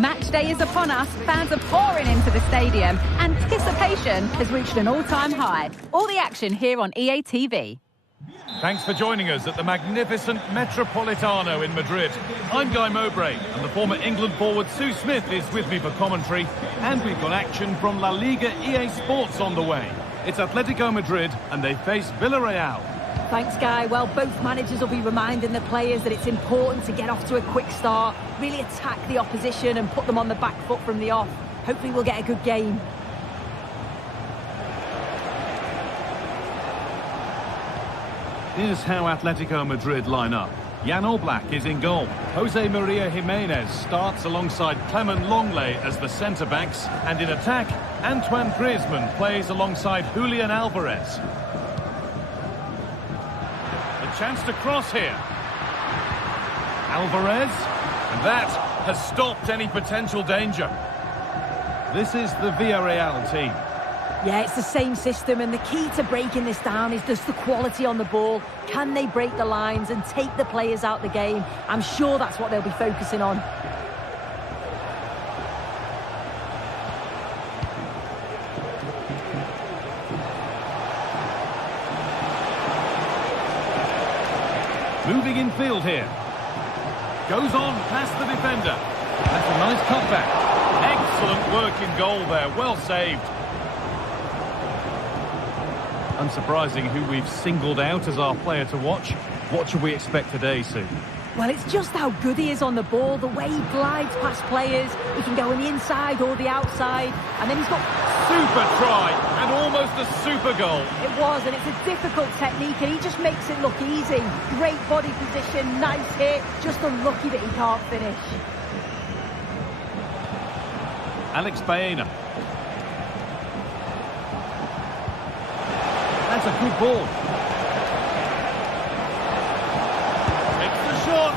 Match day is upon us, fans are pouring into the stadium. Anticipation has reached an all-time high. All the action here on EA TV. Thanks for joining us at the magnificent Metropolitano in Madrid. I'm Guy Mowbray, and the former England forward Sue Smith is with me for commentary. And we've got action from La Liga EA Sports on the way. It's Atletico Madrid, and they face Villarreal. Thanks, Guy. Well, both managers will be reminding the players that it's important to get off to a quick start, really attack the opposition and put them on the back foot from the off. Hopefully we'll get a good game. Here's how Atletico Madrid line up. Jan Oblak is in goal. Jose Maria Jimenez starts alongside Clement Longley as the centre-backs. And in attack, Antoine Griezmann plays alongside Julian Alvarez. A chance to cross here. Alvarez. And that has stopped any potential danger. This is the Villarreal team. Yeah, it's the same system, and the key to breaking this down is just the quality on the ball. Can they break the lines and take the players out the game? I'm sure that's what they'll be focusing on. Moving in field here. Goes on past the defender. That's a nice cutback. Excellent work in goal there. Well saved. Unsurprising who we've singled out as our player to watch. What should we expect today, Sue? Well, it's just how good he is on the ball, the way he glides past players. He can go on the inside or the outside, and then he's got... Super try, and almost a super goal. It was, and it's a difficult technique, and he just makes it look easy. Great body position, nice hit, just unlucky that he can't finish. Alex Baena. That's a good ball. Takes the shot.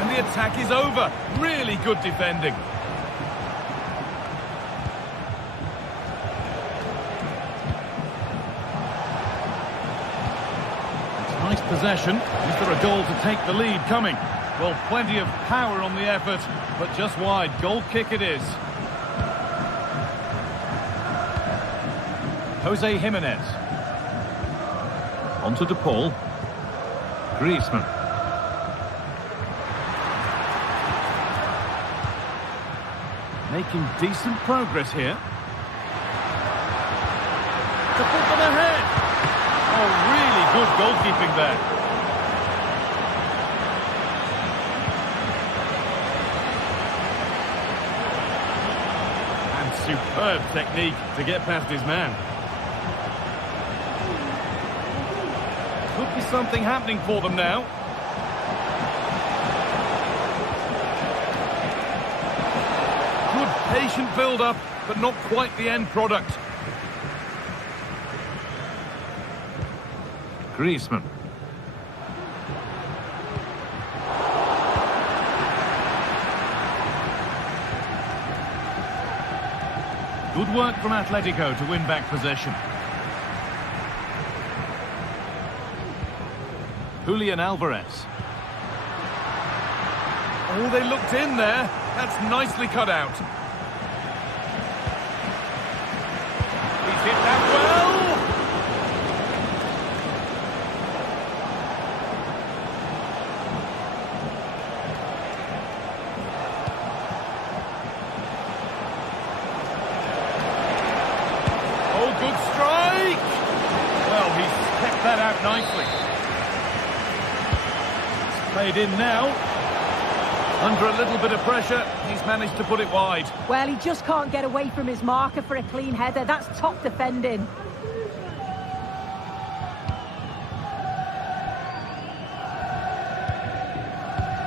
And the attack is over. Really good defending. It's nice possession. Is there a goal to take the lead coming? Well, plenty of power on the effort, but just wide. Goal kick it is. Jose Jimenez. Onto De Paul. Griezmann. Making decent progress here. To put them ahead. Oh, really good goalkeeping there. And superb technique to get past his man. Could be something happening for them now. Good patient build-up, but not quite the end product. Griezmann. Good work from Atletico to win back possession. Julian Alvarez. Oh, they looked in there. That's nicely cut out. He's hit that well. Oh, good strike. Well, he's kept that out nicely. Played in now. Under a little bit of pressure, he's managed to put it wide. Well, he just can't get away from his marker for a clean header. That's top defending.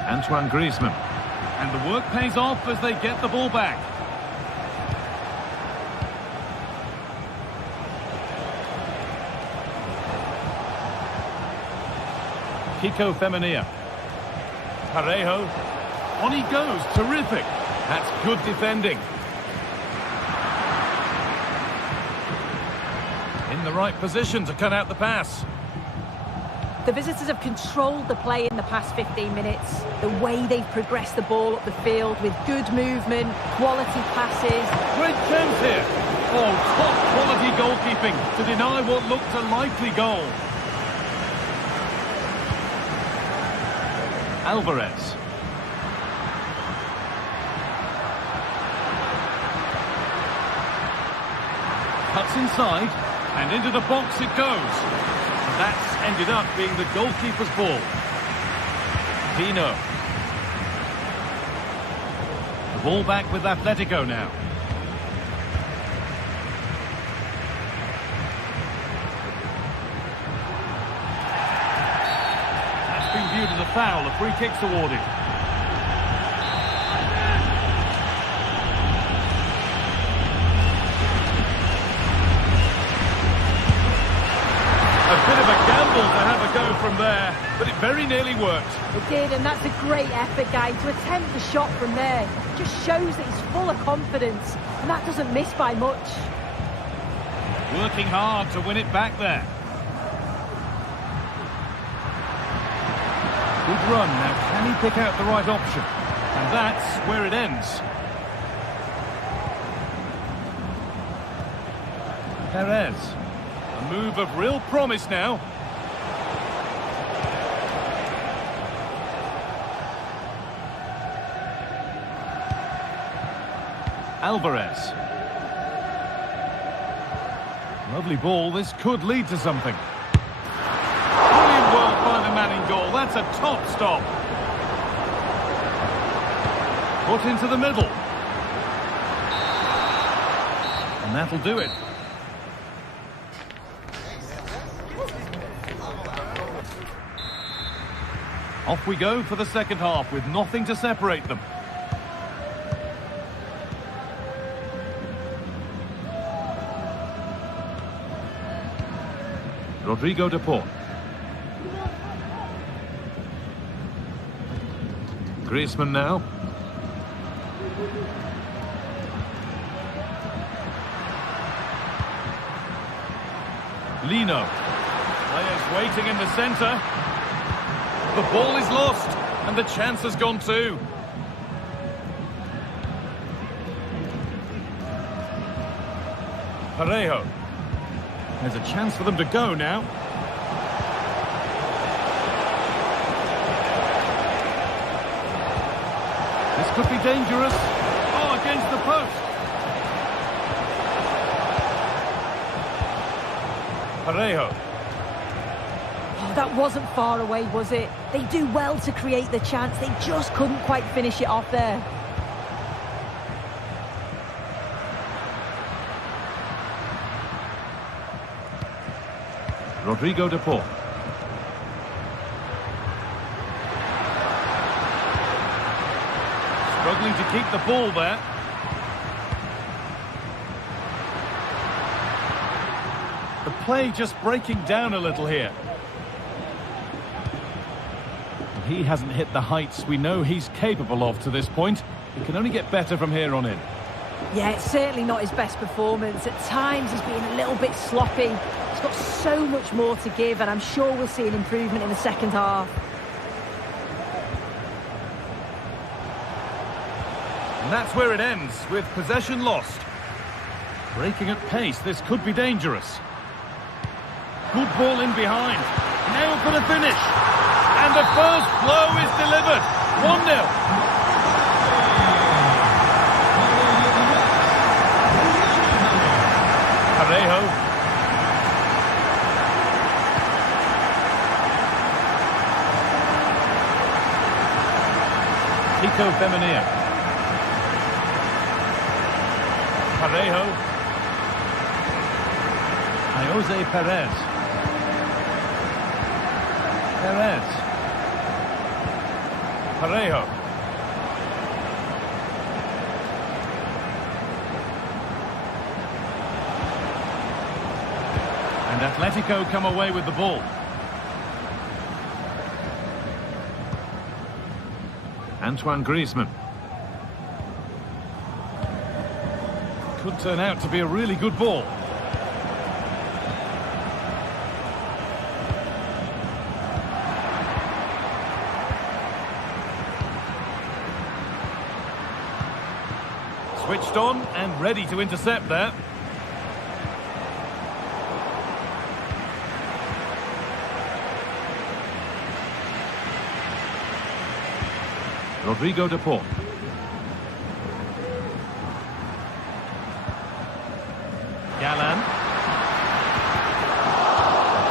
Antoine Griezmann. And the work pays off as they get the ball back. Kiko Femenia. Parejo. On he goes. Terrific. That's good defending. In the right position to cut out the pass. The visitors have controlled the play in the past 15 minutes. The way they've progressed the ball up the field with good movement, quality passes. Great chance here. Oh, top quality goalkeeping to deny what looked a likely goal. Alvarez. Cuts inside, and into the box it goes. That's ended up being the goalkeeper's ball. Pino. The ball back with Atletico now. That's been viewed as a foul. A free kick's awarded. To have a go from there, but it very nearly worked. It did, and that's a great effort, guys. To attempt the shot from there just shows that he's full of confidence, and that doesn't miss by much. Working hard to win it back there. Good run. Now, can he pick out the right option? And that's where it ends. Perez. A move of real promise now. Alvarez. Lovely ball. This could lead to something. Brilliant work by the man in goal. That's a top stop. Put into the middle. And that'll do it. Off we go for the second half with nothing to separate them. Rodrigo de Paul. Griezmann now. Lino. Players waiting in the centre. The ball is lost, and the chance has gone too. Parejo. There's a chance for them to go now. This could be dangerous. Oh, against the post. Parejo. Oh, that wasn't far away, was it? They do well to create the chance. They just couldn't quite finish it off there. Rodrigo de Paul. Struggling to keep the ball there. The play just breaking down a little here. He hasn't hit the heights we know he's capable of to this point. He can only get better from here on in. Yeah, it's certainly not his best performance. At times he's been a little bit sloppy. He's got so much more to give, and I'm sure we'll see an improvement in the second half. And that's where it ends, with possession lost. Breaking at pace, this could be dangerous. Good ball in behind. Now for the finish. And the first blow is delivered. 1-0. Parejo. Kiko Femenia. Parejo. Jose Perez. Perez. Parejo. And Atletico come away with the ball. Antoine Griezmann. Could turn out to be a really good ball. Switched on and ready to intercept there. Rodrigo de Paul. Galán.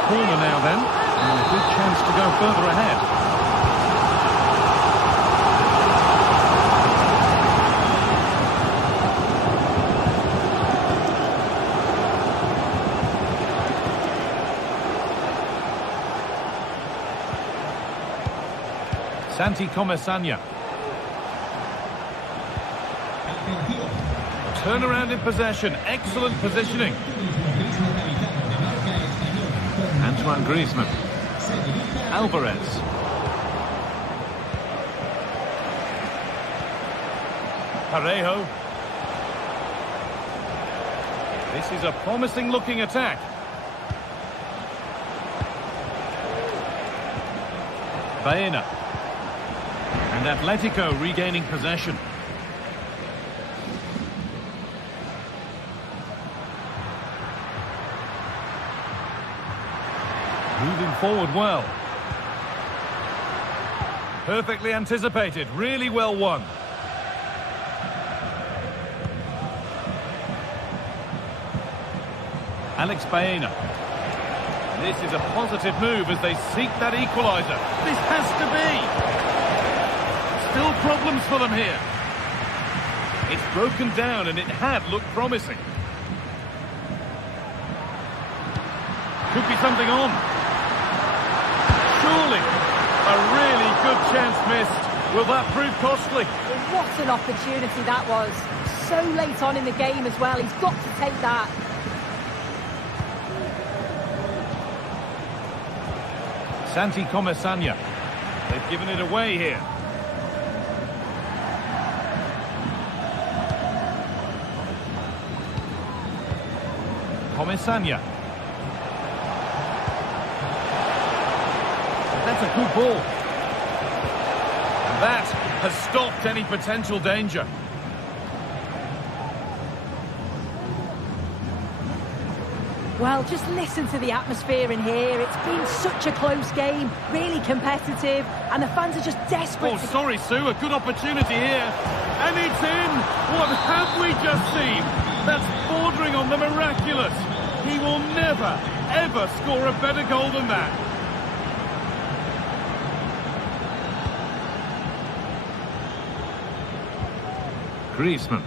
Corner now then. And a good chance to go further ahead. Santi Comesaña. Turnaround in possession. Excellent positioning. Antoine Griezmann. Alvarez. Parejo. This is a promising looking attack. Bayern. And Atletico regaining possession. Moving forward well. Perfectly anticipated, really well won. Alex Baena. This is a positive move as they seek that equaliser. This has to be. Still problems for them here. It's broken down and it had looked promising. Could be something on. Surely, a really good chance missed. Will that prove costly? Well, what an opportunity that was. So late on in the game as well. He's got to take that. Santi Comesaña. They've given it away here. Comesaña. That's a good ball. And that has stopped any potential danger. Well, just listen to the atmosphere in here. It's been such a close game, really competitive, and the fans are just desperate. Oh, sorry, Sue, a good opportunity here. And it's in! What have we just seen? That's bordering on the miraculous. He will never, ever score a better goal than that. Griezmann.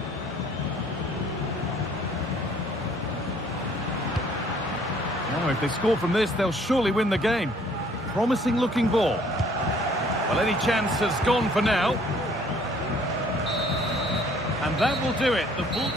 Now, if they score from this, they'll surely win the game. Promising looking ball. Well, any chance has gone for now. And that will do it. The ball...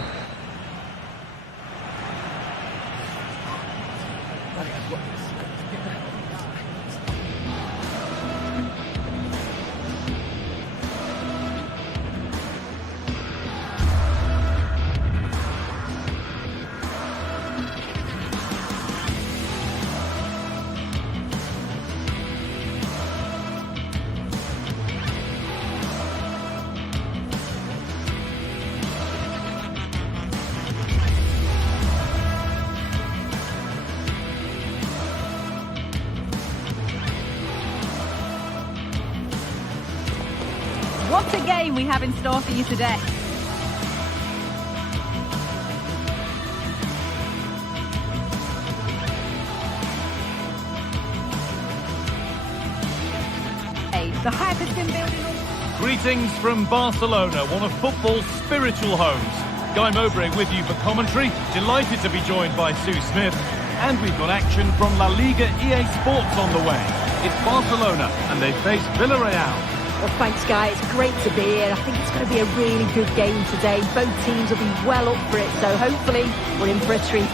What a game we have in store for you today. The hype has been building on. Greetings from Barcelona, one of football's spiritual homes. Guy Mowbray with you for commentary. Delighted to be joined by Sue Smith. And we've got action from La Liga GTSports on the way. It's Barcelona and they face Villarreal. Well, thanks, Guy. It's great to be here. I think it's going to be a really good game today. Both teams will be well up for it, so hopefully we're in for a treat.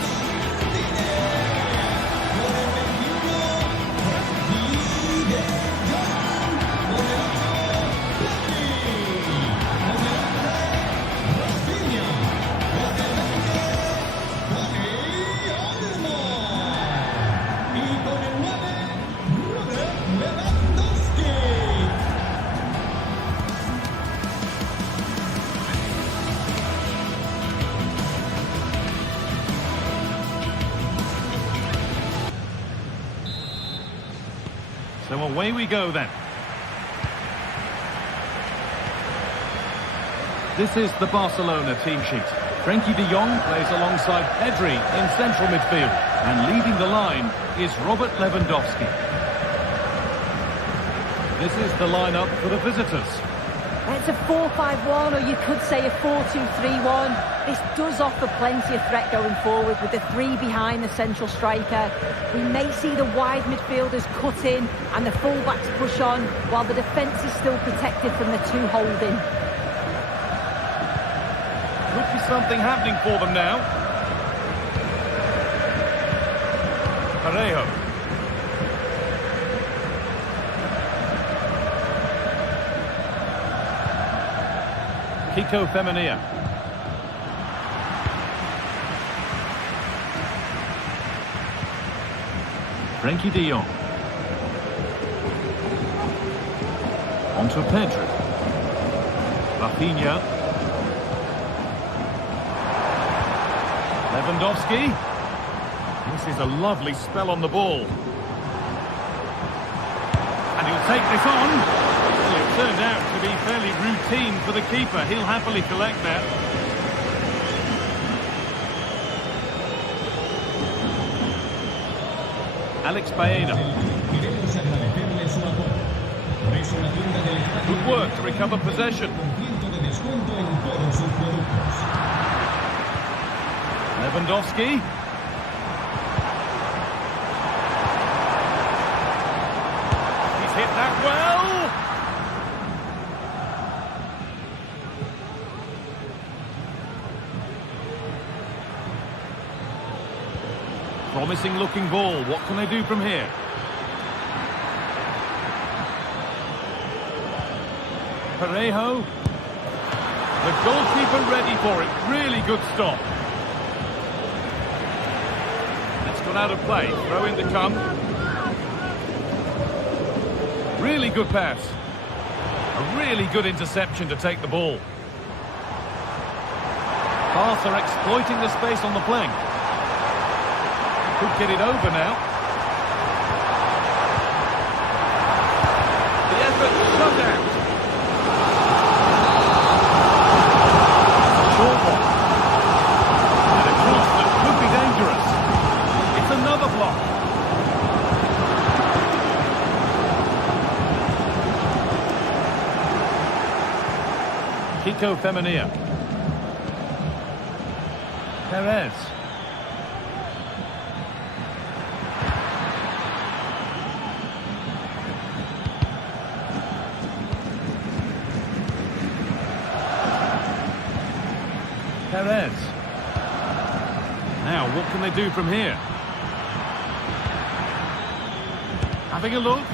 away we go then. This is the Barcelona team sheet. Frenkie de Jong plays alongside Pedri in central midfield. And leading the line is Robert Lewandowski. This is the lineup for the visitors. It's a 4-5-1, or you could say a 4-2-3-1. This does offer plenty of threat going forward with the three behind the central striker. We may see the wide midfielders cut in and the full-backs push on, while the defence is still protected from the two holding. Could be something happening for them now. Parejo. Kiko Femenia. Frenkie de Jong. Onto Pedri. Rafinha. Lewandowski. This is a lovely spell on the ball. And he'll take this on. Well, it turned out to be fairly routine for the keeper. He'll happily collect that. Alex Baena. Good work to recover possession. Lewandowski. He's hit that well. Promising looking ball. What can they do from here? Parejo. The goalkeeper ready for it. Really good stop. That's gone out of play. Throw in to come. Really good pass. A really good interception to take the ball. Bath are exploiting the space on the flank. Could get it over now. The effort shut out. Short one. And a cross that could be dangerous. It's another block. Kiko Femenia. Perez. Perez. Now, what can they do from here? Having a look.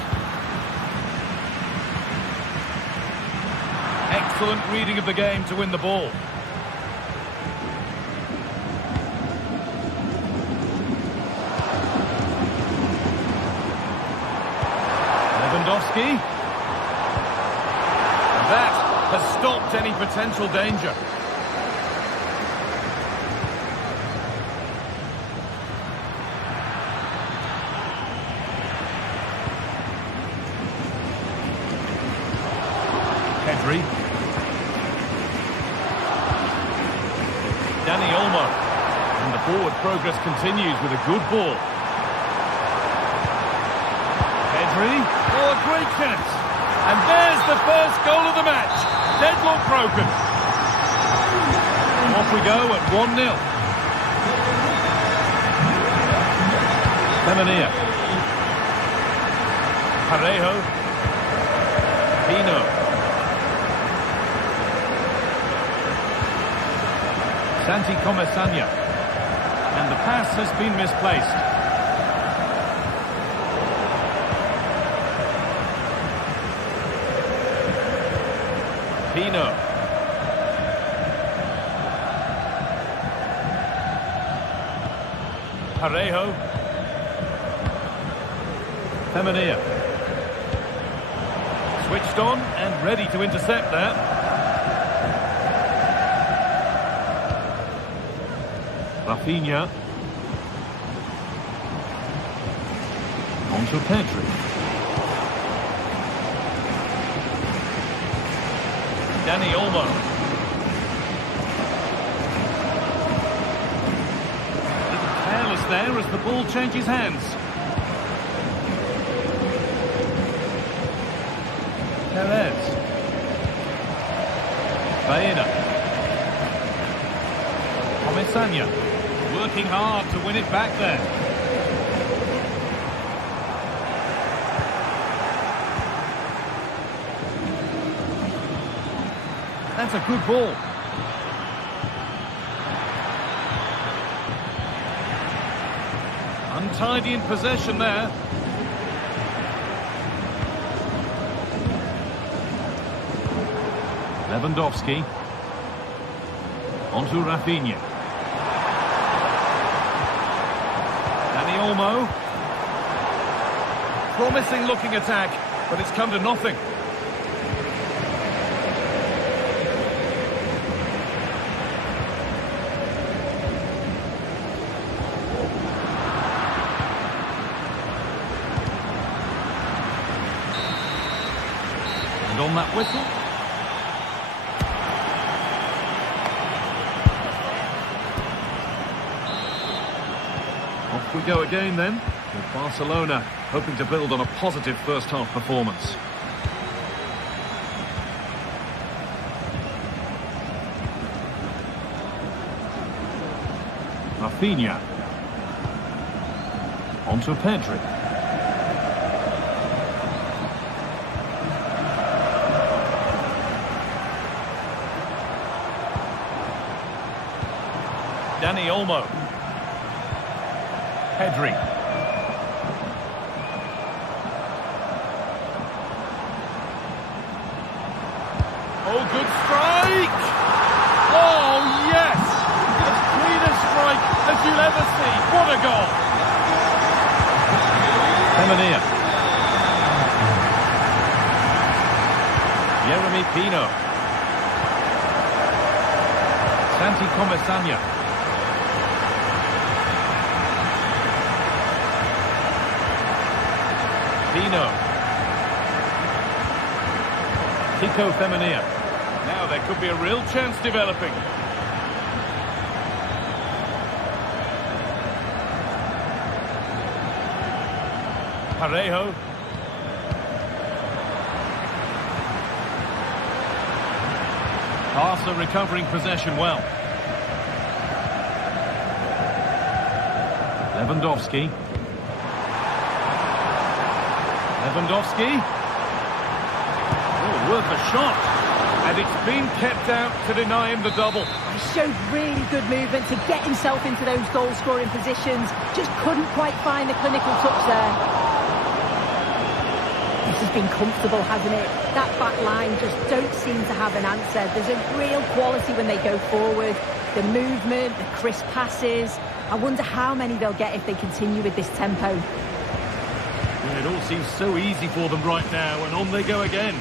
Excellent reading of the game to win the ball. Lewandowski. And that has stopped any potential danger. Pedri. Dani Olmo. And the forward progress continues with a good ball. Pedri. Oh, a great chance. And there's the first goal of the match. Deadlock broken. Off we go at 1-0. Femenia. Parejo. Pino. Santi Comesaña. And the pass has been misplaced. Pino. Parejo. Femenia. Switched on and ready to intercept that. Rafinha. Onto Pedri. Dani Olmo. A little careless there as the ball changes hands. Perez. Bayern. Comesaña. Working hard to win it back there. That's a good ball. Untidy in possession there. Lewandowski. Onto Rafinha. Dani Olmo. Promising looking attack, but it's come to nothing. And on that whistle. Off we go again then, with Barcelona hoping to build on a positive first-half performance. Rafinha. Onto Pedri. Dani Olmo. Pedri. Oh, good strike! Oh, yes! As clean a strike as you'll ever see. What a goal! Femenia. Yeremy Pino. Santi Comesaña. Pino. Kiko Femenia. Now there could be a real chance developing. Parejo. Barca recovering possession well. Lewandowski. Lewandowski. Oh, worth a shot. And it's been kept out to deny him the double. He showed really good movement to get himself into those goal-scoring positions. Just couldn't quite find the clinical touch there. This has been comfortable, hasn't it? That back line just don't seem to have an answer. There's a real quality when they go forward. The movement, the crisp passes. I wonder how many they'll get if they continue with this tempo. It all seems so easy for them right now, and on they go again.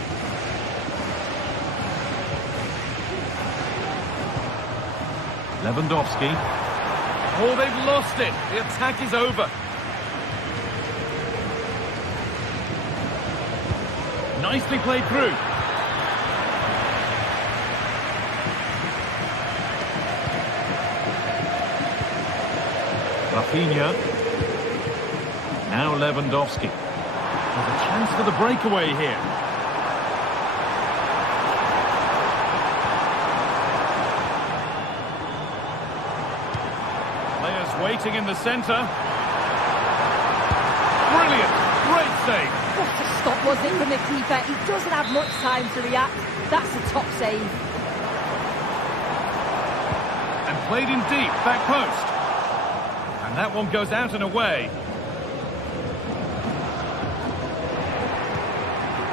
Lewandowski. Oh, they've lost it. The attack is over. Nicely played through. Rafinha. Now Lewandowski. There's a chance for the breakaway here. Players waiting in the centre. Brilliant. Great save. What a stop was it from the keeper. He doesn't have much time to react. That's a top save. And played in deep, back post. And that one goes out and away.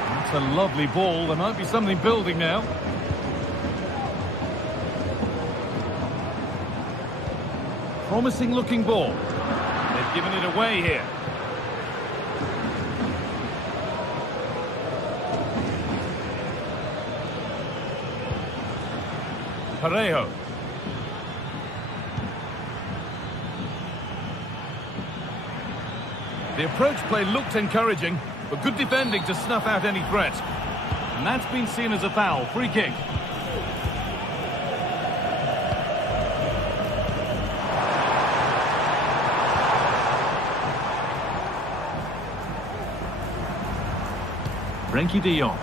That's a lovely ball. There might be something building now. Promising looking ball. They've given it away here. Parejo. The approach play looked encouraging, but good defending to snuff out any threat. And that's been seen as a foul. Free kick. Frenkie de Jong.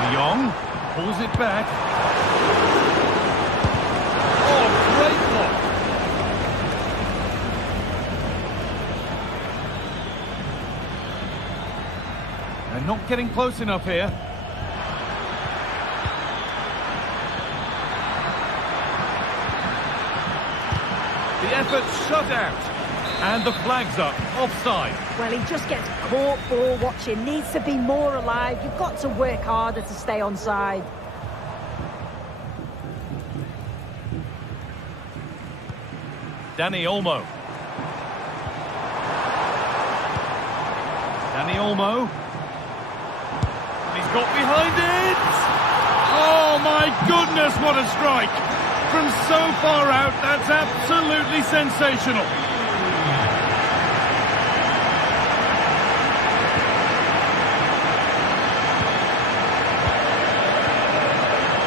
De Jong pulls it back. Oh, great block. They're not getting close enough here. The effort's shut out. And the flag's up. Offside. Well, he just gets caught ball watching. Needs to be more alive. You've got to work harder to stay onside. Dani Olmo. Dani Olmo. He's got behind it! Oh my goodness, what a strike! From so far out, that's absolutely sensational.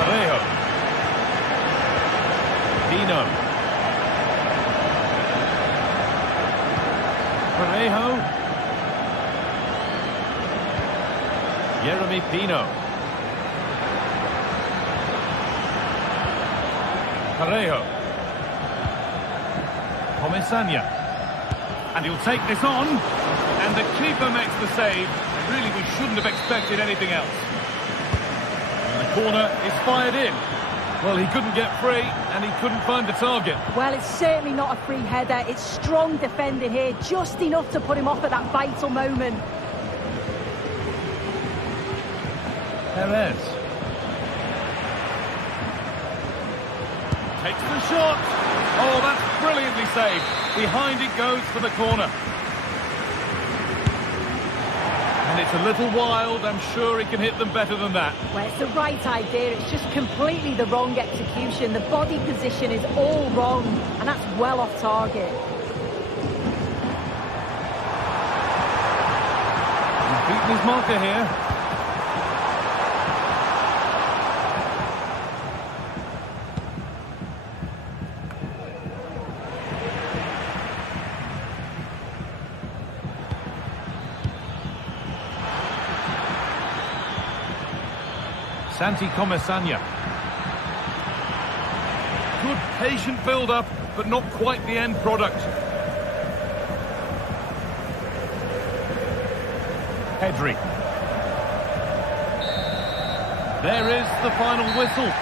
Parejo. Pino. Parejo. Jeremy Pino. Parejo. Comesaña. And he'll take this on. And the keeper makes the save. Really, we shouldn't have expected anything else. And the corner is fired in. Well, he couldn't get free, and he couldn't find the target. Well, it's certainly not a free header. It's strong defending here, just enough to put him off at that vital moment. Perez. Takes the shot. Oh, that's brilliantly saved. Behind it goes for the corner. And it's a little wild. I'm sure he can hit them better than that. Well, it's the right idea. It's just completely the wrong execution. The body position is all wrong, and that's well off target. He's beaten his marker here. Santi Comesaña. Good patient build-up, but not quite the end product. Pedri. There is the final whistle.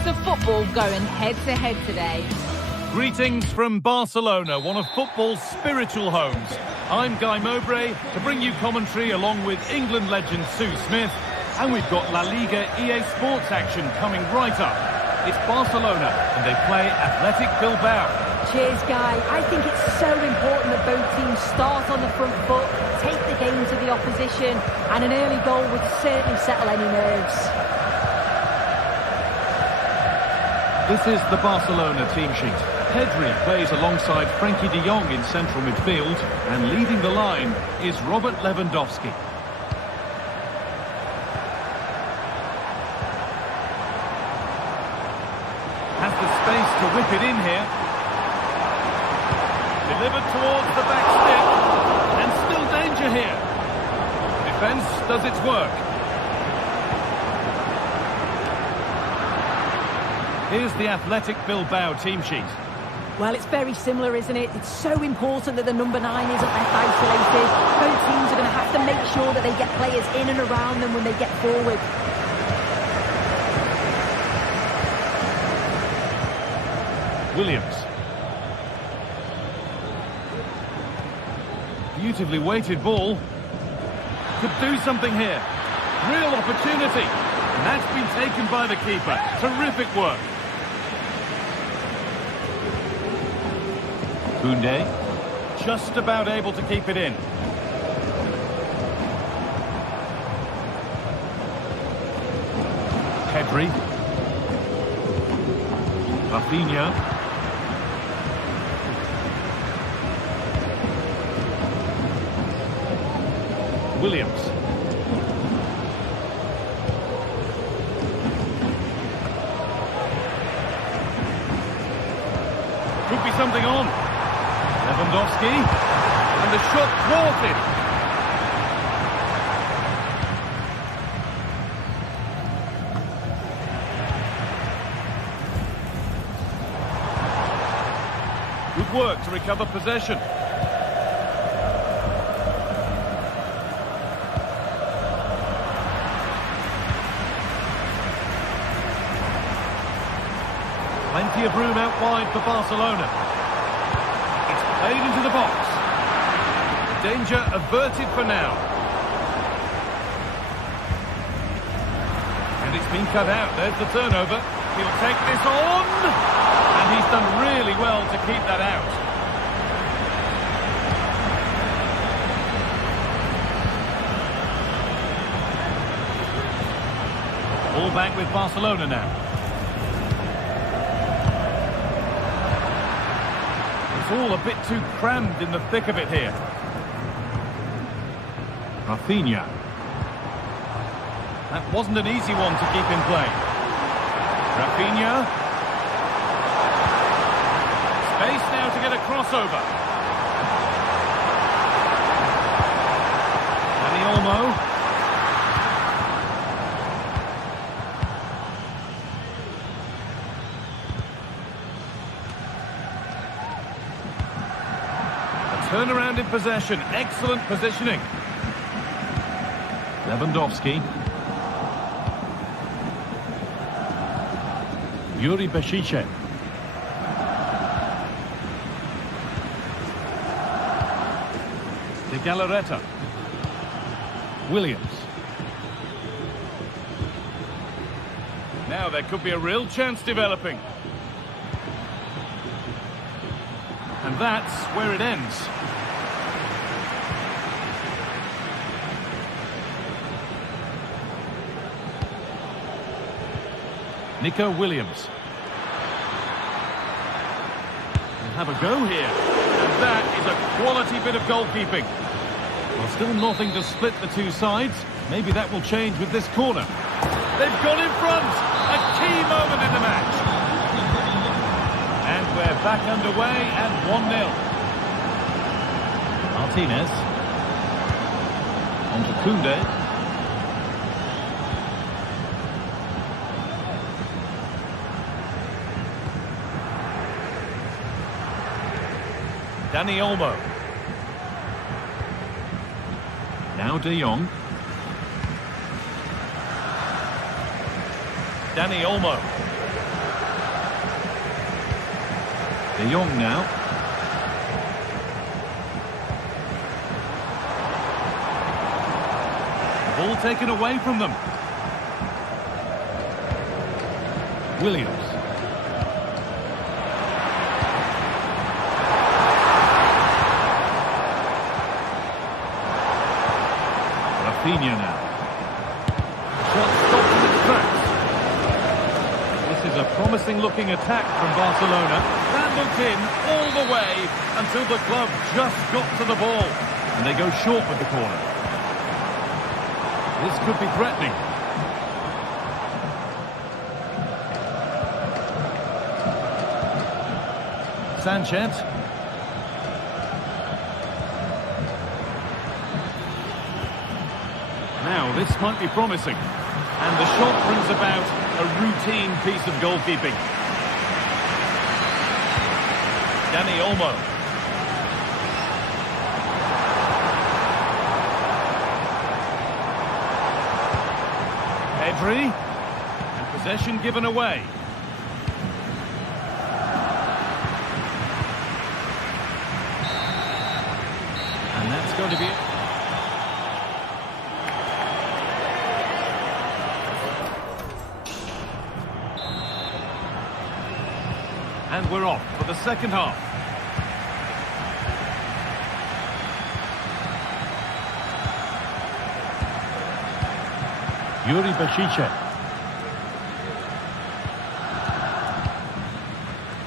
loads of football going head-to-head today. Greetings from Barcelona, one of football's spiritual homes. I'm Guy Mowbray to bring you commentary along with England legend Sue Smith, and we've got La Liga EA Sports action coming right up. It's Barcelona and they play Athletic Bilbao. Cheers, Guy. I think it's so important that both teams start on the front foot, take the game to the opposition, and an early goal would certainly settle any nerves. This is the Barcelona team sheet. Pedri plays alongside Frankie de Jong in central midfield, and leading the line is Robert Lewandowski. Has the space to whip it in here. Delivered towards the back stick, and still danger here. Defence does its work. Here's the Athletic Bilbao team sheet. Well, it's very similar, isn't it? It's so important that the number 9 isn't left isolated. Both teams are going to have to make sure that they get players in and around them when they get forward. Williams. Beautifully weighted ball. Could do something here. Real opportunity. And that's been taken by the keeper. Terrific work. Koundé, just about able to keep it in. Pedri. Rafinha. Williams. Could be something on. Lewandowski, and the shot thwarted. Good work to recover possession. Plenty of room out wide for Barcelona. Played into the box. Danger averted for now. And it's been cut out. There's the turnover. He'll take this on. And he's done really well to keep that out. All back with Barcelona now. All a bit too crammed in the thick of it here. Rafinha. That wasn't an easy one to keep in play. Rafinha. Space now to get a crossover. Dani Olmo. Turnaround in possession. Excellent positioning. Lewandowski. Yuri Bešiček. De Galarreta. Williams. Now there could be a real chance developing. And that's where it ends. Nico Williams. We'll have a go here. And that is a quality bit of goalkeeping. Well, still nothing to split the two sides. Maybe that will change with this corner. They've gone in front. A key moment in the match. And we're back underway at 1-0. Martinez. On to Koundé. Dani Olmo. Now De Jong. Dani Olmo. De Jong now. The ball taken away from them. Williams. Rafinha now. Shot stopped in its tracks. This is a promising looking attack from Barcelona. That looked in all the way until the club just got to the ball. And they go short with the corner. This could be threatening. Sanchez. Now, this might be promising. And the shot brings about a routine piece of goalkeeping. Dani Olmo. Pedri. And possession given away. And that's going to be it. And we're off for the second half. Yuri Bashice.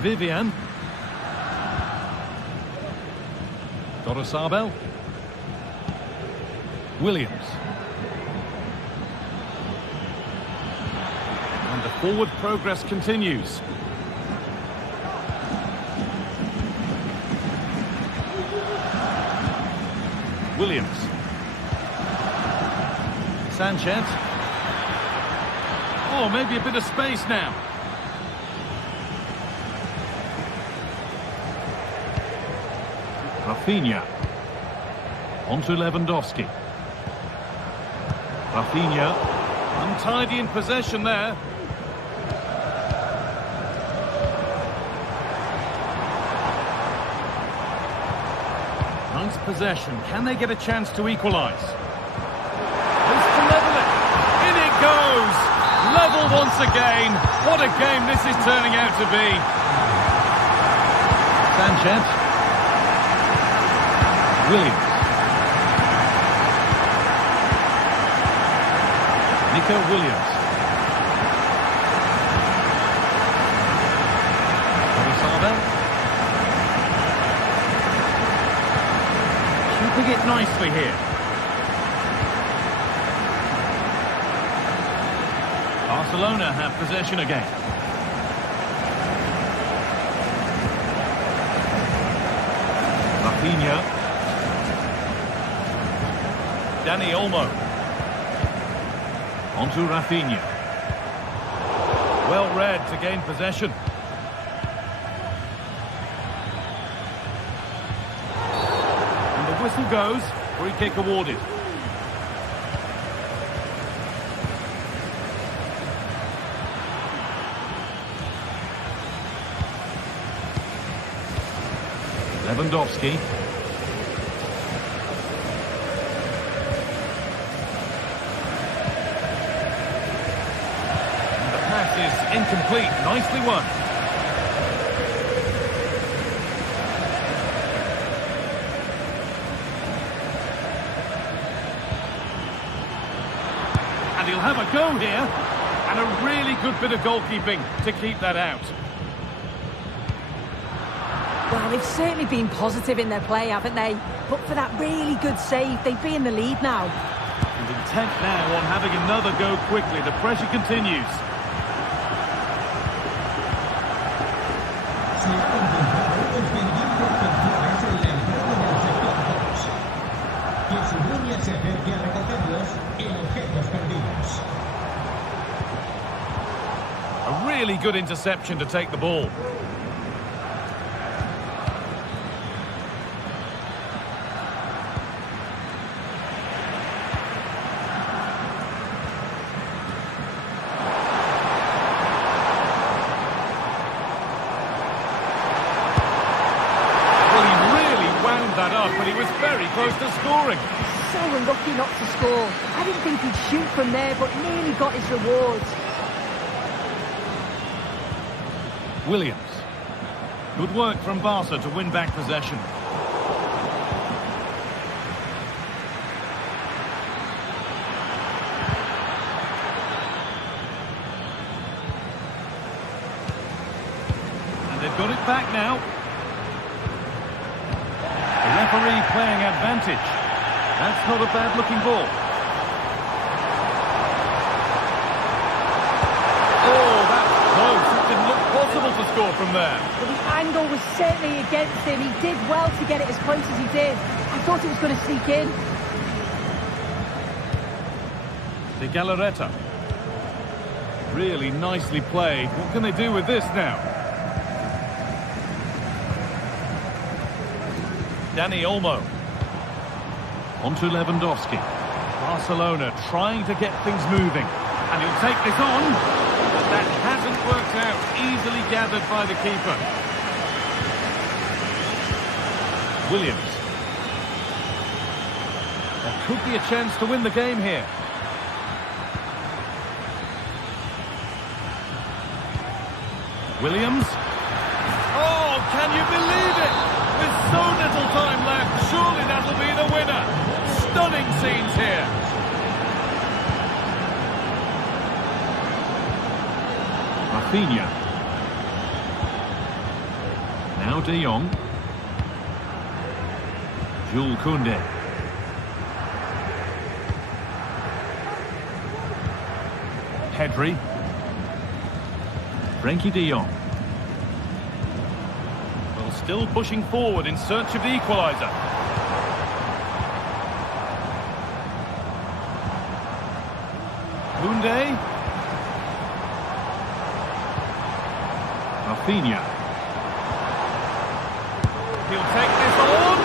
Vivian. Torresabel. Williams. And the forward progress continues. Williams. Sanchez. Oh, maybe a bit of space now. Rafinha. On to Lewandowski. Rafinha. Untidy in possession there. Nice possession. Can they get a chance to equalise? Close to level it. In it goes. Level once again. What a game this is turning out to be. Sanchez. Williams. Nico Williams. Torresabel. Keeping it nicely here. Barcelona have possession again. Rafinha. Dani Olmo. On to Rafinha. Well read to gain possession. And the whistle goes. Free kick awarded. Lewandowski. And the pass is incomplete. Nicely won. And he'll have a go here. And a really good bit of goalkeeping to keep that out. Well, they've certainly been positive in their play, haven't they? But for that really good save, they'd be in the lead now. And intent now on having another go quickly. The pressure continues. A really good interception to take the ball. close to scoring. So unlucky not to score. I didn't think he'd shoot from there, but nearly got his rewards. Williams. Good work from Barca to win back possession. And they've got it back now. The referee playing advantage. That's not a bad-looking ball. Oh, that's close. It didn't look possible to score from there. Well, the angle was certainly against him. He did well to get it as close as he did. I thought it was going to sneak in. De Galarreta. Really nicely played. What can they do with this now? Dani Olmo. On to Lewandowski. Barcelona trying to get things moving. And he'll take this on. But that hasn't worked out. Easily gathered by the keeper. Williams. There could be a chance to win the game here. Williams. Oh, can you believe it? With so little time left, surely that'll be the winner. Stunning scenes here. Rafinha. Now De Jong. Jules Koundé. Pedri. Frenkie de Jong. Well, still pushing forward in search of the equaliser. Koundé. Rafinha. He'll take this on.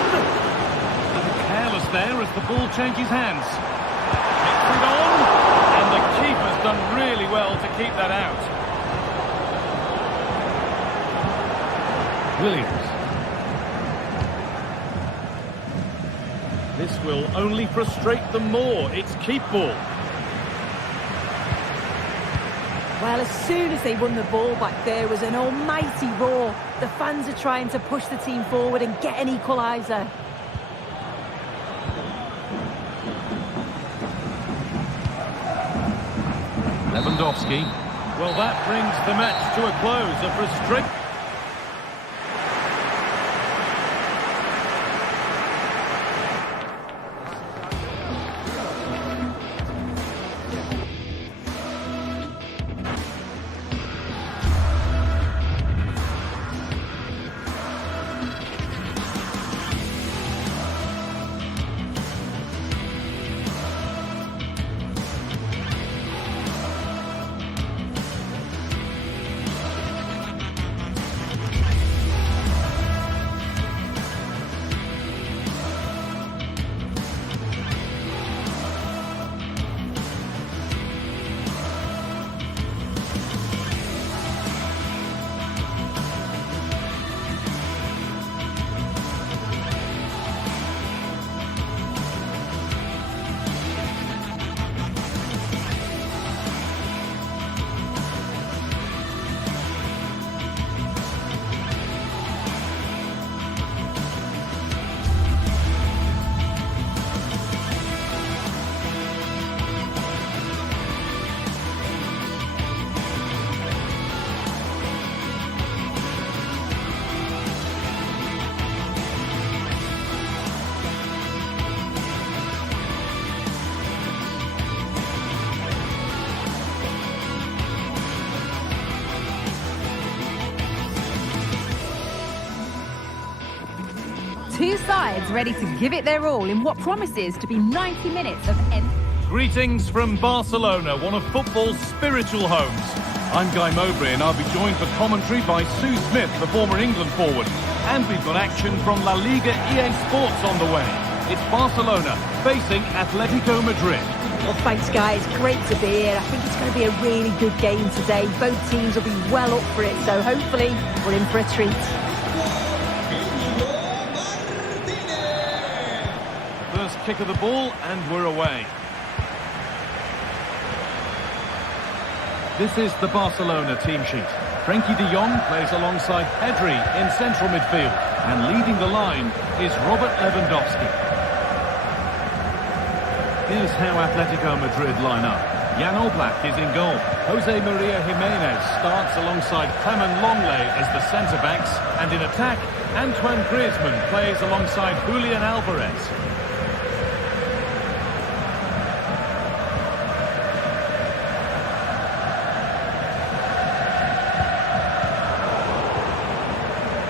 A little careless there as the ball changes hands. Takes it on. And the keeper's done really well to keep that out. Williams. This will only frustrate them more. It's keep ball. Well, as soon as they won the ball back, there was an almighty roar. The fans are trying to push the team forward and get an equaliser. Lewandowski. Well, that brings the match to a close. A frustrating... Two sides ready to give it their all in what promises to be 90 minutes of Greetings from Barcelona, one of football's spiritual homes. I'm Guy Mowbray and I'll be joined for commentary by Sue Smith, the former England forward. And we've got action from La Liga GTSports on the way. It's Barcelona facing Atletico Madrid. Well, thanks, guys. Great to be here. I think it's going to be a really good game today. Both teams will be well up for it, so hopefully we're in for a treat. kick of the ball, and we're away. This is the Barcelona team sheet. Frenkie de Jong plays alongside Pedri in central midfield, and leading the line is Robert Lewandowski. Here's how Atletico Madrid line up. Jan Oblak is in goal. Jose Maria Jimenez starts alongside Clement Longley as the centre-backs, and in attack, Antoine Griezmann plays alongside Julian Alvarez.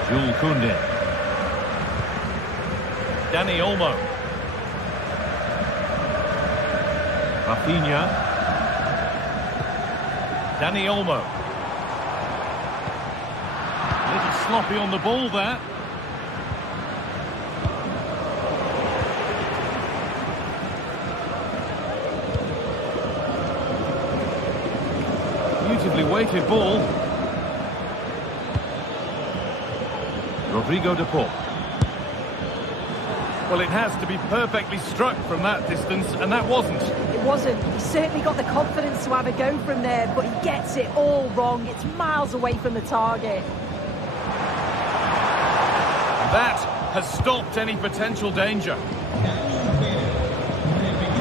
Jules Koundé. Dani Olmo. Rafinha. Dani Olmo. A little sloppy on the ball there. Beautifully weighted ball. Rodrigo de Paul. Well, it has to be perfectly struck from that distance, and that wasn't. It wasn't. He certainly got the confidence to have a go from there, but he gets it all wrong. It's miles away from the target. That has stopped any potential danger.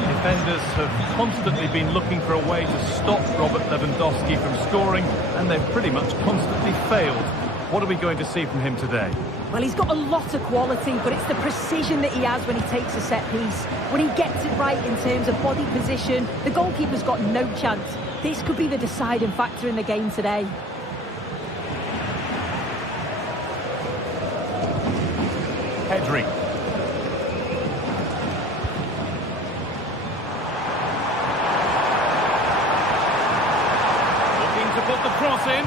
Defenders have constantly been looking for a way to stop Robert Lewandowski from scoring, and they've pretty much constantly failed. What are we going to see from him today? Well, he's got a lot of quality, but it's the precision that he has when he takes a set piece. When he gets it right in terms of body position, the goalkeeper's got no chance. This could be the deciding factor in the game today. Pedri. Looking to put the cross in.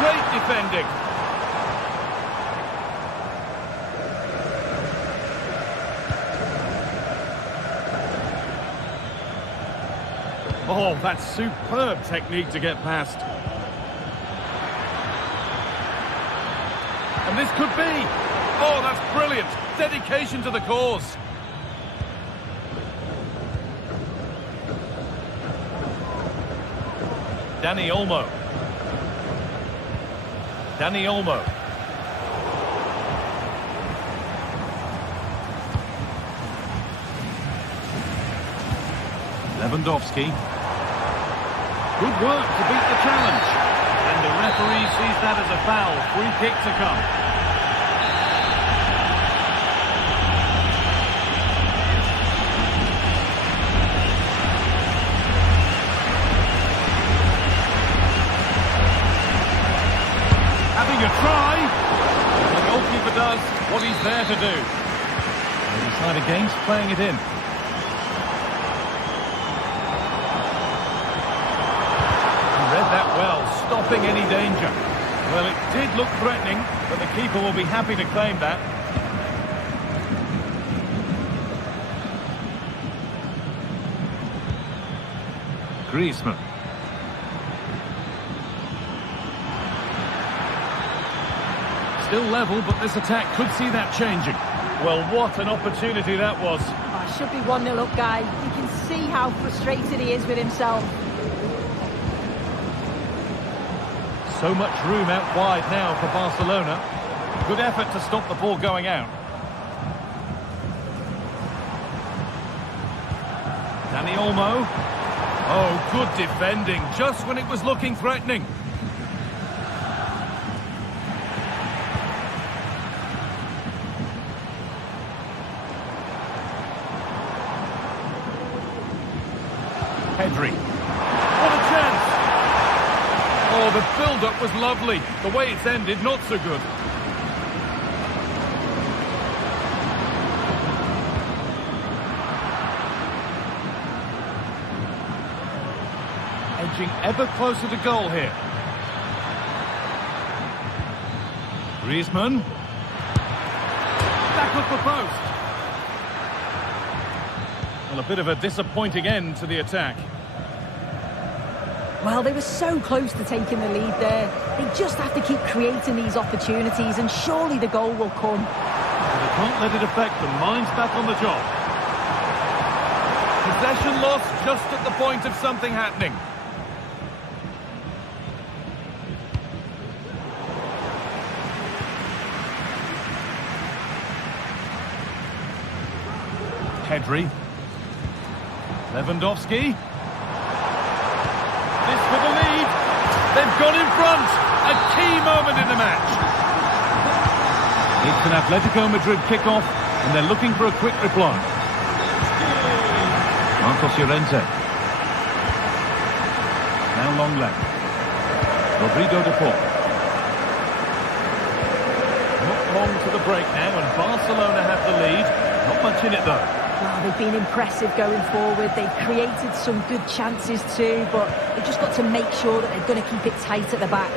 Great defending. Oh, that's superb technique to get past. And this could be. Oh, that's brilliant. Dedication to the cause. Dani Olmo. Dani Olmo. Lewandowski. Good work to beat the challenge. And the referee sees that as a foul. Free kick to come. Having a try. The goalkeeper does what he's there to do. They decide against playing it in. He read that well, stopping any danger. Well, it did look threatening, but the keeper will be happy to claim that. Griezmann. Still level, but this attack could see that changing. Well, what an opportunity that was. Oh, it should be 1-0 up, guy. You can see how frustrated he is with himself. So much room out wide now for Barcelona. Good effort to stop the ball going out. Dani Olmo. Oh, good defending, just when it was looking threatening. Pedri. What a chance! Oh, the build-up was lovely. The way it's ended, not so good. Edging ever closer to goal here. Griezmann. Back up the post. Well, a bit of a disappointing end to the attack. Well, they were so close to taking the lead there. They just have to keep creating these opportunities, and surely the goal will come. But they can't let it affect them. Mind's back on the job. Possession lost just at the point of something happening. Pedri. Lewandowski. This for the lead. They've gone in front. A key moment in the match. It's an Atletico Madrid kickoff, and they're looking for a quick reply. Marcos Llorente. Now long left. Rodrigo de Paul. Not long to the break now, and Barcelona have the lead. Not much in it though. Well, they've been impressive going forward. They've created some good chances too, but they've just got to make sure that they're going to keep it tight at the back.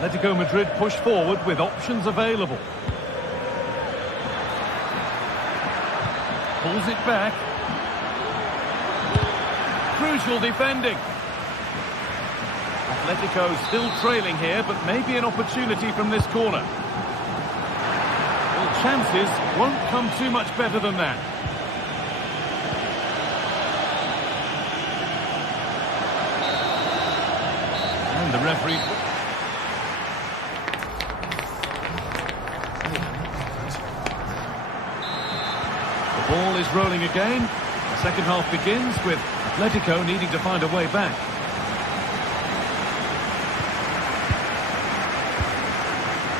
Atletico Madrid push forward with options available. Pulls it back. Crucial defending. Atletico still trailing here, but maybe an opportunity from this corner. Well, chances won't come too much better than that. And the referee... The ball is rolling again. The second half begins with Atletico needing to find a way back.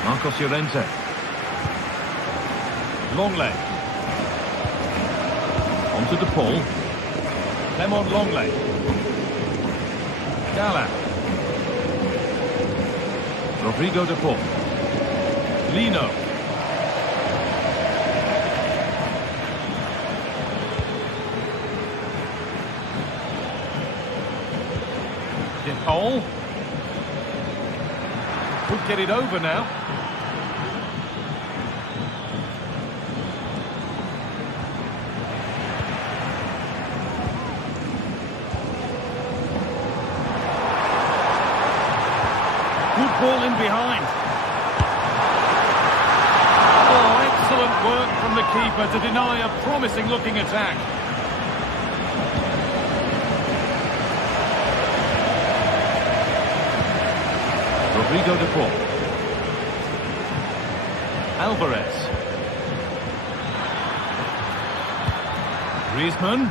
Marcos Llorente. Longley. On to De Paul. Clement Longley. Gala. Rodrigo De Paul. Lino. De Paul. Could get it over now. Good ball in behind. Oh, excellent work from the keeper to deny a promising-looking attack. Rodrigo de Paul. Alvarez. Griezmann.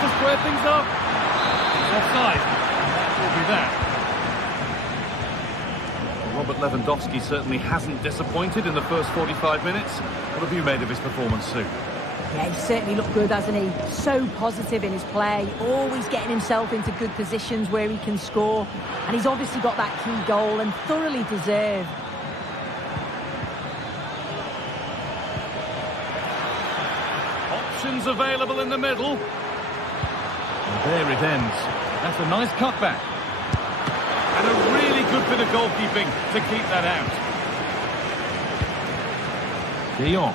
To square things up. It's offside. That will be that. Robert Lewandowski certainly hasn't disappointed in the first 45 minutes. What have you made of his performance, Sue? Yeah, he's certainly looked good, hasn't he? So positive in his play, always getting himself into good positions where he can score. And he's obviously got that key goal, and thoroughly deserved. Options available in the middle. And there it ends. That's a nice cutback. And a really good bit of goalkeeping to keep that out. De Jong.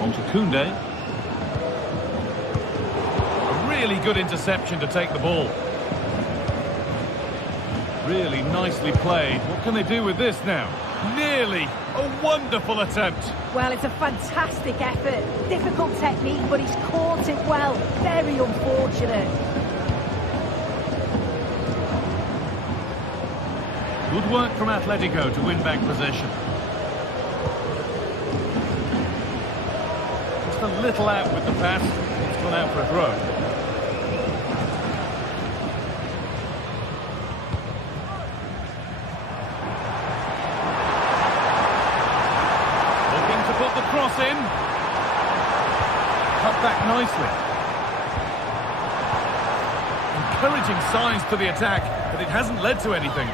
On to Koundé. A really good interception to take the ball. Really nicely played. What can they do with this now? Nearly a wonderful attempt. Well, it's a fantastic effort. Difficult technique, but he's caught it well. Very unfortunate. Good work from Atletico to win back possession. Just a little out with the pass. It's gone out for a throw. Looking to put the cross in. Cut back nicely. Encouraging signs to the attack, but it hasn't led to anything.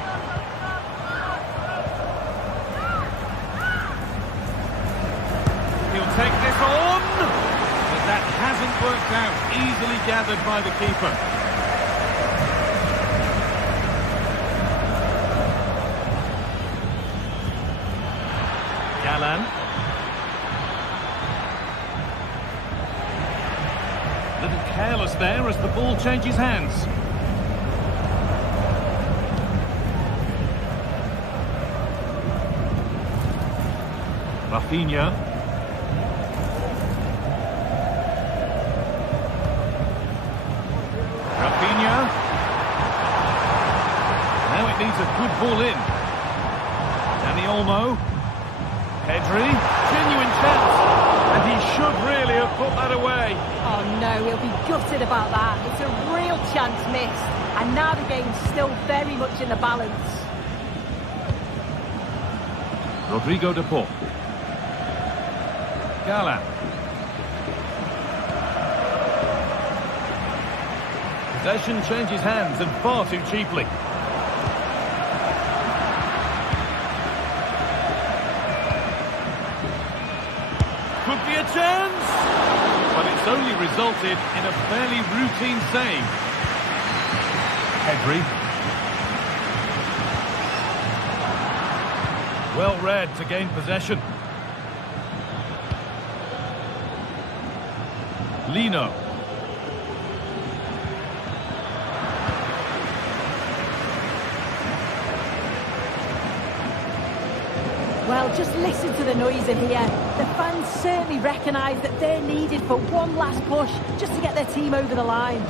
Take this on, but that hasn't worked out. Easily gathered by the keeper. Milan. A little careless there as the ball changes hands. Rafinha. Rafinha. Now it needs a good ball in. Dani Olmo. Pedri. Genuine chance. And he should really have put that away. Oh no, he'll be gutted about that. It's a real chance missed. And now the game's still very much in the balance. Rodrigo de Paul. Gala. Possession changes hands and far too cheaply. Could be a chance! But it's only resulted in a fairly routine save. Pedri. Well read to gain possession. Lino. Well, just listen to the noise in here. The fans certainly recognise that they're needed for one last push just to get their team over the line.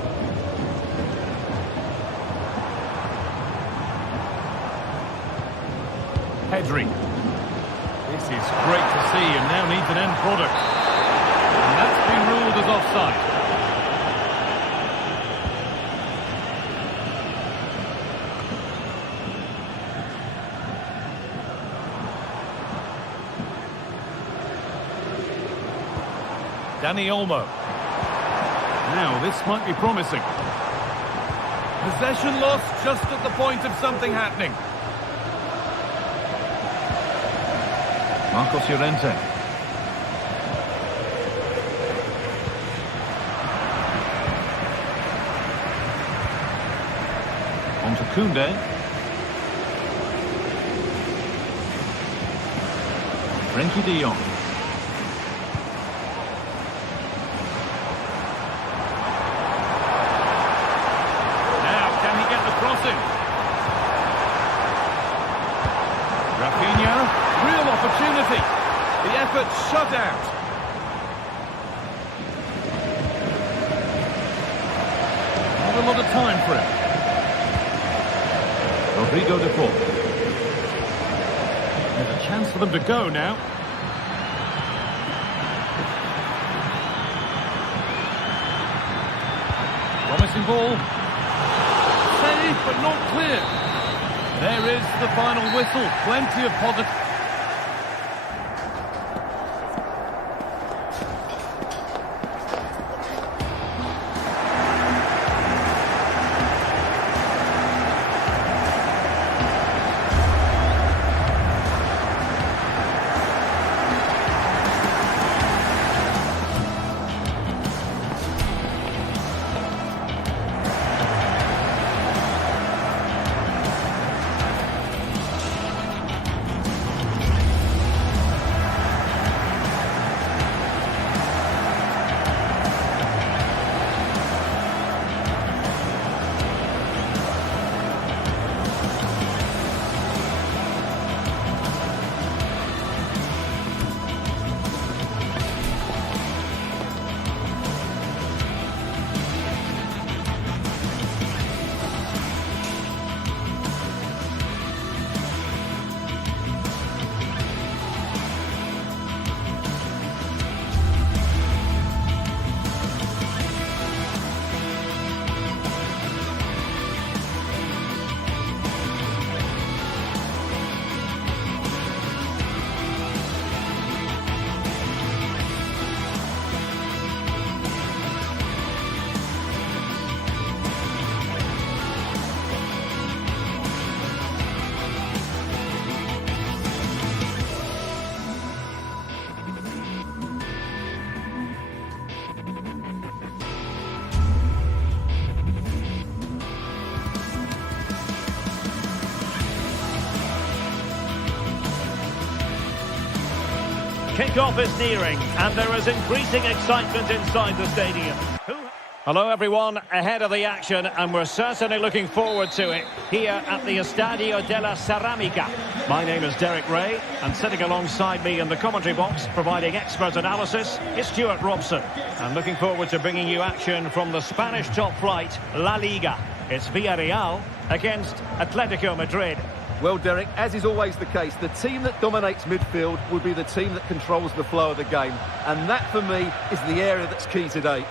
Pedri. This is great to see and now needs an end product. And that's been ruled as offside. Dani Olmo. Now this might be promising. Possession lost just at the point of something happening. Marcos Llorente. On to Koundé. Frenkie de Jong. Now, can he get the crossing? Rafinha, real opportunity. The effort shut out. Not a lot of time for him. Rodrigo de Paul. There's a chance for them to go now. Promising ball. Saved, but not clear. There is the final whistle. Plenty of positive. Kick-off is nearing, and there is increasing excitement inside the stadium. Hello everyone, ahead of the action, and we're certainly looking forward to it here at the Estadio de la Ceramica. My name is Derek Ray, and sitting alongside me in the commentary box, providing expert analysis, is Stuart Robson. And looking forward to bringing you action from the Spanish top flight, La Liga. It's Villarreal against Atletico Madrid. Well, Derek, as is always the case, the team that dominates midfield will be the team that controls the flow of the game. And that, for me, is the area that's key today.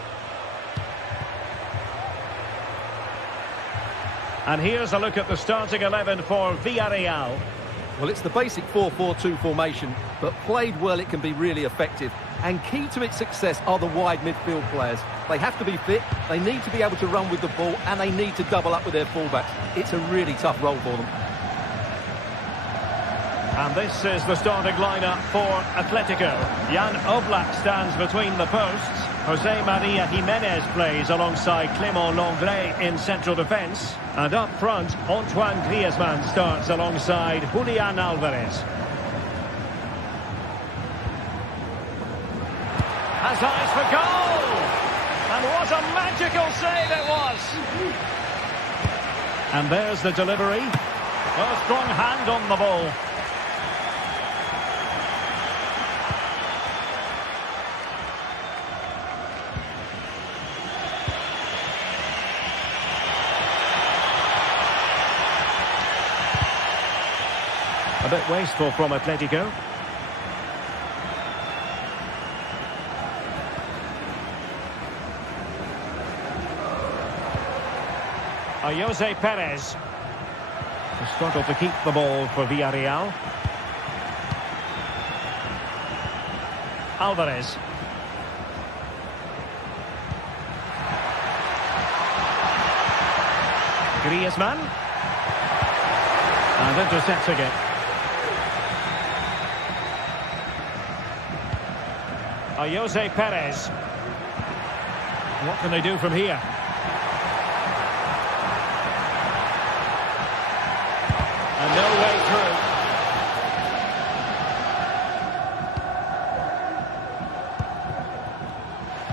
And here's a look at the starting 11 for Villarreal. Well, it's the basic 4-4-2 formation, but played well it can be really effective. And key to its success are the wide midfield players. They have to be fit, they need to be able to run with the ball, and they need to double up with their fullbacks. It's a really tough role for them. And this is the starting lineup for Atletico. Jan Oblak stands between the posts. Jose Maria Jimenez plays alongside Clément Lenglet in central defence. And up front, Antoine Griezmann starts alongside Julian Alvarez. Has eyes for goal! And what a magical save it was! And there's the delivery. A strong hand on the ball. A bit wasteful from Atletico. Jose Perez. He struggled to keep the ball for Villarreal. Alvarez. Griezmann. And intercepting it. Jose Perez. What can they do from here? And no way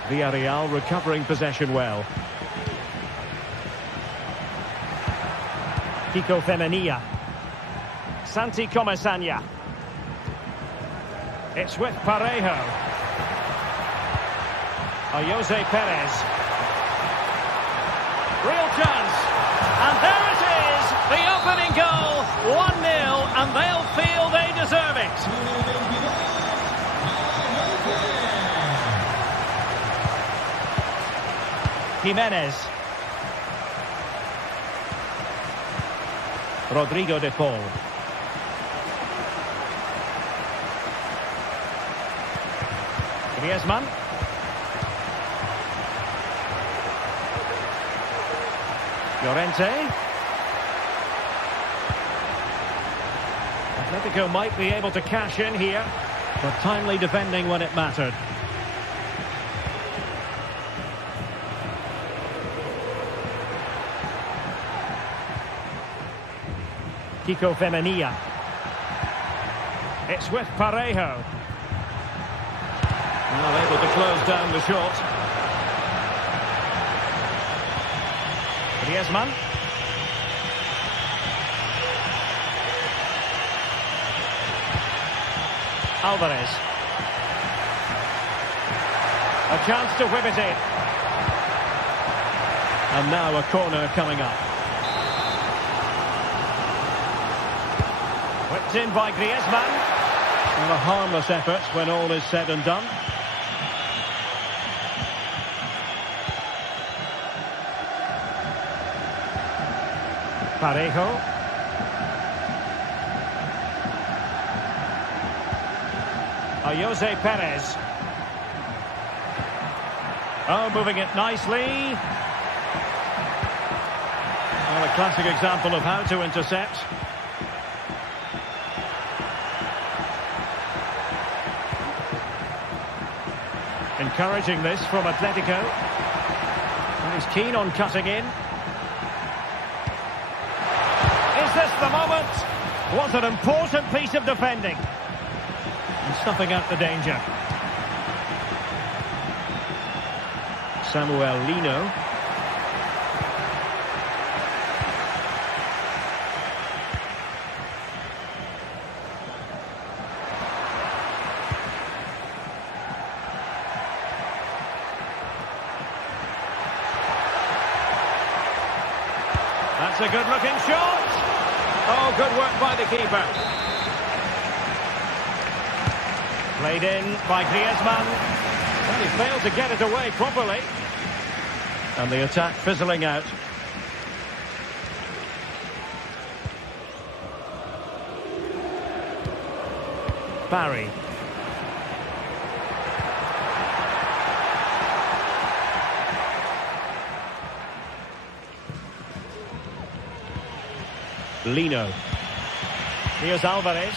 through. Villarreal recovering possession well. Kiko Femenia. Santi Comesaña. It's with Parejo. Jose Perez. Real chance. And there it is. The opening goal. 1-0. And they'll feel they deserve it. Jimenez. Rodrigo de Paul. Griezmann. Llorente. Atletico might be able to cash in here, but timely defending when it mattered. Kiko Femenia. It's with Parejo. Well, able to close down the shot. Griezmann. Alvarez. A chance to whip it in. And now a corner coming up. Whipped in by Griezmann. And a harmless effort when all is said and done. Parejo. Jose Perez. Oh, moving it nicely. Well, a classic example of how to intercept. Encouraging this from Atletico. And he's keen on cutting in. Is this the moment? What an important piece of defending. And snuffing out the danger. Samuel Lino. That's a good-looking shot. Oh, good work by the keeper. Played in by Griezmann. Well, he failed to get it away properly. And the attack fizzling out. Barry. Lino. Here's Alvarez.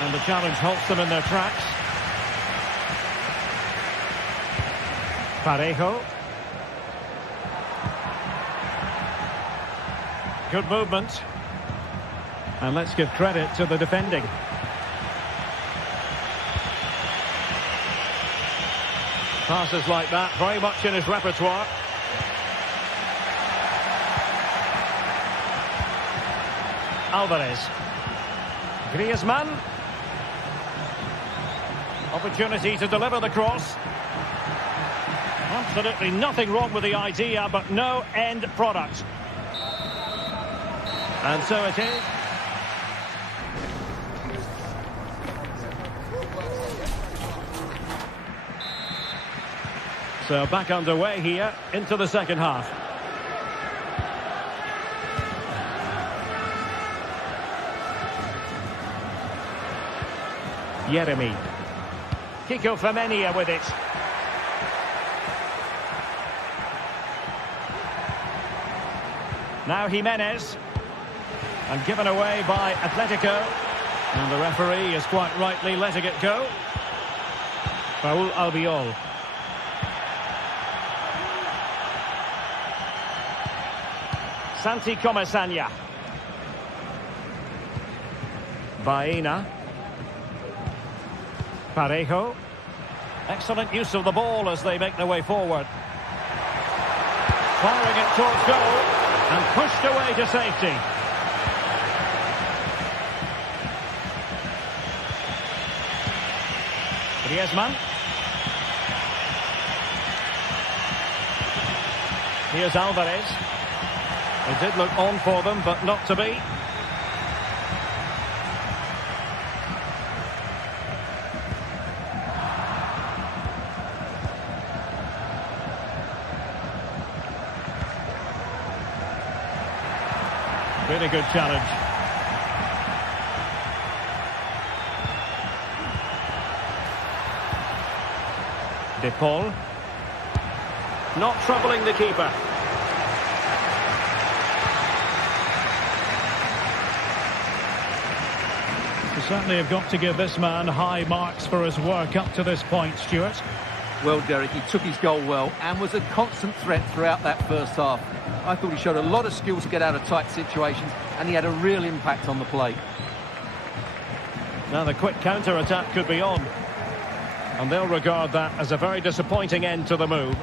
And the challenge halts them in their tracks. Parejo. Good movement. And let's give credit to the defending. Passes like that, very much in his repertoire. Alvarez. Griezmann. Opportunity to deliver the cross. Absolutely nothing wrong with the idea, but no end product. And so it is. So back underway here into the second half. Jeremy. Kiko Femenia with it. Now Jimenez. And given away by Atletico. And the referee is quite rightly letting it go. Raúl Albiol. Santi Comesaña. Baena. Parejo. Excellent use of the ball as they make their way forward. Firing it towards goal and pushed away to safety. Griezmann. Here's Alvarez. It did look on for them, but not to be. Really good challenge. De Paul. Not troubling the keeper. You certainly have got to give this man high marks for his work up to this point, Stuart. Well, Derek, he took his goal well and was a constant threat throughout that first half. I thought he showed a lot of skill to get out of tight situations, and he had a real impact on the play. Now the quick counter-attack could be on. And they'll regard that as a very disappointing end to the move.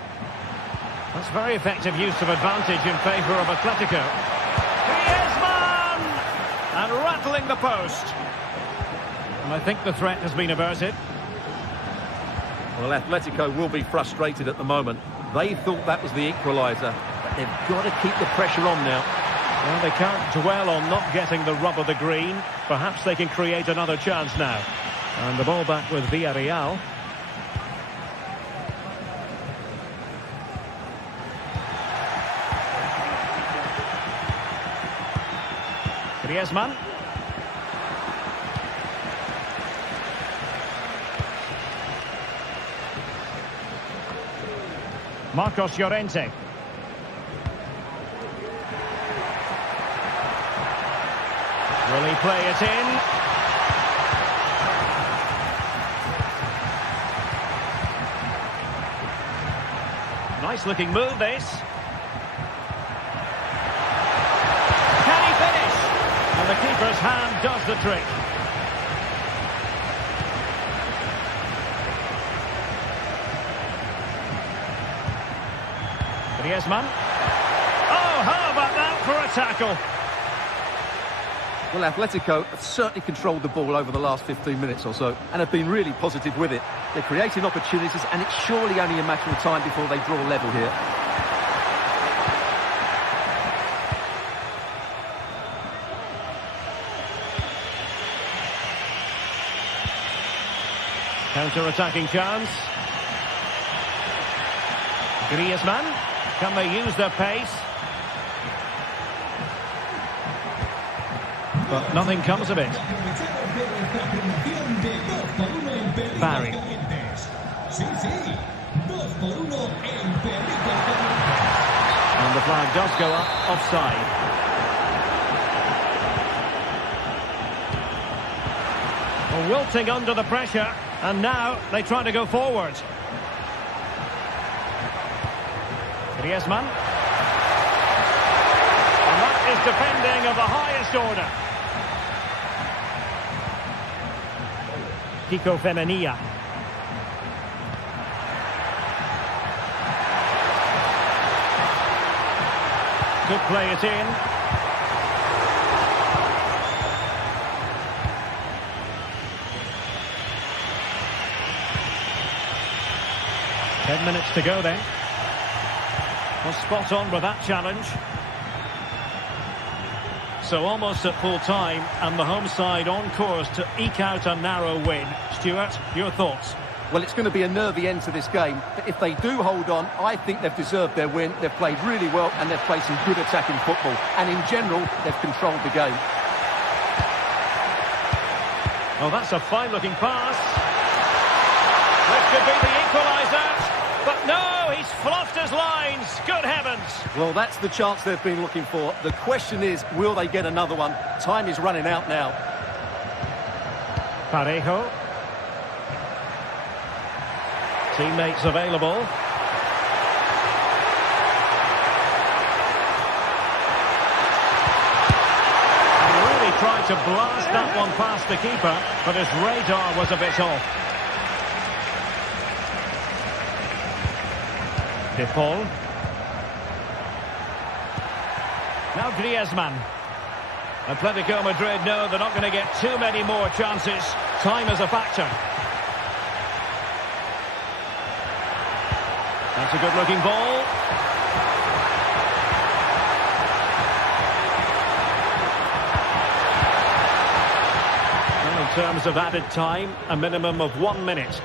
That's very effective use of advantage in favour of Atletico. Griezmann! And rattling the post. And I think the threat has been averted. Well, Atletico will be frustrated at the moment. They thought that was the equaliser, but they've got to keep the pressure on now. Well, they can't dwell on not getting the rub of the green. Perhaps they can create another chance now. And the ball back with Villarreal. Griezmann. Marcos Llorente. Will he play it in? Nice looking move this. Can he finish? And the keeper's hand does the trick. Griezmann. Oh, how about that for a tackle? Well, Atletico have certainly controlled the ball over the last 15 minutes or so and have been really positive with it. They're creating opportunities and it's surely only a matter of time before they draw level here. Counter-attacking chance. Griezmann. Can they use their pace? But nothing comes of it. Barry. And the flag does go up offside. Well, wilting under the pressure, and now they try to go forward. Griezmann. And that is defending of the highest order. Kiko Femenia. Could play it in. Minutes to go then. Well, spot on with that challenge. So almost at full time, and the home side on course to eke out a narrow win. Stuart, your thoughts? Well, it's going to be a nervy end to this game, but if they do hold on, I think they've deserved their win. They've played really well and they've played some good attacking football. And in general, they've controlled the game. Oh, that's a fine-looking pass. This could be the equaliser. But no, he's fluffed his lines. Good heavens. Well, that's the chance they've been looking for. The question is, will they get another one? Time is running out now. Parejo. Teammates available. He really tried to blast that one past the keeper, but his radar was a bit off. De Paul. Now Griezmann. Atletico Madrid know they're not going to get too many more chances. Time is a factor. That's a good-looking ball. Well, in terms of added time, a minimum of 1 minute.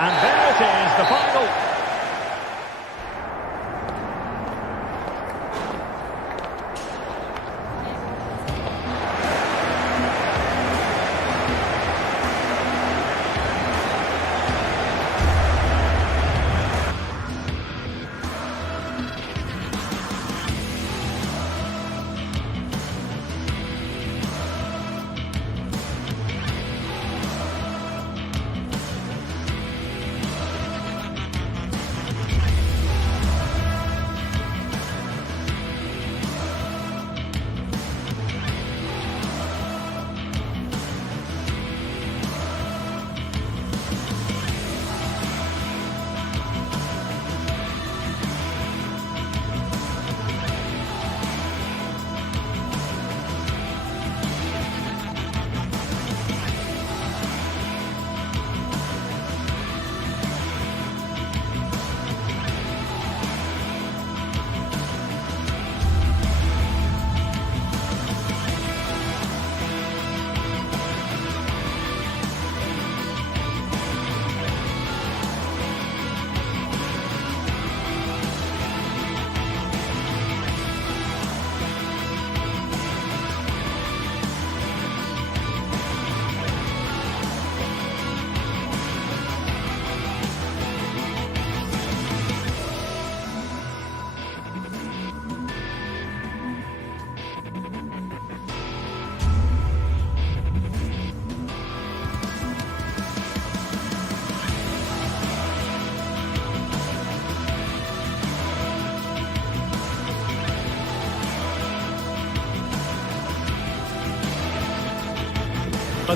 And there it is, the final.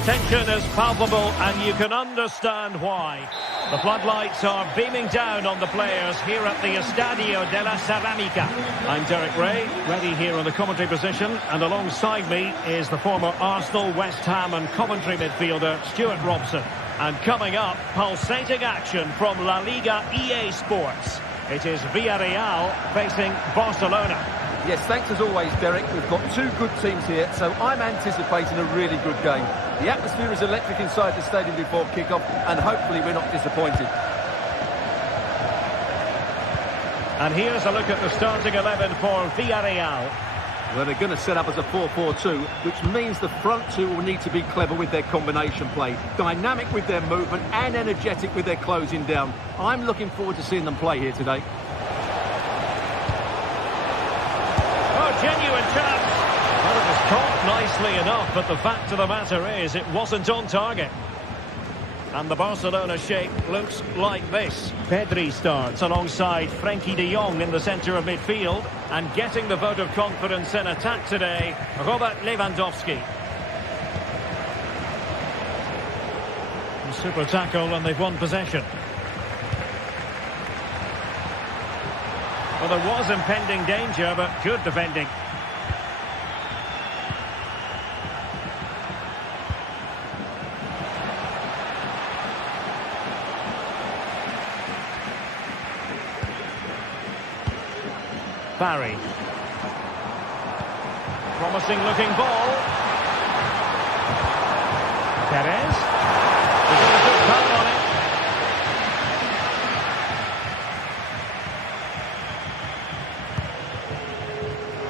tension is palpable and you can understand why. The floodlights are beaming down on the players here at the Estadio de la Ceramica. I'm Derek Ray, ready here in the commentary position, and alongside me is the former Arsenal, West Ham and Coventry midfielder Stuart Robson. And coming up, pulsating action from La Liga EA Sports. It is Villarreal facing Barcelona. Yes, thanks as always, Derek. We've got two good teams here, so I'm anticipating a really good game. The atmosphere is electric inside the stadium before kick-off, and hopefully we're not disappointed. And here's a look at the starting 11 for Villarreal. Well, they're going to set up as a 4-4-2, which means the front two will need to be clever with their combination play, dynamic with their movement and energetic with their closing down. I'm looking forward to seeing them play here today. Genuine chance. Well, it was caught nicely enough, but the fact of the matter is it wasn't on target. And the Barcelona shape looks like this. Pedri starts alongside Frenkie de Jong in the centre of midfield. And getting the vote of confidence in attack today, Robert Lewandowski. Super tackle and they've won possession. Well, there was impending danger, but good defending. Barry. Promising looking ball. Perez. He's got a good foul on it.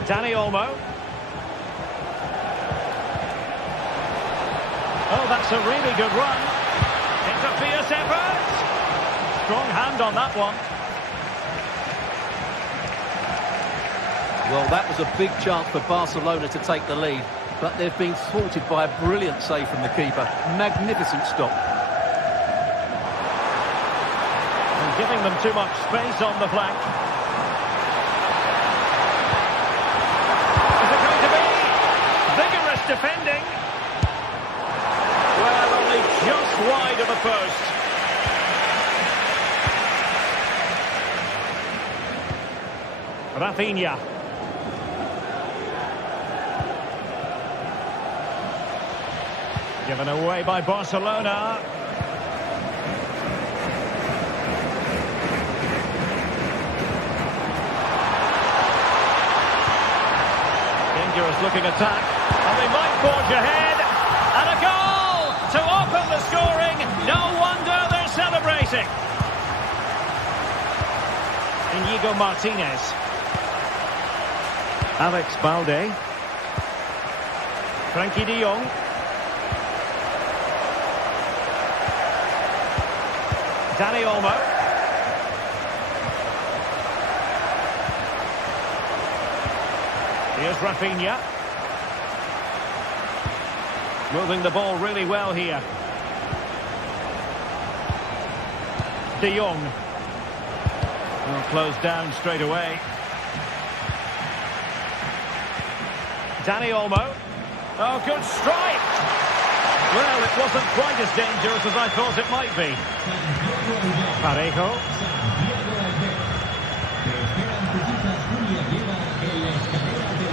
Dani Olmo. Oh, that's a really good run. It's a fierce effort. Strong hand on that one. Well, that was a big chance for Barcelona to take the lead, but they've been thwarted by a brilliant save from the keeper. Magnificent stop. And giving them too much space on the flank. Is it going to be? Vigorous defending. Well, only just wide of the post. Rafinha. Given away by Barcelona. Dangerous looking attack. And they might forge ahead. And a goal to open the scoring. No wonder they're celebrating. Inigo Martinez. Alex Balde. Frenkie de Jong. Dani Olmo. Here's Rafinha. Moving the ball really well here. De Jong. Will close down straight away. Dani Olmo. Oh, good strike! Well, it wasn't quite as dangerous as I thought it might be. Parejo.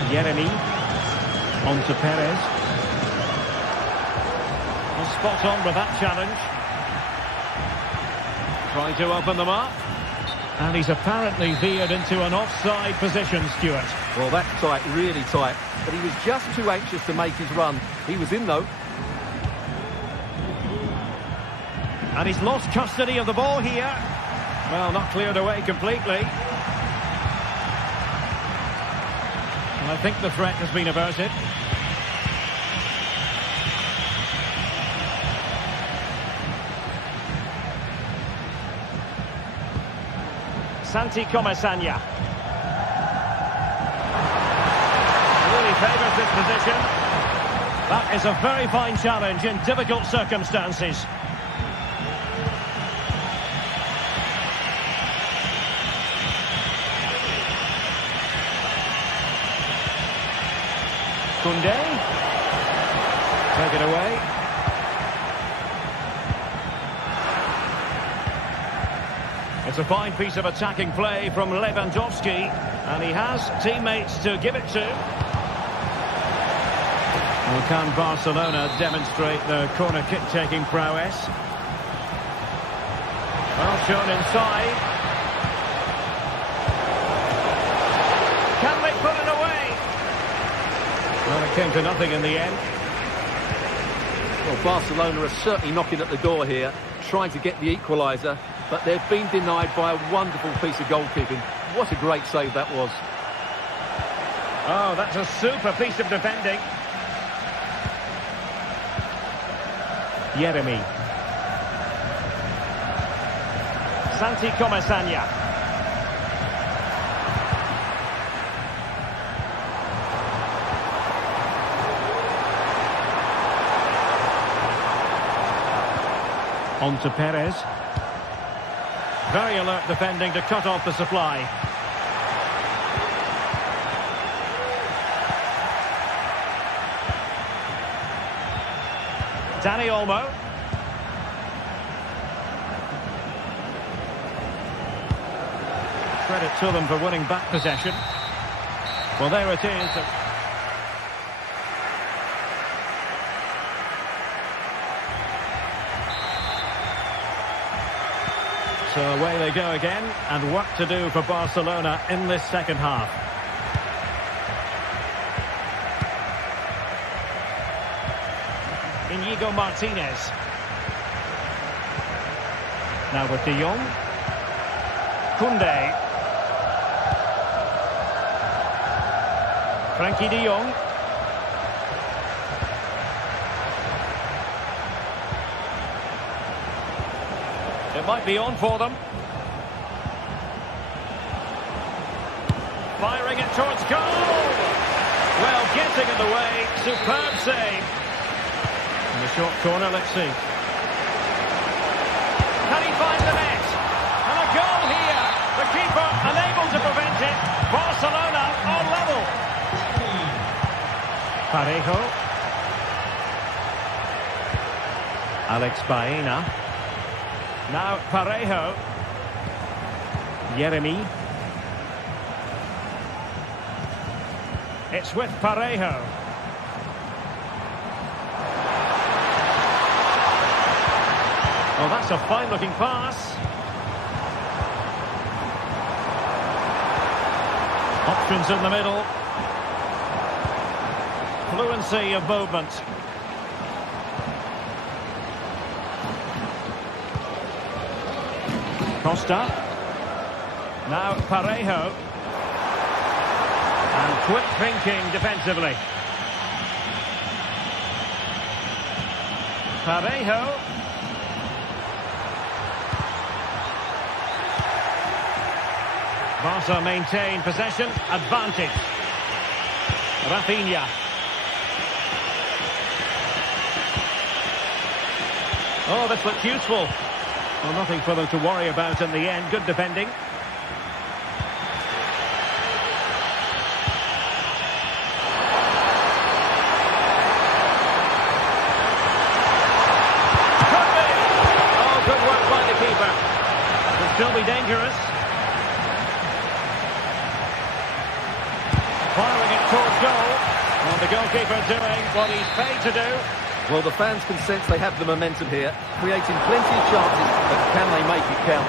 Yeremi. On to Perez. Well, spot on with that challenge. Trying to open them up. And he's apparently veered into an offside position, Stuart. Well, that's tight, really tight. But he was just too anxious to make his run. He was in, though. And he's lost custody of the ball here. Well, not cleared away completely. And I think the threat has been averted. Santi Comesaña. Really favours this position. That is a very fine challenge in difficult circumstances. Koundé. Take it away. It's a fine piece of attacking play from Lewandowski, and he has teammates to give it to. Well, can Barcelona demonstrate their corner kick-taking prowess? Well shown inside. Can they put it away? Well, it came to nothing in the end. Well, Barcelona are certainly knocking at the door here, trying to get the equaliser, but they've been denied by a wonderful piece of goalkeeping. What a great save that was. Oh, that's a super piece of defending. Yeremi. Santi Comesaña. On to Perez. Very alert defending to cut off the supply. Dani Olmo. Credit to them for winning back possession. Well, there it is. So away they go again, and work to do for Barcelona in this second half. Inigo Martinez. Now with De Jong. Koundé. Frankie De Jong. It might be on for them. Firing it towards goal. Well, getting in the way. Superb save. In the short corner, let's see. Can he find the net? And a goal here. The keeper unable to prevent it. Barcelona on level. Parejo. Alex Baena. Now Parejo. Yeremi. It's with Parejo. Well, that's a fine-looking pass. Options in the middle. Fluency of movement. Costa. Now Parejo. And quick thinking defensively. Parejo. Barca maintain possession, advantage. Rafinha. Oh, this looks useful. Well, nothing for them to worry about in the end. Good defending. Could be. Oh, good work by the keeper. Could still be dangerous. Firing it towards goal. Well, the goalkeeper doing what he's paid to do. Well, the fans can sense they have the momentum here, creating plenty of chances, but can they make it count?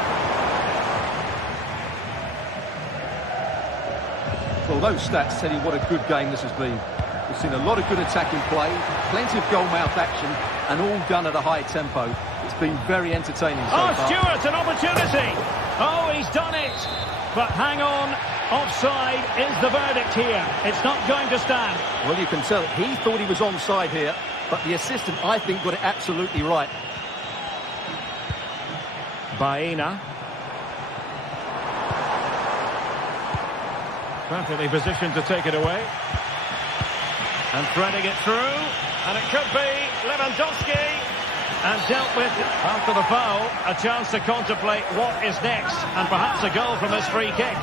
Well, those stats tell you what a good game this has been. We've seen a lot of good attacking play, plenty of goal-mouth action, and all done at a high tempo. It's been very entertaining so far. Stewart, an opportunity! Oh, he's done it! But hang on, offside is the verdict here. It's not going to stand. Well, you can tell he thought he was onside here. But the assistant, I think, got it absolutely right. Baena. Perfectly positioned to take it away. And threading it through. And it could be Lewandowski. And dealt with after the foul. A chance to contemplate what is next. And perhaps a goal from this free kick.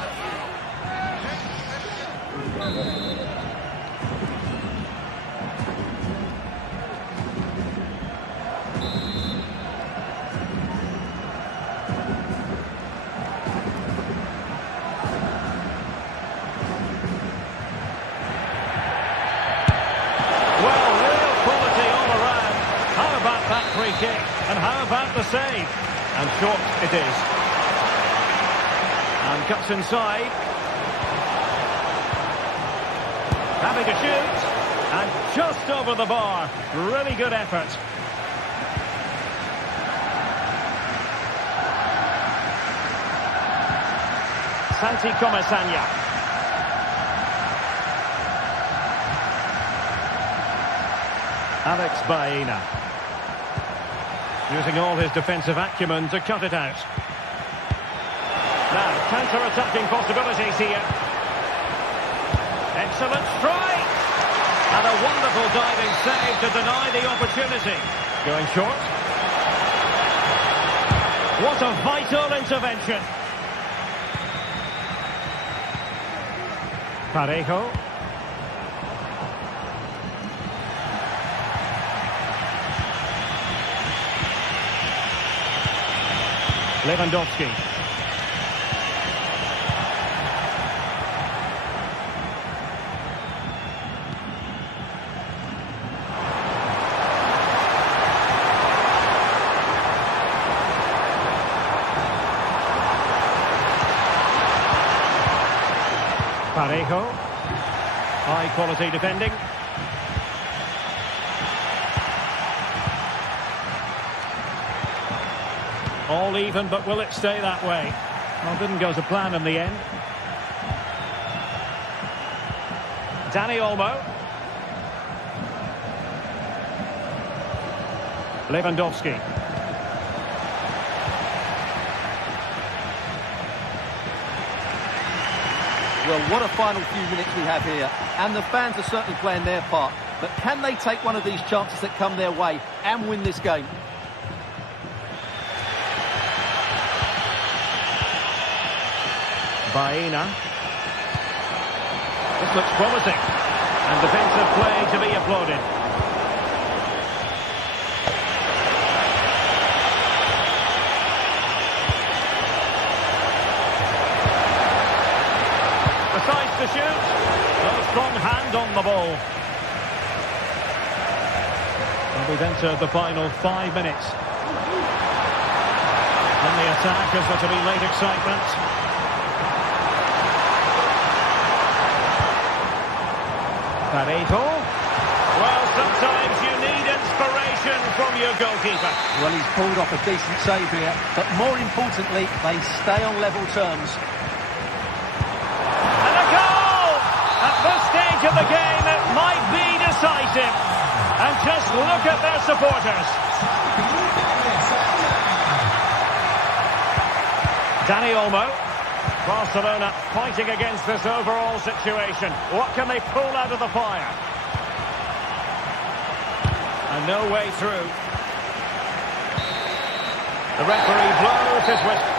kick. And how about the save? And short it is. And cuts inside. Having a shoot. And just over the bar. Really good effort. Santi Comesaña. Alex Baena. Using all his defensive acumen to cut it out. Now, counter-attacking possibilities here. Excellent strike! And a wonderful diving save to deny the opportunity. Going short. What a vital intervention. Parejo. Lewandowski. Parejo. High quality defending. All even, but will it stay that way? Well, didn't go to plan in the end. Dani Olmo. Lewandowski. Well, what a final few minutes we have here. And the fans are certainly playing their part. But can they take one of these chances that come their way and win this game? Baena. This looks promising. And defensive play to be applauded. Decides to shoot. A strong hand on the ball. And we've entered the final 5 minutes. And the attack is there to be late excitement. Parejo. Well, sometimes you need inspiration from your goalkeeper. Well, he's pulled off a decent save here, but more importantly, they stay on level terms. And a goal! At this stage of the game, it might be decisive. And just look at their supporters. Dani Olmo. Barcelona fighting against this overall situation. What can they pull out of the fire? And no way through. The referee blows his whistle.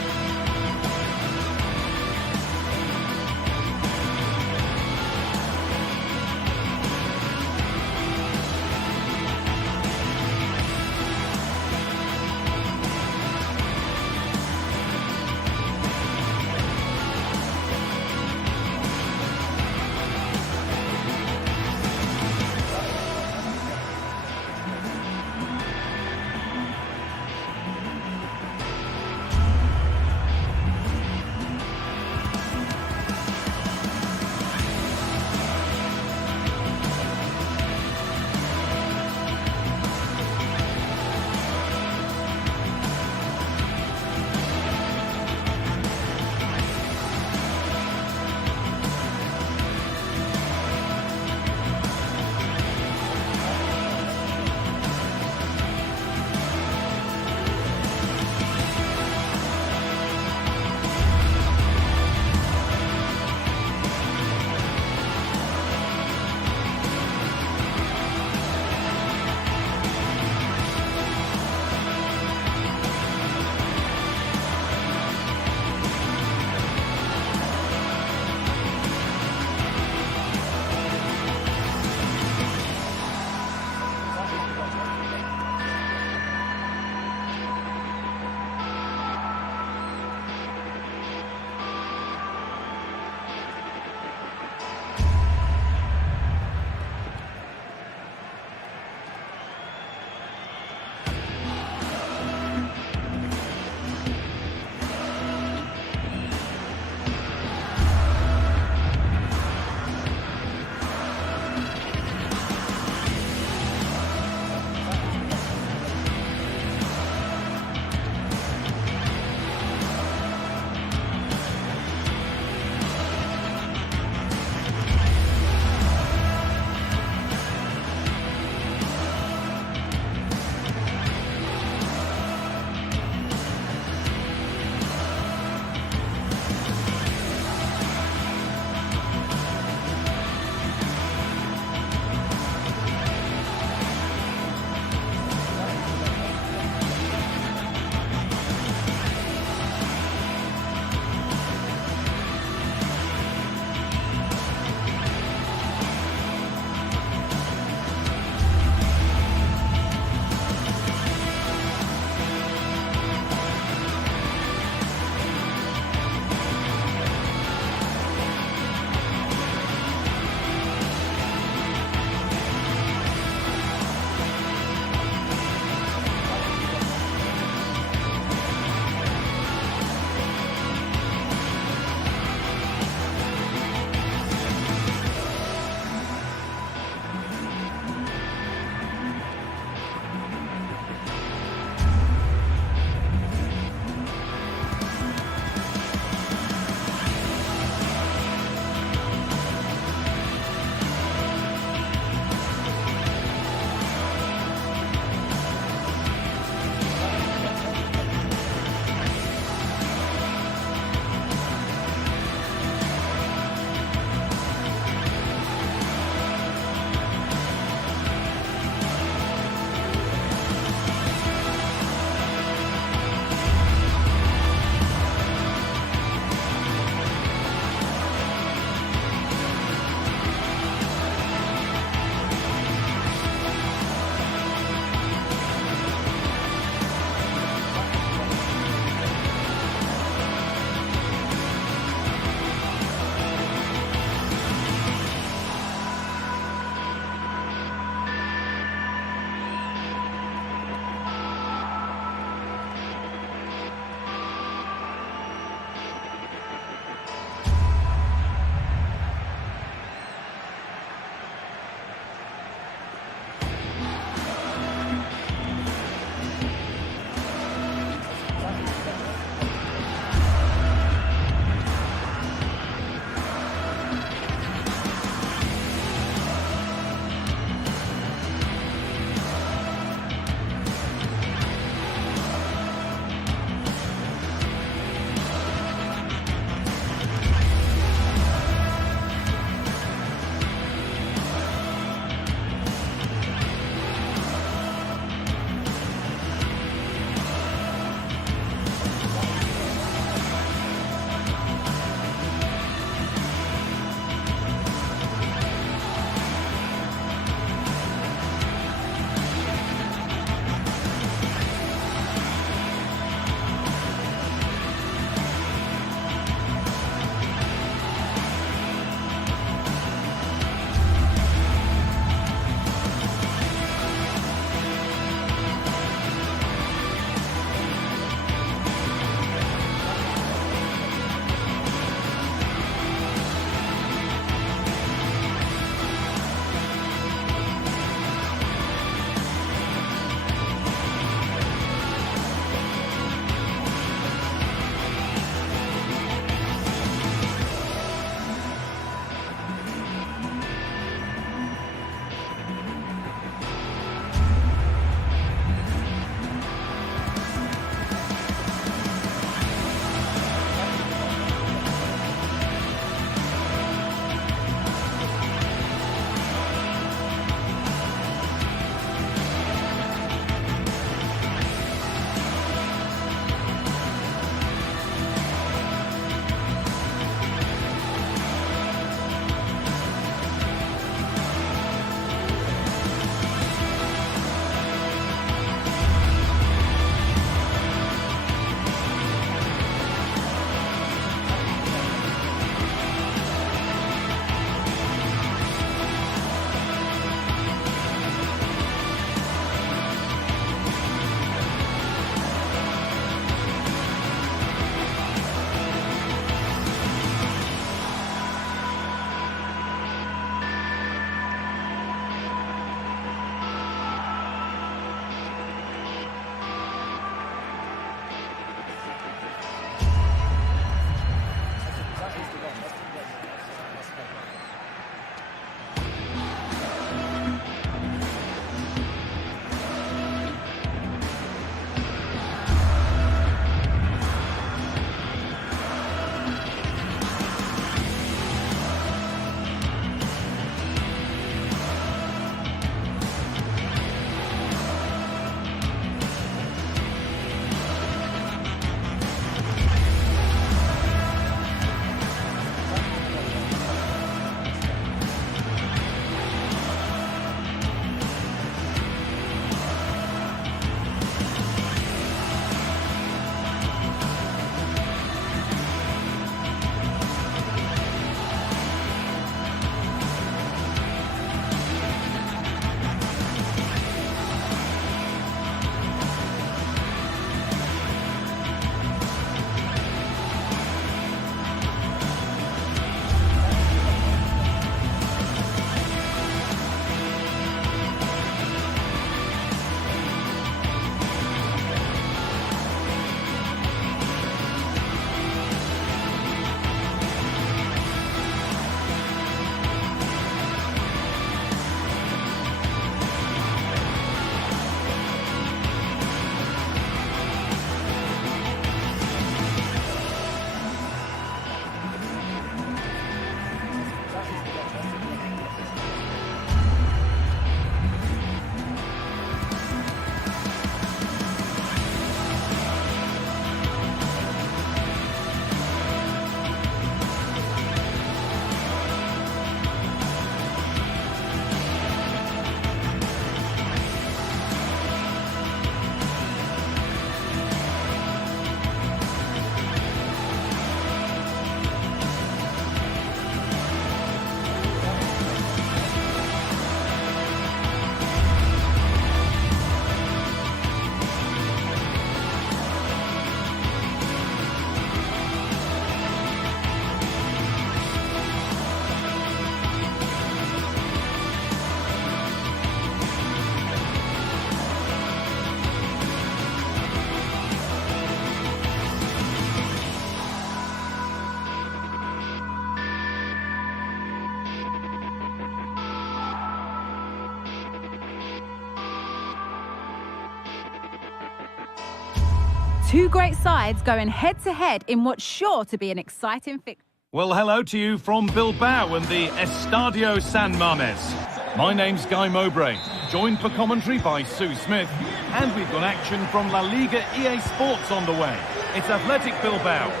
Two great sides going head-to-head in what's sure to be an exciting fixture. Well, hello to you from Bilbao and the Estadio San Mamés. My name's Guy Mowbray, joined for commentary by Sue Smith, and we've got action from La Liga EA Sports on the way. It's Athletic Bilbao.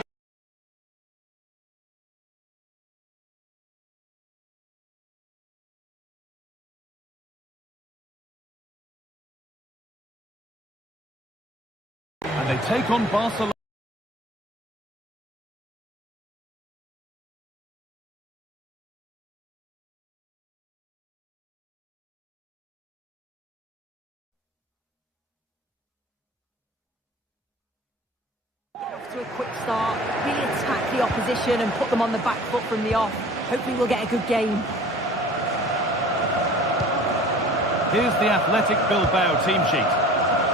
And they take on Barcelona. Off to a quick start, really attack the opposition and put them on the back foot from the off. Hopefully we'll get a good game. Here's the Athletic Bilbao team sheet.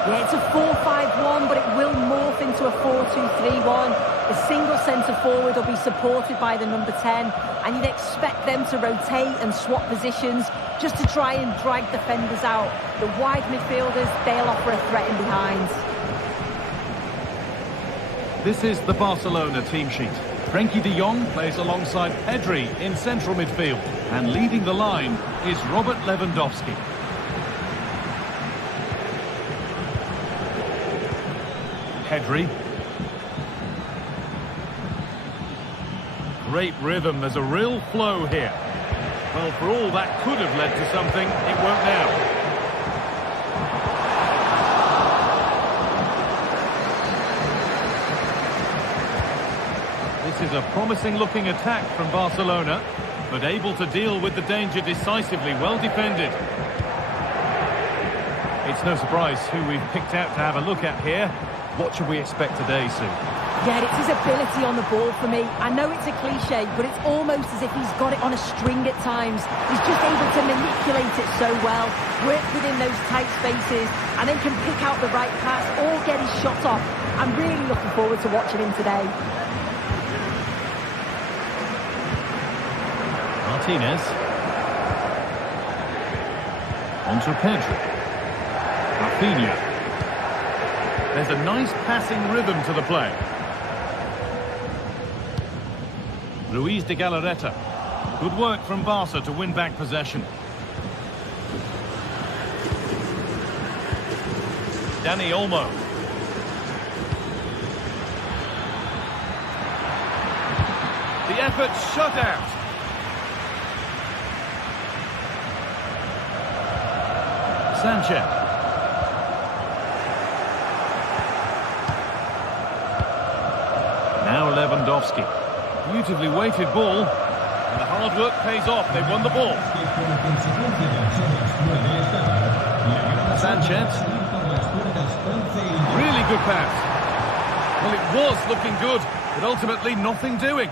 Yeah, it's a 4-5-1, but it will morph into a 4-2-3-1. The single centre-forward will be supported by the number 10, and you'd expect them to rotate and swap positions just to try and drag defenders out. The wide midfielders, they'll offer a threat in behind. This is the Barcelona team sheet. Frenkie de Jong plays alongside Pedri in central midfield, and leading the line is Robert Lewandowski. Pedri. Great rhythm, there's a real flow here. Well, for all that could have led to something, it won't now. This is a promising looking attack from Barcelona, but able to deal with the danger decisively, well defended. It's no surprise who we've picked out to have a look at here. What should we expect today, Sue? Yeah, it's his ability on the ball for me. I know it's a cliche, but it's almost as if he's got it on a string at times. He's just able to manipulate it so well, work within those tight spaces, and then can pick out the right pass or get his shot off. I'm really looking forward to watching him today. Martinez. On to Pedri. Rafinha. There's a nice passing rhythm to the play. Ruiz de Galarreta. Good work from Barca to win back possession. Dani Olmo. The effort shut out. Sanchez. Now Lewandowski. Beautifully weighted ball. And the hard work pays off. They've won the ball. Sanchez. Really good pass. Well, it was looking good, but ultimately nothing doing.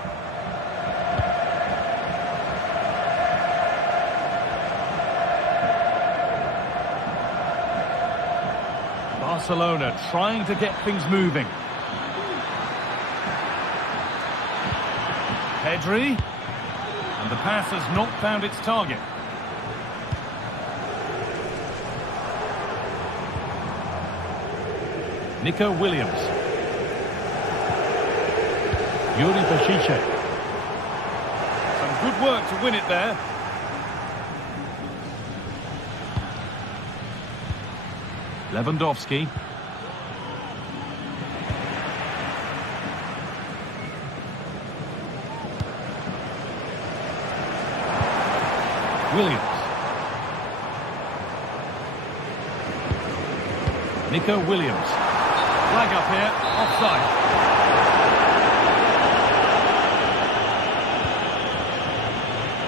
Barcelona trying to get things moving. Pedri, and the pass has not found its target. Nico Williams. Yuri Pashiche. Some good work to win it there. Lewandowski. Williams. Nico Williams. Flag up here, offside.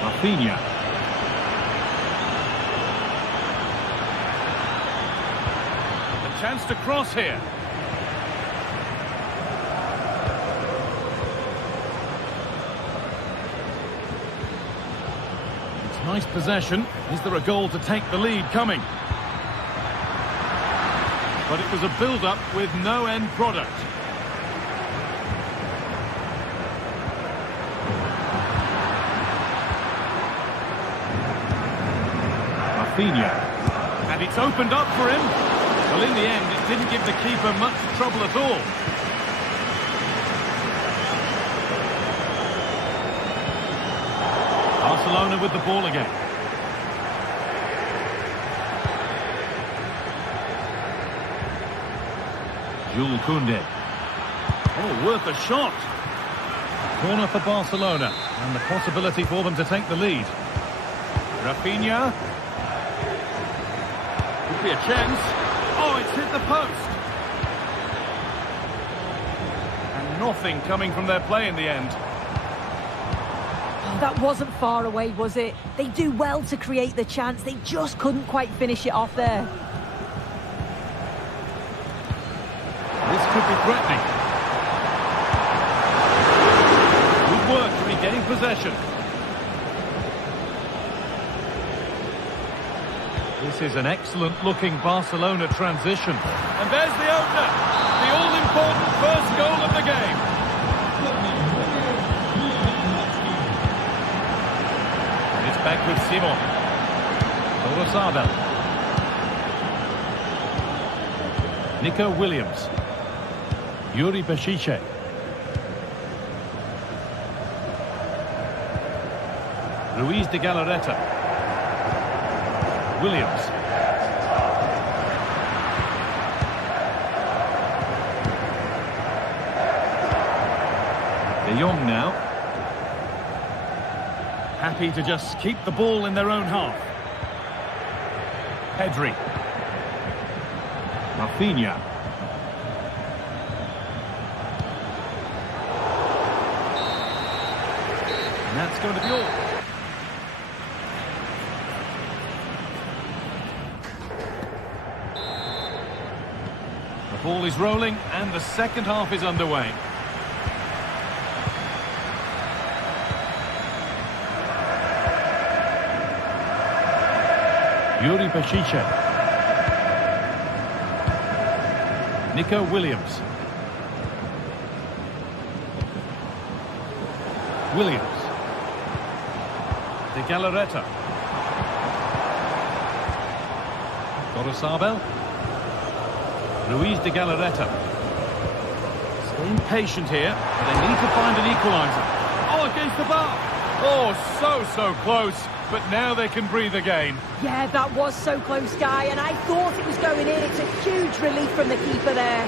Rafinha. A chance to cross here. Nice possession. Is there a goal to take the lead coming? But it was a build-up with no end product. Rafinha. And it's opened up for him. Well, in the end, it didn't give the keeper much trouble at all. Barcelona with the ball again. Jules Koundé. Oh, worth a shot. Corner for Barcelona, and the possibility for them to take the lead. Rafinha. Could be a chance. Oh, it's hit the post. And nothing coming from their play in the end. Oh, that wasn't far away, was it? They do well to create the chance. They just couldn't quite finish it off there. This could be threatening. Good work regaining possession. This is an excellent-looking Barcelona transition. And there's the opener. The all-important first goal of the game. It's back with Simon. Orozabal. Nico Williams. Yuri Bešice. Luis de Galarreta. Williams. De Jong now. Happy to just keep the ball in their own half. Pedri. Rafinha. And that's going to be all. The ball is rolling and the second half is underway. Yuri Bešice. Nico Williams. Williams. De Galarreta. Orozabal. Luis de Galarreta. Staying patient here, but they need to find an equaliser. Oh, against the bar. Oh, so close. But now they can breathe again. Yeah, that was so close, Guy, and I thought it was going in. It's a huge relief from the keeper there.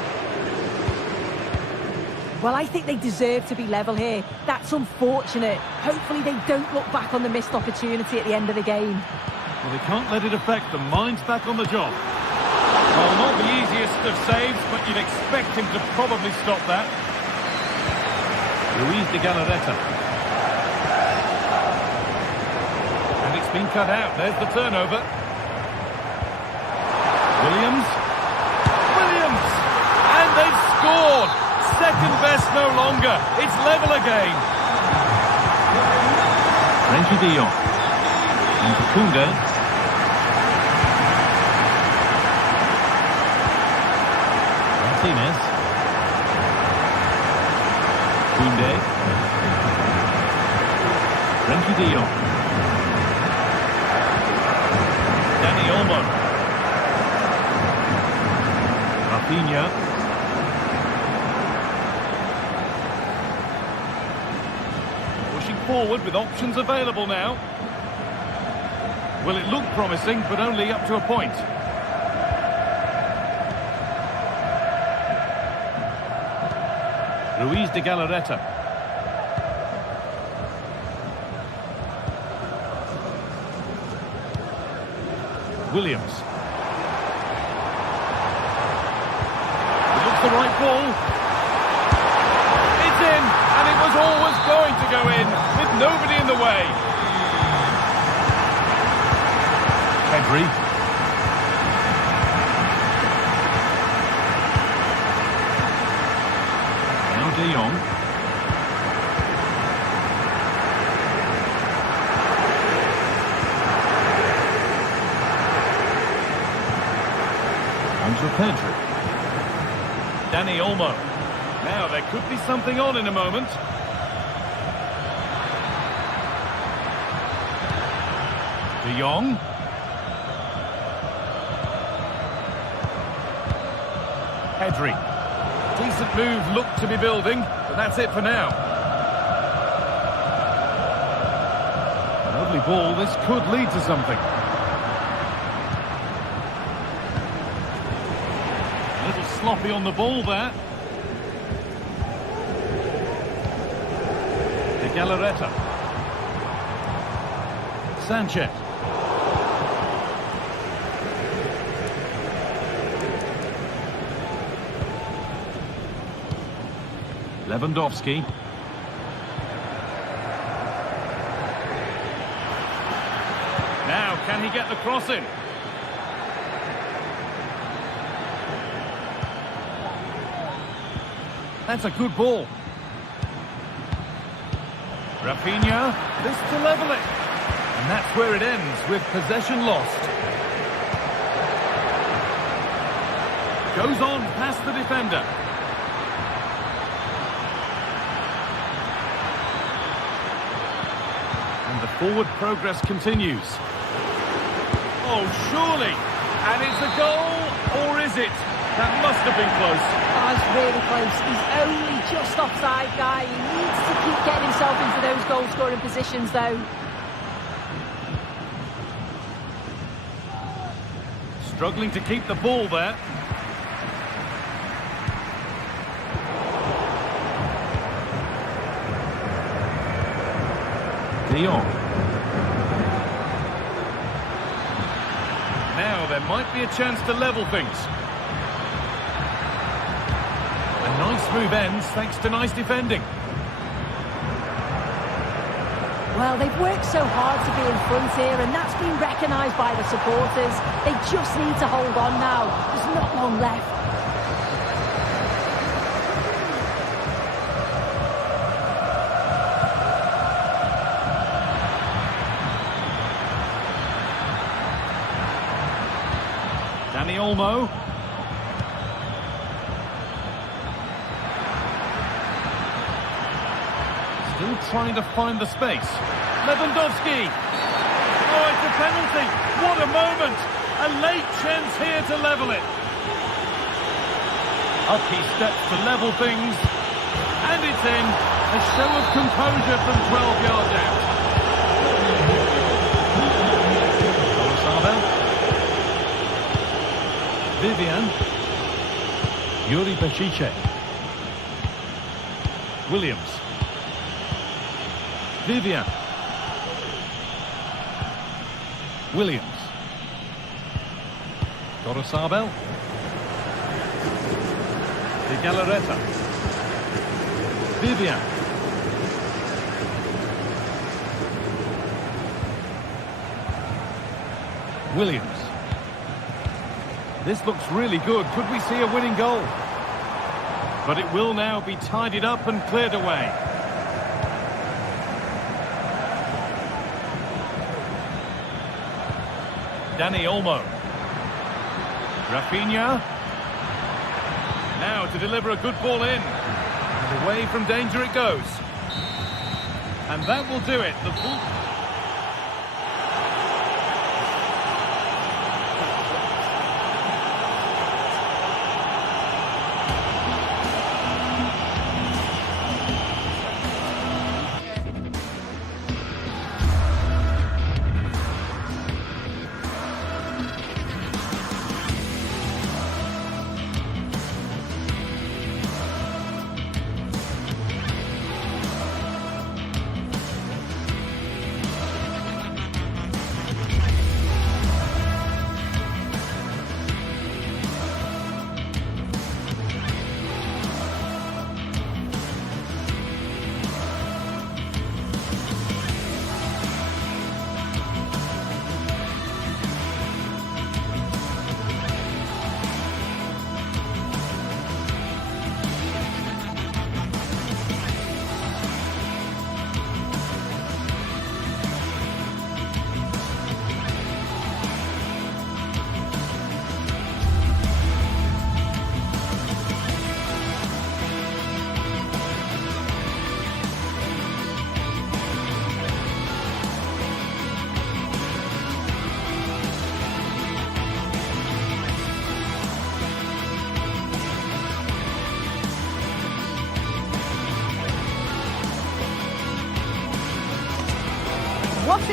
Well, I think they deserve to be level here. That's unfortunate. Hopefully they don't look back on the missed opportunity at the end of the game. Well, they can't let it affect them. Mind's back on the job. Well, not the easiest of saves, but you'd expect him to probably stop that. Luis de Galarreta. And it's been cut out. There's the turnover. Williams. Williams! And they've scored! Second best no longer. It's level again. Frenkie de Jong. And Koundé. Martinez. Koundé. Frenkie de Jong. Dani Olmo. Rafinha. Pushing forward with options available now. Well, it looked promising, but only up to a point. Luis de Galarreta. Williams. It looks the right ball. It's in, and it was always going to go in, with nobody in the way. Pedri. Now De Jong. Under Pedri. Dani Olmo. Now there could be something on in a moment. De Jong. Pedri. Decent move, looked to be building, but that's it for now. Lovely ball, this could lead to something. A little sloppy on the ball there. De Galarreta. Sanchez. Lewandowski. Now, can he get the cross in? That's a good ball. Rafinha, this to level it. And that's where it ends, with possession lost. Goes on past the defender. And the forward progress continues. Oh, surely. And it's a goal, or is it? That must have been close. Oh, it's really close. He's only just offside, guy. He needs to keep getting himself into those goal-scoring positions, though. Struggling to keep the ball there. De Jong. Now there might be a chance to level things. A nice move ends thanks to nice defending. Well, they've worked so hard to be in front here, and that's been recognised by the supporters. They just need to hold on now. There's not long left. Dani Olmo. Still trying to find the space. Lewandowski. Oh, it's a penalty. What a moment. A late chance here to level it. Up he steps to level things. And it's in. A show of composure from 12 yards out. Vivian. Yuri Pechice. Williams. Vivian. Williams. Gorosabel. De Galarreta. Vivian. Williams. This looks really good. Could we see a winning goal? But it will now be tidied up and cleared away. Dani Olmo. Rafinha. Now to deliver a good ball in. And away from danger it goes. And that will do it. The full...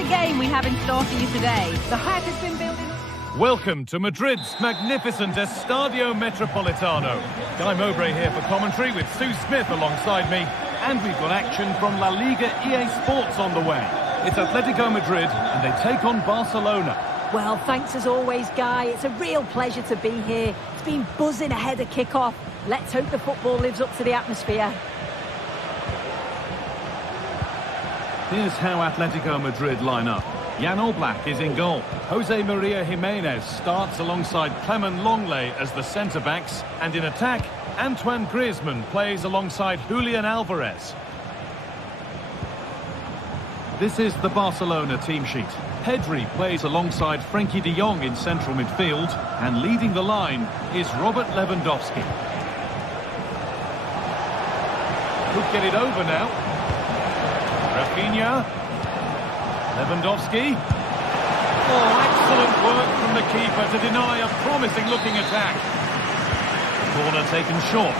a game we have in store for you today. The hype has been building. Welcome to Madrid's magnificent Estadio Metropolitano. Guy Mowbray here for commentary with Sue Smith alongside me. And we've got action from La Liga Sports on the way. It's Atletico Madrid and they take on Barcelona. Well, thanks as always, Guy. It's a real pleasure to be here. It's been buzzing ahead of kick-off. Let's hope the football lives up to the atmosphere. Here's how Atletico Madrid line up. Jan Oblak is in goal. Jose Maria Jimenez starts alongside Clement Longley as the centre-backs. And in attack, Antoine Griezmann plays alongside Julian Alvarez. This is the Barcelona team sheet. Pedri plays alongside Frenkie de Jong in central midfield. And leading the line is Robert Lewandowski. Could get it over now. Rafinha. Lewandowski. Oh, excellent work from the keeper to deny a promising-looking attack. Corner taken short.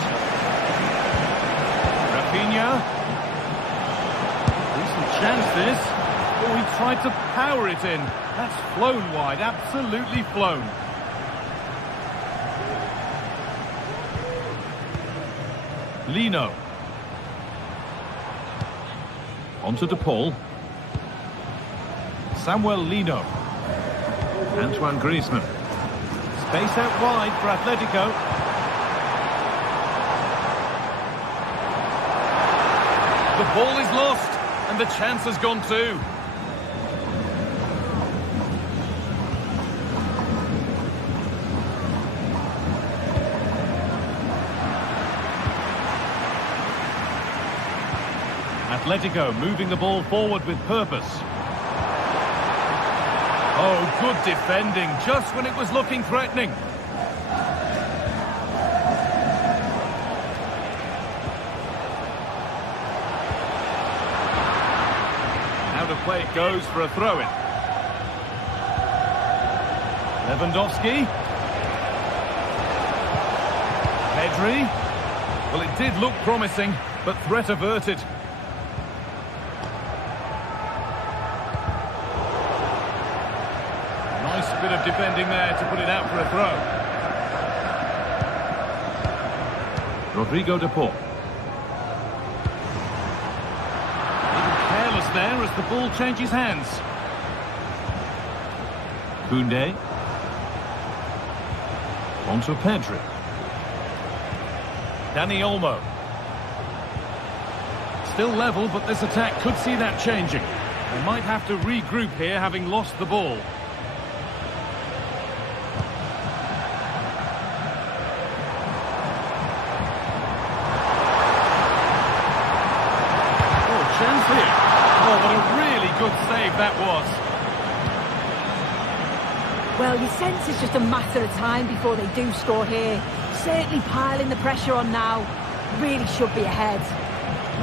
Rafinha. Decent chance this. Oh, he tried to power it in. That's flown wide, absolutely flown. Lino. Onto De Paul. Samuel Lino. Antoine Griezmann. Space out wide for Atletico. The ball is lost and the chance has gone too. Atletico moving the ball forward with purpose. Oh, good defending, just when it was looking threatening. Out of play it goes for a throw-in. Lewandowski. Pedri. Well, it did look promising, but threat averted. Nice bit of defending there to put it out for a throw. Rodrigo De Paul. Careless there as the ball changes hands. Koundé. Onto Pedri. Dani Olmo. Still level, but this attack could see that changing. They might have to regroup here, having lost the ball. Chance here. Oh, what a really good save that was. Well, you sense it's just a matter of time before they do score here. Certainly piling the pressure on now. Really should be ahead.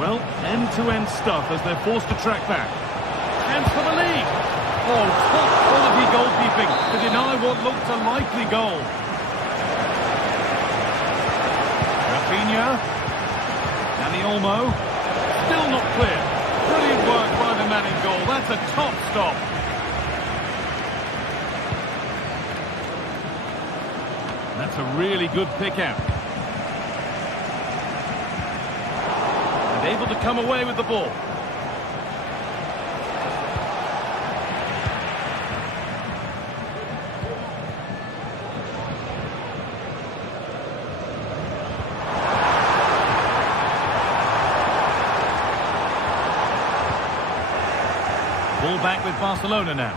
Well, end-to-end stuff as they're forced to track back. Chance for the lead. Oh, top-quality goalkeeping to deny what looked a likely goal. Rafinha. Dani Olmo. Still not clear. Brilliant work by the man in goal. That's a top stop. That's a really good pick out. And able to come away with the ball. Ball back with Barcelona now.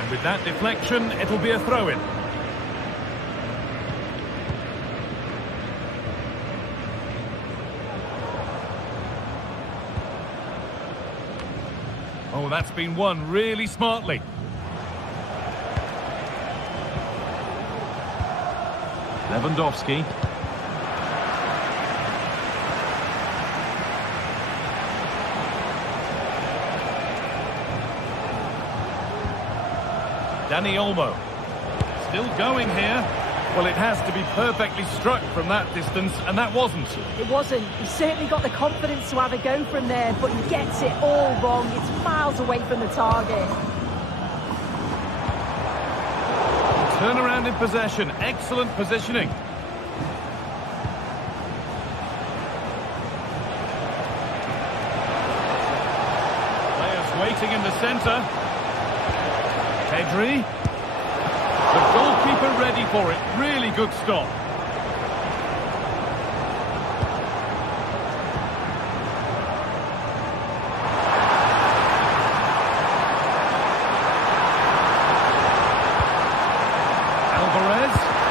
And with that deflection, it'll be a throw-in. Oh, that's been won really smartly. Lewandowski. Dani Olmo. Still going here. Well, it has to be perfectly struck from that distance, and that wasn't. It wasn't. He certainly got the confidence to have a go from there, but he gets it all wrong. It's miles away from the target. Turnaround in possession. Excellent positioning. Players waiting in the centre. Pedri. The goalkeeper ready for it. Really good stop.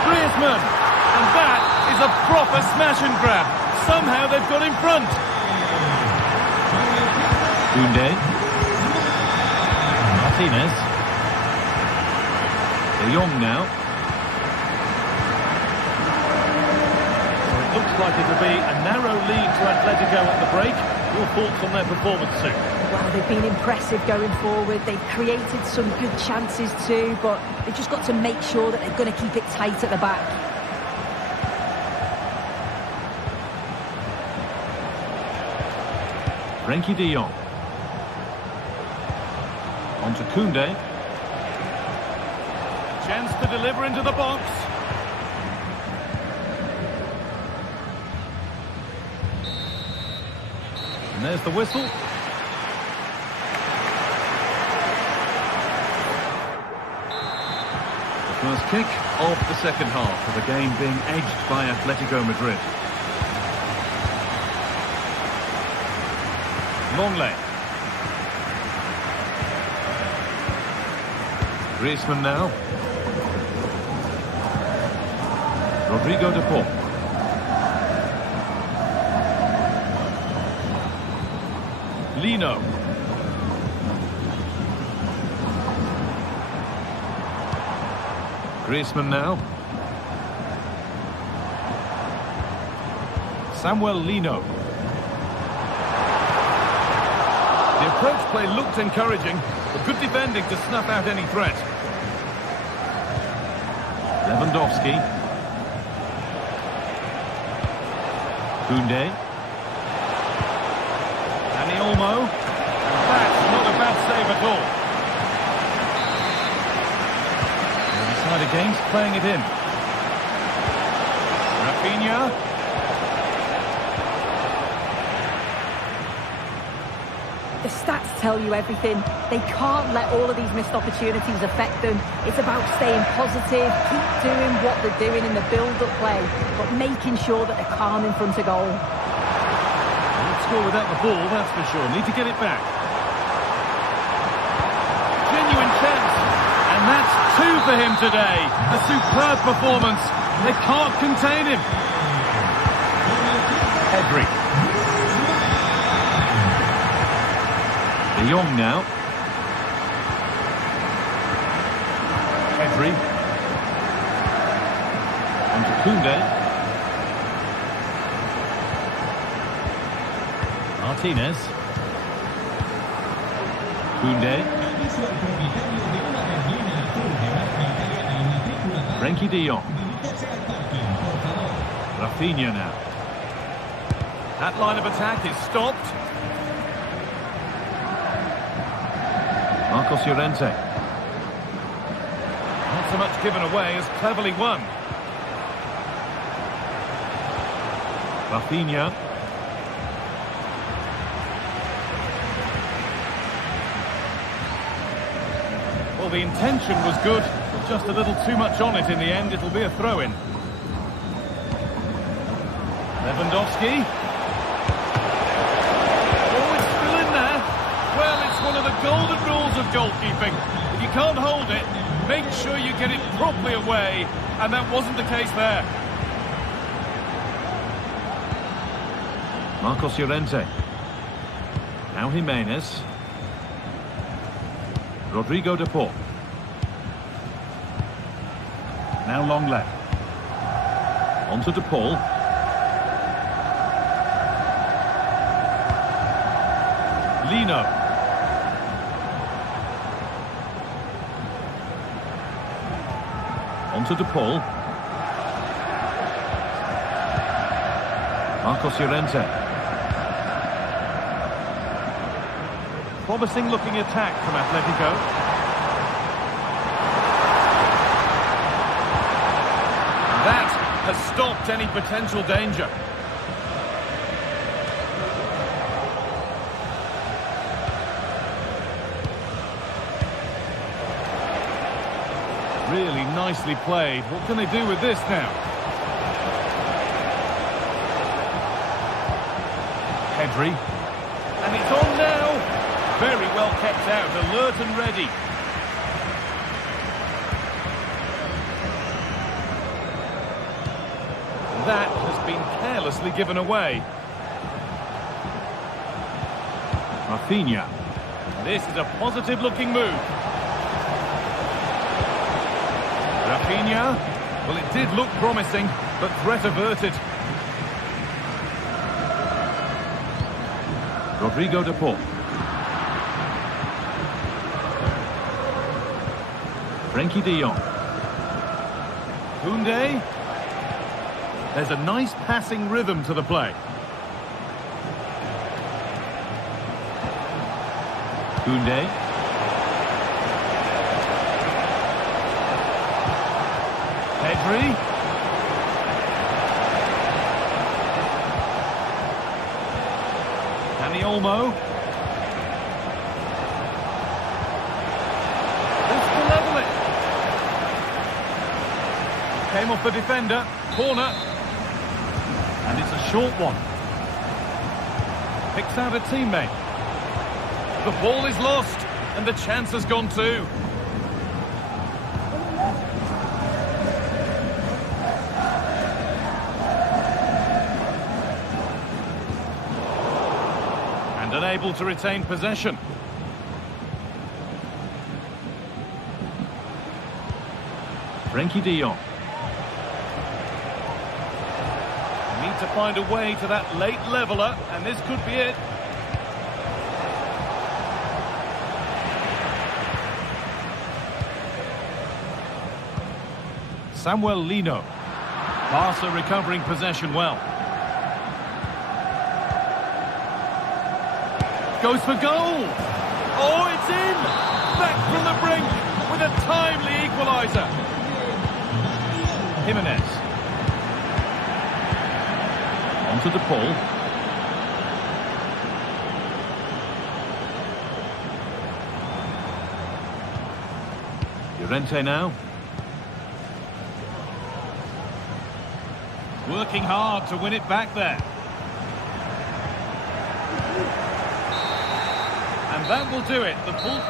Griezmann, and that is a proper smash and grab. Somehow they've got in front. Koundé. Martinez. De Jong now. So it looks like it'll be a narrow lead to Atletico at the break. Your thoughts on their performance, Sue? Well, they've been impressive going forward. They've created some good chances too, but they've just got to make sure that they're going to keep it tight at the back. Frenkie de Jong. On to Koundé. Chance to deliver into the box. And there's the whistle. The first kick of the second half, with the game being edged by Atletico Madrid. Longley. Griezmann now. Rodrigo de Paul. Lino. Griezmann now. Samuel Lino. The approach play looked encouraging, but good defending to snuff out any threat. Lewandowski. Koundé. Dani Olmo. That's not a bad save at all. The side against playing it in. Rafinha. The stats tell you everything. They can't let all of these missed opportunities affect them. It's about staying positive, keep doing what they're doing in the build-up play, but making sure that they're calm in front of goal. Won't score without the ball, that's for sure. Need to get it back. Genuine chance. And that's two for him today. A superb performance. They can't contain him. Pedri. De Jong now. Pedri. On to Koundé. Martinez. Koundé. Frenkie de Jong. Rafinha now. That line of attack is stopped. Marcos Llorente. Not so much given away as cleverly won. Rafinha. Well, the intention was good, but just a little too much on it in the end. It'll be a throw-in. Lewandowski. Oh, it's still in there. Well, it's one of the golden rules of goalkeeping. If you can't hold it, make sure you get it properly away, and that wasn't the case there. Marcos Llorente. Now Jimenez. Rodrigo de Paul. Now Longley. On to de Paul. Lino. On to de Paul. Marcos Llorente. Promising looking attack from Atletico. That has stopped any potential danger. Really nicely played. What can they do with this now? Pedri. And it's on now. Very well kept out, alert and ready. That has been carelessly given away. Rafinha. This is a positive looking move. Rafinha. Well, it did look promising, but threat averted. Rodrigo de Paul. Frenkie de Jong. Koundé. There's a nice passing rhythm to the play. Koundé. Pedri. Dani Olmo. This to level it. Came off the defender. Corner. And it's a short one. Picks out a teammate. The ball is lost, and the chance has gone too. And unable to retain possession. Frenkie de Jong. Need to find a way to that late leveller, and this could be it. Samuel Lino. Barca recovering possession well. Goes for goal. Oh, it's in. Back from the brink with a timely equaliser. Jimenez. Onto de Paul. Llorente now. Working hard to win it back there. And that will do it. The full...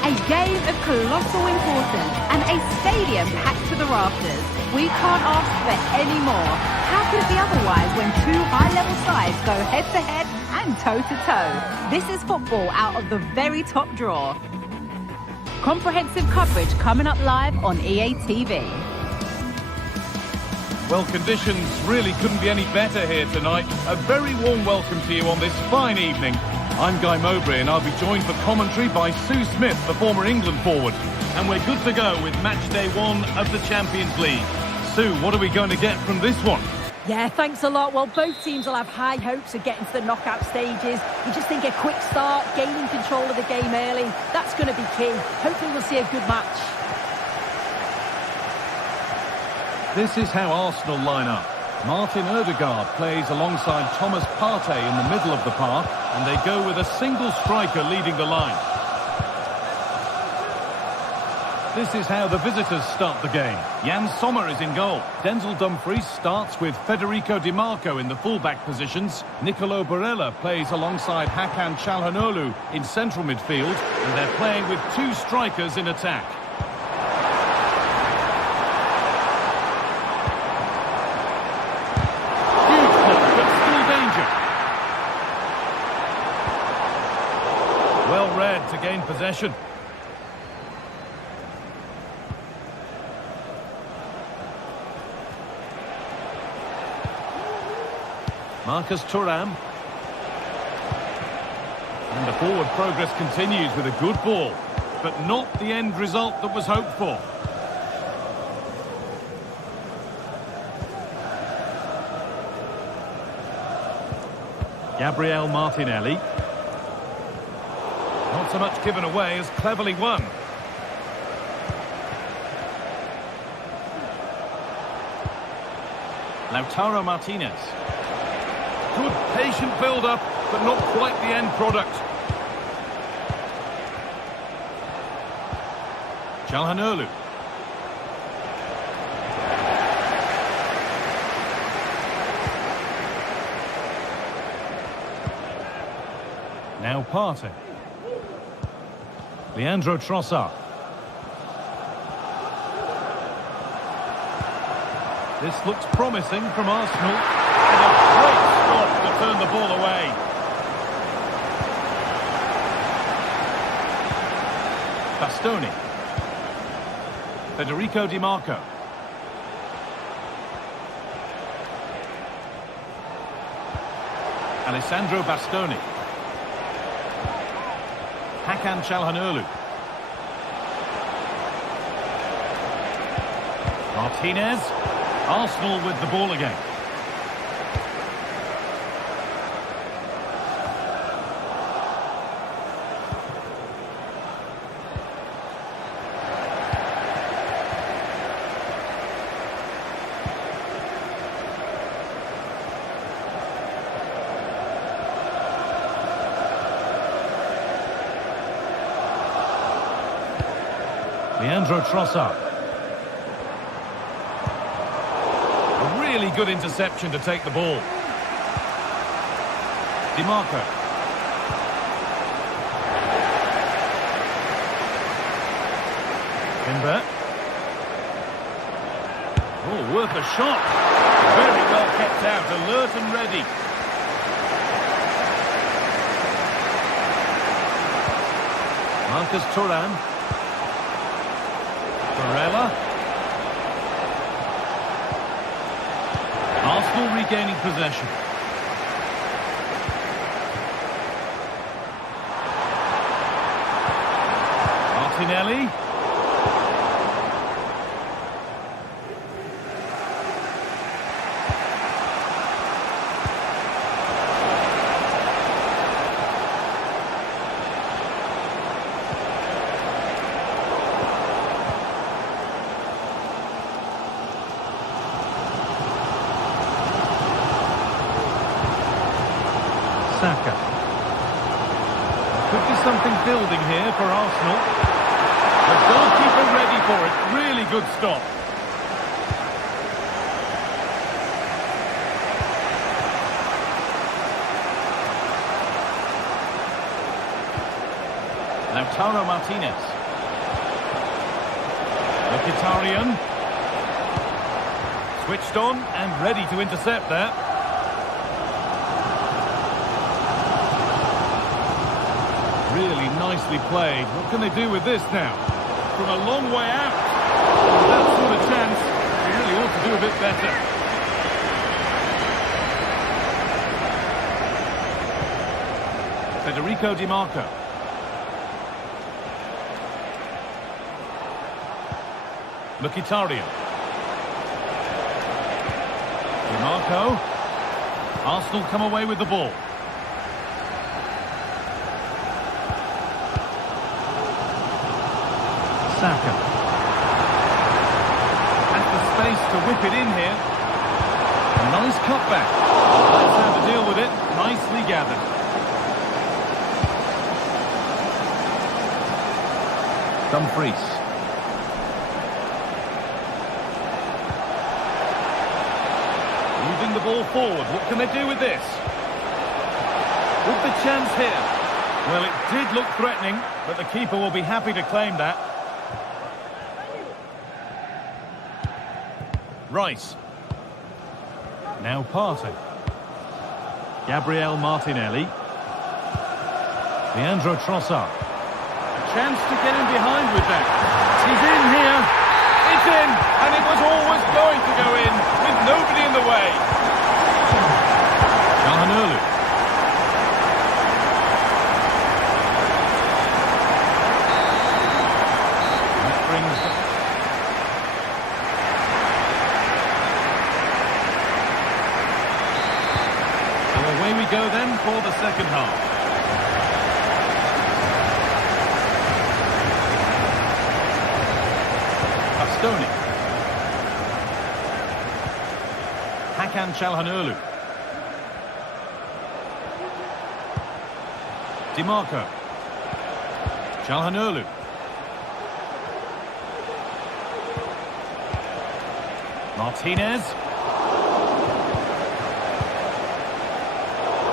A game of colossal importance and a stadium packed to the rafters. We can't ask for any more. How could it be otherwise when two high-level sides go head-to-head and toe-to-toe? This is football out of the very top drawer. Comprehensive coverage coming up live on EA TV. Well, conditions really couldn't be any better here tonight. A very warm welcome to you on this fine evening. I'm Guy Mowbray and I'll be joined for commentary by Sue Smith, the former England forward. And we're good to go with match day 1 of the Champions League. Sue, what are we going to get from this one? Yeah, thanks a lot. Well, both teams will have high hopes of getting to the knockout stages. You just think a quick start, gaining control of the game early, that's going to be key. Hopefully we'll see a good match. This is how Arsenal line up. Martin Ødegaard plays alongside Thomas Partey in the middle of the path, and they go with a single striker leading the line. This is how the visitors start the game. Jan Sommer is in goal. Denzel Dumfries starts with Federico Di Marco in the full-back positions. Nicolo Barella plays alongside Hakan Çalhanoğlu in central midfield, and they're playing with 2 strikers in attack. Well read to gain possession. Marcus Thuram. And the forward progress continues with a good ball, but not the end result that was hoped for. Gabriel Martinelli. Not so much given away as cleverly won. Lautaro Martinez. Good patient build-up, but not quite the end product. Çalhanoğlu. Now Partey. Leandro Trossard. This looks promising from Arsenal. And a great stop to turn the ball away. Bastoni. Federico Di Marco. Alessandro Bastoni. Hakan Çalhanoğlu. Martinez. Arsenal with the ball again. Leandro Trossard. A really good interception to take the ball. Di Marco. Timber. Oh, worth a shot. Very well kept out, alert and ready. Marcus Thuram. Barella. Arsenal regaining possession. Martinelli. Saka. Could be something building here for Arsenal. The goalkeeper ready for it. Really good stop. Lautaro Martinez. Mkhitaryan. Switched on and ready to intercept there. Really nicely played. What can they do with this now? From a long way out. With that sort of chance, they really ought to do a bit better. Federico Di Marco. Mkhitaryan. Di Marco. Arsenal come away with the ball. Saka. Has the space to whip it in here. A nice cutback. That's how to deal with it. Nicely gathered. Dumfries. Moving the ball forward. What can they do with this? With the chance here. Well, it did look threatening, but the keeper will be happy to claim that. Rice. Now Partey. Gabriel Martinelli. Leandro Trossard. A chance to get in behind with that. He's in here. It's in. And it was always going to go in with nobody in the way. Calhanoglu. That brings... So away we go then for the second half. Bastoni. Hakan Çalhanoğlu. Di Marco. Çalhanoğlu. Martinez.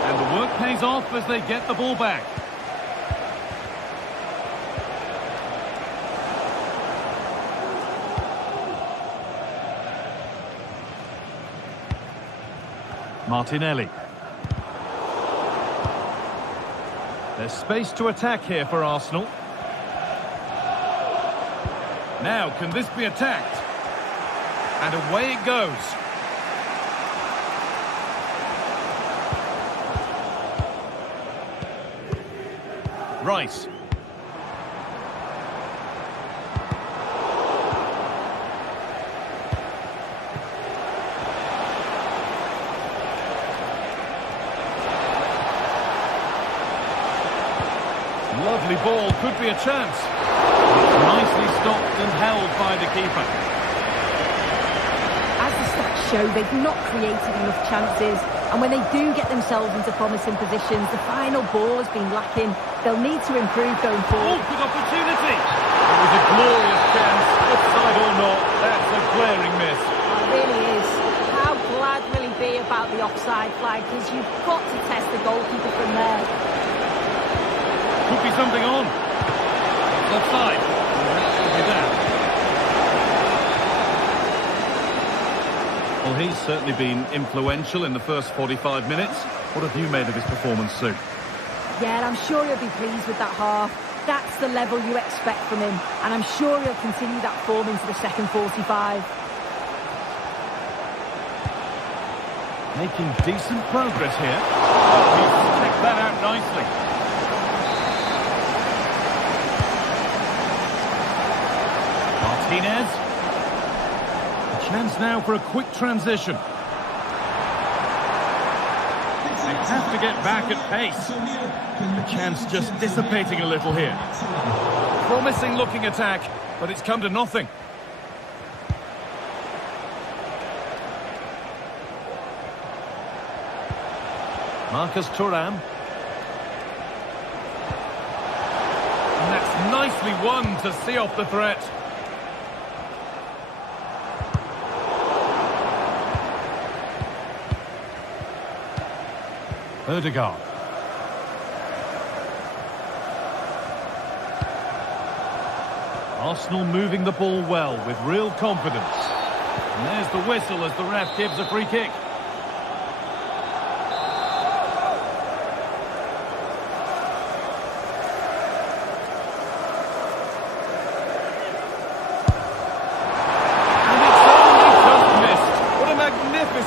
And the work pays off as they get the ball back. Martinelli. There's space to attack here for Arsenal. Now, can this be attacked? And away it goes. Rice. Lovely ball, could be a chance. Nicely stopped and held by the keeper. As the stats show, they've not created enough chances, and when they do get themselves into promising positions, the final ball has been lacking. They'll need to improve going forward. Oh, good opportunity! It was a glorious chance, offside or not, that's a glaring miss. It really is. How glad will he be about the offside flag, because you've got to test the goalkeeper from there. Could be something on. Offside. That could be that. Well, he's certainly been influential in the first 45 minutes. What have you made of his performance, Sue? Yeah, I'm sure he'll be pleased with that half. That's the level you expect from him, and I'm sure he'll continue that form into the second 45. Making decent progress here. He's checked that out nicely. Martinez. A chance now for a quick transition. They have to get back at pace. The chance just dissipating a little here. Promising looking attack, but it's come to nothing. Marcus Thuram. And that's nicely won to see off the threat. Ødegaard. Arsenal moving the ball well with real confidence. And there's the whistle as the ref gives a free kick.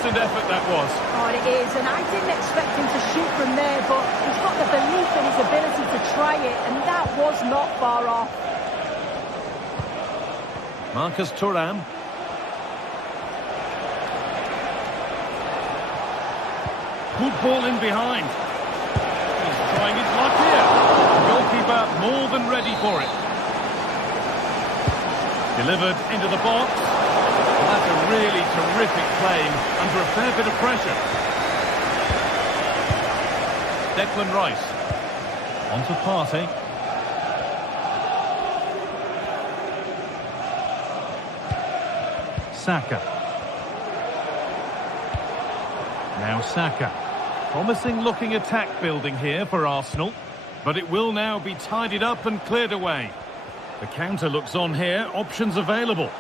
Effort that was. Oh, it is, and I didn't expect him to shoot from there, but he's got the belief in his was not far off. Marcus Thuram. Good ball in behind. He's trying his luck here. The goalkeeper more than ready for it. Delivered into the box. Well, that's a really terrific claim under a fair bit of pressure. Declan Rice. On to Partey. Saka. Now Saka. Promising looking attack building here for Arsenal, but it will now be tidied up and cleared away. The counter looks on here, options available.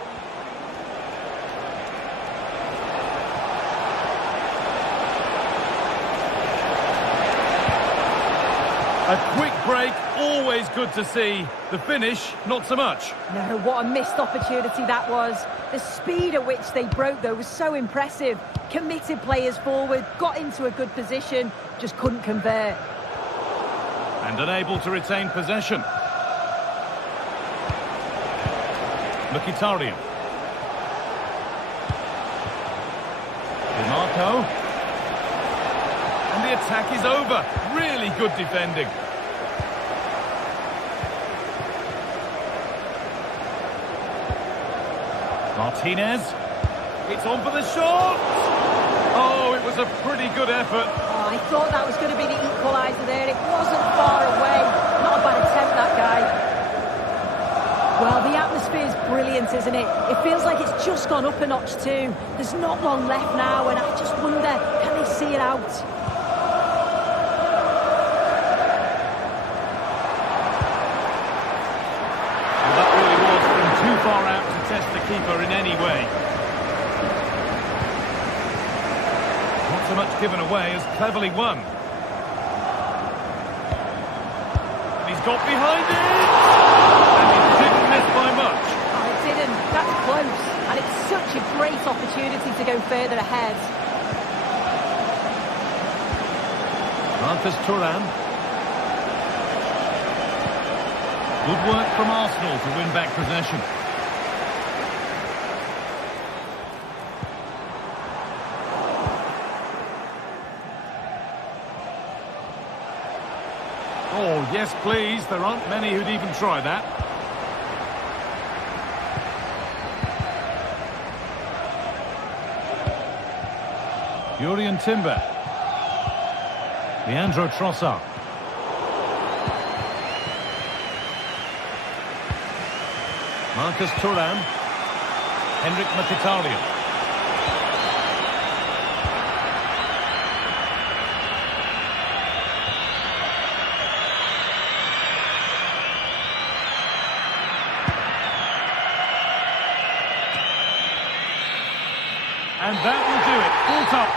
A quick break, always good to see. The finish, not so much. No, what a missed opportunity that was. The speed at which they broke, though, was so impressive. Committed players forward, got into a good position, just couldn't convert. And unable to retain possession. Mkhitaryan. DiMarco. And the attack is over. Really good defending. Martinez. It's on for the shot. Oh, it was a pretty good effort. Oh, I thought that was going to be the equaliser there. It wasn't far away. Not a bad attempt, that guy. Well, the atmosphere's brilliant, isn't it? It feels like it's just gone up a notch too. There's not long left now, and I just wonder, can they see it out? Well, that really was from too far out to test the keeper in any way. Not so much given away as cleverly won. And he's got behind it! And he didn't miss by much. Oh, it didn't. That's close. And it's such a great opportunity to go further ahead. Marcus Thuram. Good work from Arsenal to win back possession. Oh, yes, please. There aren't many who'd even try that. Jurrien Timber. Leandro Trossard. Marcus Thuram. Henrik Mkhitaryan. And that will do it. Full top.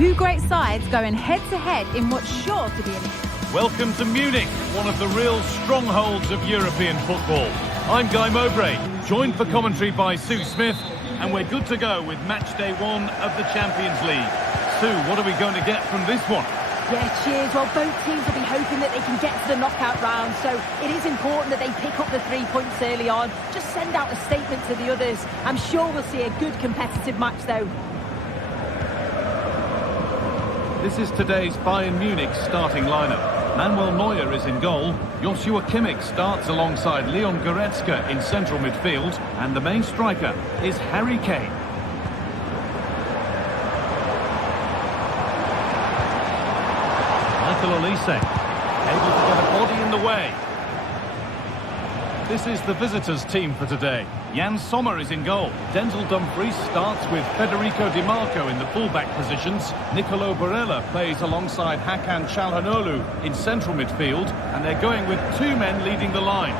Two great sides going head-to-head in what's sure to be an... Welcome to Munich, one of the real strongholds of European football. I'm Guy Mowbray, joined for commentary by Sue Smith, and we're good to go with match day 1 of the Champions League. Sue, what are we going to get from this one? Yeah, cheers. Well, both teams will be hoping that they can get to the knockout round, so it is important that they pick up the 3 points early on. Just send out a statement to the others. I'm sure we'll see a good competitive match, though. This is today's Bayern Munich starting lineup. Manuel Neuer is in goal. Joshua Kimmich starts alongside Leon Goretzka in central midfield, and the main striker is Harry Kane. Michael Olise, able to get a body in the way. This is the visitors' team for today. Jan Sommer is in goal. Denzel Dumfries starts with Federico Di Marco in the full-back positions. Nicolo Barella plays alongside Hakan Çalhanoğlu in central midfield, and they're going with 2 men leading the line.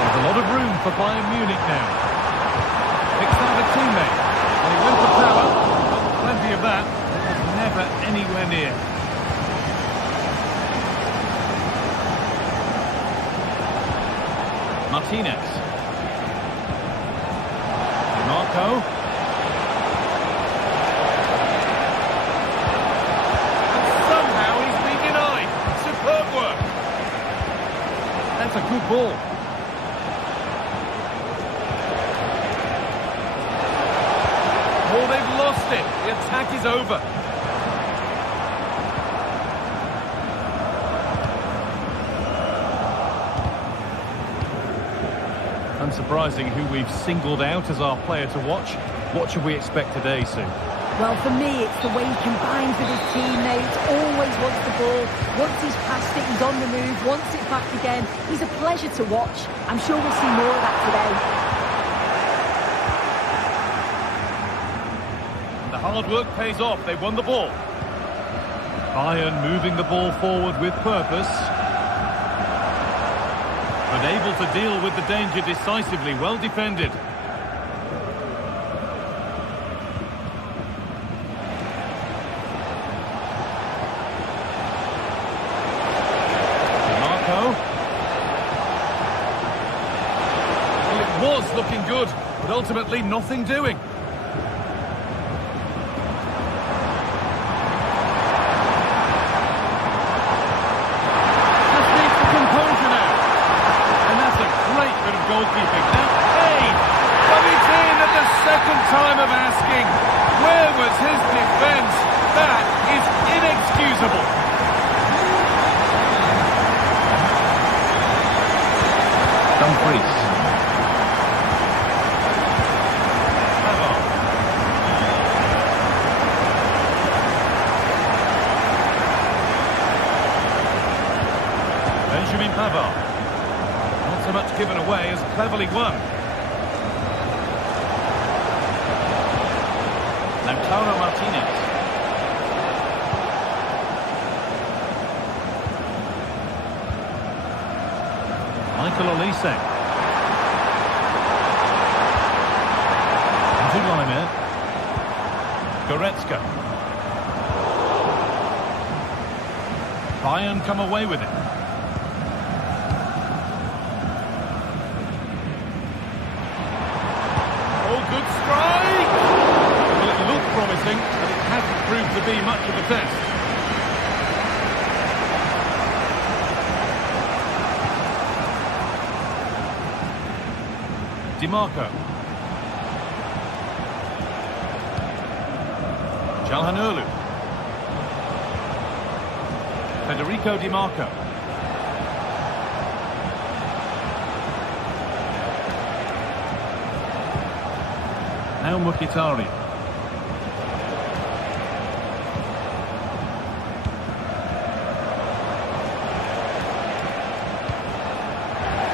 There's a lot of room for Bayern Munich now. Picks out a teammate. And he went for power. Got plenty of that. It was never anywhere near. Martinez. Marco. And somehow he's been denied. Superb work. That's a good ball. Oh, they've lost it. The attack is over. Unsurprising who we've singled out as our player to watch. What should we expect today, Sue? Well, for me, it's the way he combines with his teammates, always wants the ball. Once he's passed it, he's on the move, wants it back again. He's a pleasure to watch. I'm sure we'll see more of that today. The hard work pays off. They won the ball. Bayern moving the ball forward with purpose. But able to deal with the danger decisively, well defended. Marco. Well, it was looking good, but ultimately nothing doing. Goalkeeping. Now Kane, but it's in at the second time of asking. Where was his defence? That is inexcusable. Dumfries. Pavard. Benjamin Pavard. So much given away as cleverly won. Lautaro Martinez. Michael Olise. Zulaimer. Goretzka. Bayern come away with it. Good strike! Well, it looked promising, but it hasn't proved to be much of a test. Di Marco. Çalhanoğlu. Federico Di Marco. Now Mkhitaryan.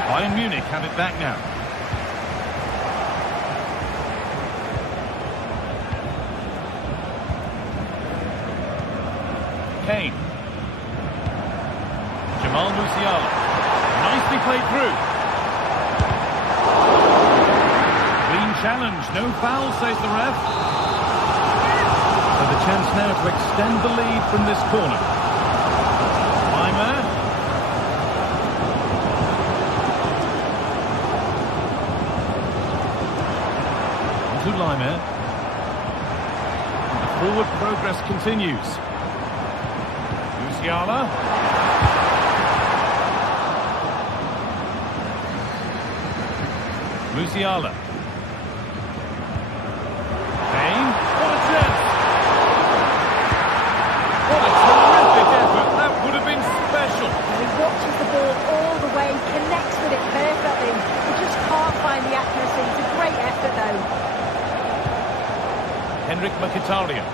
Bayern Munich have it back now. Kane. Jamal Musiala. Nicely played through. Clean challenge, no foul, says the ref. So the chance now to extend the lead from this corner. Lima. To Lima. And the forward progress continues. Musiala. Musiala. Kane. What a chance! What a terrific effort. That would have been special. He watches the ball all the way, connects with it perfectly. He just can't find the accuracy. It's a great effort though. Henrik Mkhitaryan.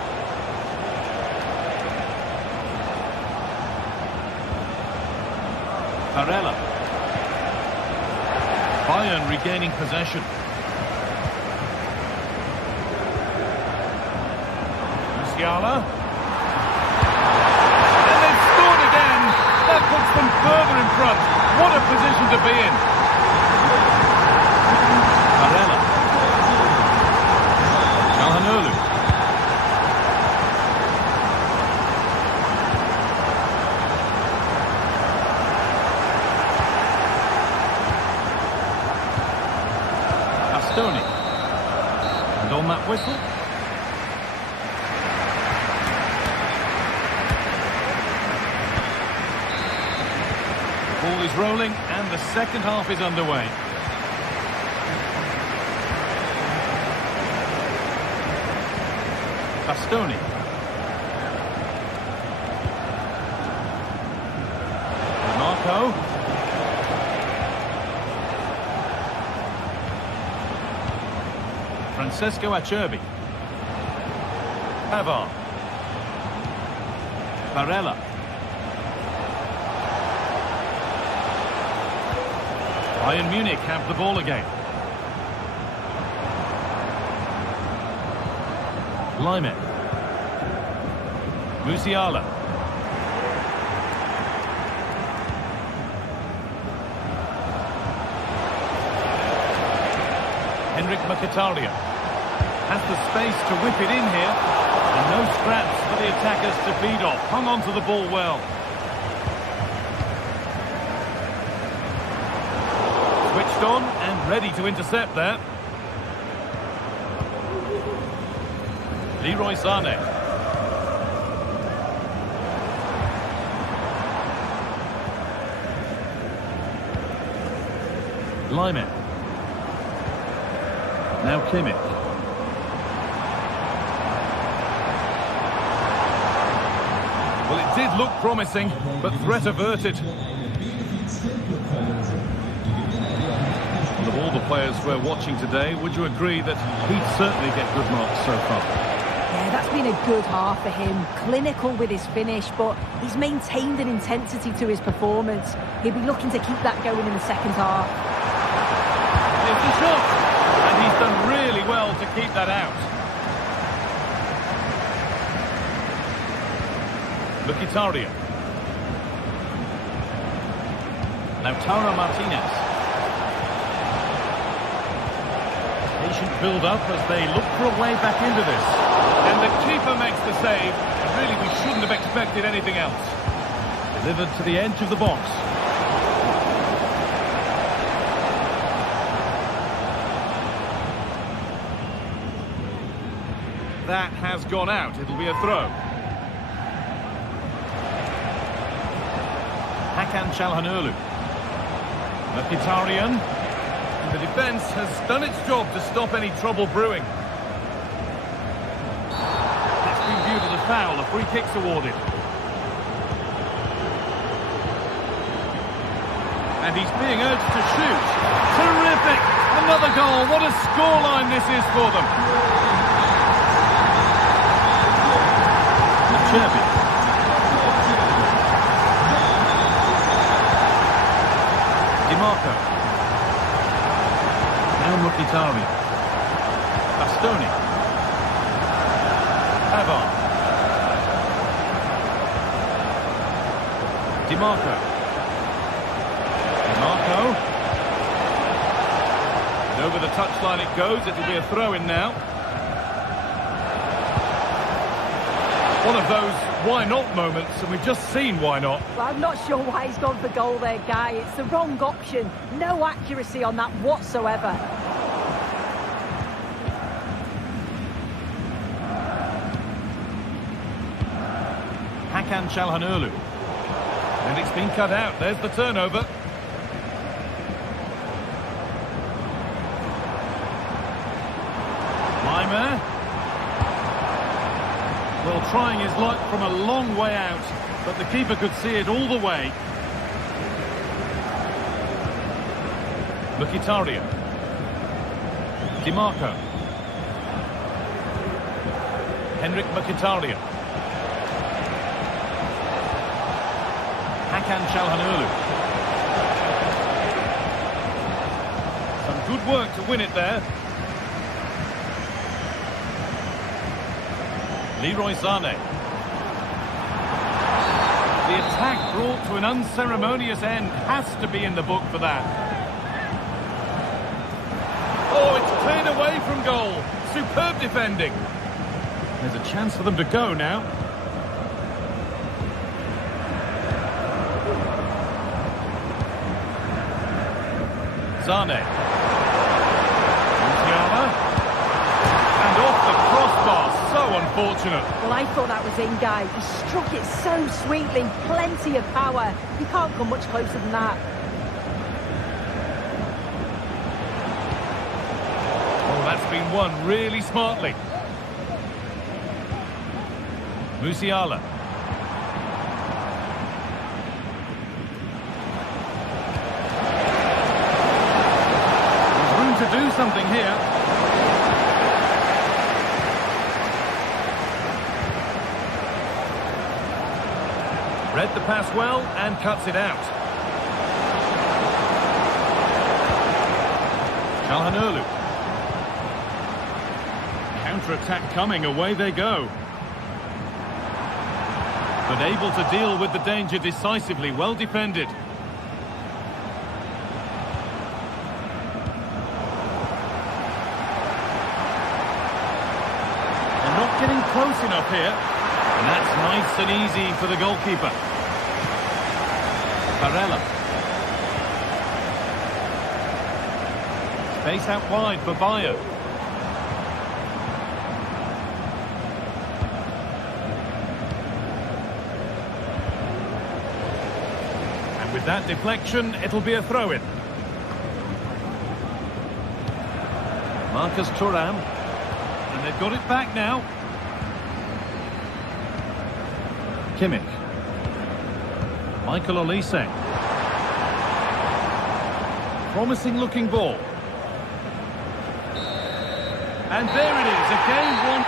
Varela. Bayern regaining possession. Musiala. And they've scored again. That puts them further in front. What a position to be in. Varela. Calhanoglu. Tony. And on that whistle. The ball is rolling and the second half is underway. Bastoni. Marco. Francesco Acerbi. Pavard. Varela. Bayern Munich have the ball again. Lima. Musiala. Henrik Mkhitaryan has the space to whip it in here, and no scraps for the attackers to feed off. Hung on to the ball well. Switched on and ready to intercept there. Leroy Sané. Lima. Now Kimmich. Well, it did look promising, but threat averted. Of all the players we're watching today, would you agree that he'd certainly get good marks so far? Yeah, that's been a good half for him. Clinical with his finish, but he's maintained an intensity to his performance. He'll be looking to keep that going in the second half. It's a shot! And he's done really well to keep that out. Mkhitaryan. Lautaro Martinez. Patient build-up as they look for a way back into this. And the keeper makes the save. And really, we shouldn't have expected anything else. Delivered to the edge of the box. That has gone out. It'll be a throw. Hakan Çalhanoğlu. Mkhitaryan. The defence has done its job to stop any trouble brewing. That's been viewed as a foul. A free kick's awarded. And he's being urged to shoot. Terrific! Another goal. What a scoreline this is for them. Acerbi. Di Marco. Now Mkhitaryan. Bastoni. Pavard. Di Marco. Di Marco. And over the touchline it goes. It'll be a throw-in now. One of those why not moments, and we've just seen why not. Well, I'm not sure why he's gone for goal there, Guy. It's the wrong option. No accuracy on that whatsoever. Hakan Çalhanoğlu. And it's been cut out. There's the turnover. Lima. Well, trying his luck from a long way out, but the keeper could see it all the way. Mkhitaryan. Di Marco. Henrik Mkhitaryan. Hakan Çalhanoğlu. Some good work to win it there. Leroy Sané. The attack brought to an unceremonious end. Has to be in the book for that. Oh, it's cleared away from goal. Superb defending. There's a chance for them to go now. Sané. Musiala. And off the crossbar. So unfortunate. Well, I thought that was in, Guy. He struck it so sweetly. Plenty of power. You can't come much closer than that. Oh, that's been won really smartly. Musiala. To do something here. Read the pass well and cuts it out. Çalhanoğlu. Counter-attack coming, away they go. But able to deal with the danger decisively, well defended. Getting close enough here, and that's nice and easy for the goalkeeper. Barella. Space out wide for Bayern. And with that deflection, it'll be a throw-in. Marcus Thuram. And they've got it back now. Kimmich. Michael Olise. Promising looking ball. And there it is, a game won.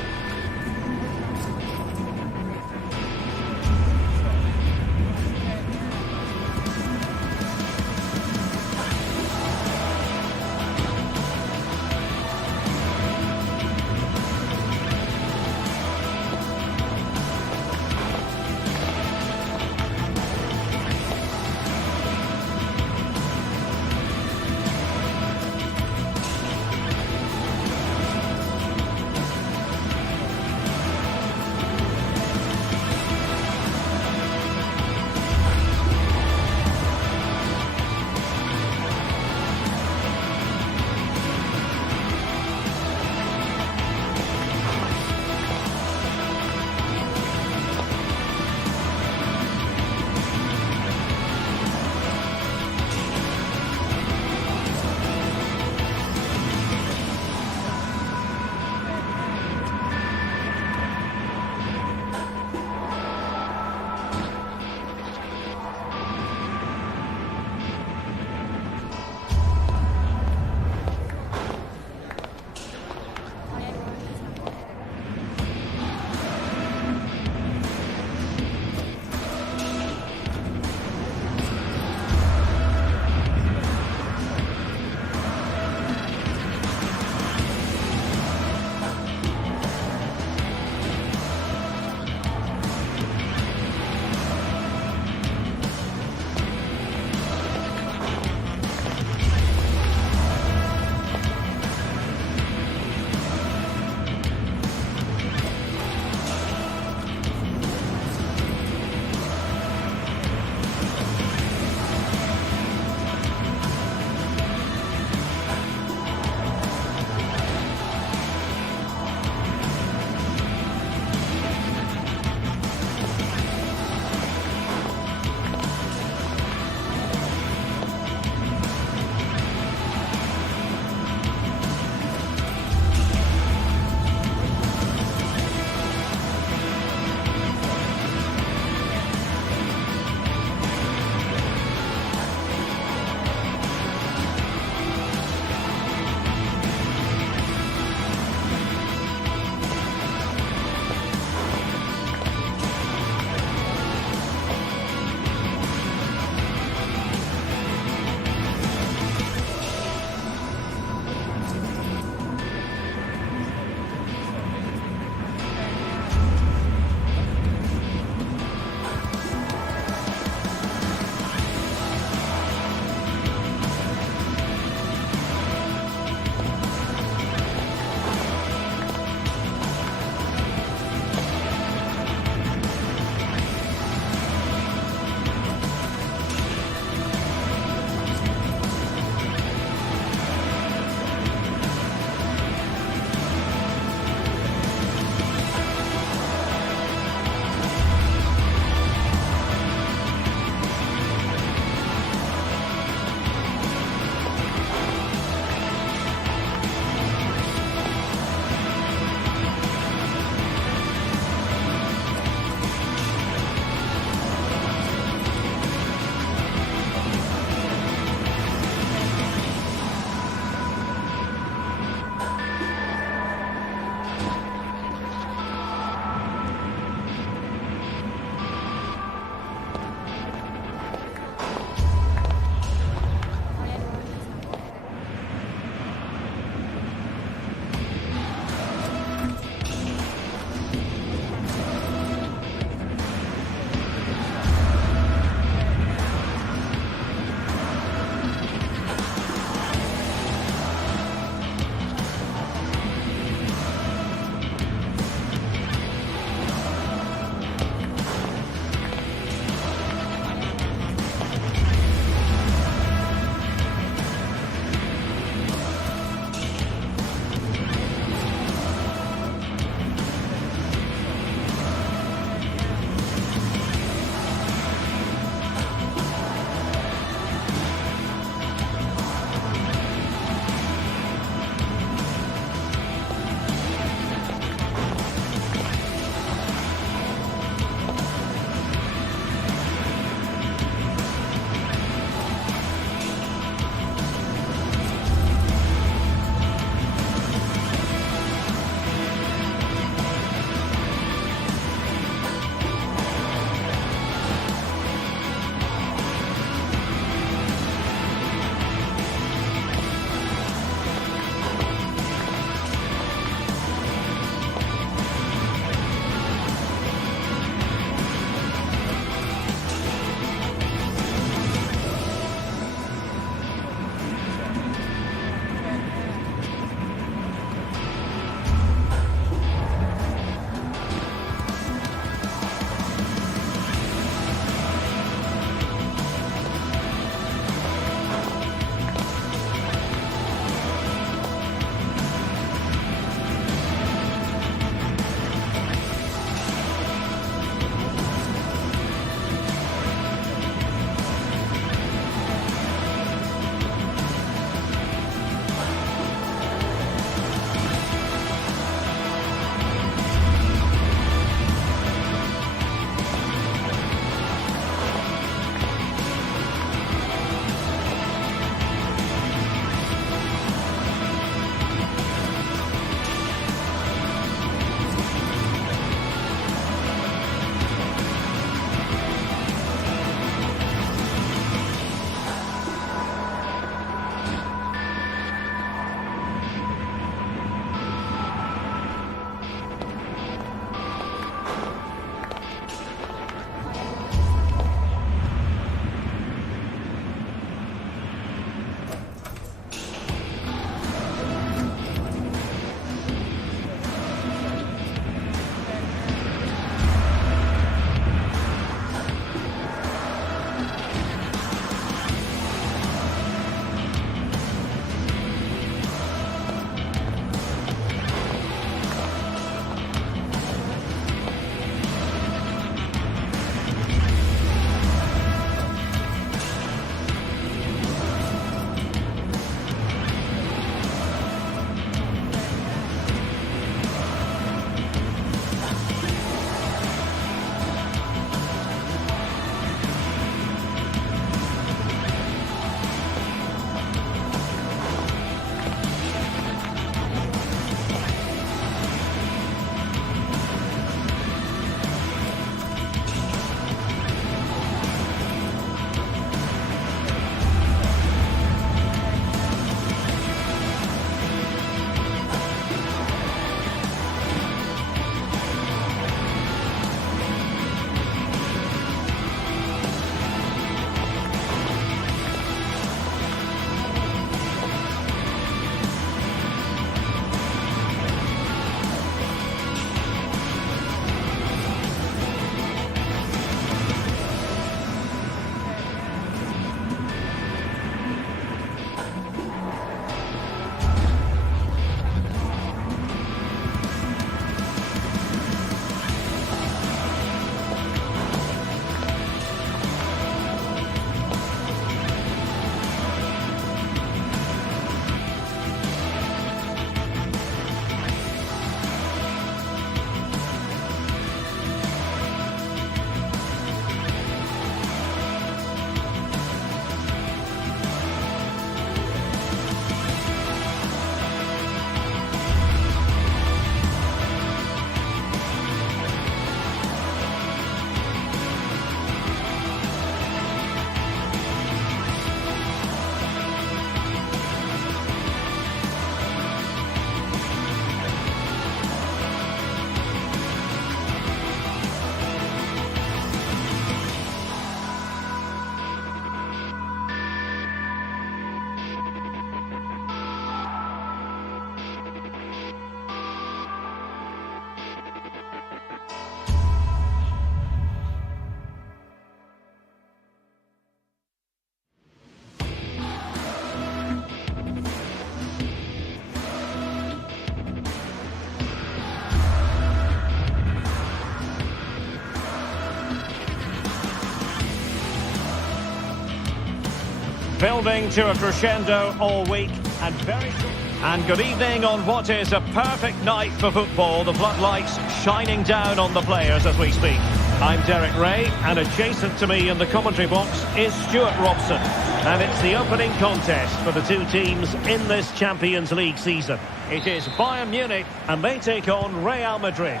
Building to a crescendo all week and good evening on what is a perfect night for football. The floodlights shining down on the players as we speak. I'm Derek Ray, and adjacent to me in the commentary box is Stuart Robson. And it's the opening contest for the two teams in this Champions League season. It is Bayern Munich, and they take on Real Madrid.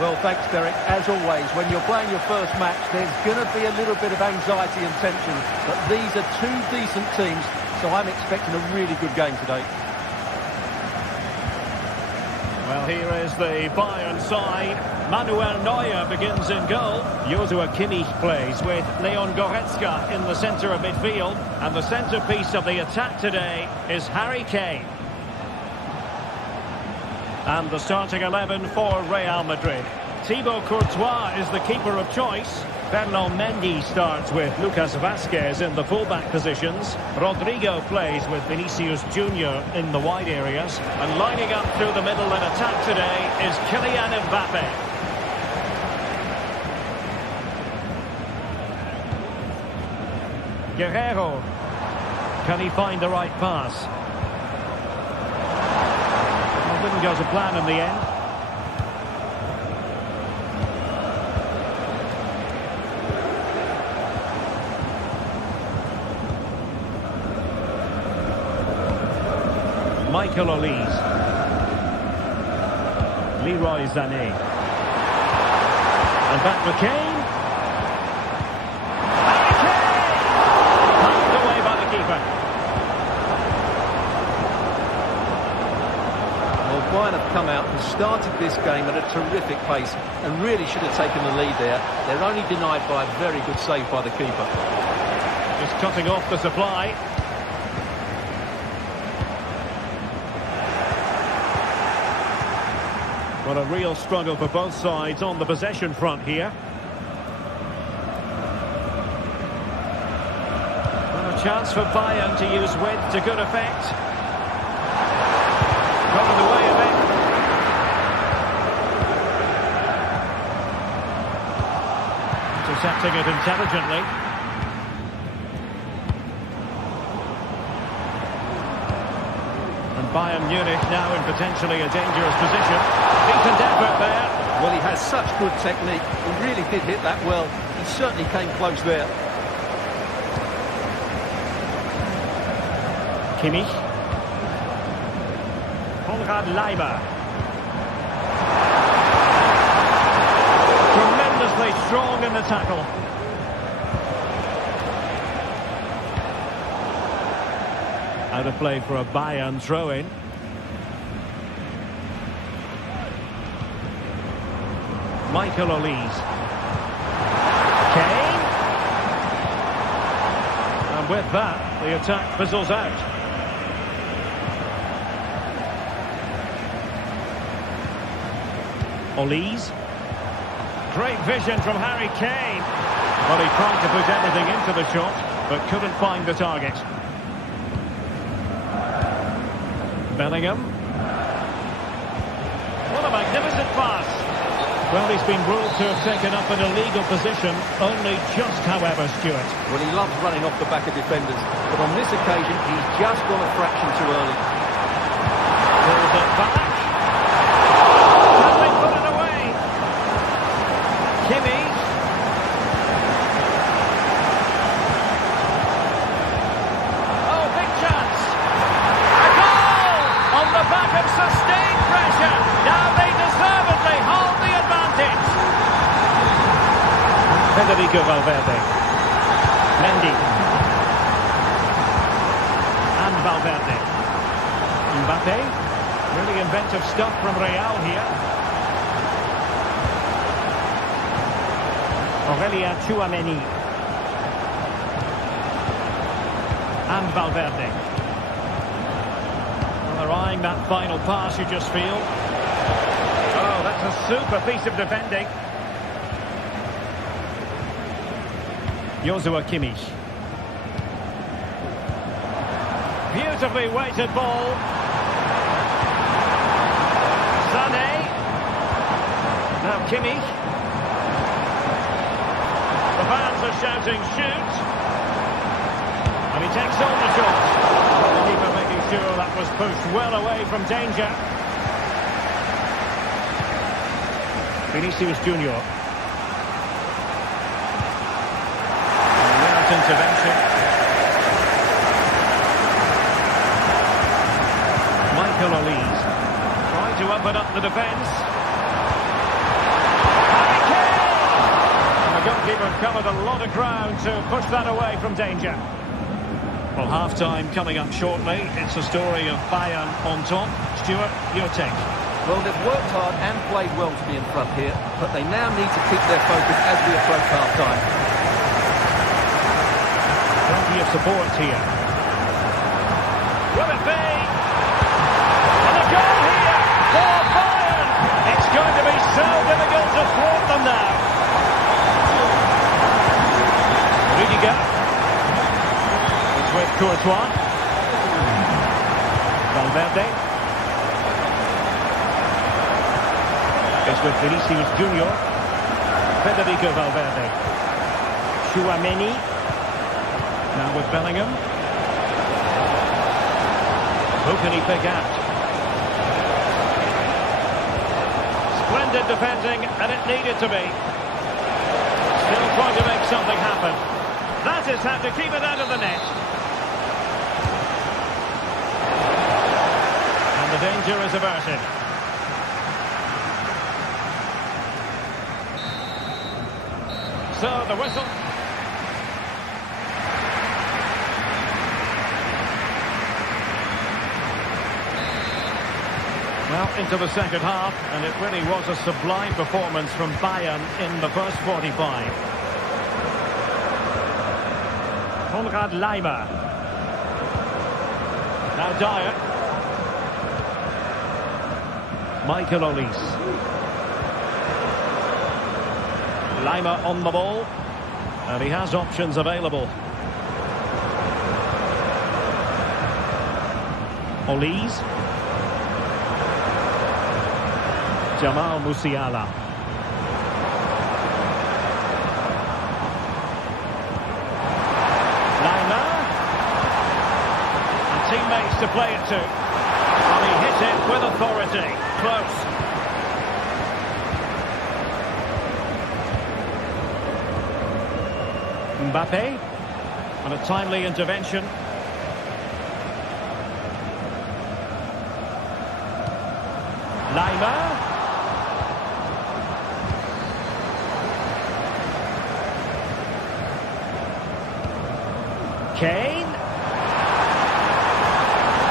Well, thanks, Derek. As always, when you're playing your first match, there's going to be a little bit of anxiety and tension. But these are two decent teams, so I'm expecting a really good game today. Well, here is the Bayern side. Manuel Neuer begins in goal. Joshua Kimmich plays with Leon Goretzka in the centre of midfield. And the centrepiece of the attack today is Harry Kane. And the starting 11 for Real Madrid. Thibaut Courtois is the keeper of choice. Ferland Mendy starts with Lucas Vazquez in the fullback positions. Rodrigo plays with Vinicius Junior in the wide areas. And lining up through the middle in attack today is Kylian Mbappe. Guerrero. Can he find the right pass? Well, didn't go to plan in the end. Michael Olise. Leroy Sané. And back with Kane. Harry Kane! Knocked away by the keeper. Well, Bayern have come out and started this game at a terrific pace and really should have taken the lead there. They're only denied by a very good save by the keeper. Just cutting off the supply. Well, a real struggle for both sides on the possession front here. Well, a chance for Bayern to use width to good effect. Got in the way of it. Intercepting it intelligently. Bayern Munich now in potentially a dangerous position. Decent effort there. Well, he has such good technique. He really did hit that well. He certainly came close there. Kimmich. Konrad Leiber. Tremendously strong in the tackle. Out of play for a Bayern throw-in. Michael Olise. Kane. And with that, the attack fizzles out. Olise. Great vision from Harry Kane. Well, he tried to put everything into the shot, but couldn't find the target. Bellingham. What a magnificent pass. Well, he's been ruled to have taken up an illegal position, only just, however, Stuart. Well, he loves running off the back of defenders, but on this occasion, he's just gone a fraction too early. Pulls it back. Can they put it away? Kimmich. Oh, big chance. A goal on the back of sustained pressure. Now they deservedly hold the advantage. Federico Valverde. Mendy. And Valverde. Mbappe. Really inventive stuff from Real here. Aurelien Tchouameni. And Valverde. Well, they're eyeing that final pass, you just feel. Oh, that's a super piece of defending. Joshua Kimmich. Beautifully weighted ball. Sané. Now Kimmich. The fans are shouting shoot. And he takes on the shot. The keeper making sure that was pushed well away from danger. Vinicius Junior. Without intervention. Michael Olise trying to open up the defence. Harry Kane! And the goalkeeper covered a lot of ground to push that away from danger. Well, half-time coming up shortly. It's a story of Bayern on top. Stuart, your take. Well, they've worked hard and played well to be in front here, but they now need to keep their focus as we approach half-time. Plenty of support here. Will it be? And a goal here for Bayern! It's going to be so difficult to thwart them now. Rudiger. It's with Courtois. Valverde. It's with Vinicius Junior. Federico Valverde. Tchouaméni. Now with Bellingham. Who can he pick out? Splendid defending, and it needed to be. Still trying to make something happen. That is how to keep it out of the net. And the danger is averted. So the whistle. Well, into the second half, and it really was a sublime performance from Bayern in the first 45. Konrad Laimer. Now Dyer. Michael Olise. Laimer on the ball. And he has options available. Olise. Jamal Musiala. Laimer. And teammates to play it to. And he hit it with authority. Close. Mbappe. And a timely intervention. Laimer. Kane.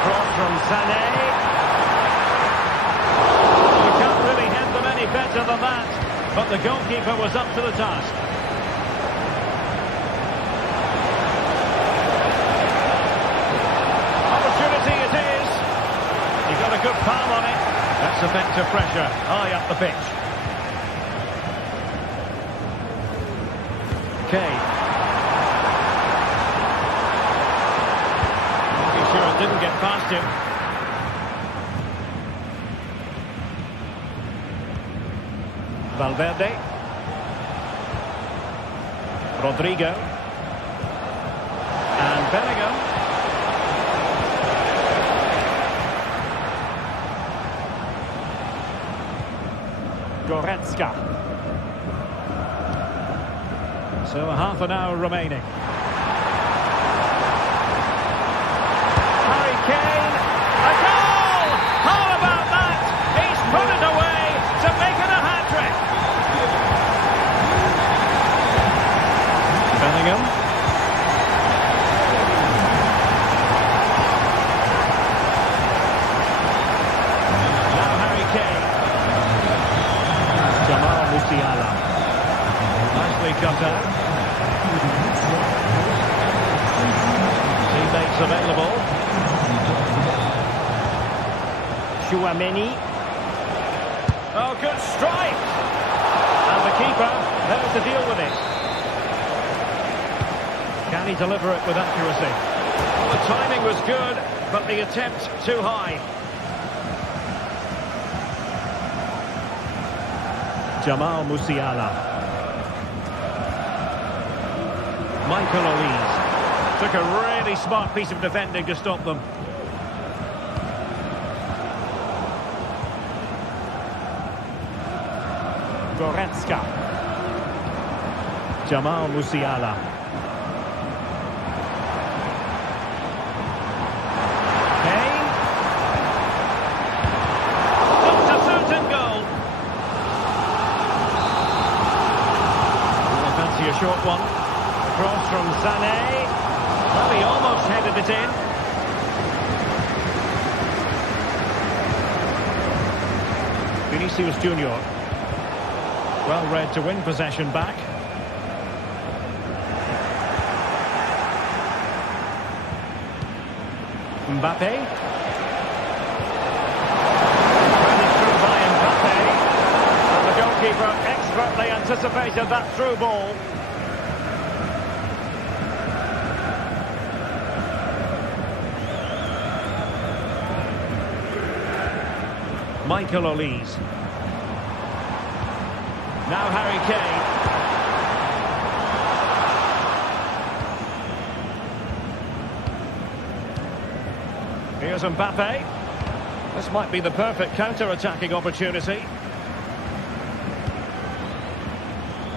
Cross from Sané. You can't really hit them any better than that, but the goalkeeper was up to the task. Opportunity it is. He got a good palm on it. That's effective pressure high up the pitch. Kane. Didn't get past him. Valverde. Rodrigo. And Bellingham. Goretzka. So a half an hour remaining. Kane, a goal! How about that? He's put it away to make it a hat-trick. Bellingham. Now Harry Kane. Jamal Musiala. Nicely cut out. Teammates available. Tchouaméni. Oh, good strike! And the keeper there to deal with it. Can he deliver it with accuracy? Well, the timing was good, but the attempt too high. Jamal Musiala. Michael Olise. Took a really smart piece of defending to stop them. Goretzka. Jamal Musiala. Kane. Not a certain goal. I fancy a short one. Cross from Sané. Well, he almost headed it in. Vinicius Junior. Well read to win possession back. Mbappe. Running through by Mbappe. And the goalkeeper expertly anticipated that through ball. Michael Olise. Now Harry Kane. Here's Mbappe. This might be the perfect counter-attacking opportunity.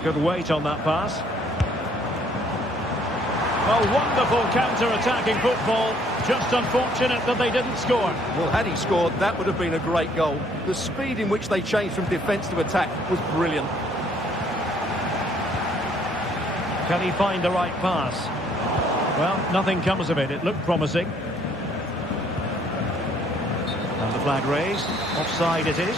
Good weight on that pass. Oh, wonderful counter-attacking football. Just unfortunate that they didn't score. Well, had he scored, that would have been a great goal. The speed in which they changed from defence to attack was brilliant. Can he find the right pass? Well, nothing comes of it. It looked promising. And the flag raised. Offside it is.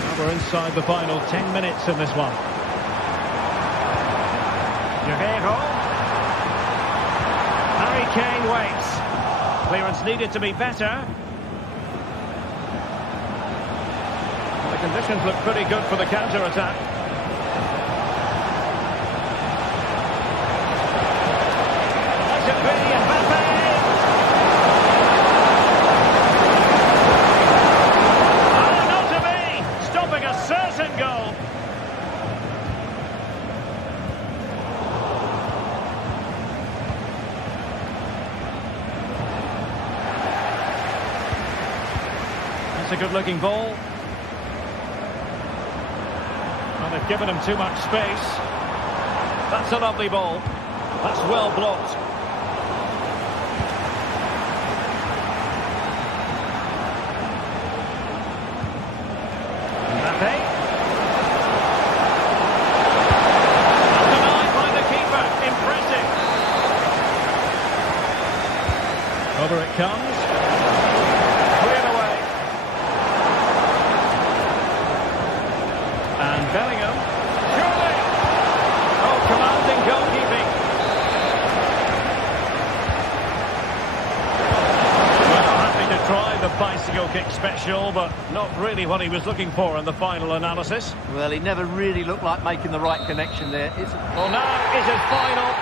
Now we're inside the final 10 minutes in this one. Guerrero. Harry Kane waits. Clearance needed to be better. The conditions look pretty good for the counter-attack. Let it be Mbappe! Oh, not to be! Stopping a certain goal. It's a good-looking ball. Well, they've given him too much space. That's a lovely ball. That's well blocked. Mbappe. Not denied by the keeper. Impressive. Over it comes. Bellingham, surely! Oh, commanding goalkeeping. Well, happy to try the bicycle kick special, but not really what he was looking for in the final analysis. Well, he never really looked like making the right connection there. Well, now is his final.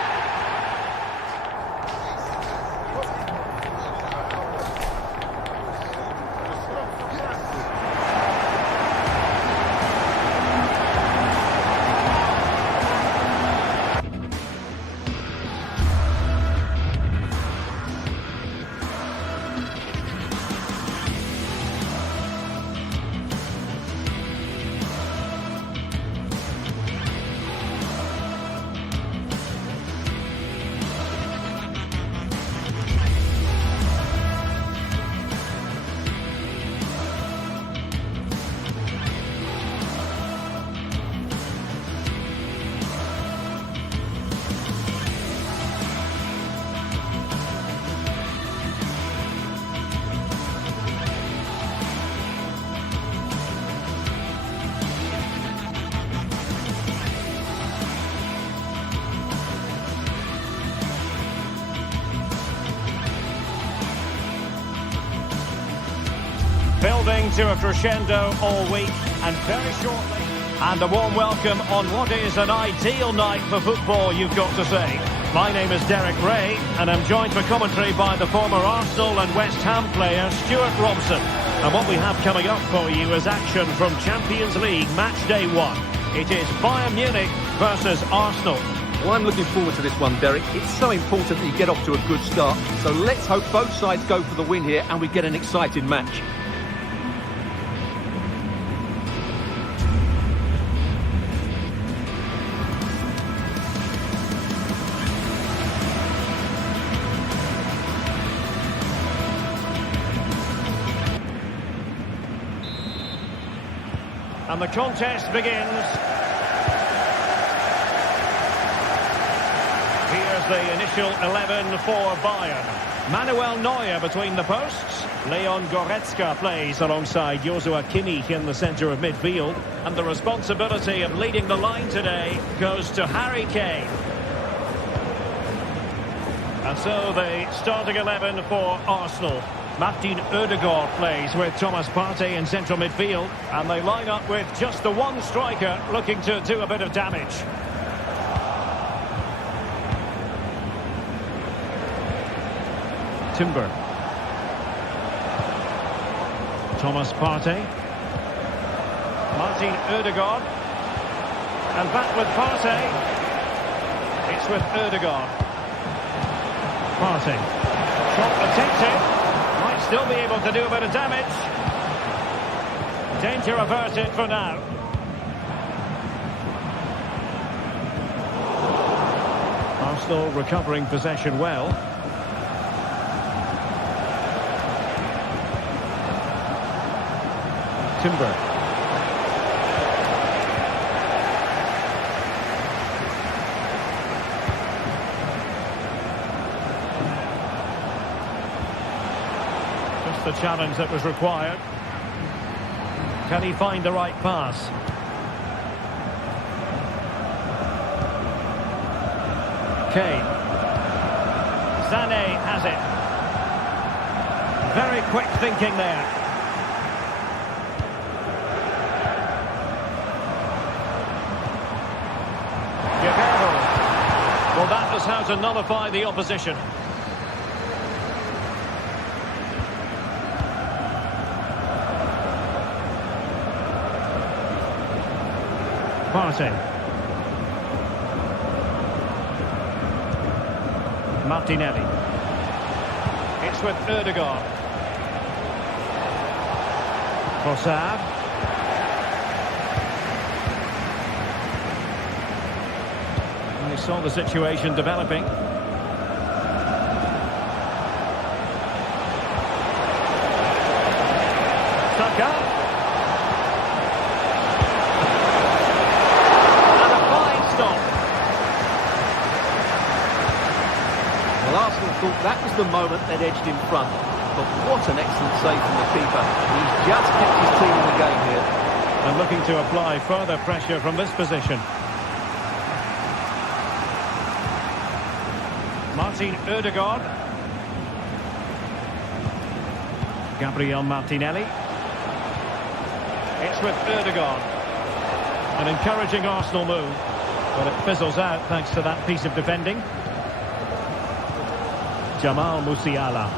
Building to a crescendo all week, and very shortly. And a warm welcome on what is an ideal night for football, you've got to say. My name is Derek Ray, and I'm joined for commentary by the former Arsenal and West Ham player Stuart Robson. And what we have coming up for you is action from Champions League match day 1. It is Bayern Munich versus Arsenal. Well, I'm looking forward to this one, Derek. It's so important that you get off to a good start. So let's hope both sides go for the win here and we get an exciting match. And the contest begins. Here's the initial 11 for Bayern. Manuel Neuer between the posts. Leon Goretzka plays alongside Joshua Kimmich in the centre of midfield. And the responsibility of leading the line today goes to Harry Kane. And so the starting 11 for Arsenal. Martin Ødegaard plays with Thomas Partey in central midfield. And they line up with just the one striker looking to do a bit of damage. Timber. Thomas Partey. Martin Ødegaard. And back with Partey. It's with Ødegaard. Partey. Shot attempted. Might still be able to do a bit of damage. Danger averted for now. Arsenal recovering possession well. Timber. Just the challenge that was required. Can he find the right pass? Kane. Sané has it. Very quick thinking there. Well, that was how to nullify the opposition. Partey. Martinelli. It's with Ødegaard. Trossard. We saw the situation developing. Saka. And a fine stop. Well, Arsenal thought that was the moment they'd edged in front. But what an excellent save from the keeper. He's just kept his team in the game here. And looking to apply further pressure from this position. Martin Ødegaard. Gabriel Martinelli. It's with Ødegaard. An encouraging Arsenal move. But it fizzles out thanks to that piece of defending. Jamal Musiala.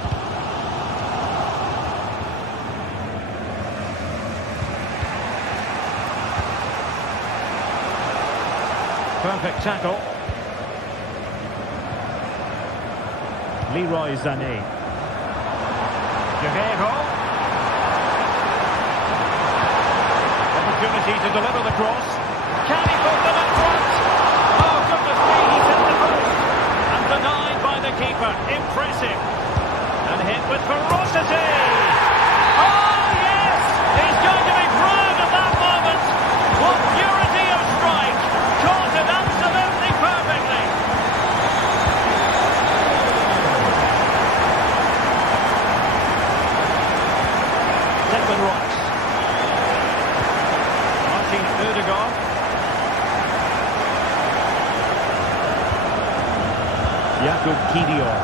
Perfect tackle. Leroy Sané. Guerreiro. Opportunity to deliver the cross. Can he put them in front? Oh, goodness me, he's hit the post. And denied by the keeper. Impressive. And hit with ferocity. Oh, yes! He's going to be proud of that moment. What purity of strike. Caught it absolutely perfectly. Declan Rice. Martin Ødegaard. Jakub Kiwior.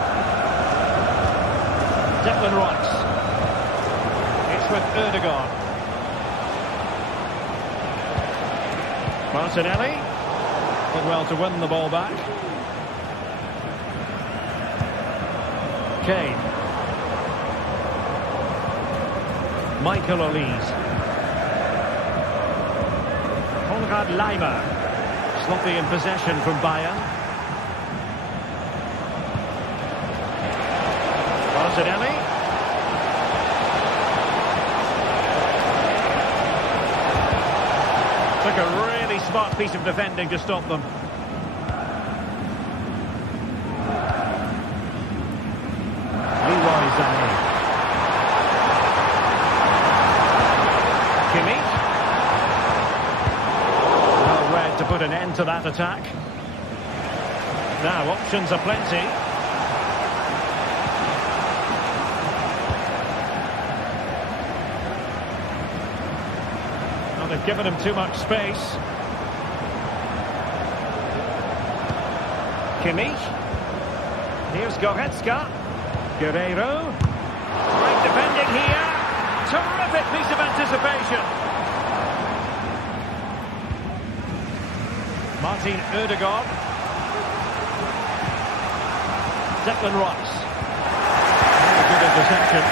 Declan Rice. It's with Ødegaard. Martinelli. Did well to win the ball back. Kane. Michael Olise. Konrad Laimer. Sloppy in possession from Bayern. Martinelli. Took a really smart piece of defending to stop them. Well read to put an end to that attack. Now options are plenty. Well, they've given him too much space. Kimmich. Here's Goretzka. Guerreiro. Great defending here. Terrific piece of anticipation. Martin Ødegaard. Declan Rice. Very good interception.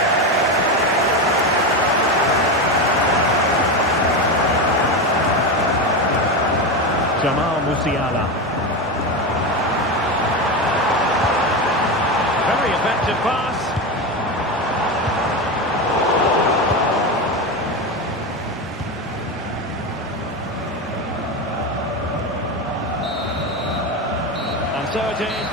Jamal Musiala. Very effective pass. So it is.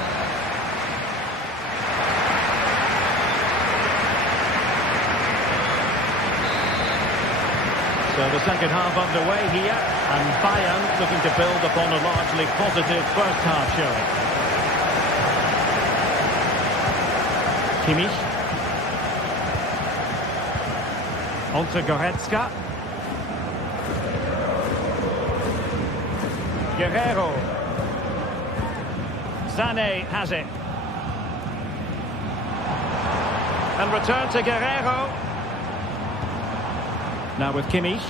So the second half underway here, and Bayern looking to build upon a largely positive first half showing. Kimmich. On to Goretzka. Guerreiro. Sané has it. And return to Guerreiro. Now with Kimmich.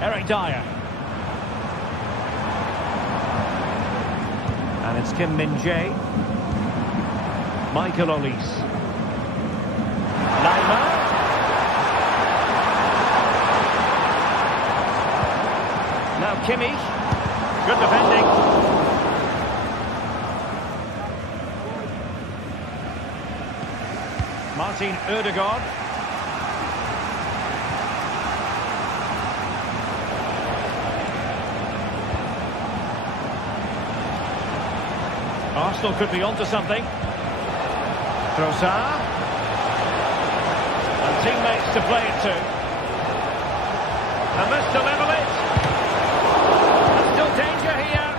Eric Dyer. And it's Kim Min-jae. Michael Olise. Neymar. Now Kimmich. Good defending. Martin Ødegaard. Arsenal could be onto something. Trossard. And teammates to play it to. And this to level it. There's still danger here.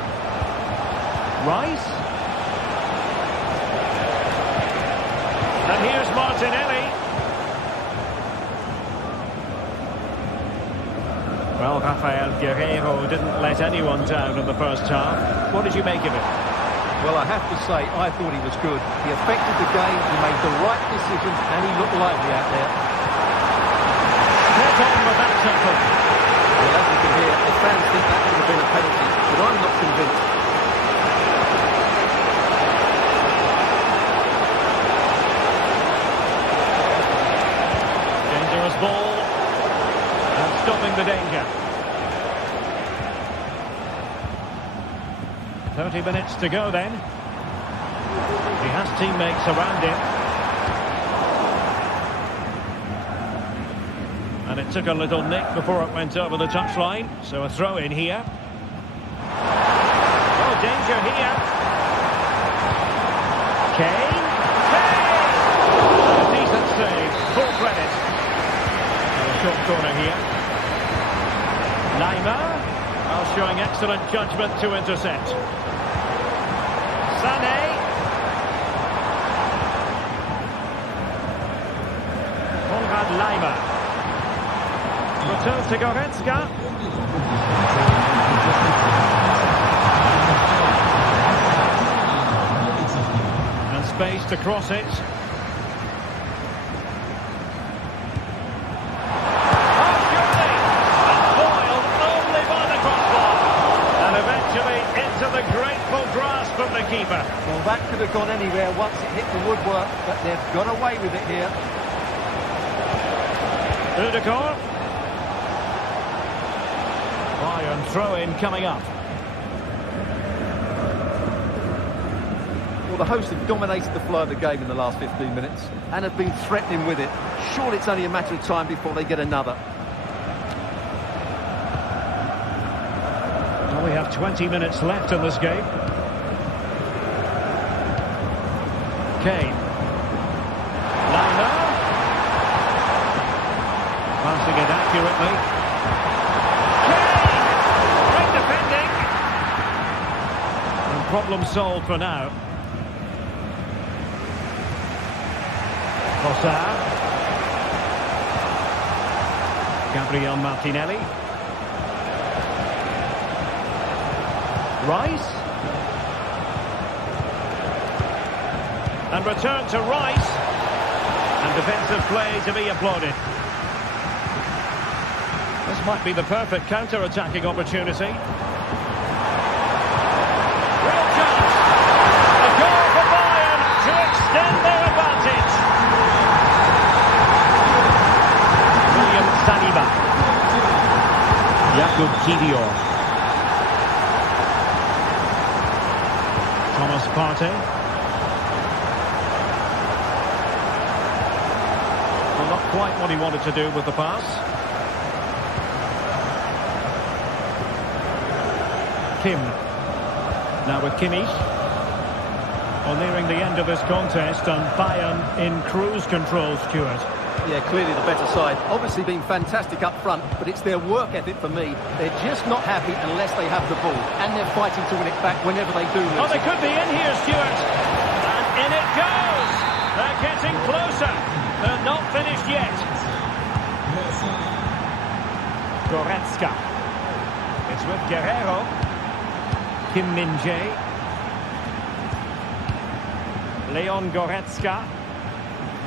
Rice. And here's Martinelli. Well, Rafael Guerreiro didn't let anyone down in the first half. What did you make of it? Well, I have to say, I thought he was good. He affected the game, he made the right decision, and he looked lively out there. Spot on with that tackle. Well, as you can hear, the fans think that could have been a penalty, but I'm not convinced. Dangerous ball. And stopping the danger. 30 minutes to go then. He has teammates around him. And it took a little nick before it went over the touchline. So a throw in here. Oh, danger here. Kane. A decent save. Full credit. And a short corner here. Neymar. Showing excellent judgment to intercept. Sané. Konrad Laimer. Return to Goretzka. And space to cross it. Into the grateful grasp of the keeper. Well, that could have gone anywhere once it hit the woodwork, but they've got away with it here. Ødegaard. Bayern throw-in coming up. Well, the hosts have dominated the flow of the game in the last 15 minutes and have been threatening with it. Surely it's only a matter of time before they get another. Well, we have 20 minutes left in this game. Kane. Lino. Passing it accurately. Kane! Great defending. And problem solved for now. Cossar. Gabriel Martinelli. Rice. And return to Rice. And defensive play to be applauded. This might be the perfect counter-attacking opportunity. Real chance. A goal for Bayern to extend their advantage. William Saliba. Jakub Kiwior. Thomas Partey. Well, not quite what he wanted to do with the pass. Kim. Now with Kimmich. Well, nearing the end of this contest, and Bayern in cruise control, Stuart. Yeah, clearly the better side. Obviously been fantastic up front, but it's their work ethic for me. They're just not happy unless they have the ball, and they're fighting to win it back whenever they do lose. Oh, they could be in here, Stuart. And in it goes. They're getting closer. They're not finished yet. Goretzka. It's with Guerrero. Kim Min-jae. Leon Goretzka.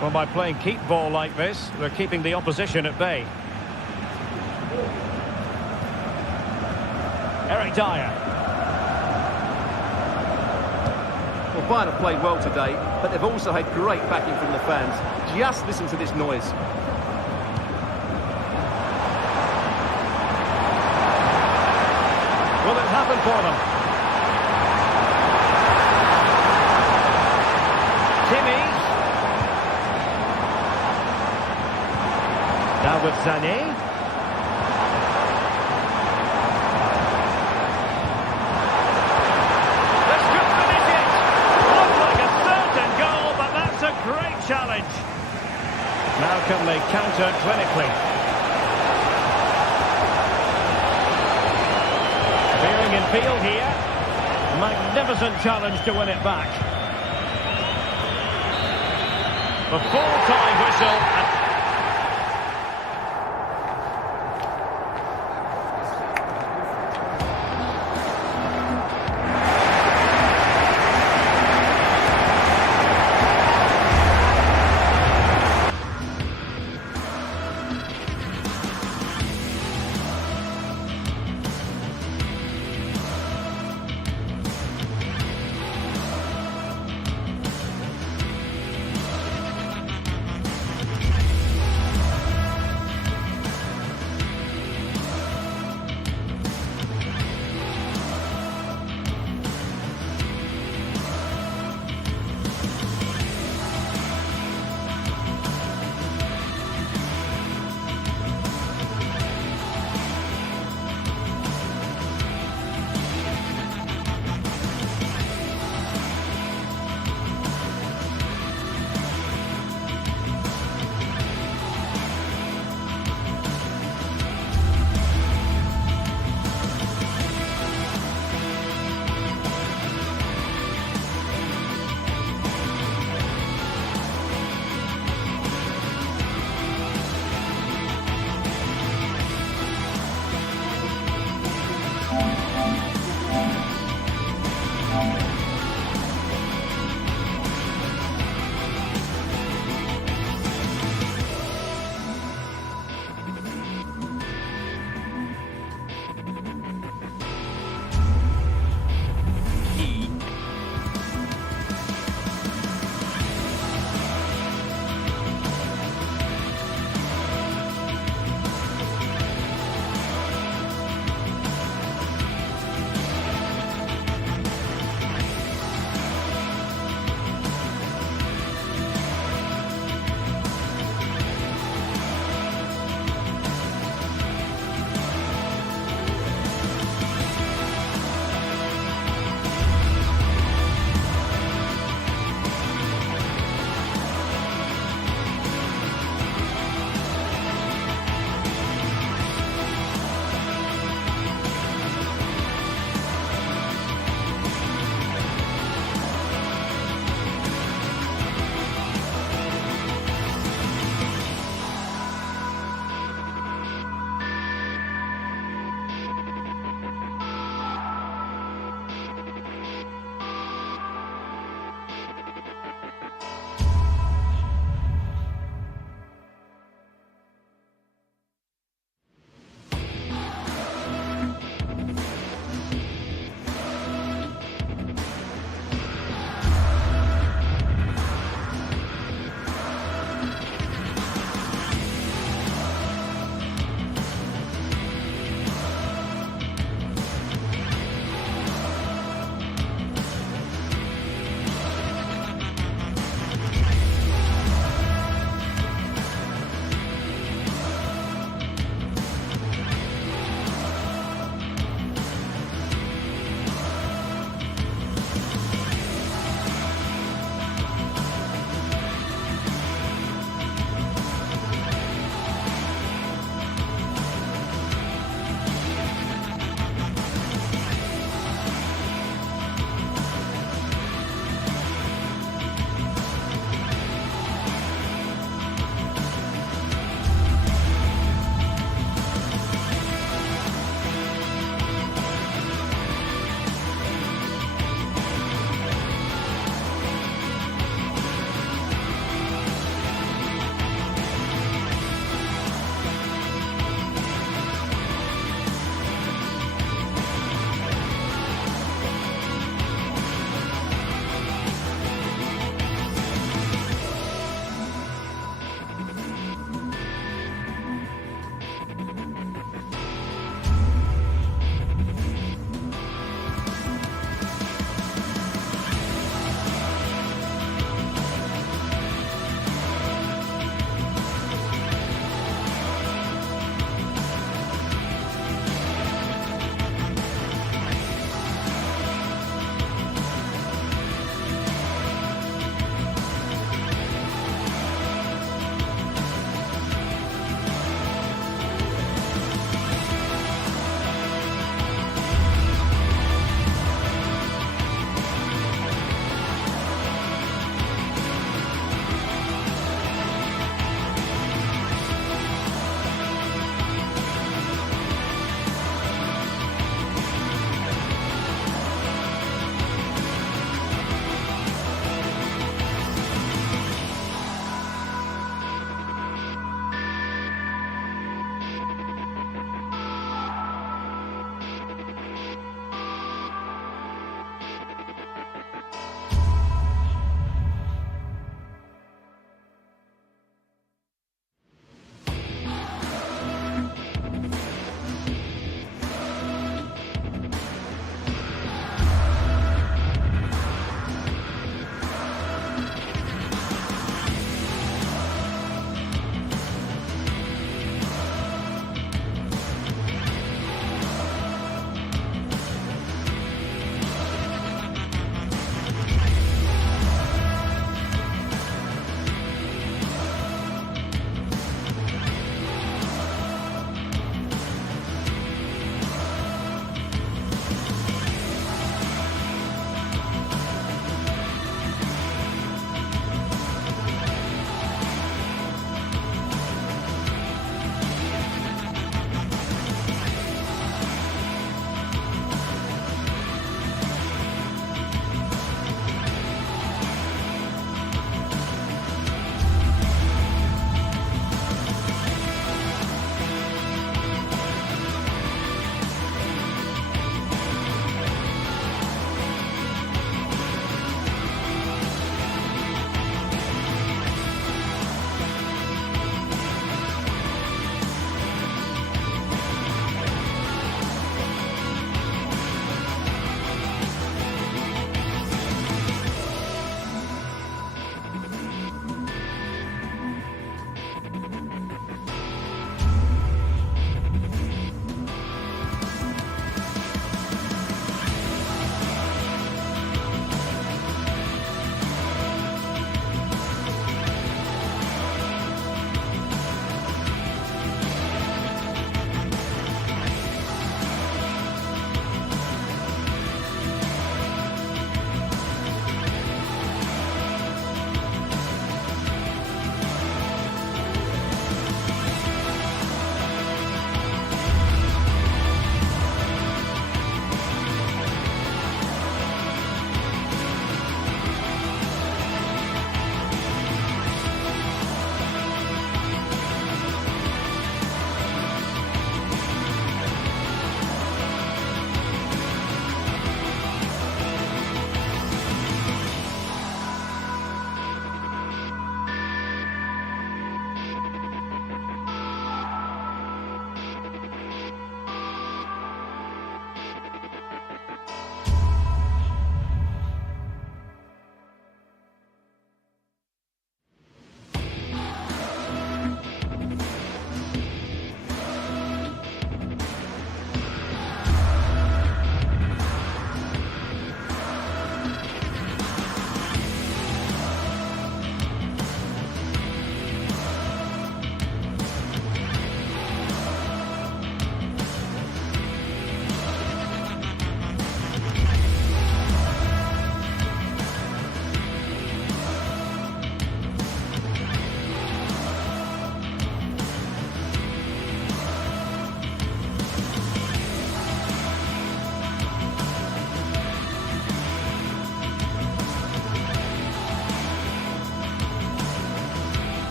Well, by playing keep ball like this, they're keeping the opposition at bay. Eric Dyer. Well, Bayern have played well today, but they've also had great backing from the fans. Just listen to this noise. Will it happen for them? Kimmich. Now with Sané. This could finish it. Looks like a certain goal, but that's a great challenge. Now can they counter clinically? Clearing in field here. Magnificent challenge to win it back. The full-time whistle.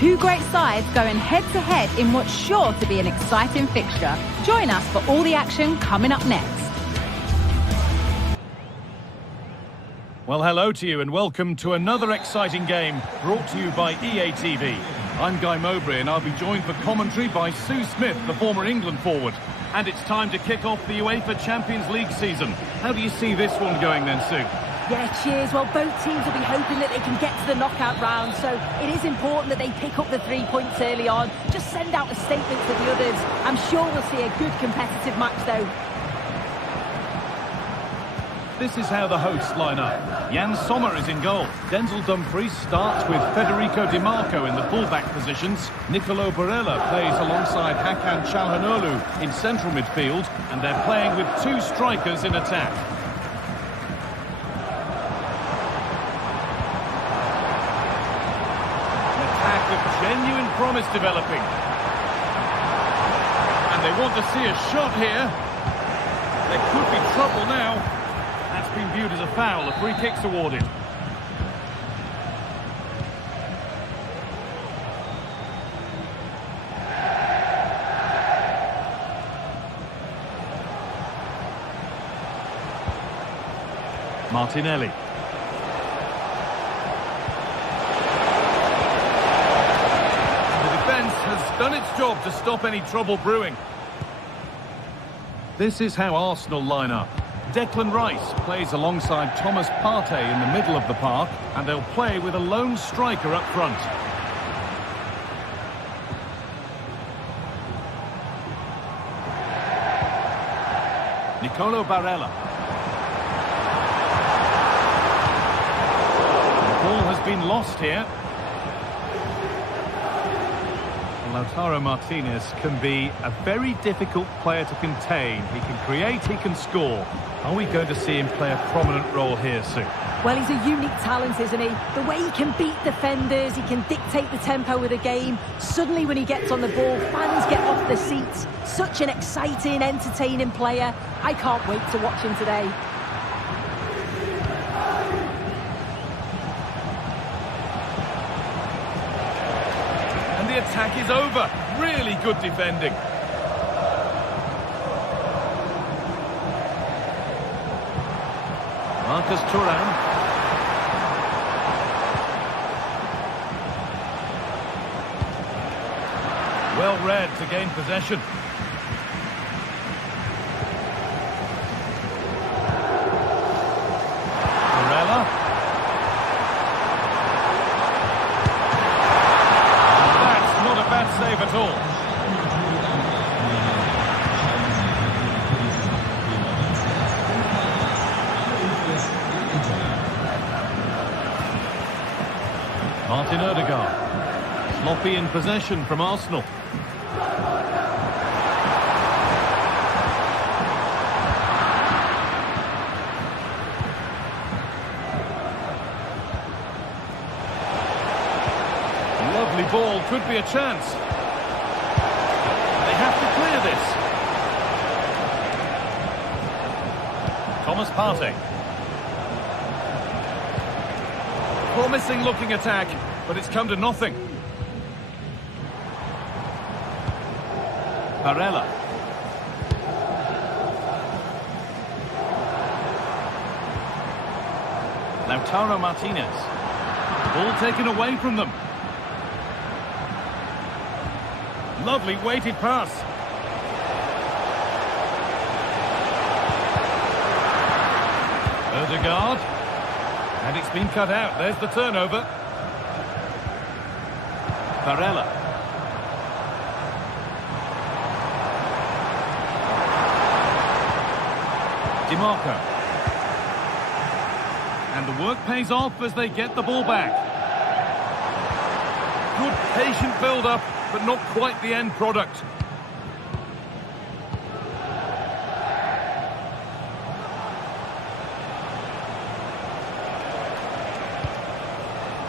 Two great sides going head-to-head in what's sure to be an exciting fixture. Join us for all the action coming up next. Well, hello to you and welcome to another exciting game brought to you by EA TV. I'm Guy Mowbray and I'll be joined for commentary by Sue Smith, the former England forward. And it's time to kick off the UEFA Champions League season. How do you see this one going then, Sue? Yeah, cheers. Well, both teams will be hoping that they can get to the knockout round, so it is important that they pick up the 3 points early on. Just send out a statement to the others. I'm sure we'll see a good competitive match, though. This is how the hosts line up. Jan Sommer is in goal. Denzel Dumfries starts with Federico Di Marco in the full-back positions. Nicolo Barella plays alongside Hakan Çalhanoğlu in central midfield, and they're playing with two strikers in attack. Genuine promise developing. And they want to see a shot here. There could be trouble now. That's been viewed as a foul. A free kick's awarded. Martinelli. Has done its job to stop any trouble brewing. This is how Arsenal line up. Declan Rice plays alongside Thomas Partey in the middle of the park, and they'll play with a lone striker up front. Nicolo Barella. The ball has been lost here. Lautaro Martinez can be a very difficult player to contain. He can create, he can score. Are we going to see him play a prominent role here, Sue? Well, he's a unique talent, isn't he? The way he can beat defenders, he can dictate the tempo of the game. Suddenly, when he gets on the ball, fans get off their seats. Such an exciting, entertaining player. I can't wait to watch him today. The attack is over. Really good defending. Marcus Thuram. Well read to gain possession. Barella. Save at all. Martin Odegaard. Sloppy in possession from Arsenal. Lovely ball, could be a chance. They have to clear this. Thomas Partey. Promising looking attack, but it's come to nothing. Barella. Lautaro Martinez. Ball taken away from them. Lovely weighted pass. Odegaard. And it's been cut out. There's the turnover. Barella. Di Marco. And the work pays off as they get the ball back. Good patient build-up, but not quite the end product.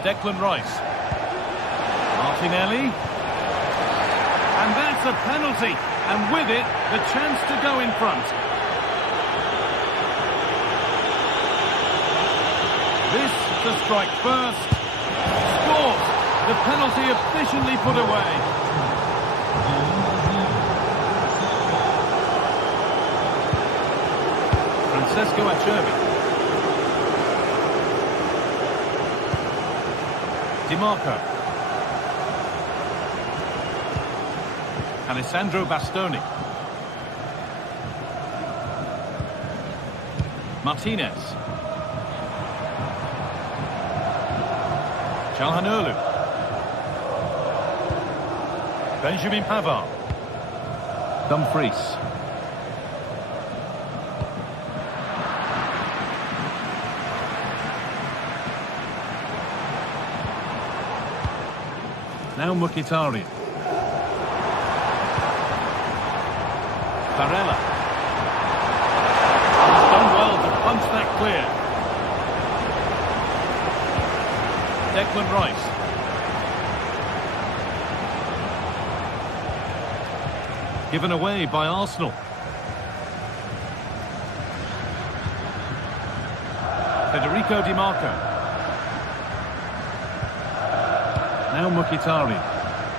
Declan Rice. Martinelli. And that's a penalty. And with it, the chance to go in front. This to strike first. Scores. The penalty efficiently put away. Francesco Acerbi. Di Marco. Alessandro Bastoni. Martinez. Calhanoglu. Benjamin Pavard. Dumfries. Now Mkhitaryan. Barella. He's done well to punch that clear. Declan Rice. Given away by Arsenal. Federico Di Marco. Now Mkhitaryan.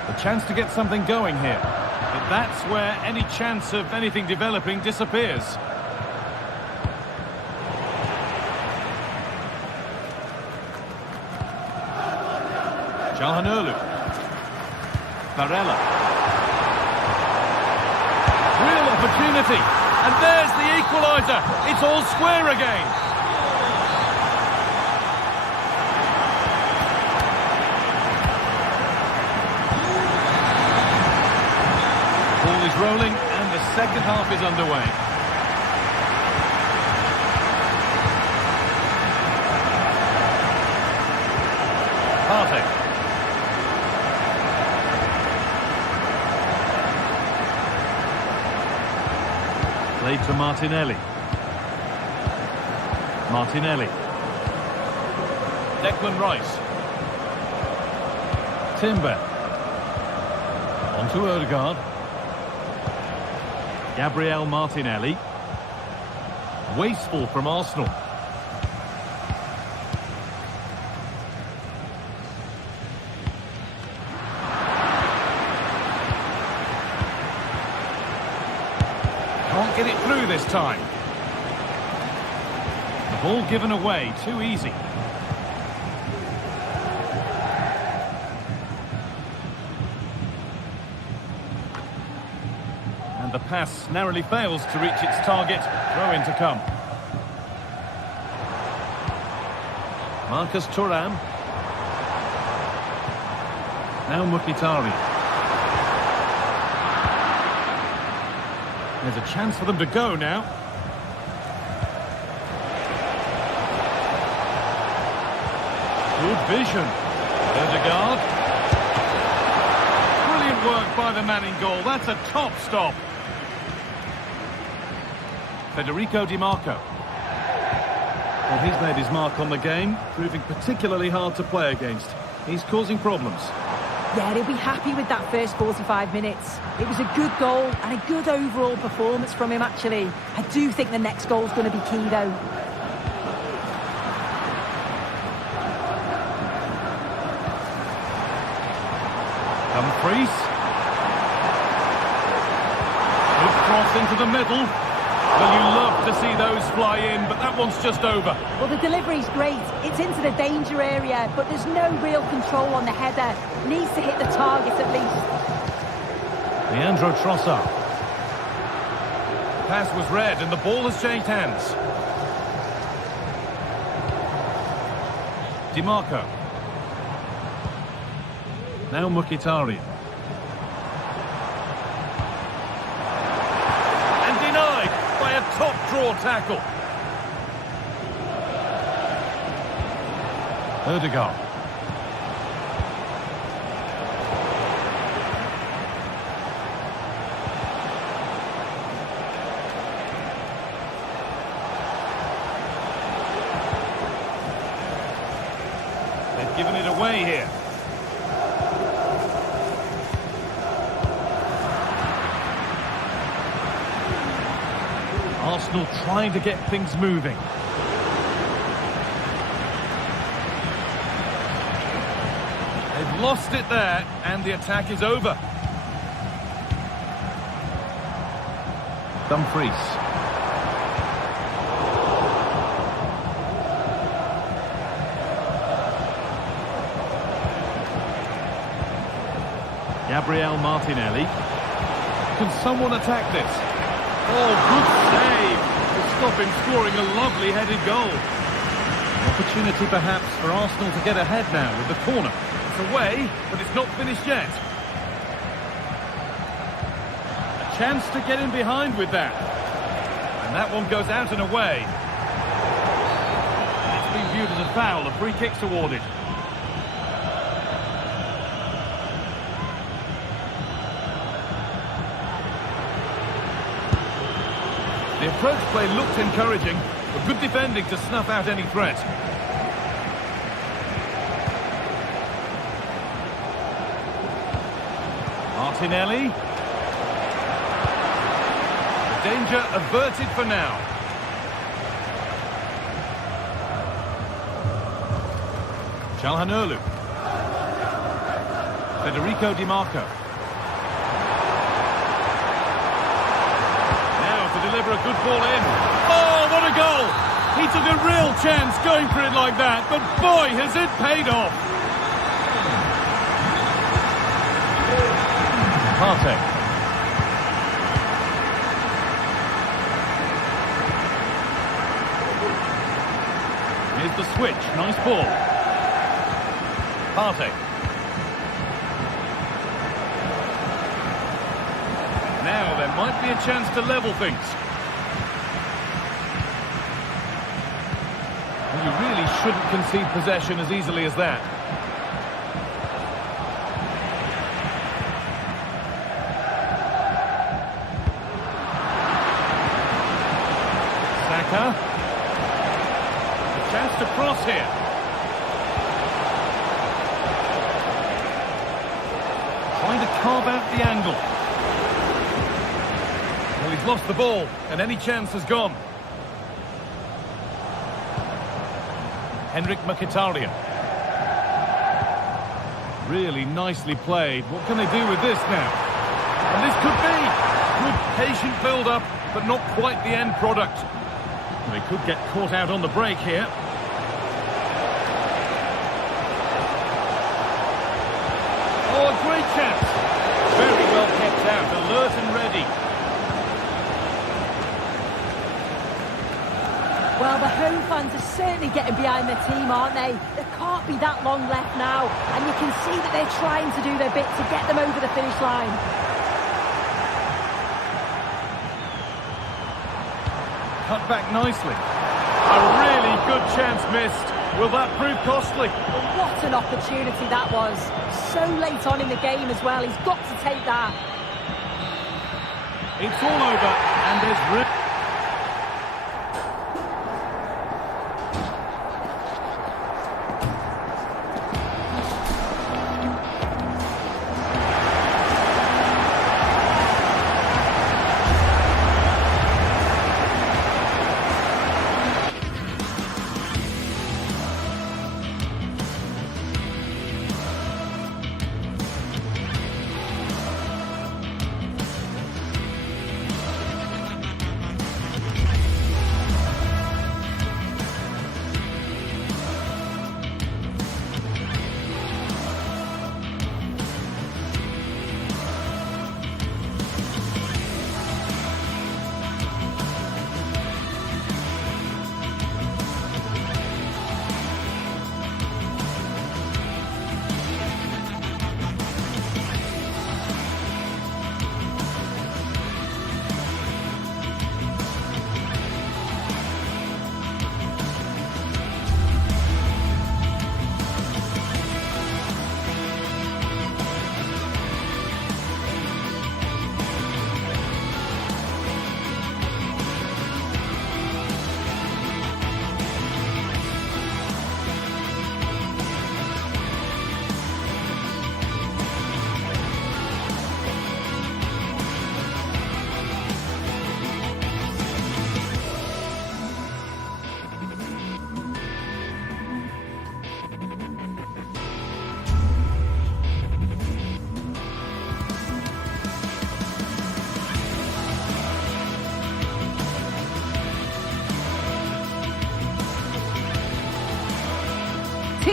The chance to get something going here. But that's where any chance of anything developing disappears. Calhanoglu. Barella. Real opportunity. And there's the equaliser. It's all square again. Ball is rolling and the second half is underway. Partey. Played to Martinelli. Martinelli. Declan Rice. Timber. On to Odegaard. Gabriel Martinelli. Wasteful from Arsenal. Can't get it through this time. The ball given away too easy. And the pass narrowly fails to reach its target. Throw in to come. Marcus Thuram. Now Mkhitaryan. There's a chance for them to go now. Good vision. Odegaard. Brilliant work by the man in goal. That's a top stop. Federico Di Marco. Well, he's made his mark on the game, proving particularly hard to play against. He's causing problems. Yeah, he'll be happy with that first 45 minutes. It was a good goal and a good overall performance from him, actually. I do think the next goal's going to be key, though. Dumfries. Good cross into the middle. Well, you love to see those fly in, but that one's just over. Well, the delivery's great. It's into the danger area, but there's no real control on the header. Needs to hit the target at least. Leandro Trossard. The pass was read and the ball has changed hands. Di Marco. Now Mkhitaryan. And denied by a top draw tackle. Odegaard. They've given it away here. Arsenal trying to get things moving. They've lost it there, and the attack is over. Dumfries. Gabriel Martinelli. Can someone attack this? Oh, good save to stop him scoring a lovely headed goal. Opportunity perhaps for Arsenal to get ahead now with the corner. It's away, but it's not finished yet. A chance to get in behind with that. And that one goes out and away. It's been viewed as a foul, a free kick's awarded. The approach play looked encouraging, but good defending to snuff out any threat. Martinelli. The danger averted for now. Çalhanoğlu. Federico Di Marco. Deliver a good ball in. Oh, what a goal! He took a real chance going for it like that, but boy, has it paid off! Partey. Here's the switch, nice ball. Partey. Now there might be a chance to level things. Well, you really shouldn't concede possession as easily as that. Saka. A chance to cross here. Trying to carve out the angle. Well, he's lost the ball, and any chance has gone. Henrik Mkhitaryan. Really nicely played. What can they do with this now? And this could be good, patient build-up, but not quite the end product. They could get caught out on the break here. Oh, a great chance. Very well kept out, alert and ready. Well, the home fans are certainly getting behind their team, aren't they? There can't be that long left now, and you can see that they're trying to do their bit to get them over the finish line. Cut back nicely. A really good chance missed. Will that prove costly? Well, what an opportunity that was. So late on in the game as well. He's got to take that. It's all over, and there's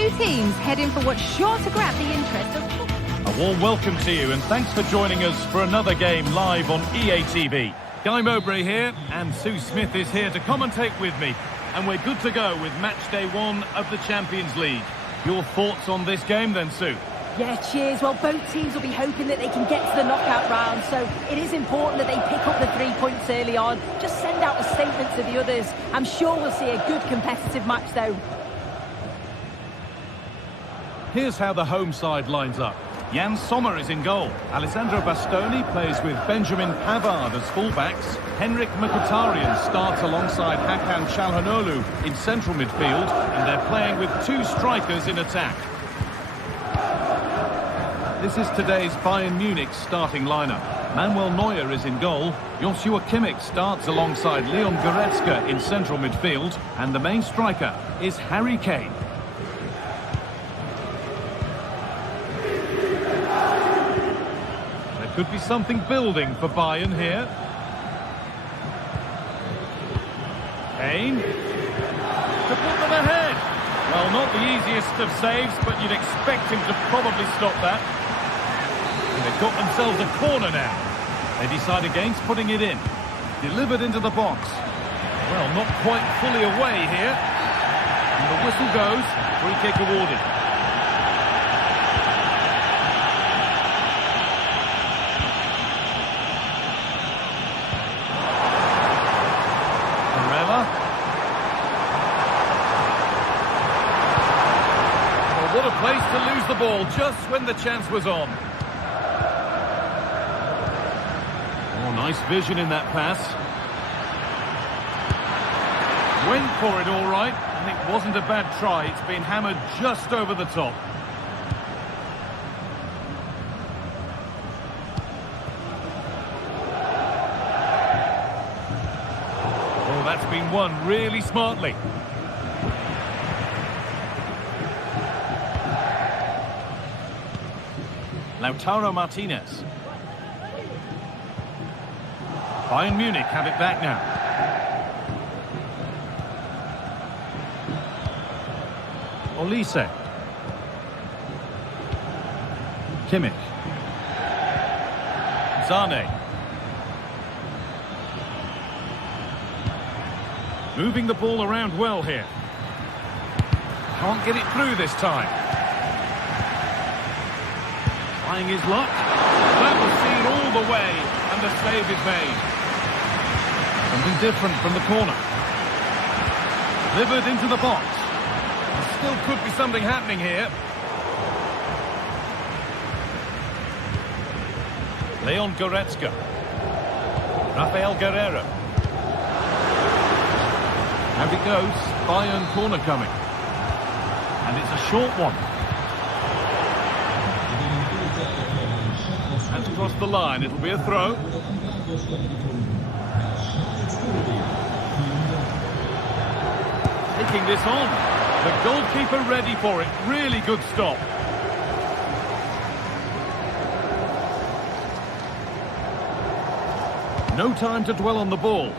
two teams heading for what's sure to grab the interest of... A warm welcome to you and thanks for joining us for another game live on EA TV. Guy Mowbray here and Sue Smith is here to commentate with me. And we're good to go with match day 1 of the Champions League. Your thoughts on this game then, Sue? Yeah, cheers. Well, both teams will be hoping that they can get to the knockout round, so it is important that they pick up the 3 points early on. Just send out a statement to the others. I'm sure we'll see a good competitive match, though. Here's how the home side lines up. Jan Sommer is in goal. Alessandro Bastoni plays with Benjamin Pavard as fullbacks. Henrik Mkhitaryan starts alongside Hakan Çalhanoğlu in central midfield, and they're playing with 2 strikers in attack. This is today's Bayern Munich starting lineup. Manuel Neuer is in goal. Joshua Kimmich starts alongside Leon Goretzka in central midfield, and the main striker is Harry Kane. There could be something building for Bayern here. Kane to put them ahead. Well, not the easiest of saves, but you'd expect him to probably stop that. And they've got themselves a corner now. They decide against putting it in. Delivered into the box. Well, not quite fully away here. And the whistle goes. Free kick awarded. What a place to lose the ball just when the chance was on. Oh, nice vision in that pass. Went for it all right, and it wasn't a bad try. It's been hammered just over the top. Oh, that's been won really smartly. Lautaro Martinez. Bayern Munich have it back now. Olise. Kimmich. Zane. Moving the ball around well here. Can't get it through this time. Trying his luck. That was seen all the way, and the save is made. Something different from the corner. Delivered into the box. There still could be something happening here. Leon Goretzka. Rafael Guerreiro. Out it goes. Bayern corner coming. And it's a short one. And across the line, it'll be a throw. Taking this on. The goalkeeper ready for it. Really good stop. No time to dwell on the ball.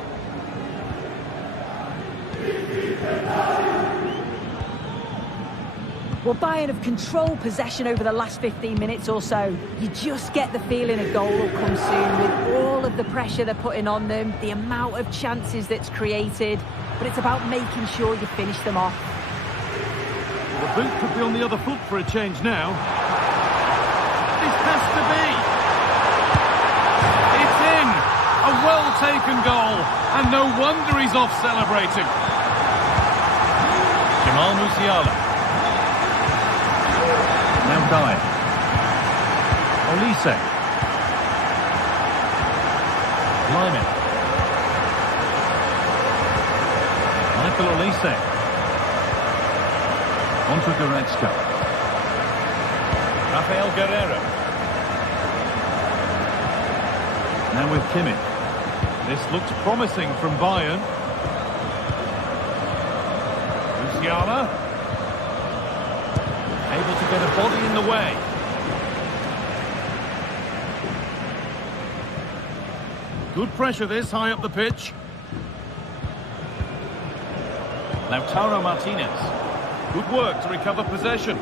Well, Bayern have controlled possession over the last 15 minutes or so. You just get the feeling a goal will come soon with all of the pressure they're putting on them, the amount of chances that's created, but it's about making sure you finish them off. The boot could be on the other foot for a change now. This has to be. It's in. A well-taken goal, and no wonder he's off celebrating. Jamal Musiala. Now Guy. Olise. Lyman. Michael Olise. On to Goretzka. Rafael Guerreiro. Now with Kimmich. This looks promising from Bayern. Musiala. Able to get a body in the way. Good pressure this, high up the pitch. Lautaro Martinez. Good work to recover possession.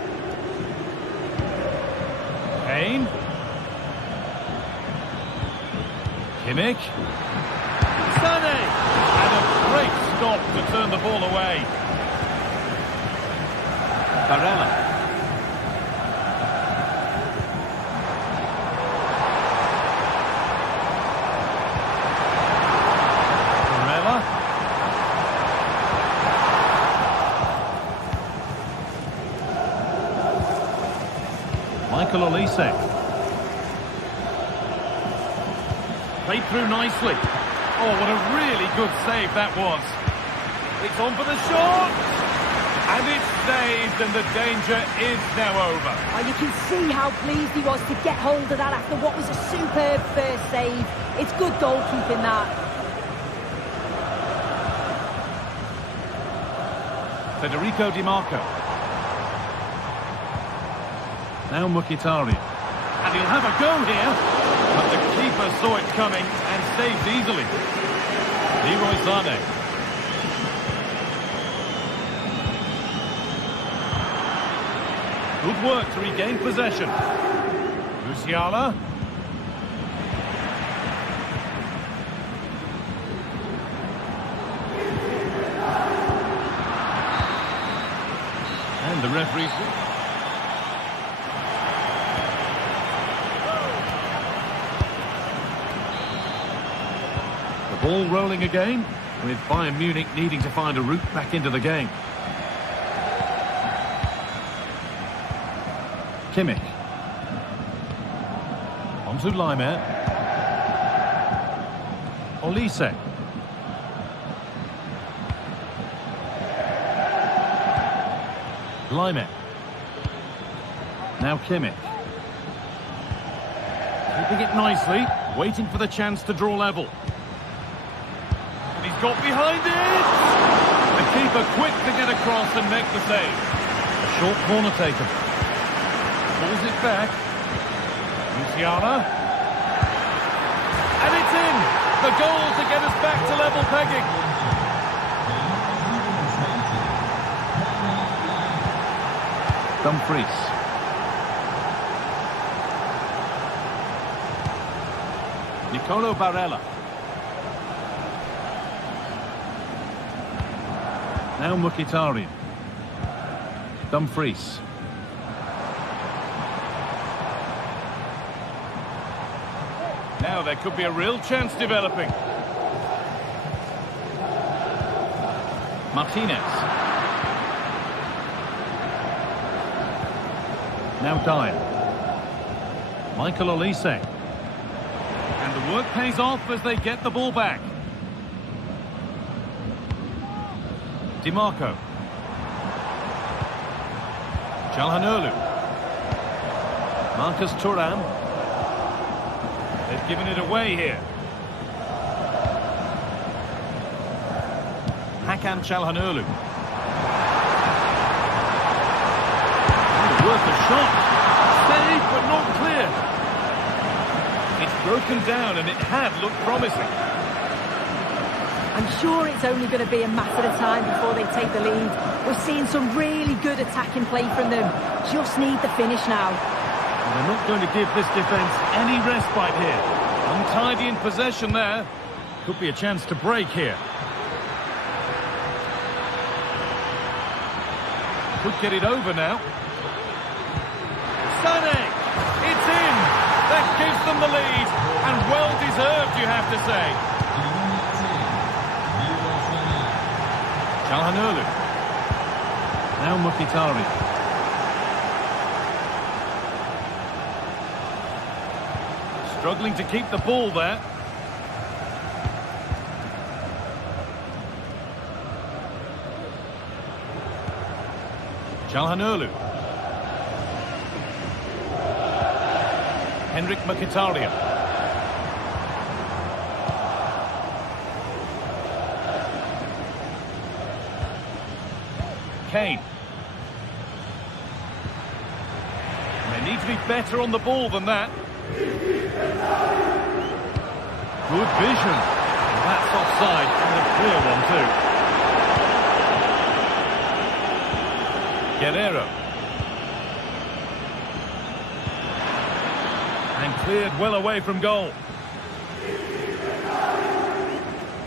Kane. Kimmich. Sané. And a great stop to turn the ball away. Barella. Michael Olise. Played through nicely. Oh, what a really good save that was. It's on for the shot. And it's saved, and the danger is now over. Oh, you can see how pleased he was to get hold of that after what was a superb first save. It's good goalkeeping, that. Federico Di Marco. Now Mkhitaryan. And he'll have a go here. But the keeper saw it coming and saved easily. Leroy Sané. Good work to regain possession. Musiala. And the referee's... Ball rolling again, with Bayern Munich needing to find a route back into the game. Kimmich. On to Laimer. Olise. Laimer. Now Kimmich. Keeping it nicely, waiting for the chance to draw level. He's got behind it! The keeper quick to get across and make the save. A short corner taken. Pulls it back. Musiala. And it's in! The goal to get us back to level pegging. Dumfries. Nicolo Barella. Now Mkhitaryan. Dumfries. Now there could be a real chance developing. Martinez. Now Dyer. Michael Olise. And the work pays off as they get the ball back. Di Marco. Çalhanoğlu. Marcus Thuram. They've given it away here. Hakan Çalhanoğlu. Worth a shot. Saved but not clear. It's broken down and it had looked promising. I'm sure it's only going to be a matter of time before they take the lead. We're seeing some really good attacking play from them. Just need the finish now. And they're not going to give this defence any respite here. Untidy in possession there. Could be a chance to break here. Could get it over now. Sané! It's in! That gives them the lead. And well deserved, you have to say. Çalhanoğlu. Now Mkhitaryan. Struggling to keep the ball there. Çalhanoğlu. Henrik Mkhitaryan. Kane. They need to be better on the ball than that. Good vision. That's offside, and a clear one too. Guerrero. And cleared well away from goal.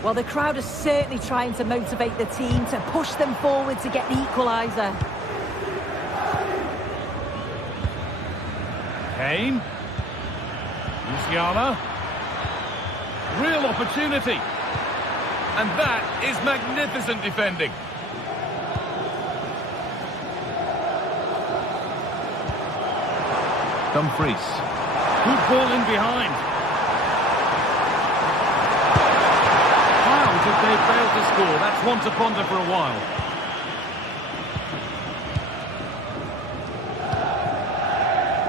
Well, the crowd are certainly trying to motivate the team to push them forward to get the equaliser. Kane. Musiala. Real opportunity. And that is magnificent defending. Dumfries. Good ball in behind. How did they fail to score? That's one to ponder for a while.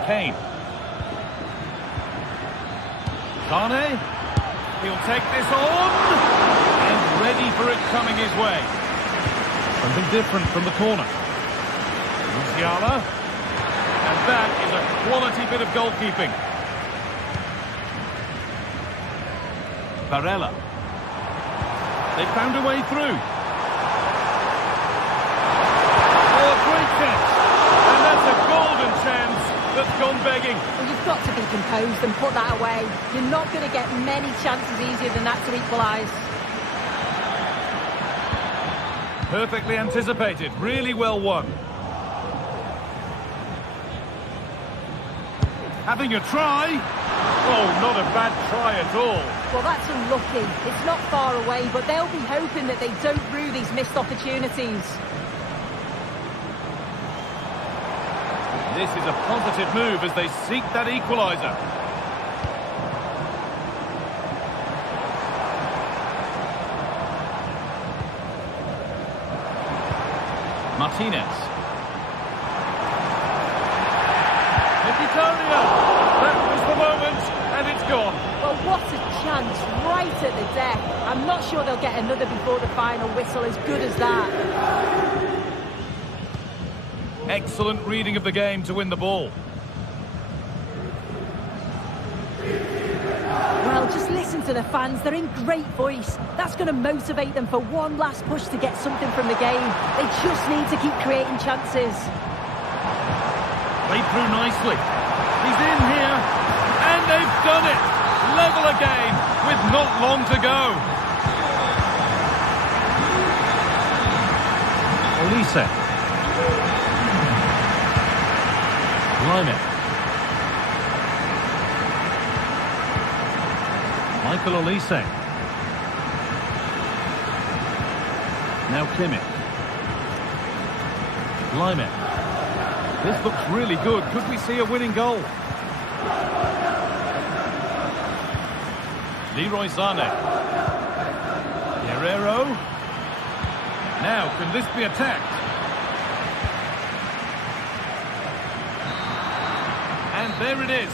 Kane. Sane. He'll take this on. And ready for it coming his way. Something different from the corner. Musiala. And that is a quality bit of goalkeeping. Barella. They found a way through. Oh, great catch. And that's a golden chance that's gone begging. Well, you've got to be composed and put that away. You're not going to get many chances easier than that to equalise. Perfectly anticipated. Really well won. Having a try. Oh, not a bad try at all. Well, that's unlucky. It's not far away, but they'll be hoping that they don't rue these missed opportunities. This is a positive move as they seek that equaliser. Martinez. That was the moment, and it's gone. Well, what a chance right at the death. I'm not sure they'll get another before the final whistle, as good as that. Excellent reading of the game to win the ball. Well, just listen to the fans. They're in great voice. That's going to motivate them for one last push to get something from the game. They just need to keep creating chances. Played through nicely. He's in here, and they've done it. Level again with not long to go. Olise. Line. Michael Olise. Now Kimmich. Lime. This looks really good. Could we see a winning goal? Leroy Sane. Guerrero. Now, can this be attacked? And there it is.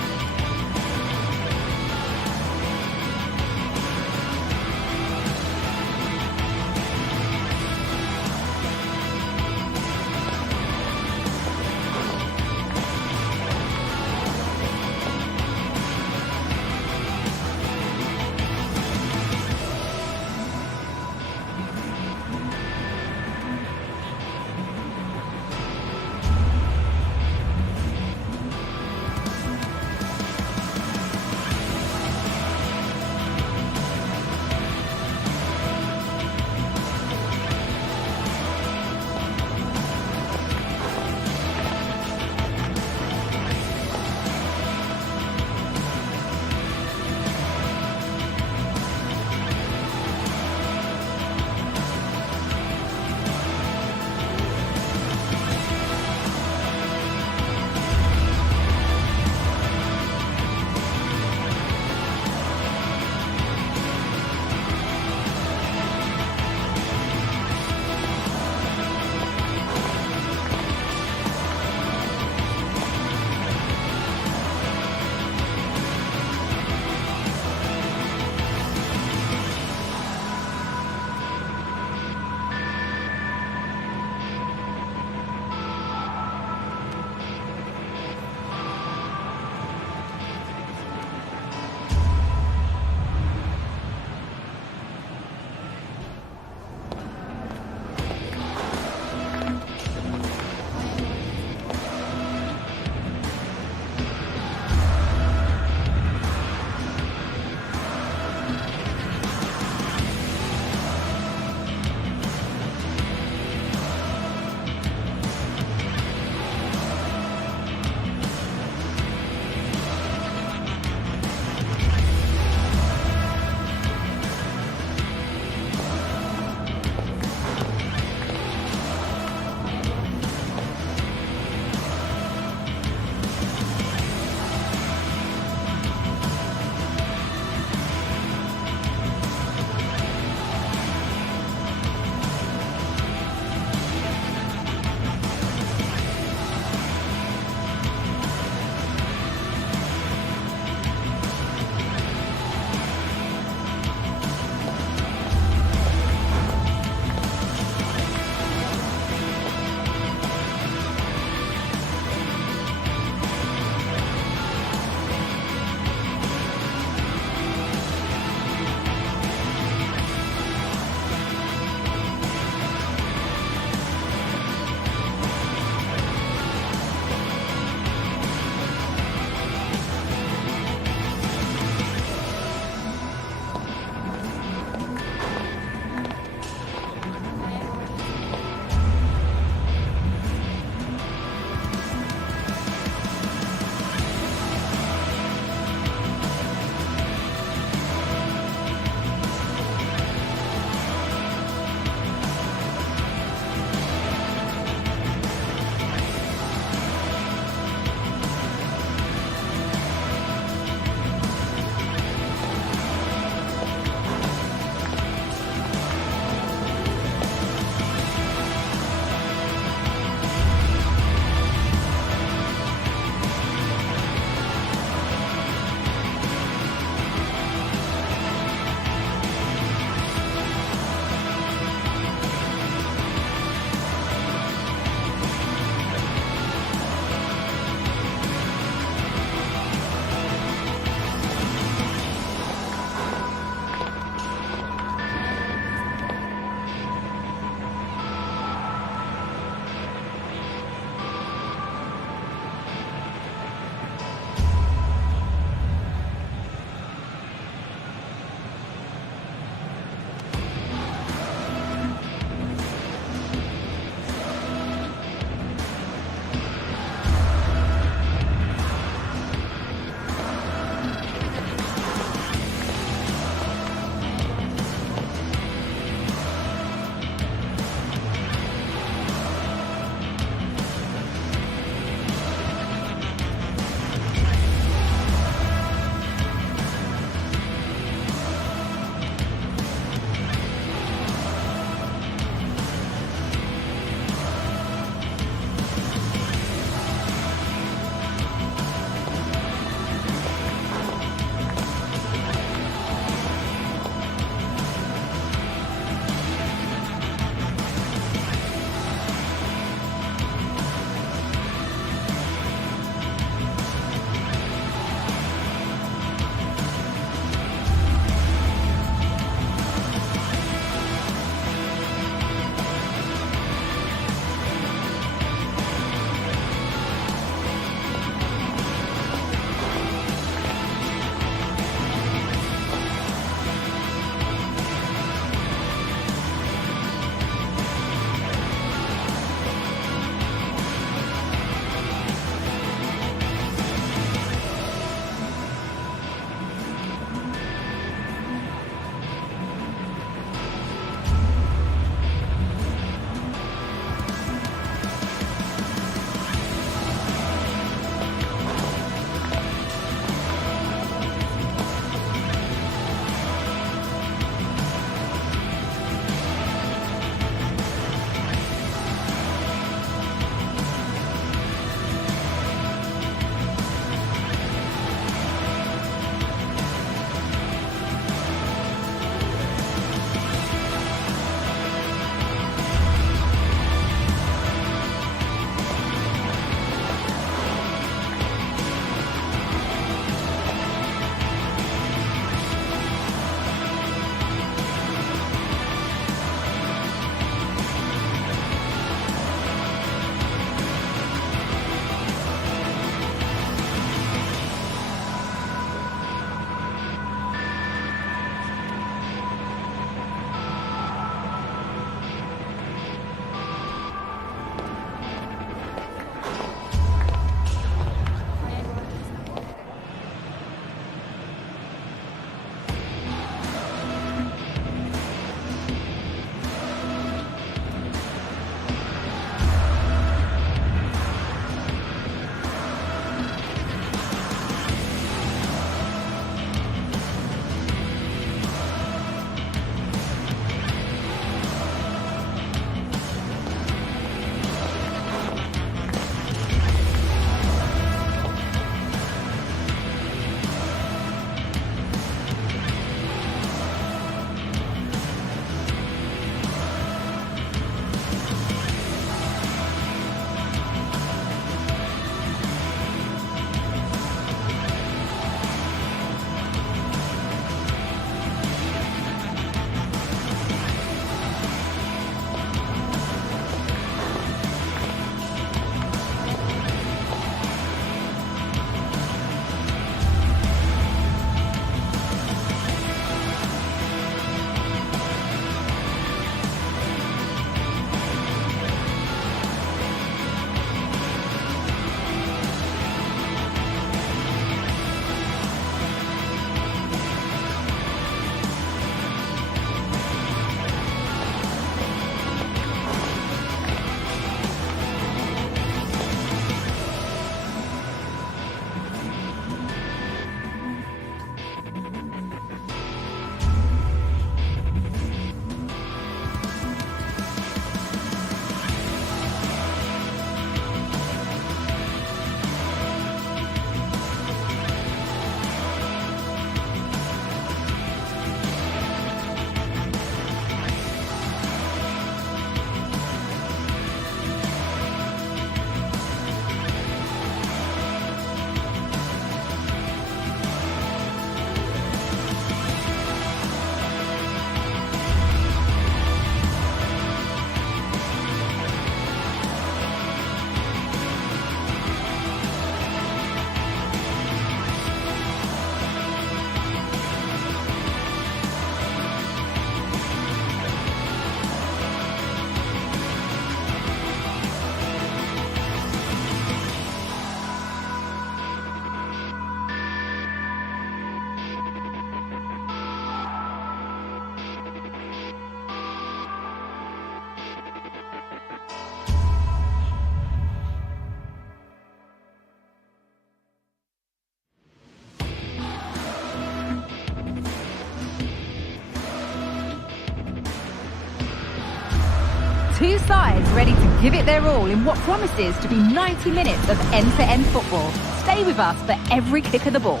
Two sides ready to give it their all in what promises to be 90 minutes of end-to-end football. Stay with us for every kick of the ball.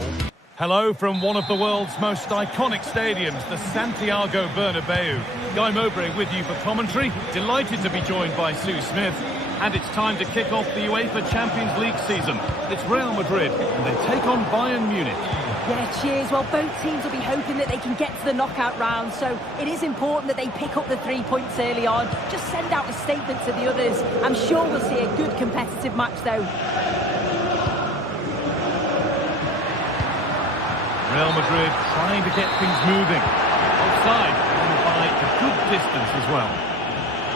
Hello from one of the world's most iconic stadiums, the Santiago Bernabeu. Guy Mowbray with you for commentary. Delighted to be joined by Sue Smith. And it's time to kick off the UEFA Champions League season. It's Real Madrid, and they take on Bayern Munich. Yeah, cheers. Well, both teams will be hoping that they can get to the knockout round, so it is important that they pick up the 3 points early on. Just send out a statement to the others. I'm sure we'll see a good competitive match, though. Real Madrid trying to get things moving. Offside, and by a good distance as well.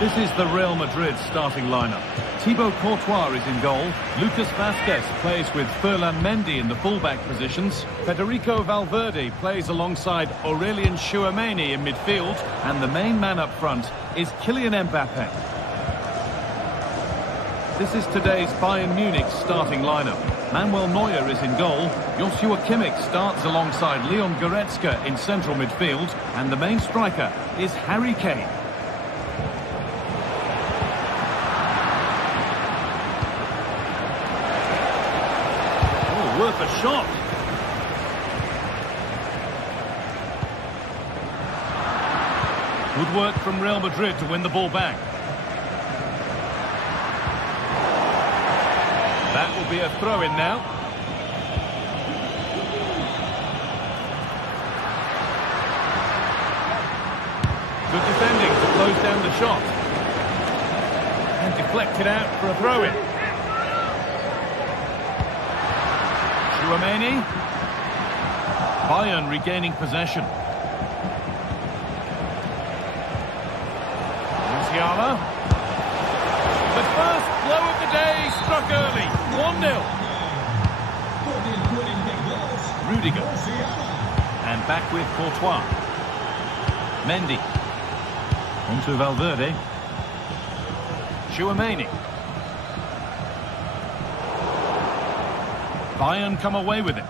This is the Real Madrid starting lineup. Thibaut Courtois is in goal. Lucas Vazquez plays with Ferland Mendy in the fullback positions. Federico Valverde plays alongside Aurelien Tchouameni in midfield. And the main man up front is Kylian Mbappe. This is today's Bayern Munich starting lineup. Manuel Neuer is in goal. Joshua Kimmich starts alongside Leon Goretzka in central midfield. And the main striker is Harry Kane. Oh, worth a shot. Good work from Real Madrid to win the ball back. That will be a throw-in now. Good defending to close down the shot. And deflected out for a throw-in. Tchouameni. Bayern regaining possession. Musiala. The first blow of the day struck early. 1-0. Rudiger. And back with Courtois. Mendy. Onto Valverde. Tchouameni. Bayern come away with it.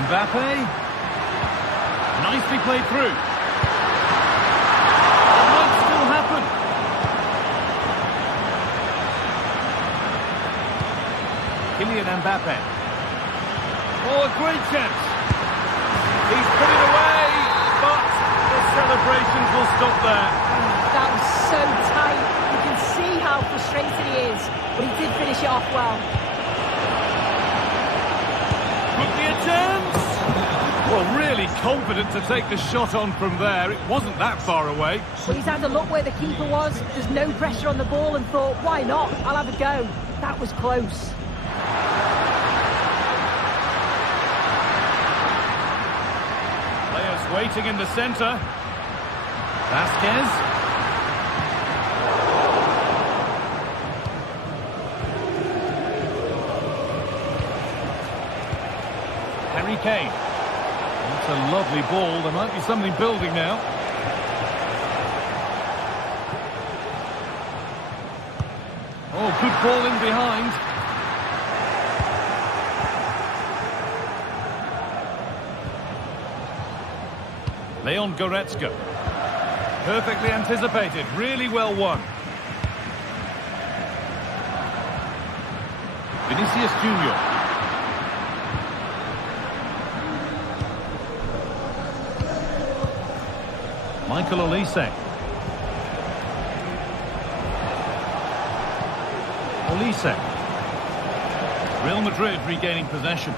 Mbappe. Nicely played through. It might still happen. Kylian Mbappe. Oh, a great chance. He's put it away, but the celebrations will stop there. That was so tight. You can see how frustrated he is, but he did finish it off well. Could be a chance. Well, really confident to take the shot on from there. It wasn't that far away. Well, he's had a look where the keeper was. There's no pressure on the ball and thought, why not? I'll have a go. That was close. Players waiting in the centre. Vazquez. Harry Kane. That's a lovely ball. There might be something building now. Oh, good ball in behind. Leon Goretzka. Perfectly anticipated. Really well won. Vinicius Junior. Michael Olise. Olise. Real Madrid regaining possession.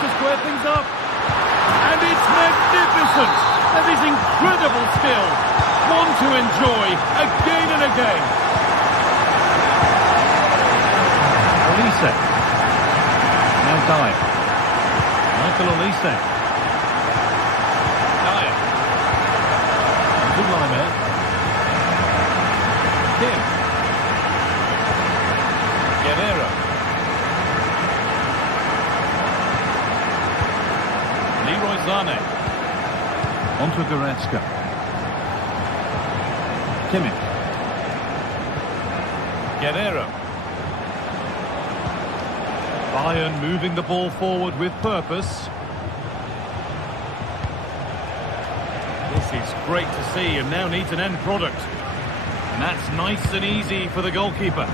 To square things up. And it's magnificent. That is incredible skill. One to enjoy again and again. Olise. Now Dyer. Michael Olise. Dyer. Good line there. Kim. Guerrero. Leroy Sané. Onto Goretzka. Kimmich. Guerrero. Bayern moving the ball forward with purpose. This is great to see and now needs an end product. And that's nice and easy for the goalkeeper.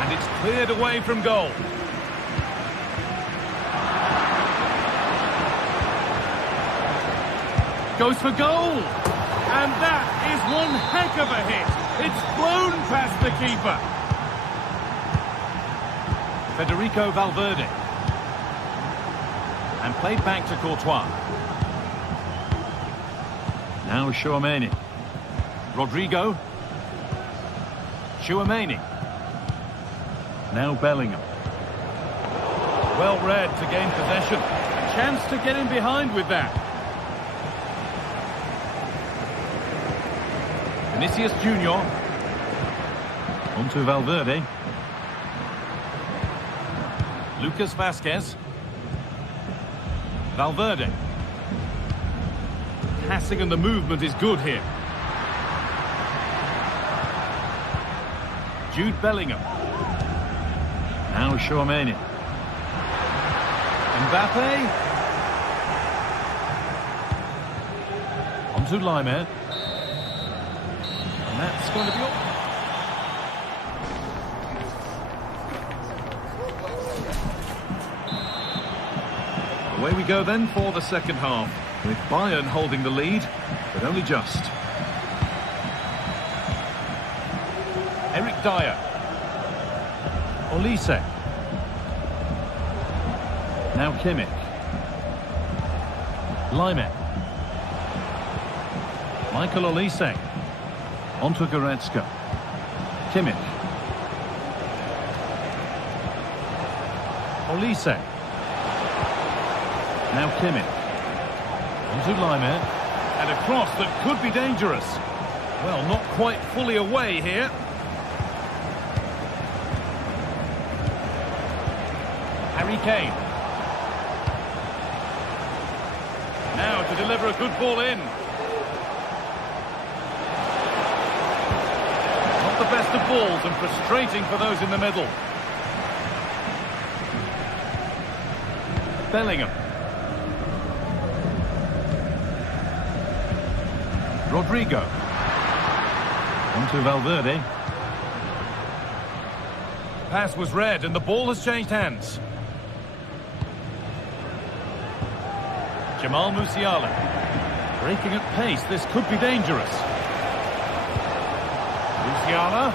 And it's cleared away from goal. Goes for goal! And that is one heck of a hit. It's flown past the keeper. Federico Valverde. And played back to Courtois. Now Tchouaméni. Rodrigo. Tchouaméni. Now Bellingham. Well read to gain possession. A chance to get in behind with that. Vinicius Junior. Onto Valverde. Lucas Vazquez. Valverde. Passing and the movement is good here. Jude Bellingham. Now Tchouaméni. Mbappe. Onto Laimer. And that's going to be all. Away we go then for the second half, with Bayern holding the lead, but only just. Eric Dyer. Olise. Now Kimmich. Laimer. Michael Olise. Onto Goretzka. Kimmich. Olise. Now Kimmich. Onto Laimer. And a cross that could be dangerous. Well, not quite fully away here. Harry Kane. Now to deliver a good ball in. Not the best of balls and frustrating for those in the middle. Bellingham. Rodrigo. Onto Valverde. Pass was read and the ball has changed hands. Jamal Musiala. Breaking at pace, this could be dangerous. Musiala.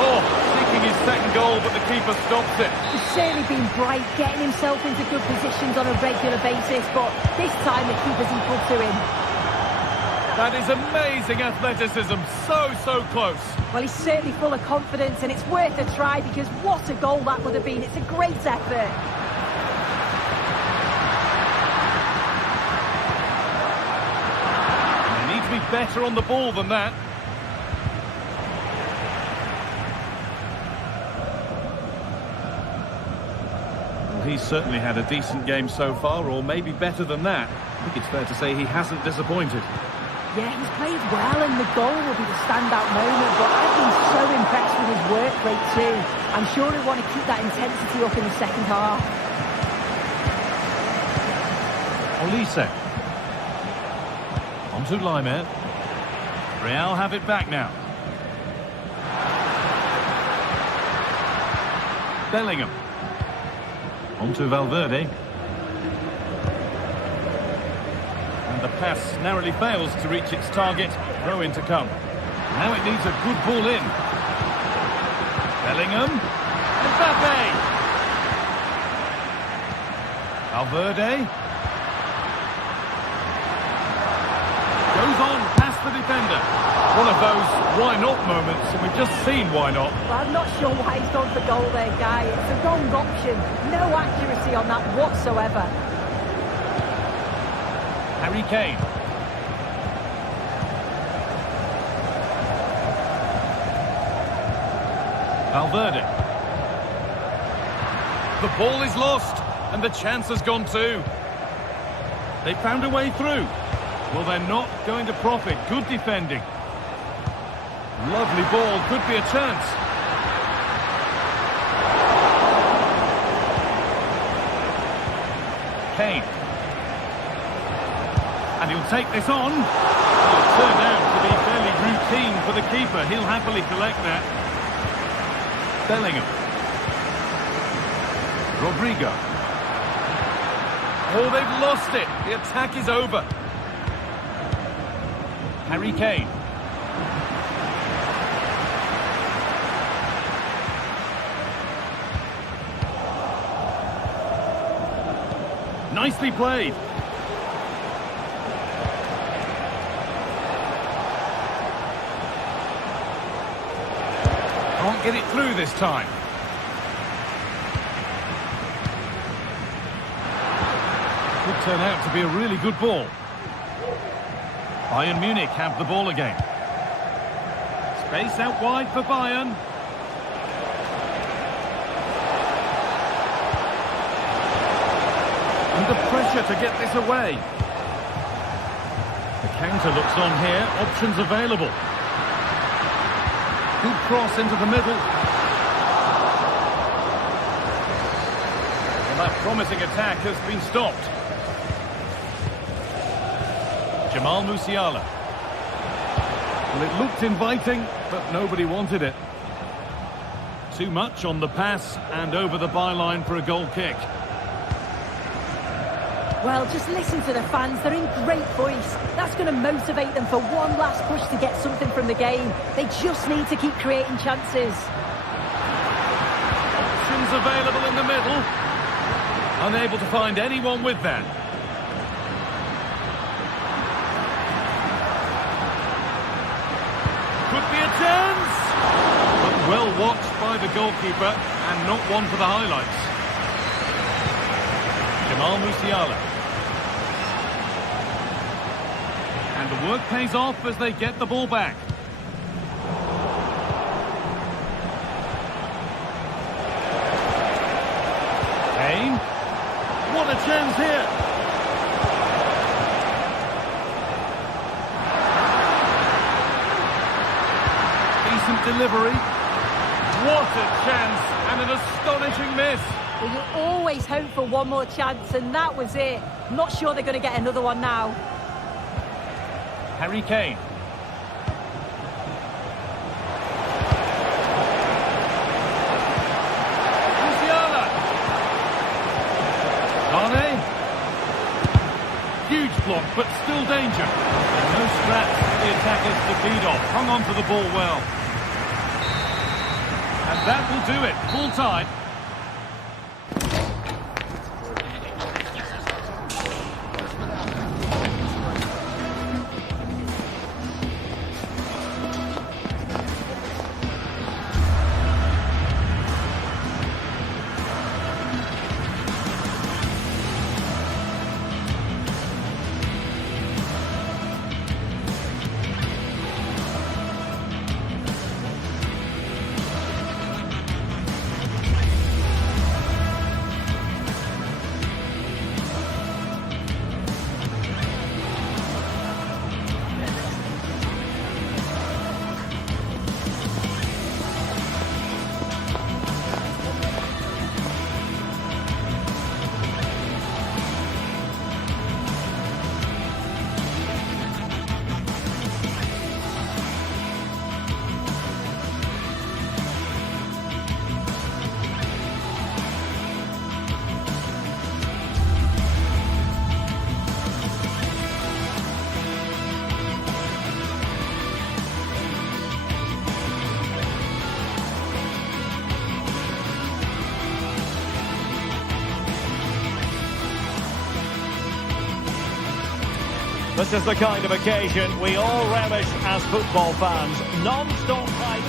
Oh, seeking his second goal, but the keeper stops it. He's certainly been bright, getting himself into good positions on a regular basis, but this time the keeper's equal to him. That is amazing athleticism, so close. Well, he's certainly full of confidence, and it's worth a try, because what a goal that would have been. It's a great effort. They need to be better on the ball than that. Well, he's certainly had a decent game so far, or maybe better than that. I think it's fair to say he hasn't disappointed. Yeah, he's played well, and the goal will be the standout moment, but I've been so impressed with his work rate too. I'm sure he'll want to keep that intensity up in the second half. Olise. Onto Laimer. Real have it back now. Bellingham. Onto Valverde. And the pass narrowly fails to reach its target. Throw in to come. Now it needs a good ball in. Bellingham. Mbappe. Valverde. Goes on past the defender. One of those why not moments, and we've just seen why not. Well, I'm not sure why he's gone for goal there, Guy. It's the wrong option. No accuracy on that whatsoever. Harry Kane. Valverde. The ball is lost. And the chance has gone too. They found a way through. Well, they're not going to profit. Good defending. Lovely ball. Could be a chance. Kane. And he'll take this on. Well, it turned out to be fairly routine for the keeper. He'll happily collect that. Bellingham. Rodrigo. Oh, they've lost it. The attack is over. Harry Kane. Nicely played. Can't get it through this time. Could turn out to be a really good ball. Bayern Munich have the ball again. Space out wide for Bayern. Under pressure to get this away. The counter looks on here. Options available. Good cross into the middle. Well, that promising attack has been stopped. Jamal Musiala. Well, it looked inviting, but nobody wanted it. Too much on the pass and over the byline for a goal kick. Well, just listen to the fans. They're in great voice. That's going to motivate them for one last push to get something from the game. They just need to keep creating chances. Options available in the middle. Unable to find anyone with that. Could be a chance. But well watched by the goalkeeper and not one for the highlights. Jamal Musiala. And the work pays off as they get the ball back. Kane. What a chance here. Decent delivery. What a chance and an astonishing miss. Well, you always hope for one more chance, and that was it. Not sure they're going to get another one now. Harry Kane. Musiala. Mane. Huge block, but still danger. And no scraps for the attackers to feed off. Hung on to the ball well. And that will do it. Full time. This is the kind of occasion we all relish as football fans. Non-stop fight.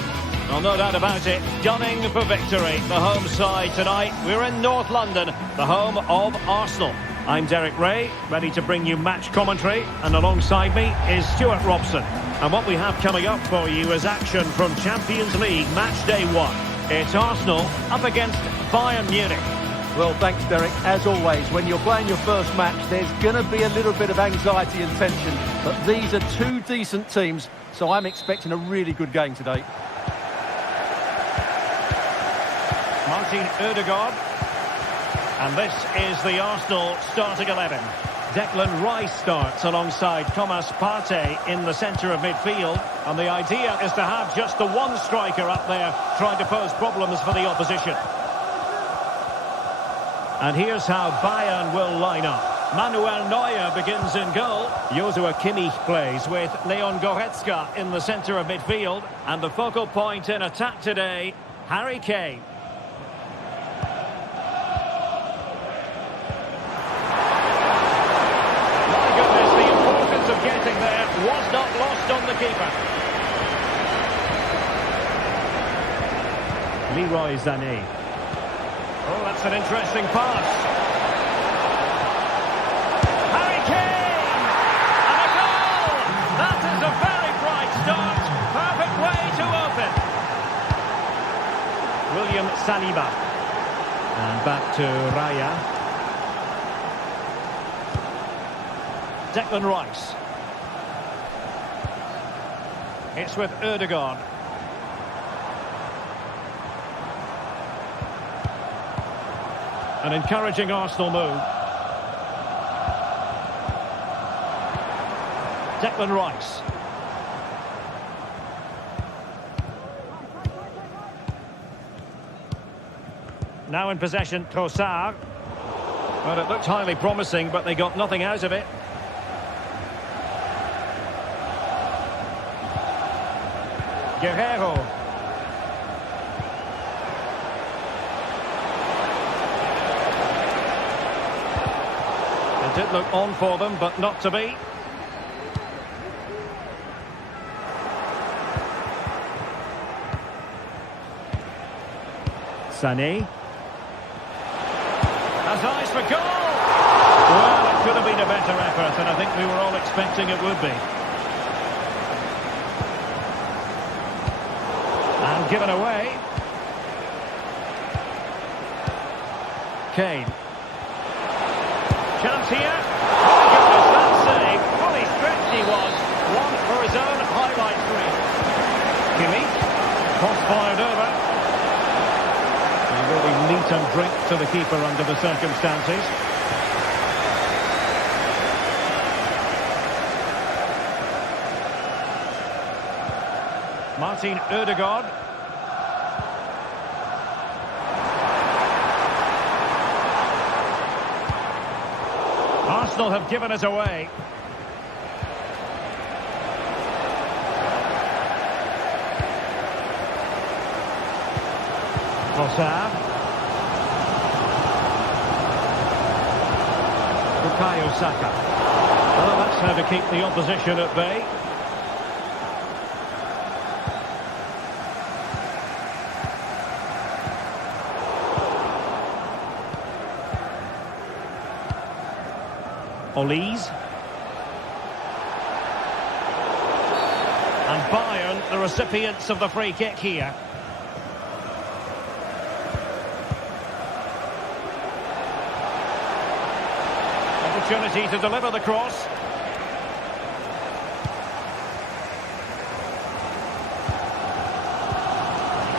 Well, no doubt about it. Gunning for victory. The home side tonight. We're in North London, the home of Arsenal. I'm Derek Ray, ready to bring you match commentary. And alongside me is Stuart Robson. And what we have coming up for you is action from Champions League match day 1. It's Arsenal up against Bayern Munich. Well, thanks, Derek. As always, when you're playing your first match, there's going to be a little bit of anxiety and tension. But these are two decent teams, so I'm expecting a really good game today. Martin Ødegaard. And this is the Arsenal starting 11. Declan Rice starts alongside Thomas Partey in the centre of midfield. And the idea is to have just the one striker up there trying to pose problems for the opposition. And here's how Bayern will line up. Manuel Neuer begins in goal. Joshua Kimmich plays with Leon Goretzka in the centre of midfield. And the focal point in attack today, Harry Kane. My goodness, the importance of getting there was not lost on the keeper. Leroy Sané. Oh, that's an interesting pass. Harry Kane! And a goal! That is a very bright start. Perfect way to open. William Saliba. And back to Raya. Declan Rice. It's with Ødegaard. An encouraging Arsenal move. Declan Rice. Now in possession, Trossard. Well, it looked highly promising, but they got nothing out of it. Guerrero. It did look on for them, but not to be. Sané. Has eyes for goal! Well, it could have been a better effort, and I think we were all expecting it would be. And given away. Kane. Chance here. Oh, goodness, that save. Fully stretched he was. One for his own highlight reel. Kimmich. Cross fired over. Really meat and drink to the keeper under the circumstances. Martin Ødegaard. Arsenal have given us away. Trossard. Bukayo Saka. Well, that's how to keep the opposition at bay. Olise. And Bayern, the recipients of the free kick here. Opportunity to deliver the cross.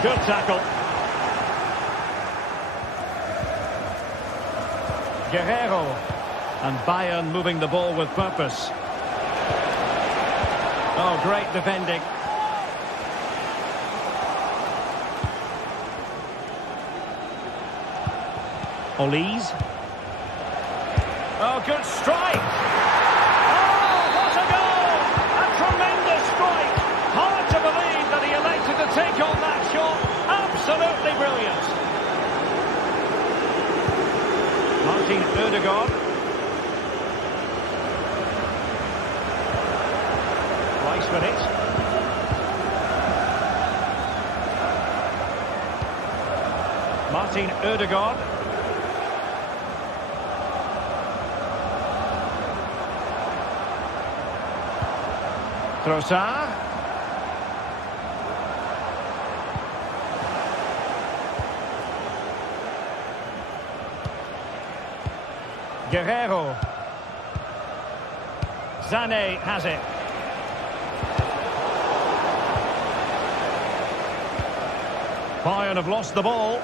Good tackle. Guerrero. And Bayern moving the ball with purpose. Oh, great defending. Olise. Oh, good strike! Oh, what a goal! A tremendous strike! Hard to believe that he elected to take on that shot. Absolutely brilliant. Martin Ødegaard. Rice with it. Martin Ødegaard. Trossard. Guerrero. Sané has it. Bayern have lost the ball.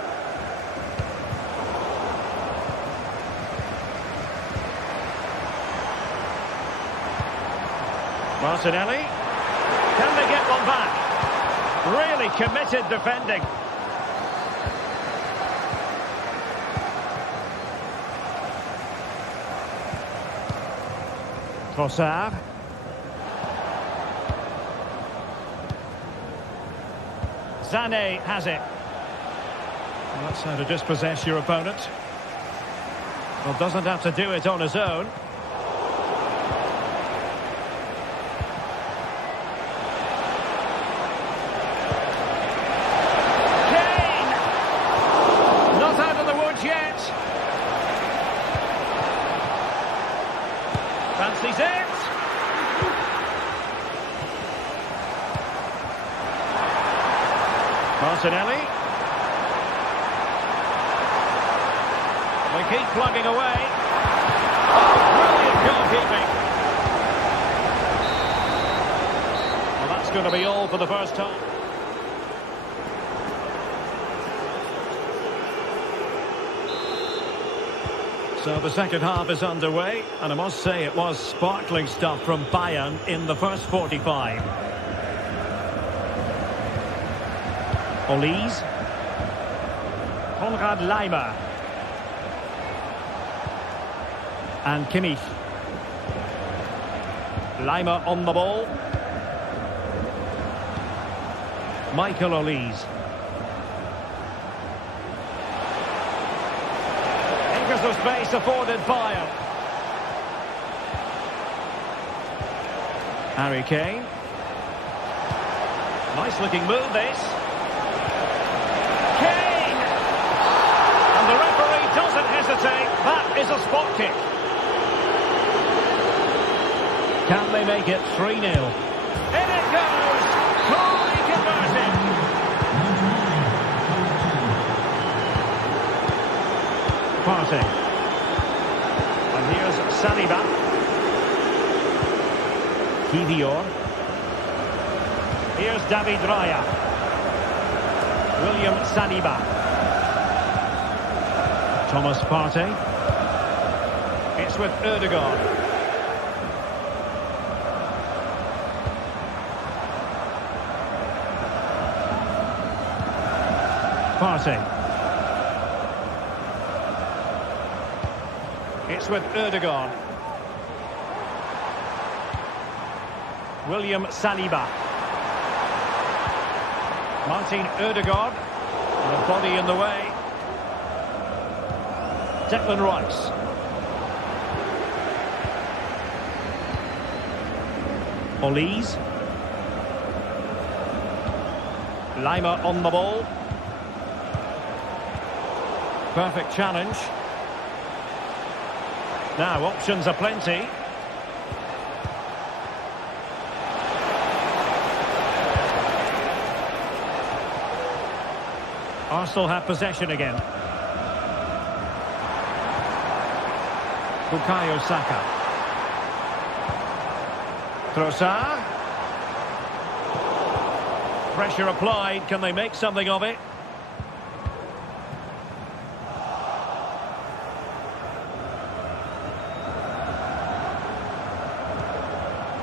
Martinelli. Can they get one back? Really committed defending. Trossard. Sané has it. Well, that's how to dispossess your opponent. Well, doesn't have to do it on his own. Kane! Not out of the woods yet. Fancies it. Martinelli. We keep plugging away. Oh, brilliant goalkeeping. Well, that's going to be all for the first time. So the second half is underway, and I must say it was sparkling stuff from Bayern in the first 45. Olise. Konrad Laimer. And Kimmich. Laimer on the ball. Michael Olise. Acres of space afforded Bayern. Harry Kane. Nice looking move this. Kane! And the referee doesn't hesitate. That is a spot kick. Can they make it 3-0? In it goes! Totally converted! Partey. And here's Saliba. Kivior. Here's David Raya. William Saliba. Thomas Partey. It's with Ødegaard. Partey. It's with Ødegaard. William Saliba. Martin Ødegaard. And a body in the way. Declan Rice. Olise. Laimer on the ball. Perfect challenge. Now, options are plenty. Arsenal have possession again. Bukayo Saka. Trossard. Pressure applied. Can they make something of it?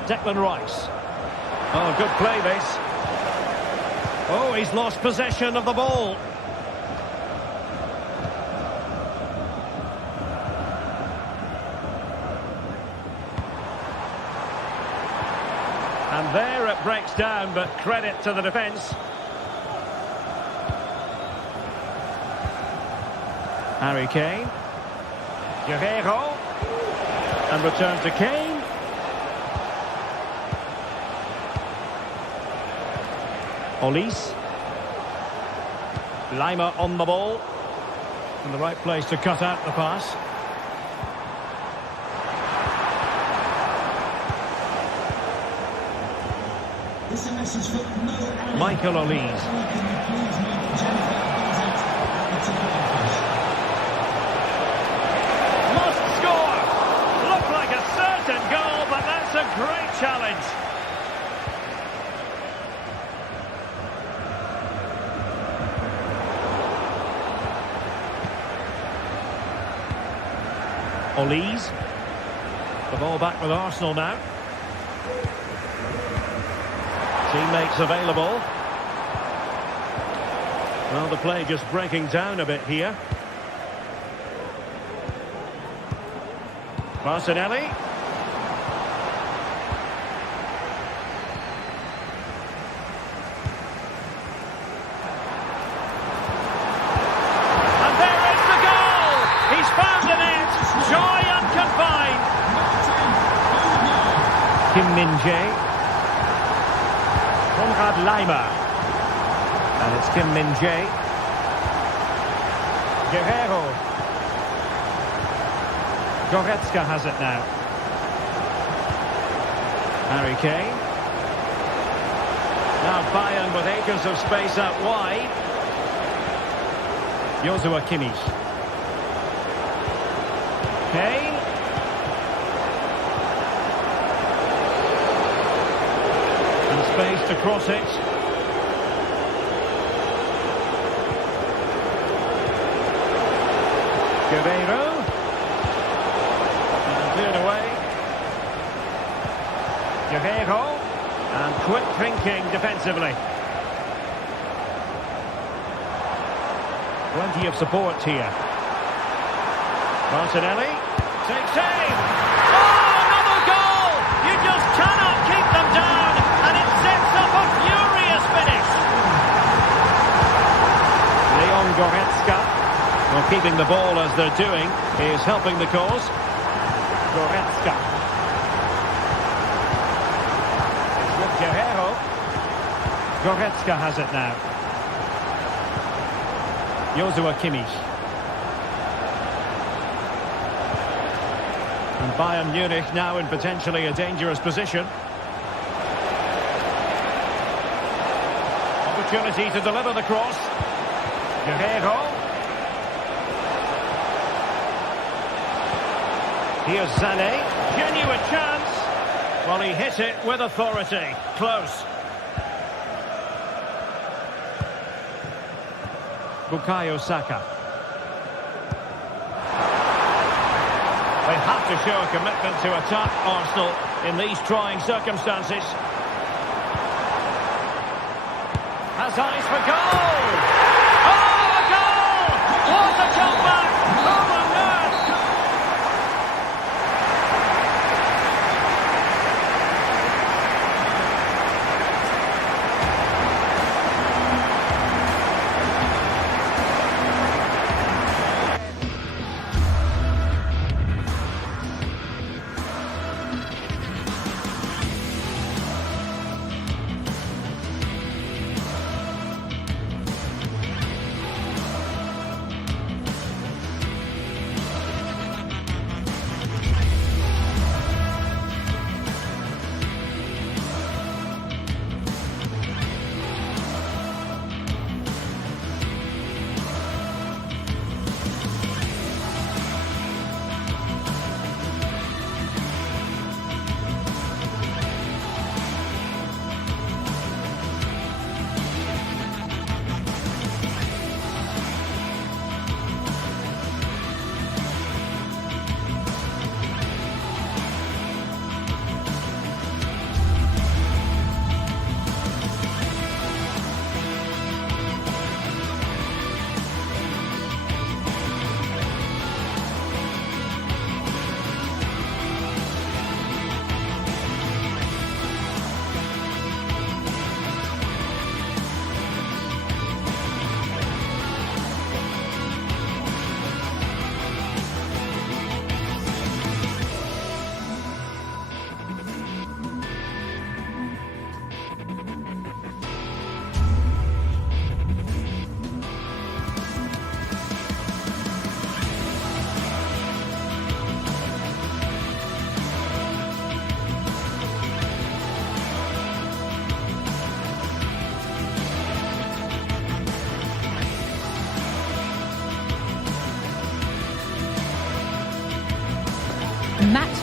Declan Rice. Oh, good play this. Oh, he's lost possession of the ball. And there it breaks down, but credit to the defence. Harry Kane. Guerrero. And return to Kane. Olise. Laimer on the ball. In the right place to cut out the pass. Michael Olise. Must score! challenge. Olise. The ball back with Arsenal now. Teammates available. Well, the play just breaking down a bit here. Martinelli. And there is the goal! He's found the net! Joy unconfined! Kim Min-jae. Konrad Laimer. And it's Kim Min-jae. Guerrero. Goretzka has it now. Harry Kane. Now Bayern with acres of space out wide. Joshua Kimmich. Kane. And space to cross it. Guerrero. Cleared away. Guerrero. And quick thinking defensively. Plenty of support here. Martinelli. Takes aim. Oh, another goal! You just cannot keep them down. And it sets up a furious finish. Leon Goretzka. Well, keeping the ball as they're doing is helping the cause. Goretzka. It's with Guerrero. Goretzka has it now. Joshua Kimmich. And Bayern Munich now in potentially a dangerous position. Opportunity to deliver the cross. Guerrero. Here's Sané. Genuine chance. Well, he hit it with authority. Close. Bukayo Saka. They have to show a commitment to attack Arsenal in these trying circumstances. Has eyes for goal! Oh, a goal! What a comeback! Oh, my God!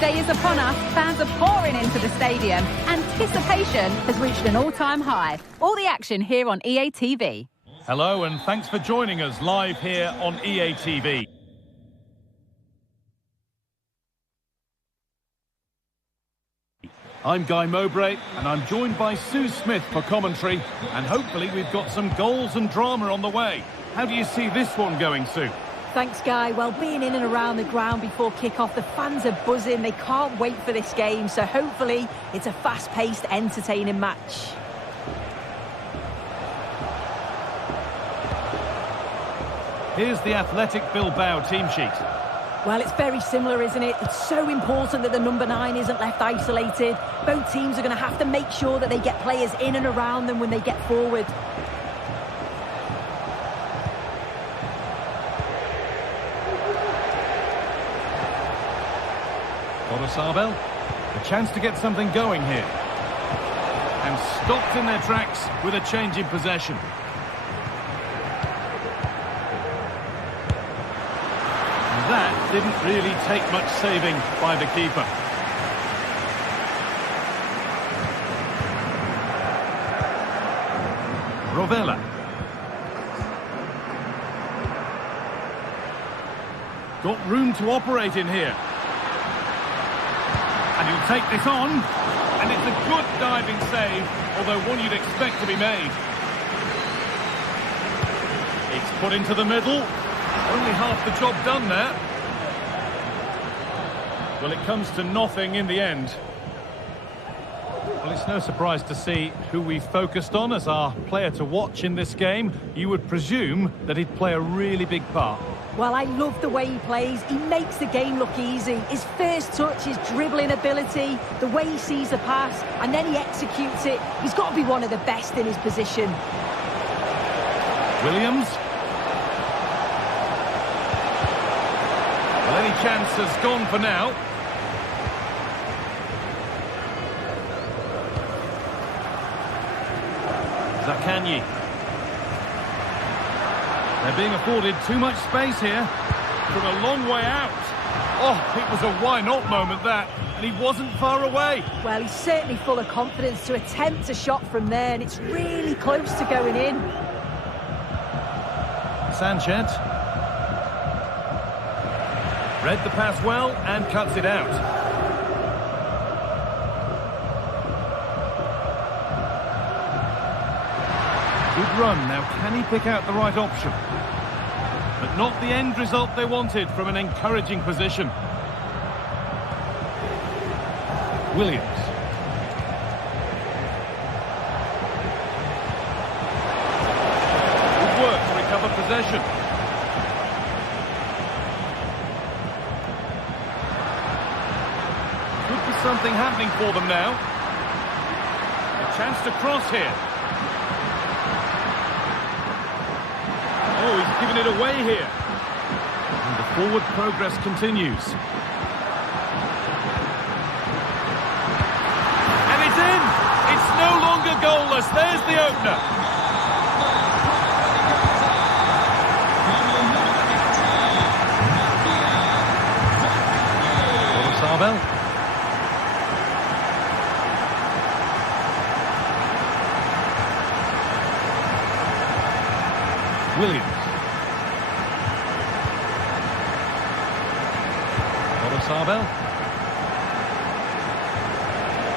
day is upon us. Fans are pouring into the stadium. Anticipation has reached an all-time high. All the action here on EA TV. Hello and thanks for joining us live here on EA TV. I'm Guy Mowbray and I'm joined by Sue Smith for commentary, and hopefully we've got some goals and drama on the way. How do you see this one going, Sue? Thanks, Guy. Well, being in and around the ground before kick-off, the fans are buzzing. They can't wait for this game, so hopefully it's a fast-paced, entertaining match. Here's the Athletic Bilbao team sheet. Well, it's very similar, isn't it? It's so important that the number 9 isn't left isolated. Both teams are going to have to make sure that they get players in and around them when they get forward. Sabel, a chance to get something going here. And stopped in their tracks with a change in possession. And that didn't really take much saving by the keeper. Rovella. Got room to operate in here. And he'll take this on, and it's a good diving save, although one you'd expect to be made. It's put into the middle. Only half the job done there. Well, it comes to nothing in the end. Well, it's no surprise to see who we focused on as our player to watch in this game. You would presume that he'd play a really big part. Well, I love the way he plays. He makes the game look easy. His first touch, his dribbling ability, the way he sees a pass, and then he executes it. He's got to be one of the best in his position. Williams. Well, any chance has gone for now. Zakanyi. They're being afforded too much space here from a long way out. Oh, it was a why-not moment, that, and he wasn't far away. Well, he's certainly full of confidence to attempt a shot from there, and it's really close to going in. Sanchez. Read the pass well and cuts it out. Good run. Now, can he pick out the right option? But not the end result they wanted from an encouraging position. Williams. Good work to recover possession. Could be something happening for them now. A chance to cross here. Oh, he's given it away here. And the forward progress continues. And it's in! It's no longer goalless. There's the opener. Sabel. Williams. Sabel.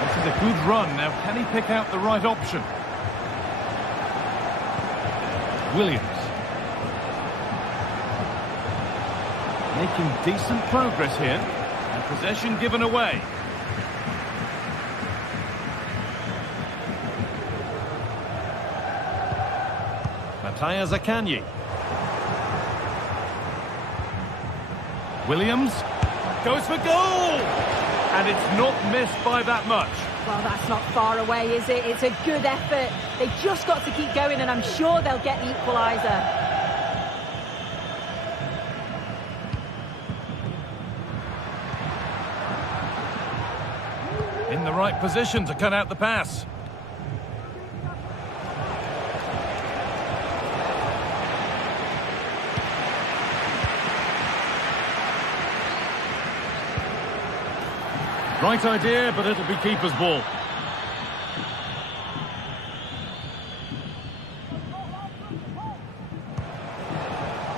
This is a good run. Now, can he pick out the right option? Williams. Making decent progress here. And possession given away. Zakanyi. Williams goes for goal! And it's not missed by that much. Well, that's not far away, is it? It's a good effort. They've just got to keep going, and I'm sure they'll get the equaliser. In the right position to cut out the pass. Right idea, but it'll be keeper's ball.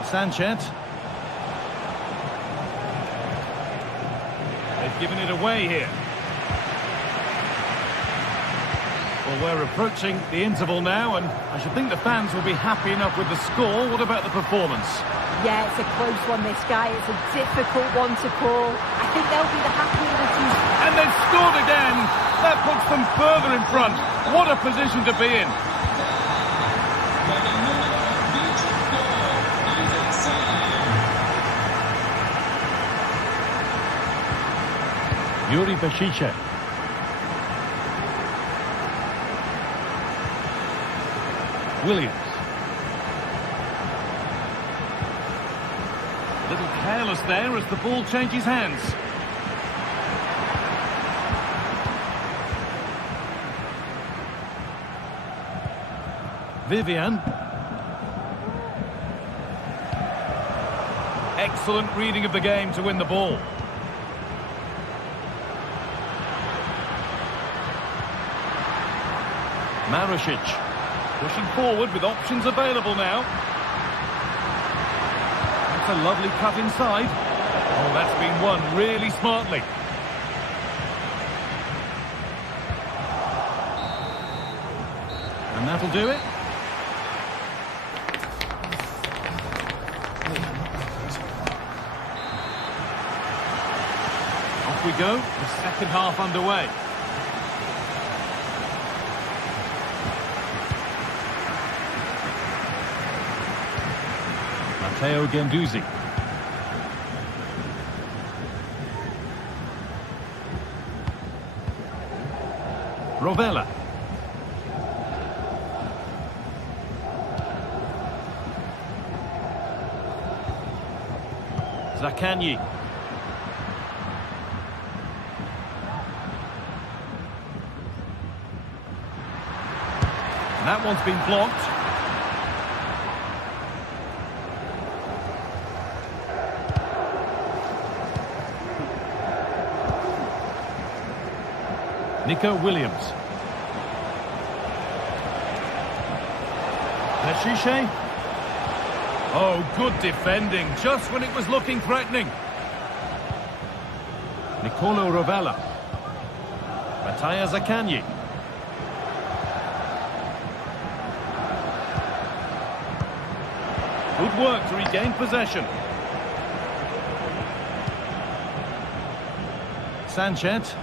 Sanchez. They've given it away here. Well, we're approaching the interval now, and I should think the fans will be happy enough with the score. What about the performance? Yeah, it's a close one, this guy. It's a difficult one to call. I think they'll be the happier of the two. And they've scored again. That puts them further in front. What a position to be in. Yuri Bešiček. Williams. A little careless there as the ball changes hands. Vivian. Excellent reading of the game to win the ball. Marušić pushing forward with options available now. That's a lovely cut inside. Oh, that's been won really smartly. And that'll do it. Off we go, the second half underway. Matteo Guendouzi. Rovella. Zaccagni. And that one's been blocked. Nico Williams. Bešiček. Oh, good defending, just when it was looking threatening. Nicolo Rovella. Matteo Zaccagni. Good work to regain possession. Sanchez.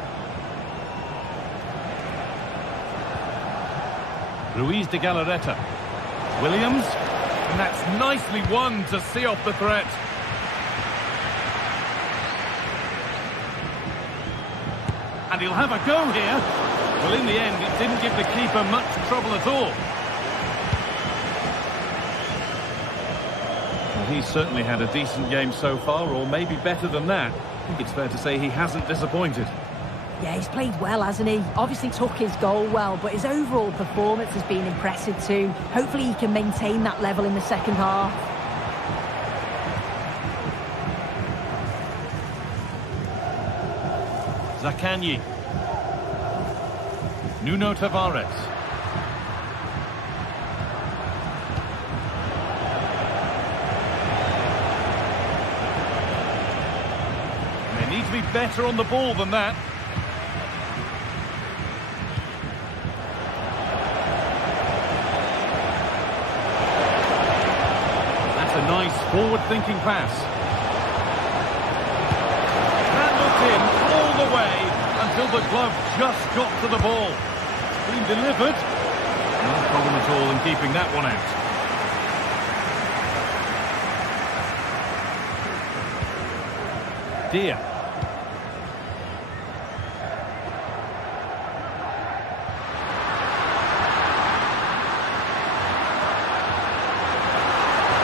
Ruiz de Galarreta. Williams. And that's nicely won to see off the threat. And he'll have a go here. Well, in the end, it didn't give the keeper much trouble at all. Well, he's certainly had a decent game so far, or maybe better than that. I think it's fair to say he hasn't disappointed. Yeah, he's played well, hasn't he? Obviously took his goal well, but his overall performance has been impressive too. Hopefully he can maintain that level in the second half. Zaccagni. Nuno Tavares. They need to be better on the ball than that. That's a nice forward-thinking pass. Handled in all the way until the glove just got to the ball. Been delivered. No problem at all in keeping that one out. Dia.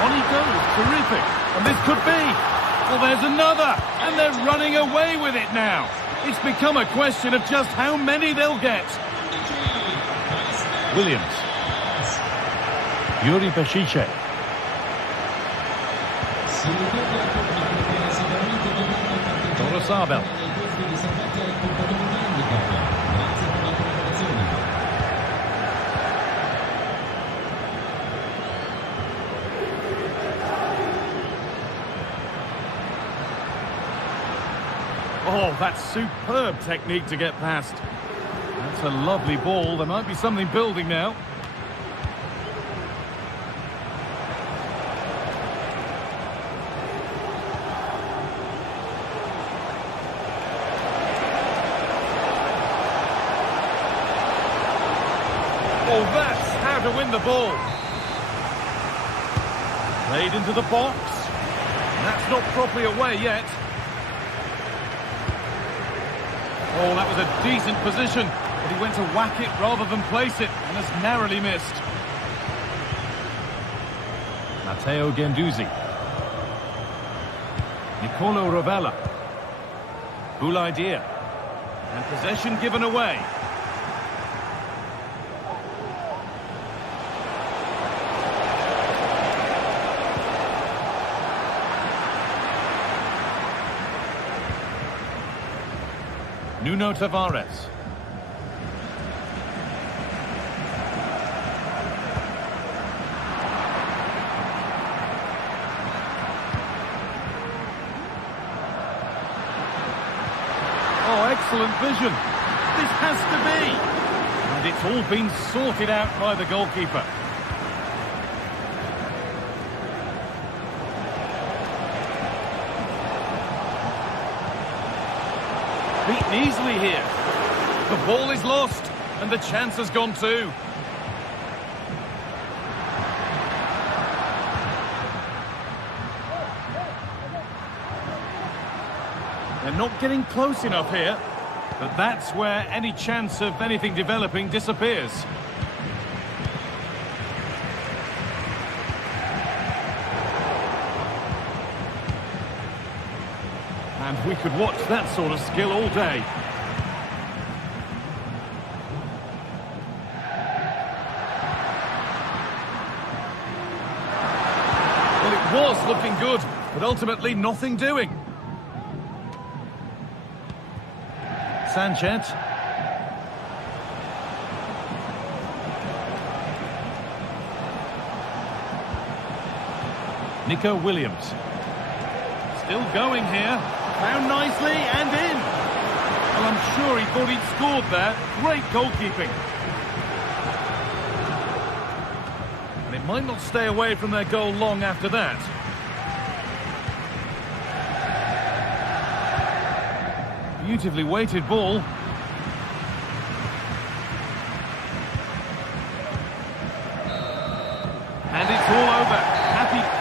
On he goes, terrific. And this could be. Well, there's another. And they're running away with it now. It's become a question of just how many they'll get. Williams. Yuri Bešiček. Torres Abel. Oh, that's superb technique to get past. That's a lovely ball. There might be something building now. Oh, that's how to win the ball. Played into the box. That's not properly away yet. Oh, that was a decent position, but he went to whack it rather than place it, and has narrowly missed. Matteo Guendouzi. Nicolo Rovella. Boulaïdia. And possession given away. Nuno Tavares. Oh, excellent vision. This has to be. And it's all been sorted out by the goalkeeper. Beaten easily here. The ball is lost, and the chance has gone too. They're not getting close enough here, but that's where any chance of anything developing disappears. And we could watch that sort of skill all day. Well, it was looking good, but ultimately nothing doing. Sanchez. Nico Williams. Still going here. Found nicely and in. Well, I'm sure he thought he'd scored there. Great goalkeeping. And it might not stay away from their goal long after that. Beautifully weighted ball. And it's all over. Happy.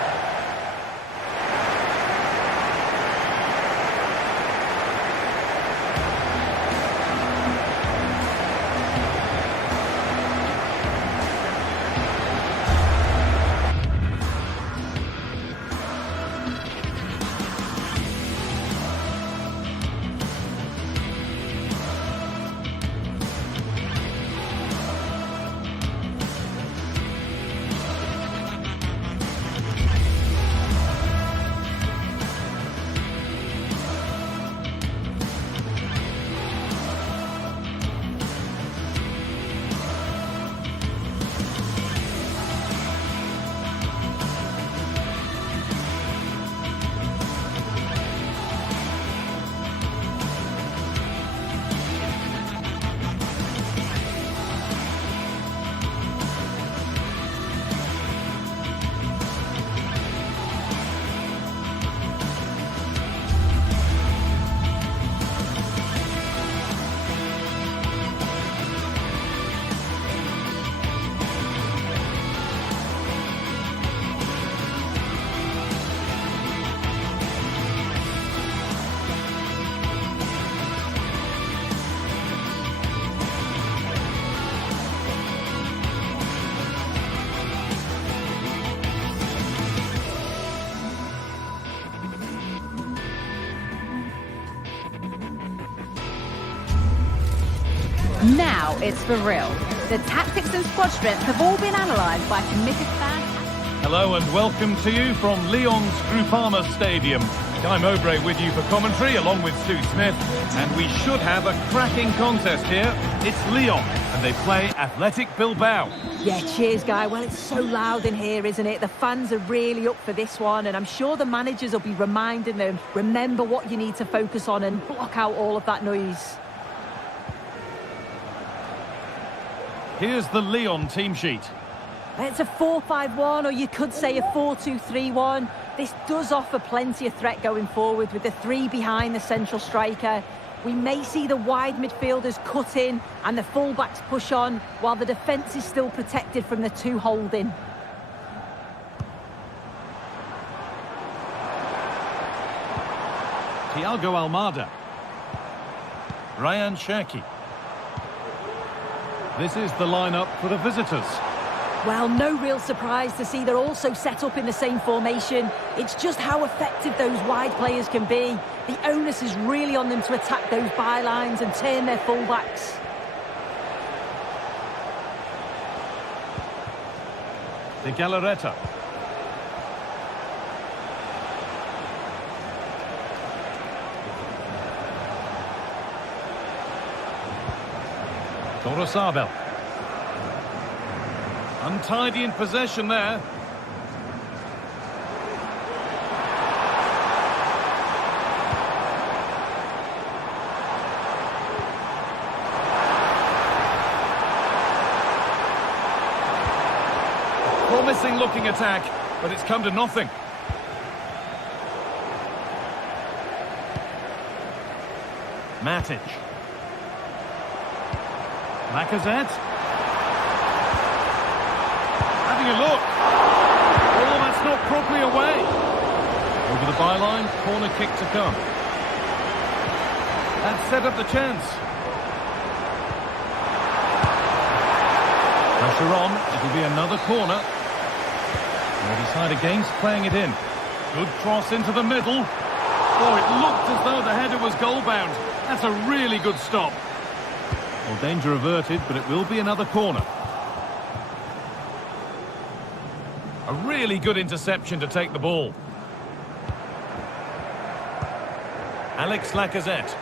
Now it's for real. The tactics and squad strength have all been analysed by committed fans. Hello and welcome to you from Lyon's Groupama Stadium. Guy Mowbray with you for commentary, along with Stu Smith. And we should have a cracking contest here. It's Lyon, and they play Athletic Bilbao. Yeah, cheers, Guy. Well, it's so loud in here, isn't it? The fans are really up for this one, and I'm sure the managers will be reminding them, remember what you need to focus on and block out all of that noise. Here's the Lyon team sheet. It's a 4-5-1, or you could say a 4-2-3-1. This does offer plenty of threat going forward with the three behind the central striker. We may see the wide midfielders cut in and the fullbacks push on, while the defence is still protected from the two holding. Thiago Almada. Ryan Cherki. This is the lineup for the visitors. Well, no real surprise to see they're also set up in the same formation. It's just how effective those wide players can be. The onus is really on them to attack those bylines and turn their fullbacks. De Galarreta. Torosabel. Untidy in possession there. Promising looking attack, but it's come to nothing. Matic. Lacazette. Having a look. Oh, that's not properly away. Over the byline, corner kick to come. That set up the chance. Pressure on, it'll be another corner. They decide against playing it in. Good cross into the middle. Oh, it looked as though the header was goal-bound. That's a really good stop. Well, danger averted, but it will be another corner. A really good interception to take the ball. Alex Lacazette.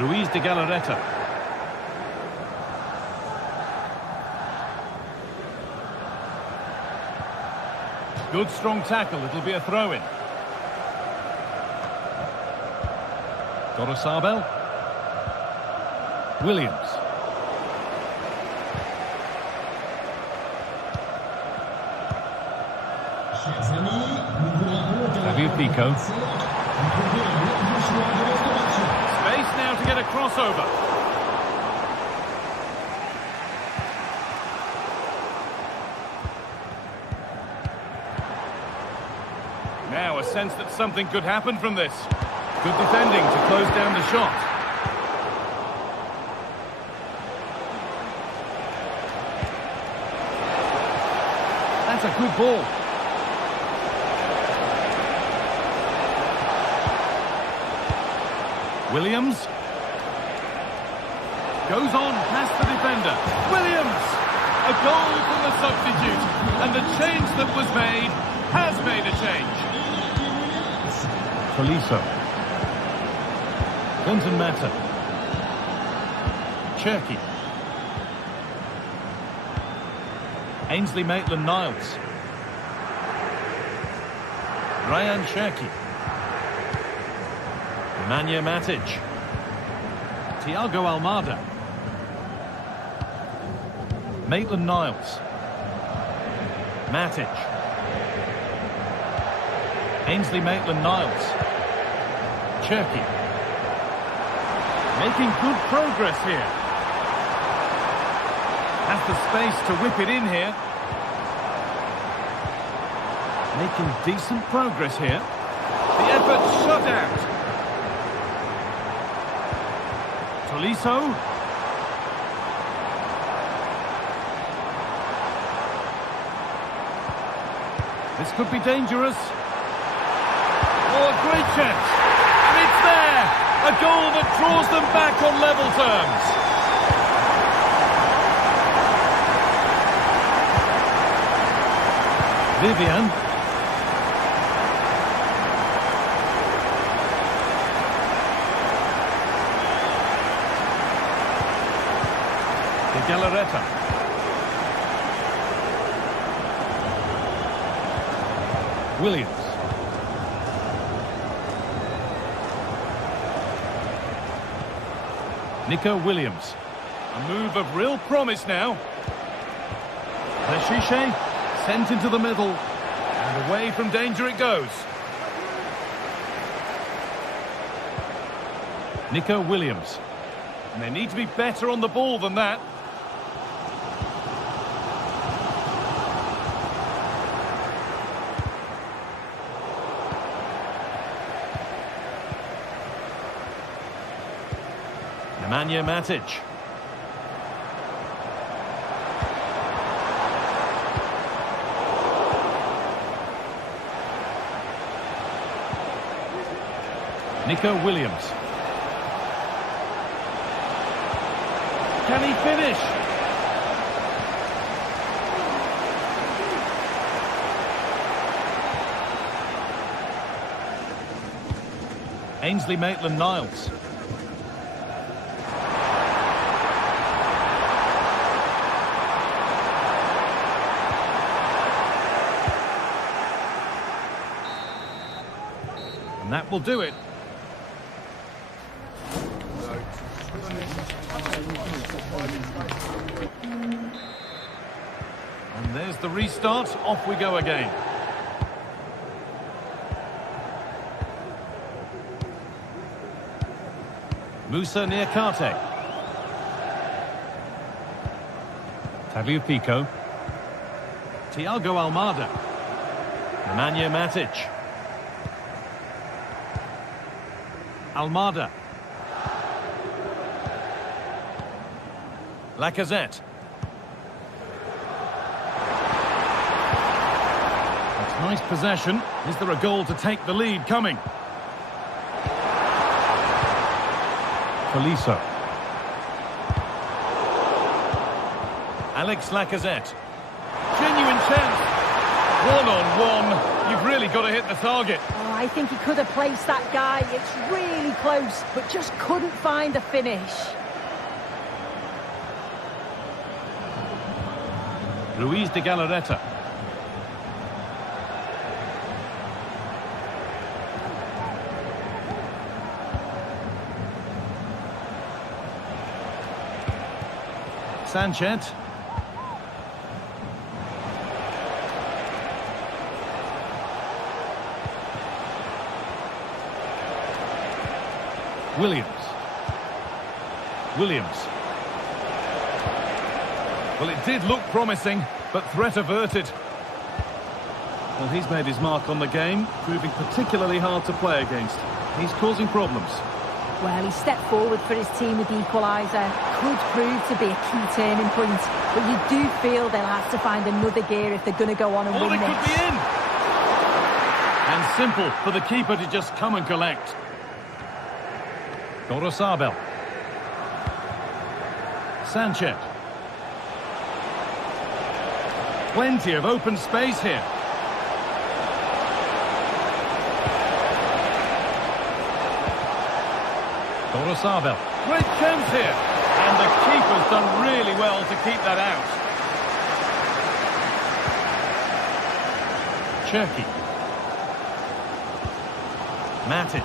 Luis de Galarreta. Good strong tackle, it'll be a throw-in. Torosabel. Williams. Pico. Space now to get a crossover. Now a sense that something could happen from this. Good defending to close down the shot. That's a good ball. Williams goes on past the defender. Williams! A goal from the substitute. And the change that was made has made a change. Tolisso. Clinton Mata. Cherki. Ainsley Maitland-Niles. Ryan Cherki. Nemanja Matic. Thiago Almada. Maitland-Niles. Matic. Ainsley Maitland-Niles. Cherki. Making good progress here. Has the space to whip it in here. Making decent progress here. The effort shut out. Tolisso. This could be dangerous. Oh, a great chance. And it's there. A goal that draws them back on level terms. Vivian. De Galarreta. Williams. Nico Williams. A move of real promise now. Leshiche sent into the middle. And away from danger it goes. Nico Williams. And they need to be better on the ball than that. Nemanja Matic. Nico Williams. Can he finish? Ainsley Maitland-Niles. And that will do it. And there's the restart. Off we go again. Musa Niakate. Tagliafico. Thiago Almada. Nemanja Matic. Almada. Lacazette. That's nice possession. Is there a goal to take the lead coming? Tolisso. Alex Lacazette. Genuine chance. One-on-one. You've really got to hit the target. Oh, I think he could have placed that guy. It's really close, but just couldn't find a finish. Ruiz de Galarreta. Sanchez. Williams. Well, it did look promising, but threat averted. Well, he's made his mark on the game, proving particularly hard to play against. He's causing problems. Well, he stepped forward for his team with the equaliser. Could prove to be a key turning point, but you do feel they'll have to find another gear if they're going to go on and win they this. could be in! And simple for the keeper to just come and collect. Gorosabel. Sanchez. Plenty of open space here. Gorosabel. Great chance here. And the keeper's done really well to keep that out. Cherki. Matic.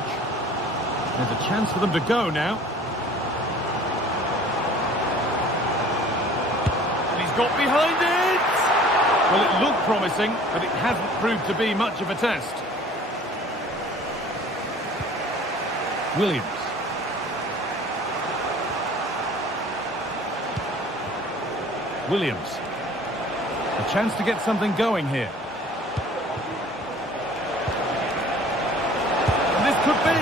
There's a chance for them to go now. And he's got behind it! Well, it looked promising, but it hasn't proved to be much of a test. Williams. Williams. A chance to get something going here. And this could be.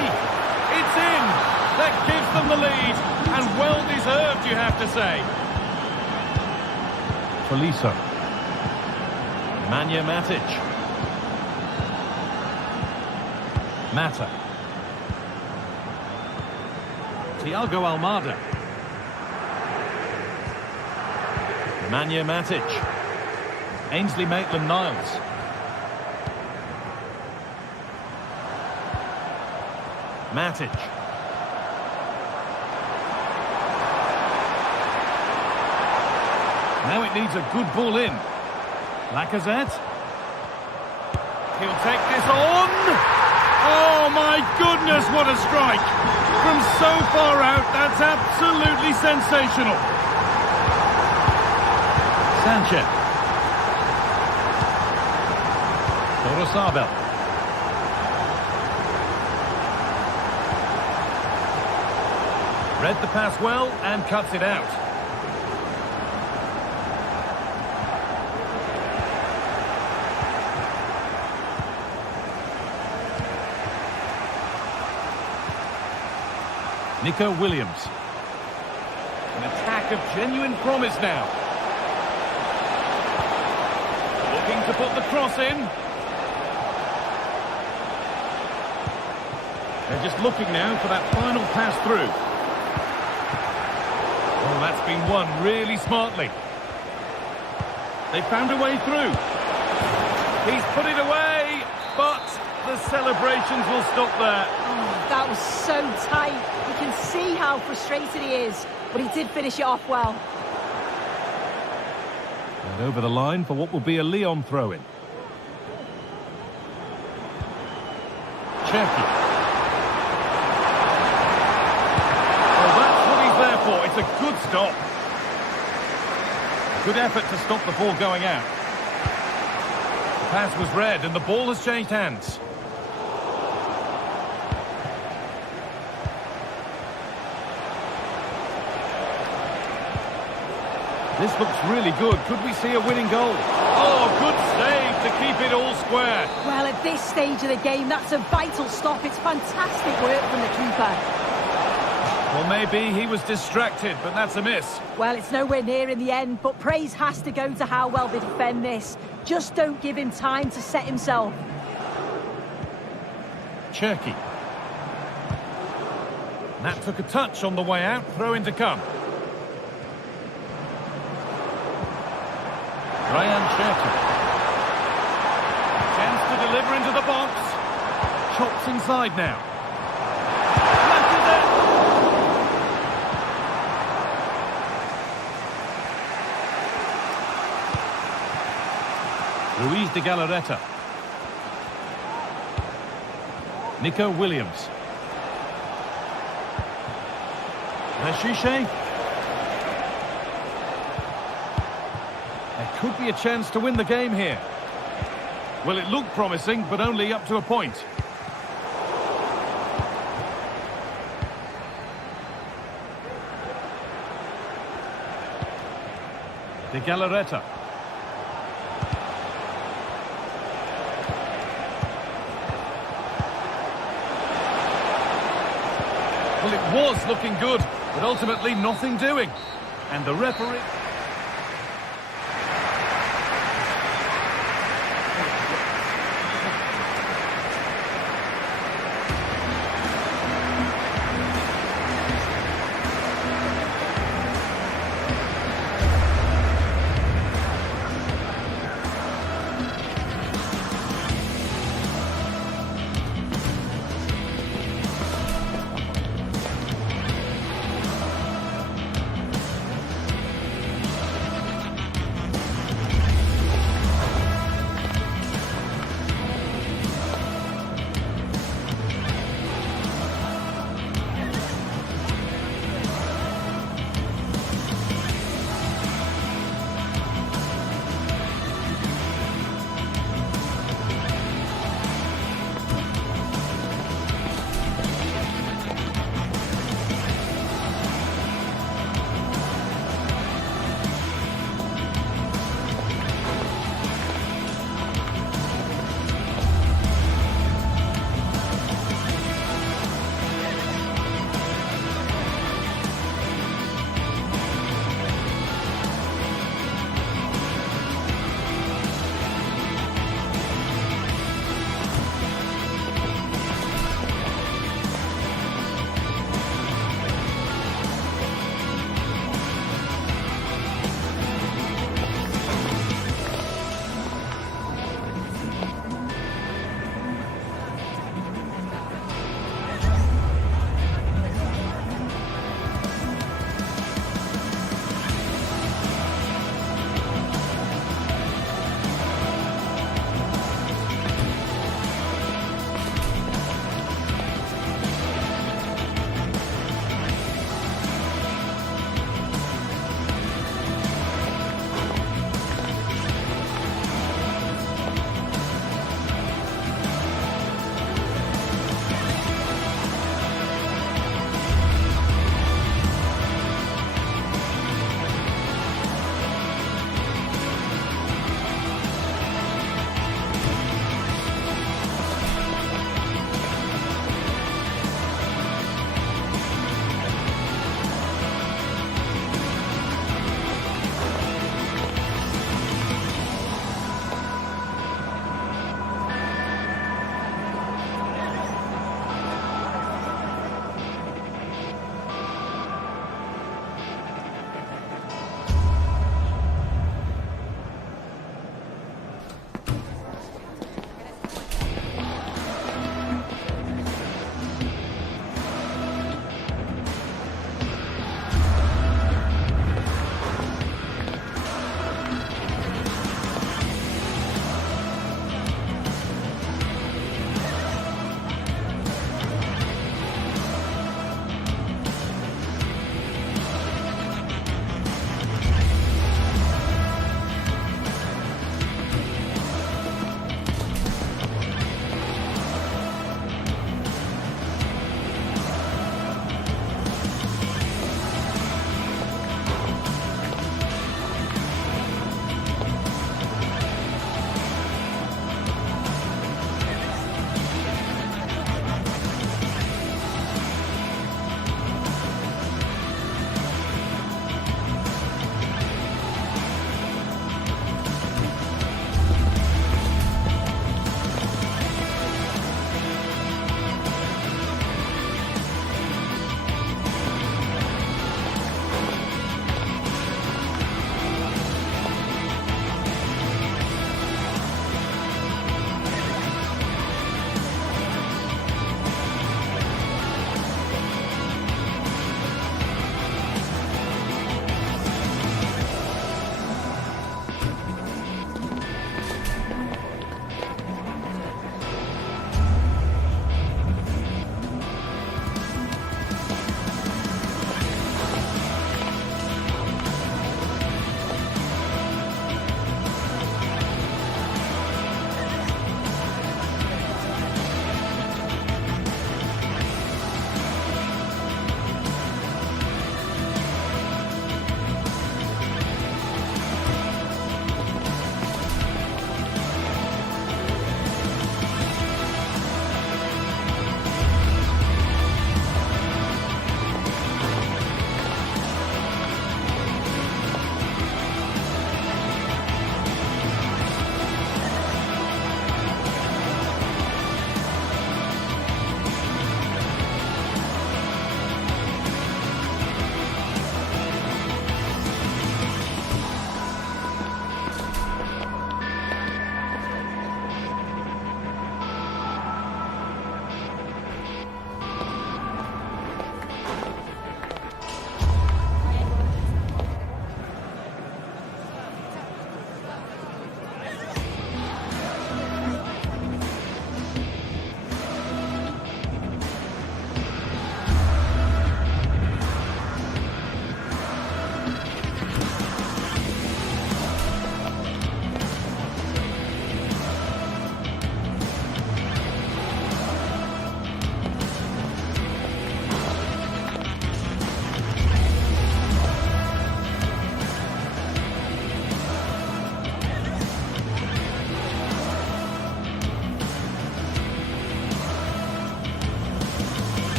It's in. That gives them the lead. And well deserved, you have to say. Tolisso. Nemanja Matic. Mata. Thiago Almada. Nemanja Matic. Ainsley Maitland-Niles. Matic. Now it needs a good ball in. Lacazette. He'll take this on. Oh my goodness, what a strike. From so far out, that's absolutely sensational. Sanchez. Torosabel. Read the pass well and cuts it out. Nico Williams. An attack of genuine promise now. Looking to put the cross in. They're just looking now for that final pass through. Oh, that's been won really smartly. They found a way through. He's put it away, but the celebrations will stop there. Oh, that was so tight. You can see how frustrated he is, but he did finish it off well. And over the line for what will be a Lyon throw-in. Cherki. It's a good stop. Good effort to stop the ball going out. The pass was read and the ball has changed hands. This looks really good. Could we see a winning goal? Oh, good save to keep it all square. Well, at this stage of the game, that's a vital stop. It's fantastic work from the keeper. Well, maybe he was distracted, but that's a miss. Well, it's nowhere near in the end, but praise has to go to how well they defend this. Just don't give him time to set himself. Cherki. That took a touch on the way out. Throw in to come. Ryan Cherki. Chance to deliver into the box. Chops inside now. Luis de Galarreta. Nico Williams. Ashiche. There could be a chance to win the game here. Well, it looked promising, but only up to a point. De Galarreta. Well, it was looking good, but ultimately nothing doing. And the referee...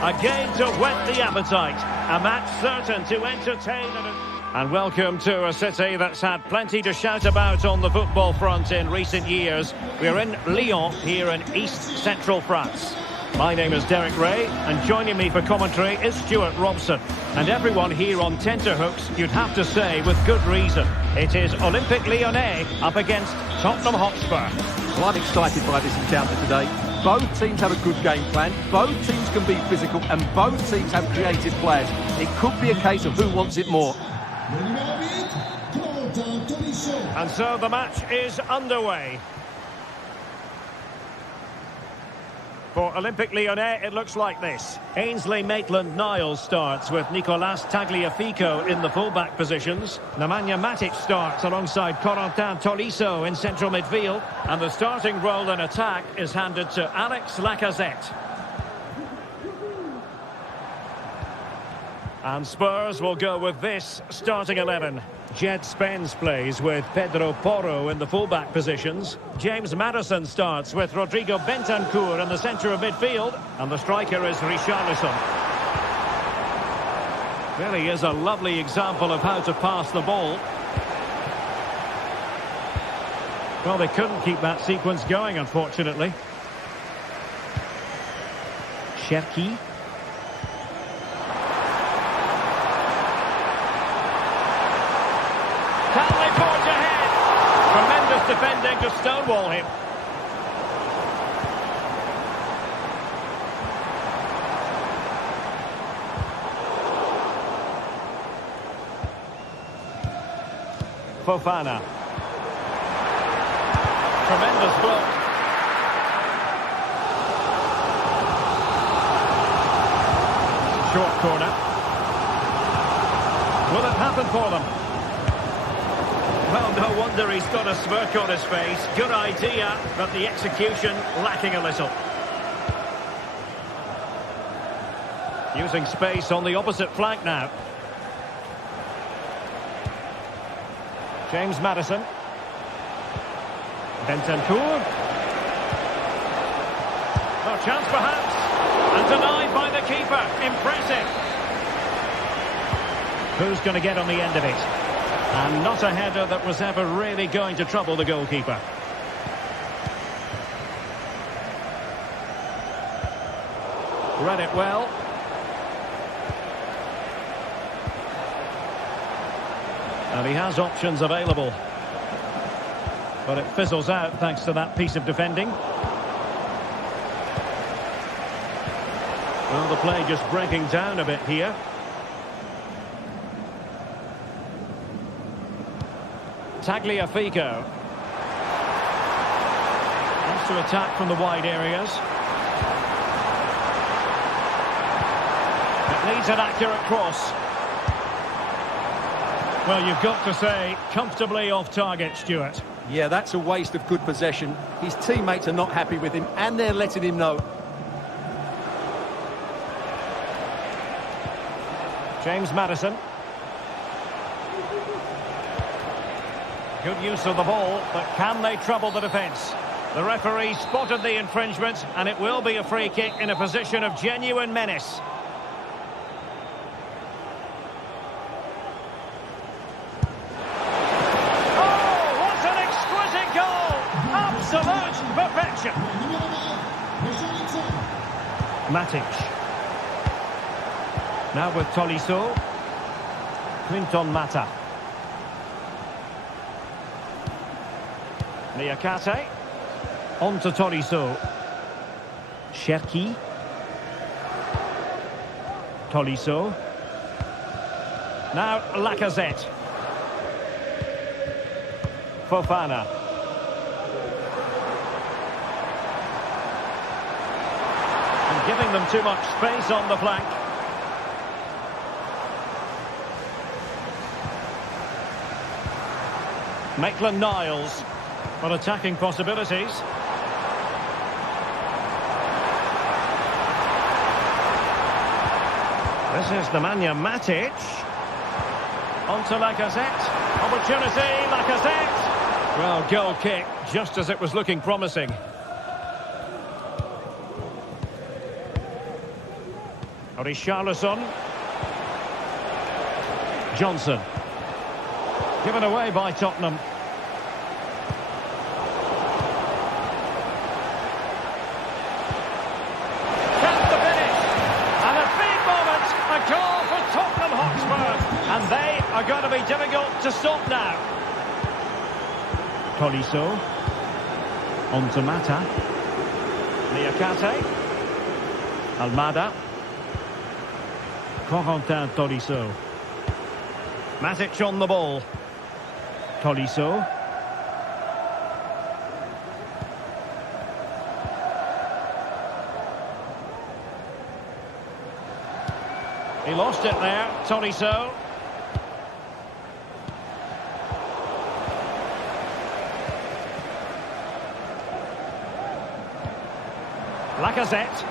A game to whet the appetite. A match certain to entertain. And welcome to a city that's had plenty to shout about on the football front in recent years. We're in Lyon, here in east-central France. My name is Derek Ray, and joining me for commentary is Stuart Robson. And everyone here on tenterhooks, you'd have to say, with good reason. It is Olympique Lyonnais up against Tottenham Hotspur. Well, I'm excited by this encounter today. Both teams have a good game plan, both teams can be physical, and both teams have creative players. It could be a case of who wants it more. And so the match is underway. For Olympique Lyonnais, it looks like this. Ainsley Maitland-Niles starts with Nicolas Tagliafico in the full-back positions. Nemanja Matic starts alongside Corentin Tolisso in central midfield. And the starting role in attack is handed to Alex Lacazette. And Spurs will go with this starting 11. Jed Spence plays with Pedro Porro in the full-back positions. James Maddison starts with Rodrigo Bentancur in the centre of midfield. And the striker is Richarlison. Really is a lovely example of how to pass the ball. Well, they couldn't keep that sequence going, unfortunately. Cherki. Canley forge ahead. Tremendous defending to stonewall him. Fofana. Tremendous block. Short corner. Will it happen for them? Well, no wonder he's got a smirk on his face. Good idea, but the execution lacking a little. Using space on the opposite flank now. James Maddison. Bentancur. No chance perhaps. And denied by the keeper. Impressive. Who's going to get on the end of it? And not a header that was ever really going to trouble the goalkeeper. Read it well. And he has options available. But it fizzles out thanks to that piece of defending. Well, the play just breaking down a bit here. Tagliafico. Wants to attack from the wide areas. It needs an accurate cross. Well, you've got to say, comfortably off target, Stuart. Yeah, that's a waste of good possession. His teammates are not happy with him, and they're letting him know. James Maddison. Good use of the ball, but can they trouble the defence? The referee spotted the infringement, and it will be a free kick in a position of genuine menace. Absolute perfection. Matic. Now with Tolisso. Clinton Mata. Niakate. On to Tolisso. Cherki. Tolisso. Now Lacazette. Fofana. Giving them too much space on the flank. Maitland-Niles for attacking possibilities. This is Nemanja Matic. On to Lacazette. Opportunity, Lacazette. Well, goal kick, just as it was looking promising. Richarlison. Johnson. Given away by Tottenham. Chance to finish. And a big moment. A goal for Tottenham Hotspur. And they are going to be difficult to stop now. Tolisso. On to Mata. Niakate. Almada. Corentin Tolisso. Matic on the ball. Tolisso. He lost it there, Tolisso. Lacazette.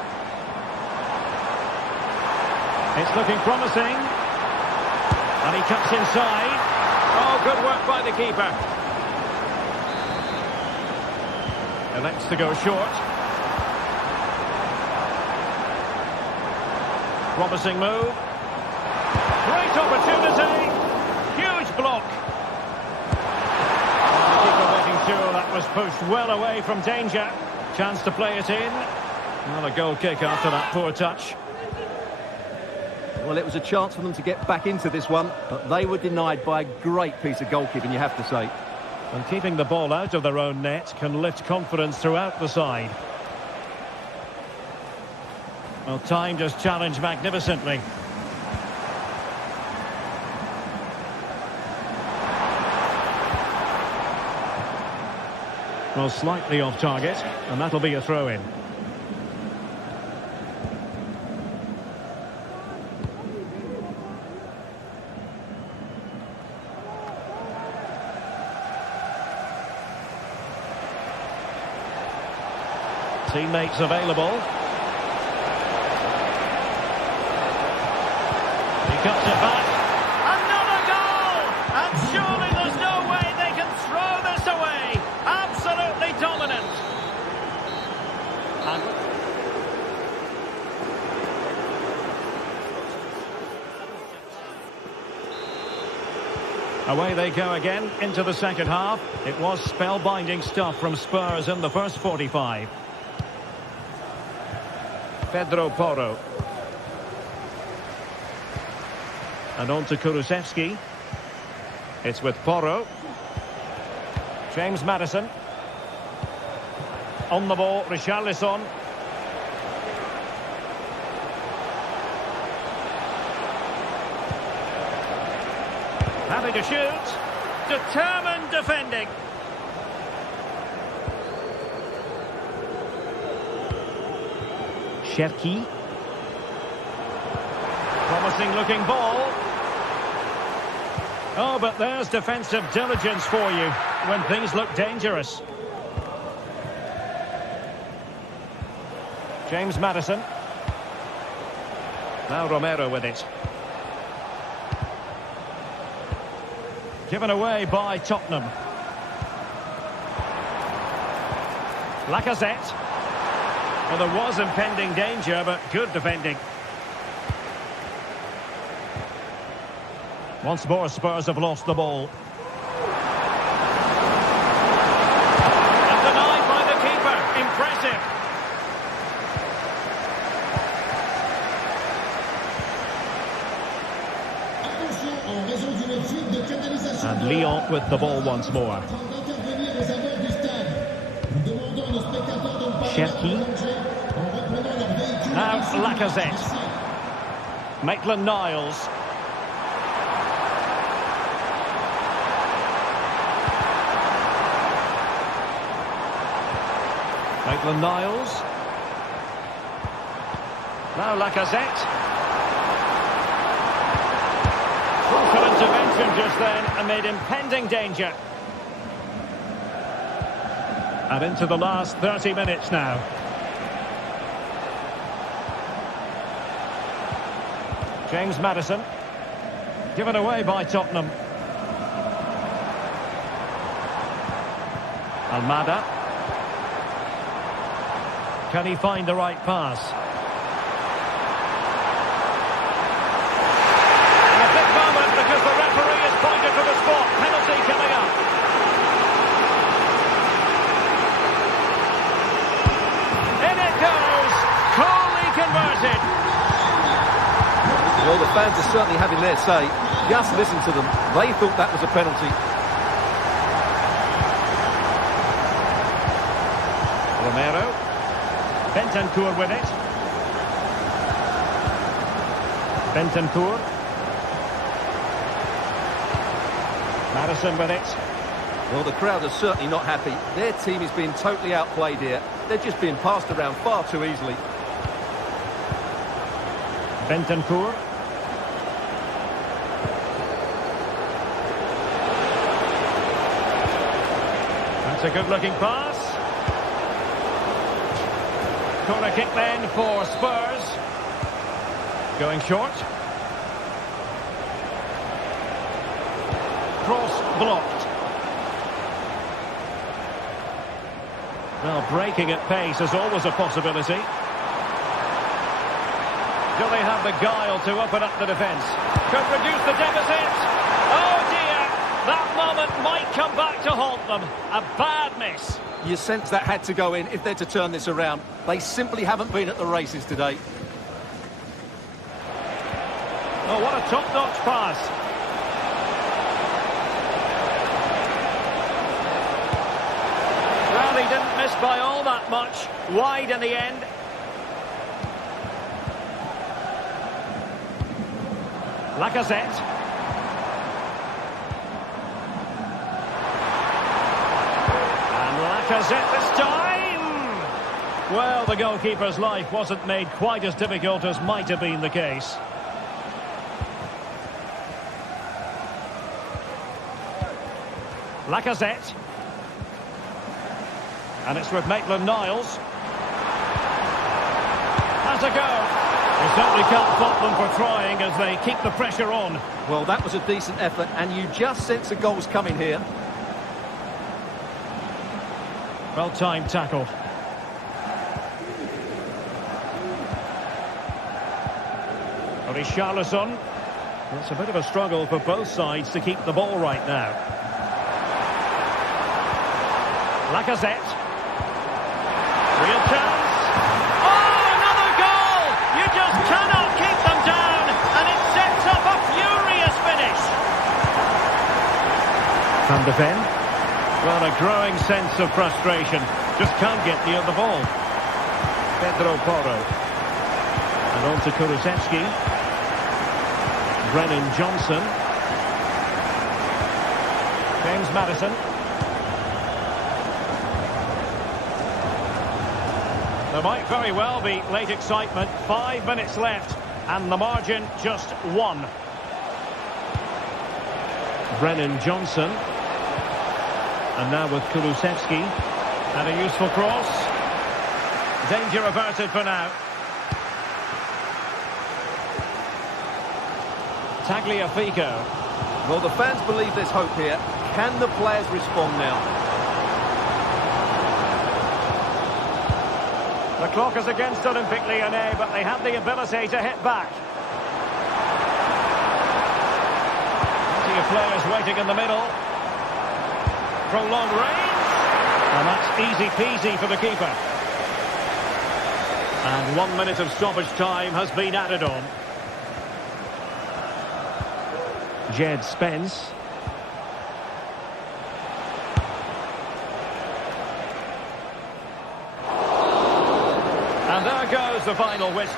It's looking promising. And he cuts inside. Oh, good work by the keeper. Elects to go short. Promising move. Great opportunity. Huge block. And the keeper making sure that was pushed well away from danger. Chance to play it in. Well, a goal kick after that poor touch. Well, it was a chance for them to get back into this one, but they were denied by a great piece of goalkeeping, you have to say. And keeping the ball out of their own net can lift confidence throughout the side. Well, time just challenged magnificently. Well, slightly off target, and that'll be a throw-in. Teammates available. He cuts it back. Another goal! And surely there's no way they can throw this away. Absolutely Away they go again into the second half. It was spellbinding stuff from Spurs in the first 45. Pedro Porro. And on to Kulusevski. It's with Porro. James Maddison. On the ball, Richarlison. Happy to shoot. Determined defending. Cherki. Promising looking ball. Oh, but there's defensive diligence for you when things look dangerous. James Maddison. Now Romero with it. Given away by Tottenham. Lacazette. Well, there was impending danger, but good defending. Once more, Spurs have lost the ball. And denied by the keeper. Impressive. And Lyon with the ball once more. Cherki. Now Lacazette. Maitland-Niles. Maitland-Niles. Now Lacazette. Crucial intervention just then amid impending danger. And into the last 30 minutes now. James Maddison. Given away by Tottenham. Almada. Can he find the right pass? And a big moment because the referee has pointed to the spot. Penalty coming up. In it goes. Coolly converted. Well, the fans are certainly having their say. Just listen to them. They thought that was a penalty. Romero. Bentancur with it. Bentancur. Maddison with it. Well, the crowd are certainly not happy. Their team is being totally outplayed here. They're just being passed around far too easily. Bentancur. That's a good-looking pass. Corner kick then for Spurs. Going short. Cross blocked. Well, breaking at pace is always a possibility. Do they have the guile to open up the defence? Could reduce the deficit. Oh dear! That moment might come back to haunt them. A bad miss. You sense that had to go in if they're to turn this around. They simply haven't been at the races today. Oh, what a top-notch pass. Well, he didn't miss by all that much. Wide in the end. Lacazette. And Lacazette this time. Well, the goalkeeper's life wasn't made quite as difficult as might have been the case. Lacazette. And it's with Maitland-Niles. Has a go. You certainly can't fault them for trying as they keep the pressure on. Well, that was a decent effort, and you just sense the goal's coming here. Well-timed tackle. Richarlison. It's a bit of a struggle for both sides to keep the ball right now. Lacazette. Real chance. Oh, another goal! You just cannot keep them down, and it sets up a furious finish. Van de Ven. Well, a growing sense of frustration. Just can't get near the ball. Pedro Porro. And on to Kulusevski. Brennan Johnson. James Maddison. There might very well be late excitement. 5 minutes left, and the margin just 1. Brennan Johnson. And now with Kulusevski. And a useful cross. Danger averted for now. Tagliafico. Well, the fans believe there's hope here. Can the players respond now? The clock is against Olympique Lyonnais, but they have the ability to hit back. Plenty of players waiting in the middle. Prolonged range. And that's easy peasy for the keeper. And 1 minute of stoppage time has been added on. Jed Spence. And there goes the final whistle.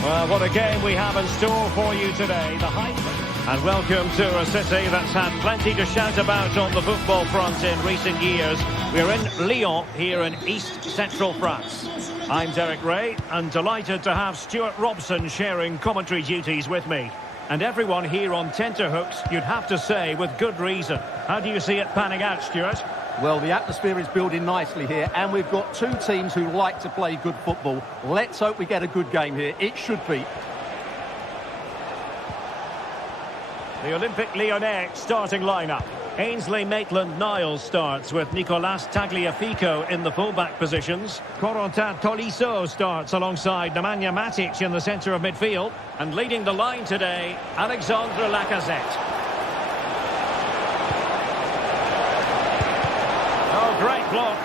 Well, what a game we have in store for you today. The hype. And welcome to a city that's had plenty to shout about on the football front in recent years. We're in Lyon, here in East Central France. I'm Derek Ray, and delighted to have Stuart Robson sharing commentary duties with me. And everyone here on tenterhooks, you'd have to say, with good reason. How do you see it panning out, Stuart? Well, the atmosphere is building nicely here, and we've got two teams who like to play good football. Let's hope we get a good game here. It should be. The Olympique Lyonnais starting lineup. Ainsley Maitland-Niles starts with Nicolas Tagliafico in the full-back positions. Corentin Tolisso starts alongside Nemanja Matic in the centre of midfield. And leading the line today, Alexandre Lacazette. Oh, great block.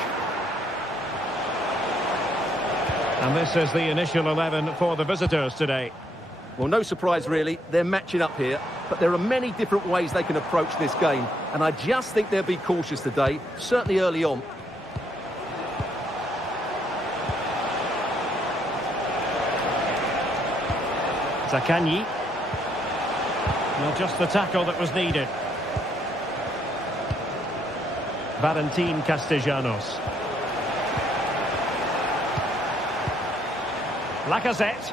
And this is the initial 11 for the visitors today. Well, no surprise, really. They're matching up here, but there are many different ways they can approach this game, and I just think they'll be cautious today, certainly early on. Zaccagni. Well, just the tackle that was needed. Valentin Castellanos. Lacazette.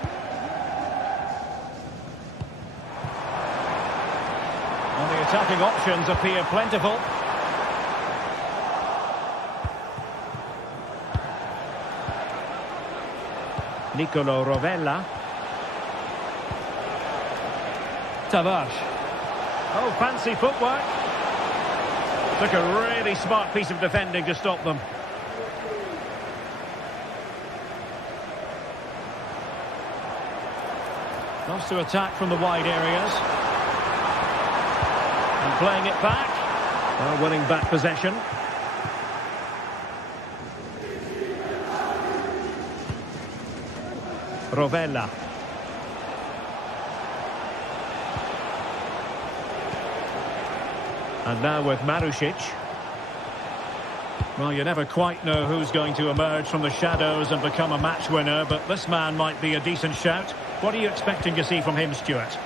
And the attacking options appear plentiful. Nicolo Rovella. Tavares. Oh, fancy footwork. Took a really smart piece of defending to stop them. Wants to attack from the wide areas. And playing it back. Well, winning back possession. Rovella. And now with Marušić. Well, you never quite know who's going to emerge from the shadows and become a match winner, but this man might be a decent shout. What are you expecting to see from him, Stuart?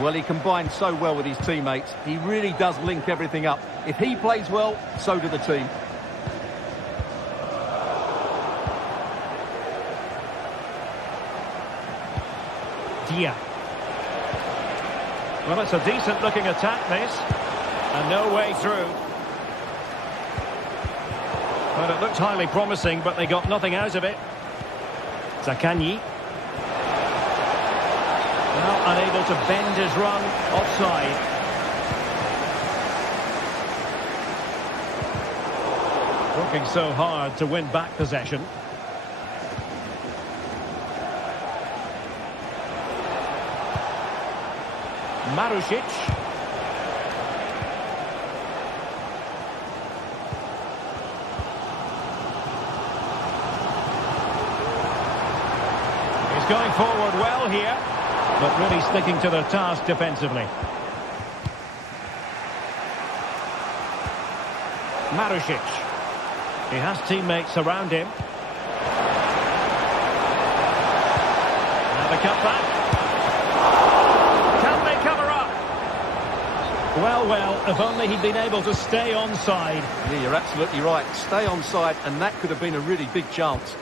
Well, he combines so well with his teammates. He really does link everything up. If he plays well, so do the team. Dia. Well, it's a decent-looking attack, this. And no way through. Well, it looked highly promising, but they got nothing out of it. Zaccagni. Well, unable to bend his run. Offside. Working so hard to win back possession. Marušić. Going forward well here, but really sticking to their task defensively. Marušić. He has teammates around him. Now the cutback. Can they cover up? Well, if only he'd been able to stay onside. Yeah, you're absolutely right. Stay onside, and that could have been a really big chance.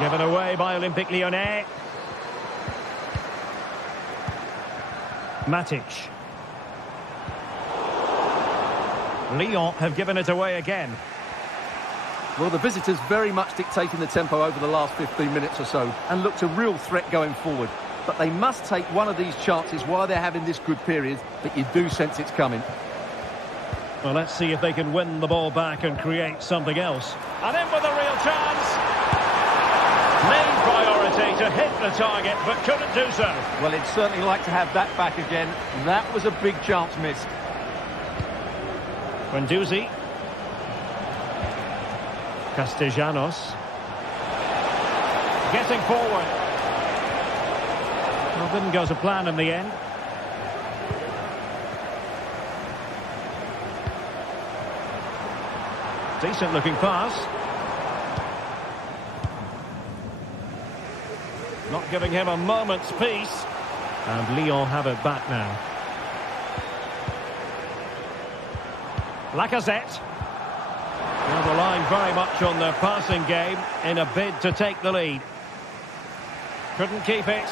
Given away by Olympique Lyonnais. Matic. Lyon have given it away again. Well, the visitors very much dictating the tempo over the last 15 minutes or so and looked a real threat going forward. But they must take one of these chances while they're having this good period, but you do sense it's coming. Well, let's see if they can win the ball back and create something else. And in with a real chance. Main priority to hit the target, but couldn't do so. Well, he'd certainly like to have that back again. That was a big chance missed. Guendouzi. Castellanos. Getting forward. Well, didn't go to plan in the end. Decent looking pass. Not giving him a moment's peace. And Lyon have it back now. Lacazette. They're relying very much on their passing game in a bid to take the lead. Couldn't keep it.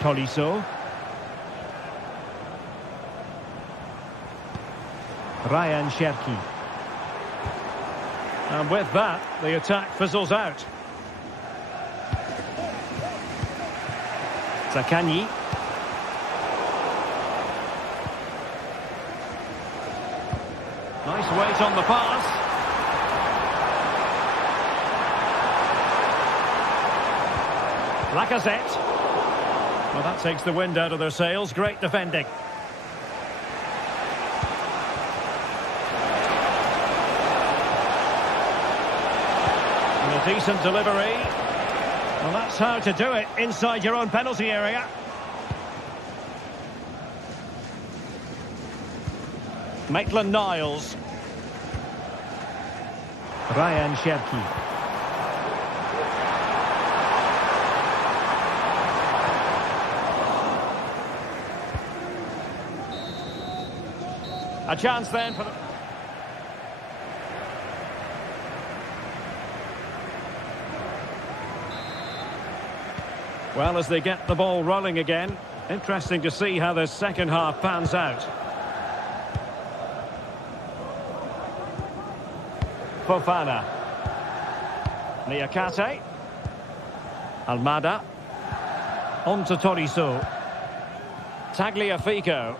Tolisso. Ryan Cherki. And with that, the attack fizzles out. Zaccagni. Nice weight on the pass. Lacazette. Well, that takes the wind out of their sails. Great defending. A decent delivery. Well, that's how to do it inside your own penalty area. Maitland-Niles. Ryan Cherki. A chance then for the... Well, as they get the ball rolling again, interesting to see how the second half pans out. Fofana. Niakate. Almada. On to Tolisso. Tagliafico.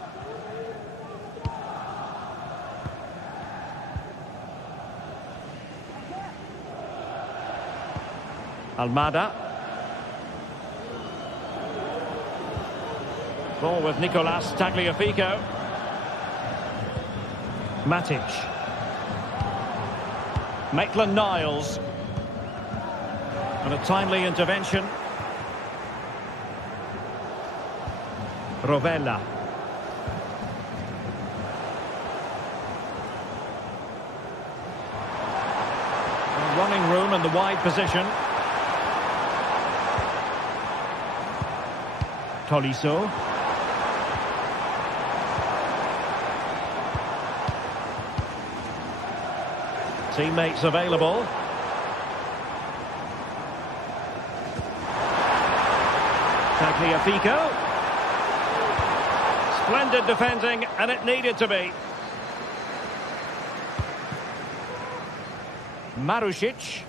Almada. Ball with Nicolas Tagliafico. Matic. Maitland-Niles. And a timely intervention. Rovella. Running room in the wide position. Tolisso. Teammates available. Tagliafico. Splendid defending, and it needed to be. Marušić.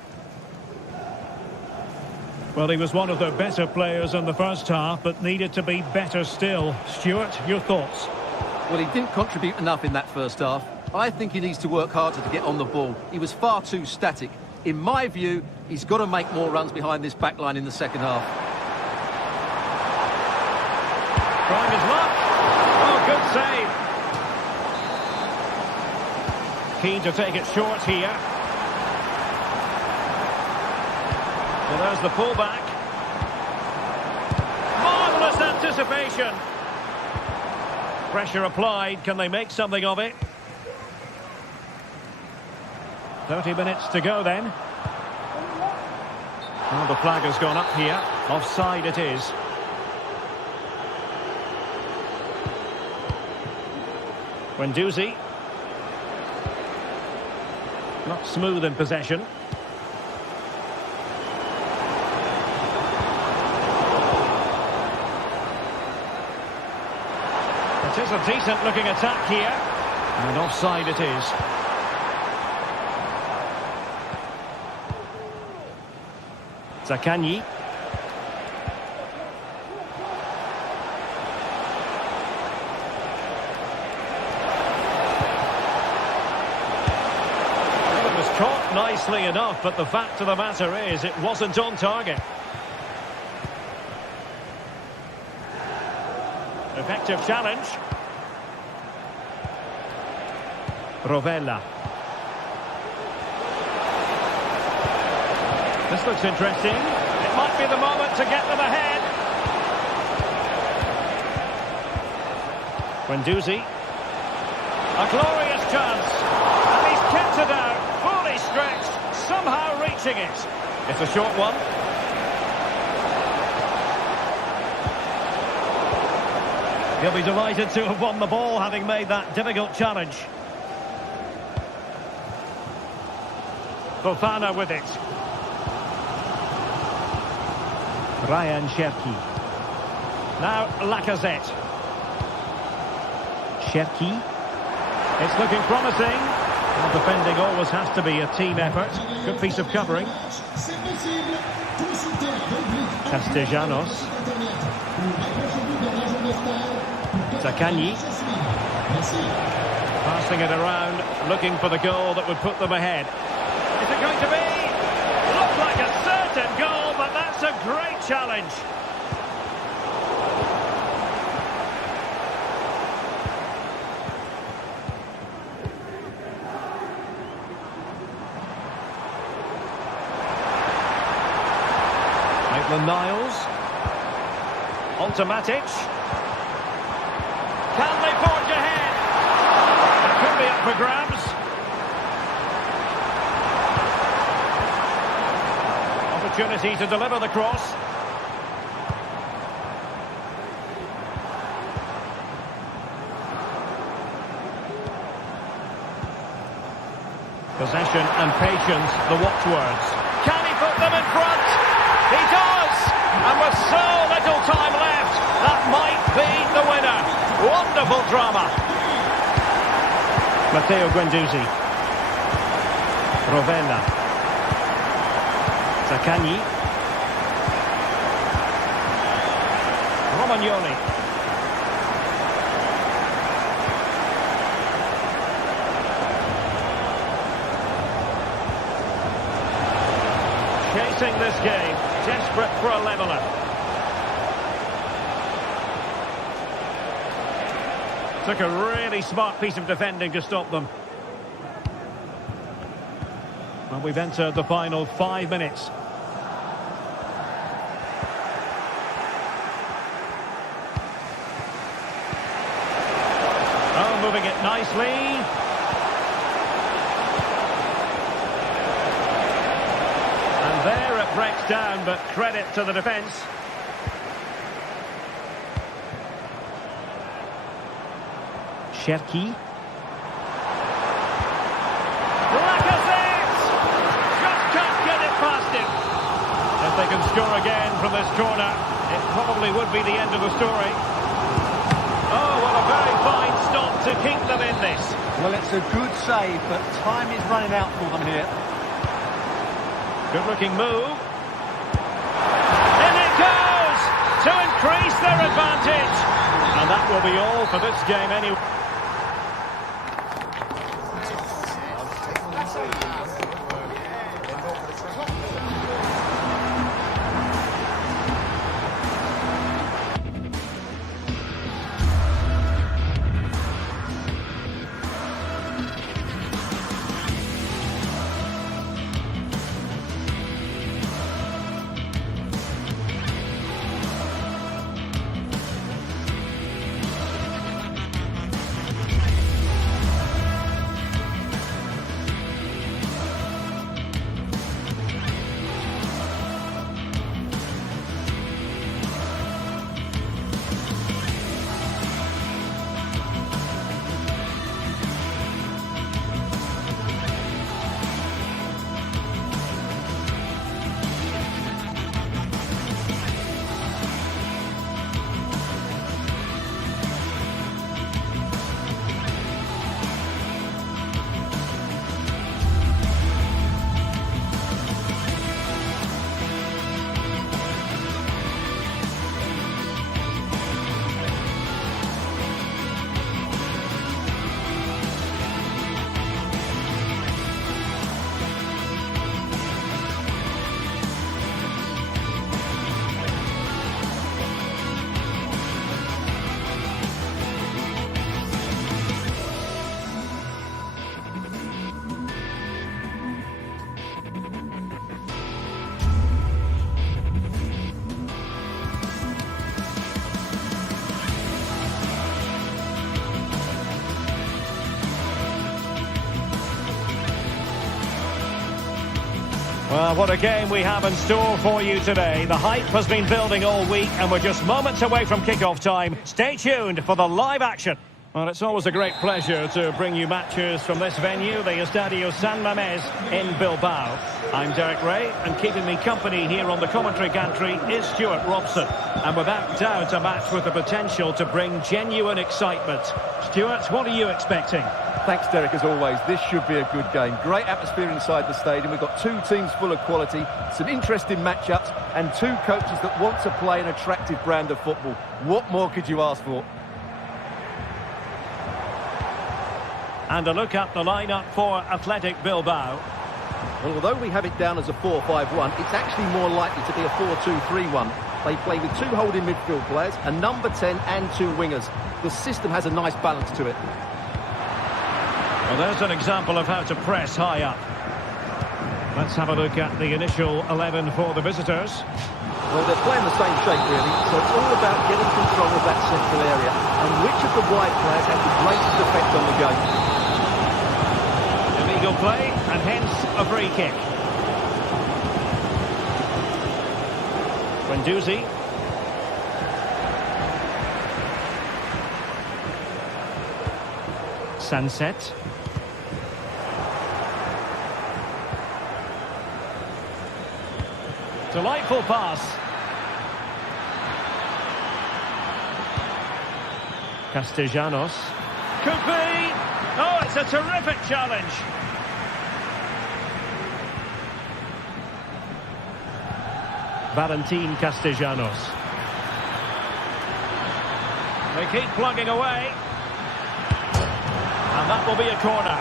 Well, he was one of their better players in the first half, but needed to be better still. Stuart, your thoughts? Well, he didn't contribute enough in that first half. I think he needs to work harder to get on the ball. He was far too static. In my view, he's got to make more runs behind this back line in the second half. Trying his luck. Oh, good save. Keen to take it short here. Well, there's the pullback. Marvellous anticipation. Pressure applied. Can they make something of it? 30 minutes to go then. Well, the flag has gone up here. Offside it is. Guendouzi. Not smooth in possession. It is a decent looking attack here. And offside it is. Zaccagni. Well, it was caught nicely enough, but the fact of the matter is it wasn't on target. Effective challenge. Rovella. This looks interesting. It might be the moment to get them ahead. Guendouzi. A glorious chance. And he's kept it out. Fully stretched. Somehow reaching it. It's a short one. He'll be delighted to have won the ball, having made that difficult challenge. Fofana with it. Ryan Cherki. Now Lacazette. Cherki. It's looking promising. Well, defending always has to be a team effort. Good piece of covering. Castellanos. Zaccagni. Passing it around, looking for the goal that would put them ahead. Is it going to be? Looks like a certain goal, but that's a great challenge. Maitland-Niles. On to Matic. Can they forge ahead? It could be up for grabs. Opportunity to deliver the cross. Possession and patience, the watchwords. Can he put them in front? He does! And with so little time left, that might be the winner. Wonderful drama. Matteo Guendouzi. Rovella. Zaccagni. Romagnoli. Chasing this game, desperate for a leveller. Took a really smart piece of defending to stop them. Well, we've entered the final 5 minutes. Oh, moving it nicely. And there it breaks down, but credit to the defence. Cherki. Lacazette! Just can't get it past him. If they can score again from this corner, it probably would be the end of the story. Oh, what a very fine stop to keep them in this. Well, it's a good save, but time is running out for them here. Good-looking move. In it goes! To increase their advantage. And that will be all for this game anyway. Well, what a game we have in store for you today. The hype has been building all week and we're just moments away from kickoff time. Stay tuned for the live action. Well, it's always a great pleasure to bring you matches from this venue, the Estadio San Mamés in Bilbao. I'm Derek Ray, and keeping me company here on the commentary gantry is Stuart Robson. And without doubt, a match with the potential to bring genuine excitement. Stuart, what are you expecting? Thanks, Derek, as always. This should be a good game. Great atmosphere inside the stadium. We've got two teams full of quality, some interesting matchups, and two coaches that want to play an attractive brand of football. What more could you ask for? And a look at the lineup for Athletic Bilbao. Well, although we have it down as a 4-5-1, it's actually more likely to be a 4-2-3-1. They play with two holding midfield players, a number 10 and two wingers. The system has a nice balance to it. Well, there's an example of how to press high up. Let's have a look at the initial 11 for the visitors. Well, they're playing the same shape, really, so it's all about getting control of that central area and which of the wide players has the greatest effect on the game. Illegal play, and hence a free kick. Guendouzi. Sunset. Delightful pass. Castellanos. Could be. Oh, it's a terrific challenge. Valentin Castellanos. They keep plugging away. And that will be a corner.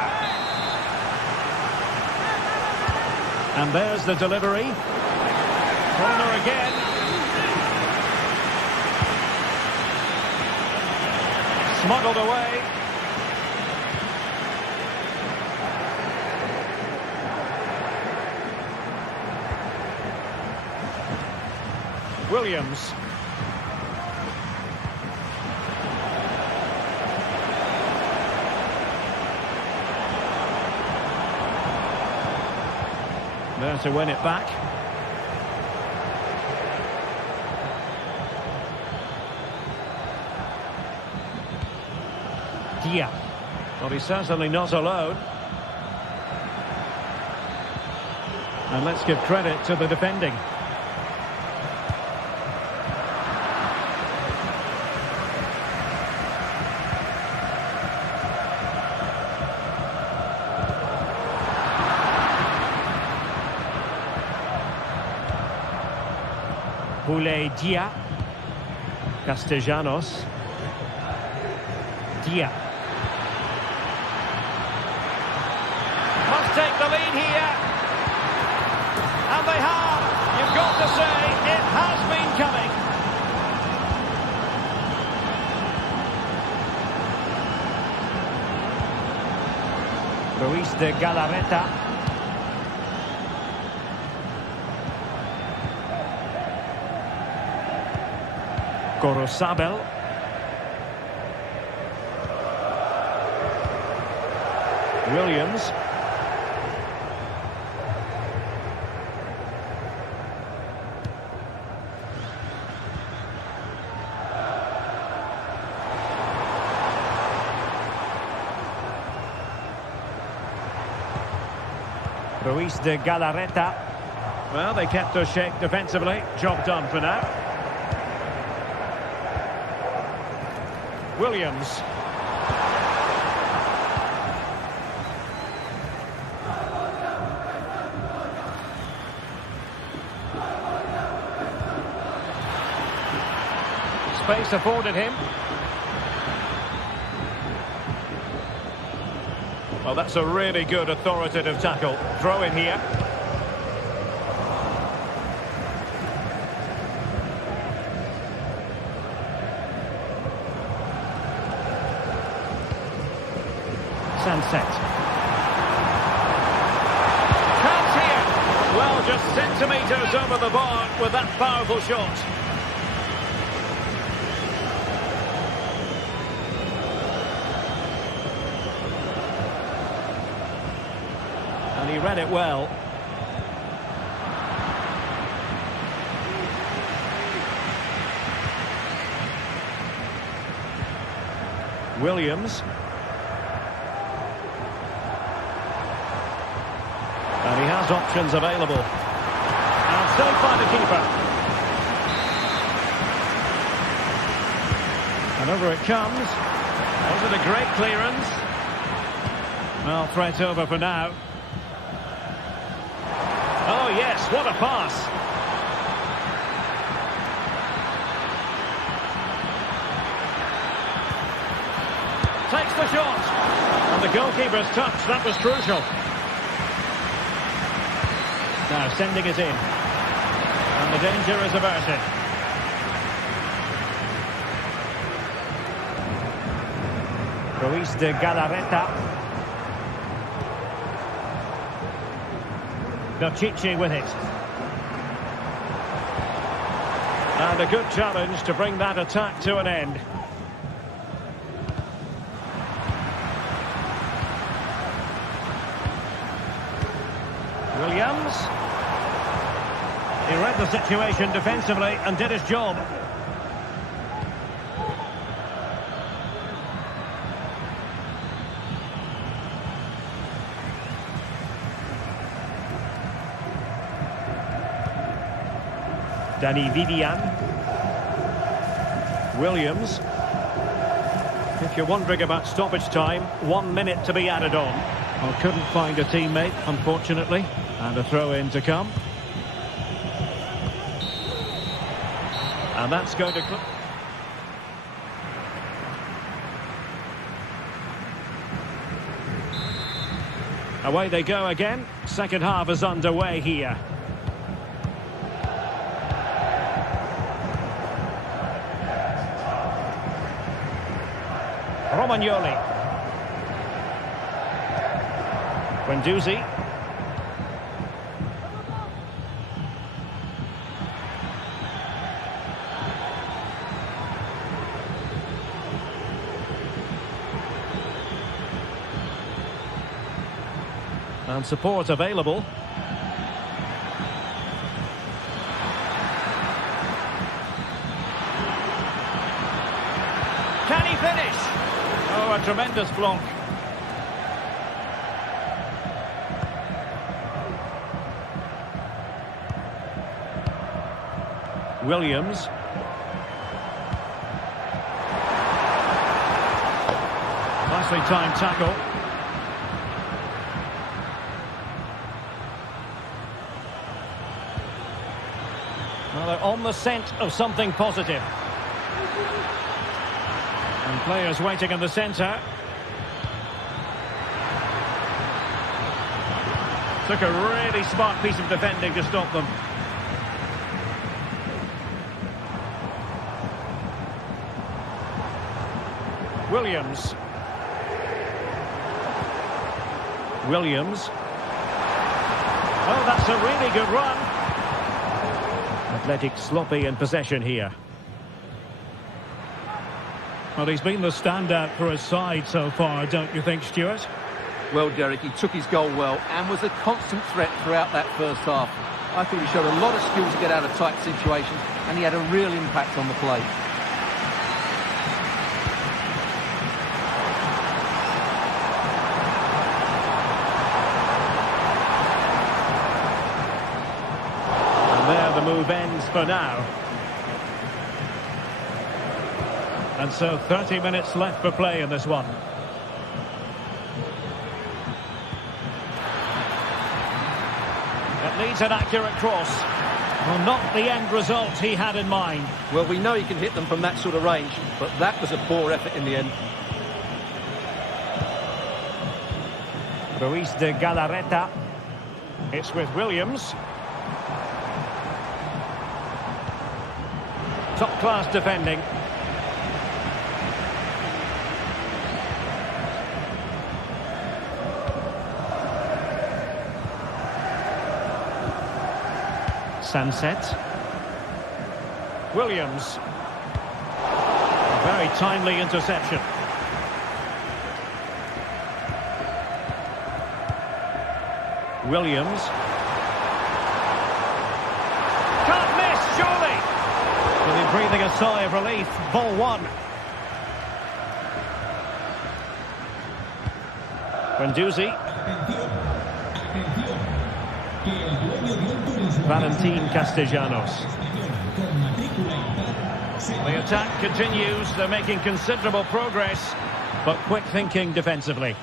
And there's the delivery. Corner again. Smuggled away. Williams. There to win it back. Dia. Well, he's certainly not alone. And let's give credit to the defending. Dia. Castellanos. Dia. Must take the lead here. And they have. You've got to say, it has been coming. Ruiz de Galarreta. Gorosabel. Williams. Ruiz de Galarreta. Well, they kept us shape defensively. Job done for now. Williams. Space afforded him. Well, that's a really good authoritative tackle. Throw in here. Sunset. Chance here. Well, just centimetres over the bar with that powerful shot. And he read it well. Williams. And he has options available. And saved by the keeper. And over it comes. Was it a great clearance? Well, threat over for now. Oh yes, what a pass. Takes the shot. And the goalkeeper's touch, that was crucial. Now sending it in. And the danger is averted. Ruiz de Galarreta. Dochichi with it. And a good challenge to bring that attack to an end. Williams. He read the situation defensively and did his job. Danny Vivian. Williams. If you're wondering about stoppage time, 1 minute to be added on. Well, couldn't find a teammate, unfortunately. And a throw-in to come. And that's going to... Away they go again. Second half is underway here. Romagnoli. Guendouzi. And support available. Can he finish? Oh, a tremendous flonk. Williams. Nicely timed tackle. Well, they're on the scent of something positive. And players waiting in the centre. Took a really smart piece of defending to stop them. Williams. Williams. Oh, that's a really good run. Athletic sloppy in possession here. Well, he's been the standout for his side so far, don't you think, Stuart? Well, Derek, he took his goal well and was a constant threat throughout that first half. I thought he showed a lot of skill to get out of tight situations, and he had a real impact on the play. The move ends for now. And so 30 minutes left for play in this one. It needs an accurate cross. Well, not the end result he had in mind. Well, we know he can hit them from that sort of range, but that was a poor effort in the end. Ruiz de Galarreta. It's with Williams. Top-class defending. Sunset. Williams. A very timely interception. Williams. Can't miss, surely. Will he breathing a sigh of relief? Ball one. Guendouzi. Valentin Castellanos. The attack continues. They're making considerable progress, but quick thinking defensively.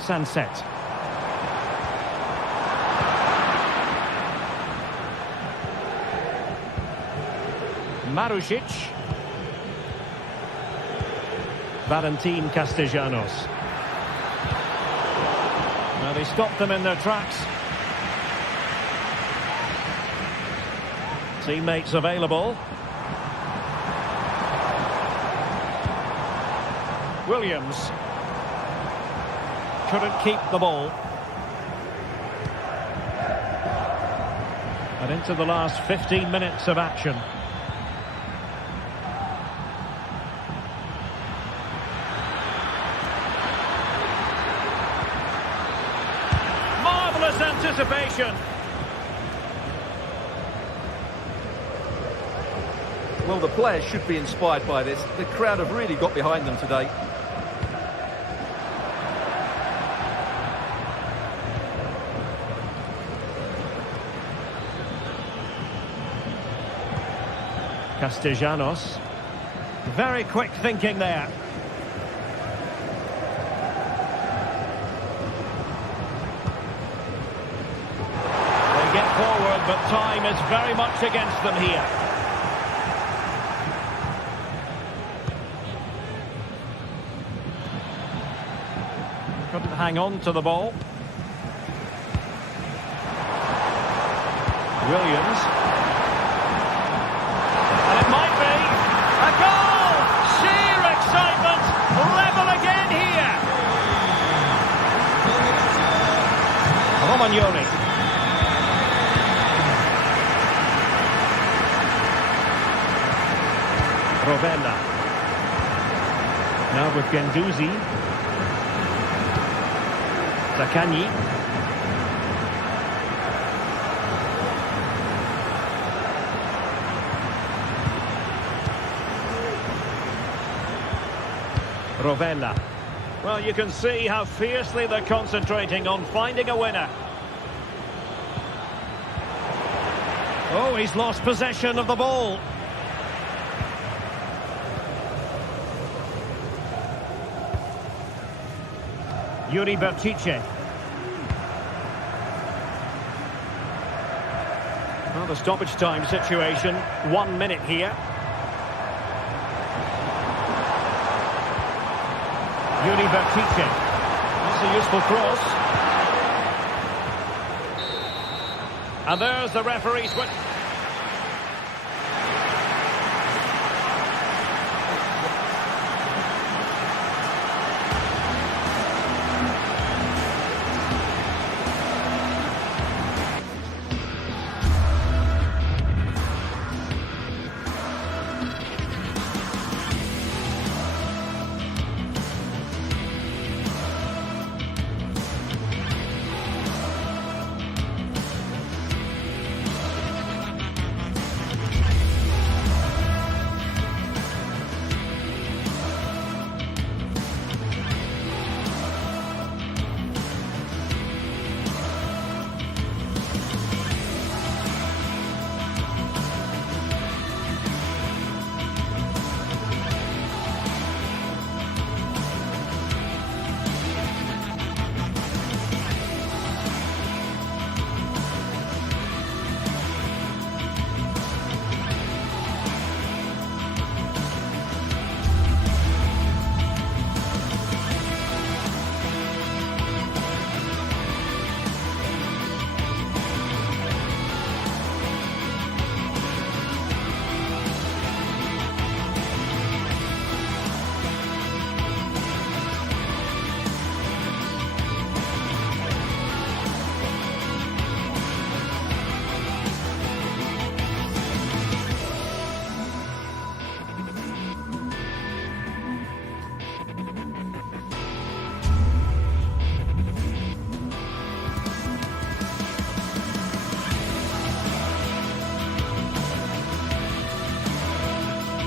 Sunset. Marusic. Valentin Castellanos. Now they stopped them in their tracks. Teammates available. Williams. Couldn't keep the ball. And into the last 15 minutes of action. Marvellous anticipation. Well, the players should be inspired by this. The crowd have really got behind them today. Castellanos. Very quick thinking there. They get forward, but time is very much against them here. Couldn't hang on to the ball. Williams. And it might be a goal! Romagnoli. Rovella. Now with Guendouzi. Zaccagni. Rovella. Well, you can see how fiercely they're concentrating on finding a winner. Oh, he's lost possession of the ball. Yuri Bertice. Well, the stoppage time situation, 1 minute here. Yuri Bertice. That's a useful cross. And there's the referee's win.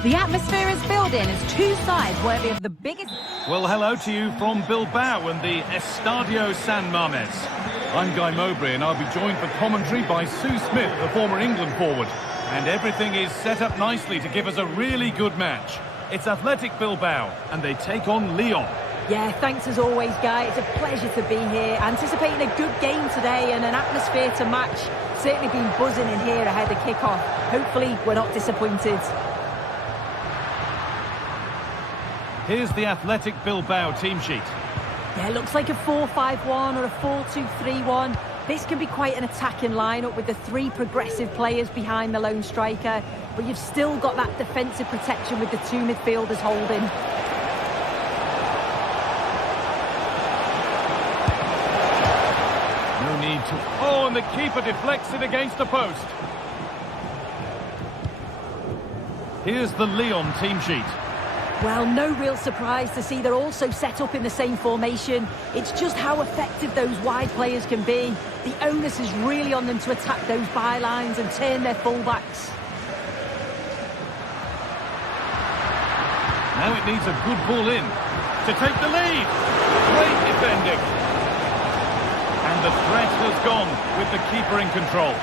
The atmosphere is building as two sides worthy of the biggest... Well, hello to you from Bilbao and the Estadio San Mamés. I'm Guy Mowbray and I'll be joined for commentary by Sue Smith, the former England forward. And everything is set up nicely to give us a really good match. It's Athletic Bilbao and they take on Lyon. Yeah, thanks as always, Guy. It's a pleasure to be here. Anticipating a good game today and an atmosphere to match. Certainly been buzzing in here ahead of kick-off. Hopefully we're not disappointed. Here's the Athletic Bilbao team sheet. Yeah, it looks like a 4-5-1 or a 4-2-3-1. This can be quite an attacking lineup with the three progressive players behind the lone striker, but you've still got that defensive protection with the two midfielders holding. No need to... Oh, and the keeper deflects it against the post. Here's the Lyon team sheet. Well, no real surprise to see they're also set up in the same formation. It's just how effective those wide players can be. The onus is really on them to attack those bylines and turn their fullbacks. Now it needs a good ball in to take the lead. Great defending. And the threat has gone with the keeper in control.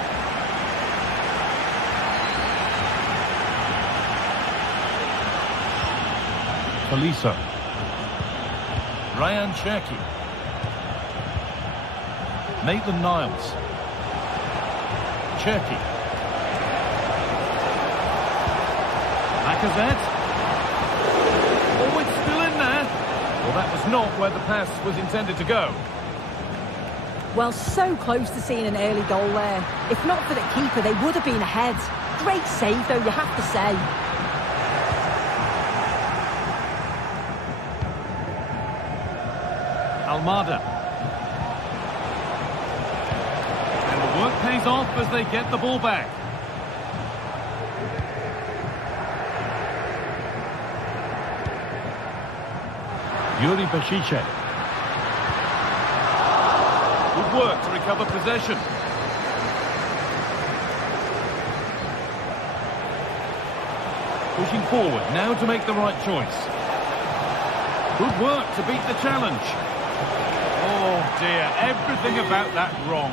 Poliso. Ryan Cherki. Maitland-Niles. Cherki. Lacazette. Oh, it's still in there. Well, that was not where the pass was intended to go. Well, so close to seeing an early goal there. If not for the keeper, they would have been ahead. Great save, though, you have to say. Almada. pays off as they get the ball back. Yuri Bashice. Good work to recover possession. Pushing forward, now to make the right choice. Good work to beat the challenge. Oh dear, everything about that wrong.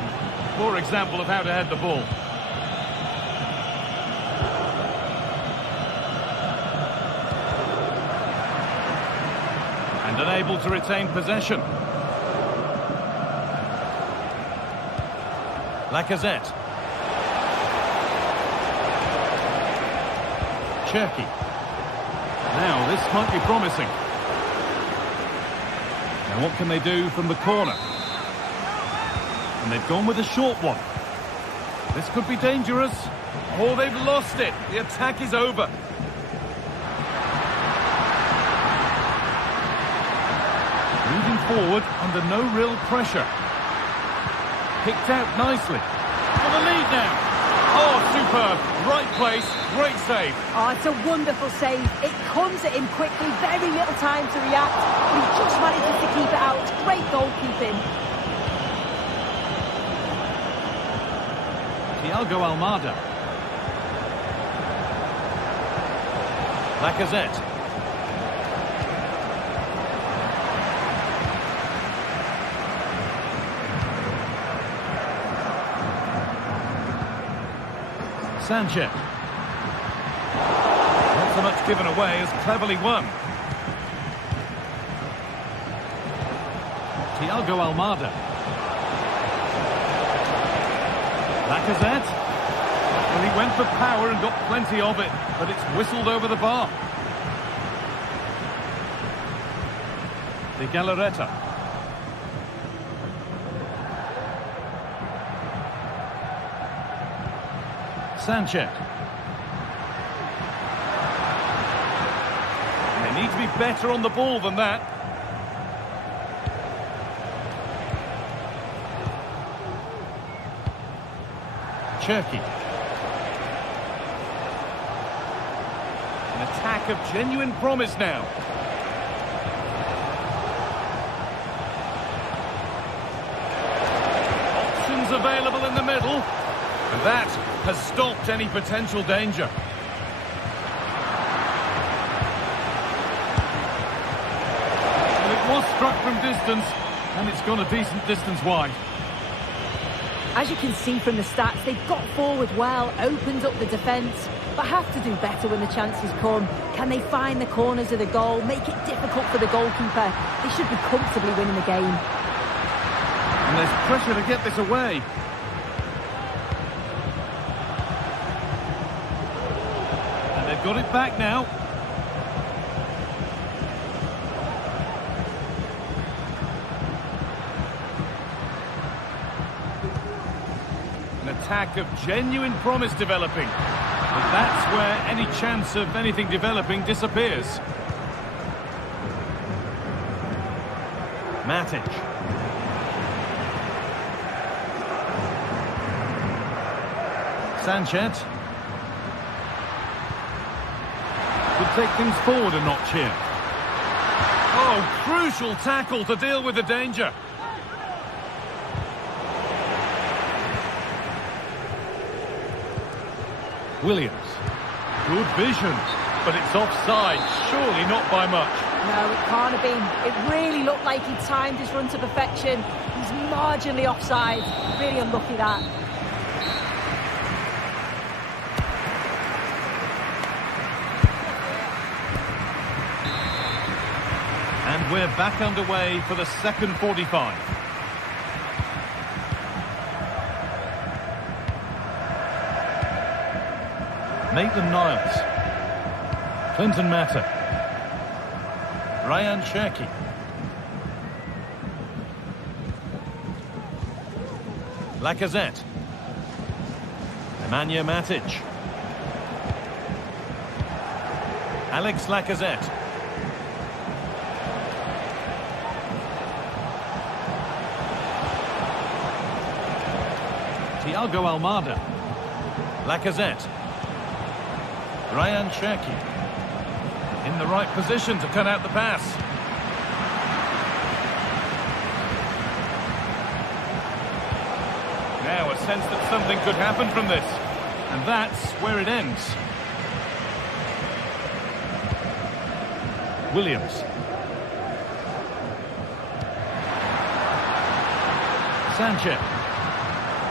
Poor example of how to head the ball. And unable to retain possession. Lacazette. Cherki. Now, this might be promising. Now, what can they do from the corner? And they've gone with a short one. This could be dangerous. Oh, they've lost it. The attack is over. Moving forward under no real pressure. Picked out nicely. For the lead now. Oh, superb. Right place, great save. Oh, it's a wonderful save. It comes at him quickly, very little time to react. But he just manages to keep it out. It's great goalkeeping. Thiago Almada. Lacazette. Sanchez. Not so much given away as cleverly won. Thiago Almada. Lacazette. Well, he went for power and got plenty of it, but it's whistled over the bar. De Galarreta. Sanchez. They need to be better on the ball than that. Cherki. An attack of genuine promise now. Options available in the middle. And that has stopped any potential danger. Well, it was struck from distance, and it's gone a decent distance wide. As you can see from the stats, they've got forward well, opened up the defence, but have to do better when the chances come. Can they find the corners of the goal, make it difficult for the goalkeeper? They should be comfortably winning the game. And there's pressure to get this away. They've got it back now. An attack of genuine promise developing. But that's where any chance of anything developing disappears. Matic. Sanchez. Could take things forward a notch here. Oh, crucial tackle to deal with the danger. Williams. Good vision, but it's offside. Surely not by much. No, it can't have been. It really looked like he timed his run to perfection. He's marginally offside. Really unlucky that. And we're back underway for the second 45. Maitland-Niles. Clinton Mata. Ryan Cherki. Lacazette. Nemanja Matic. Alex Lacazette. Thiago Almada. Lacazette. Ryan Cherki. In the right position to cut out the pass. Now a sense that something could happen from this. And that's where it ends. Williams. Sanchez.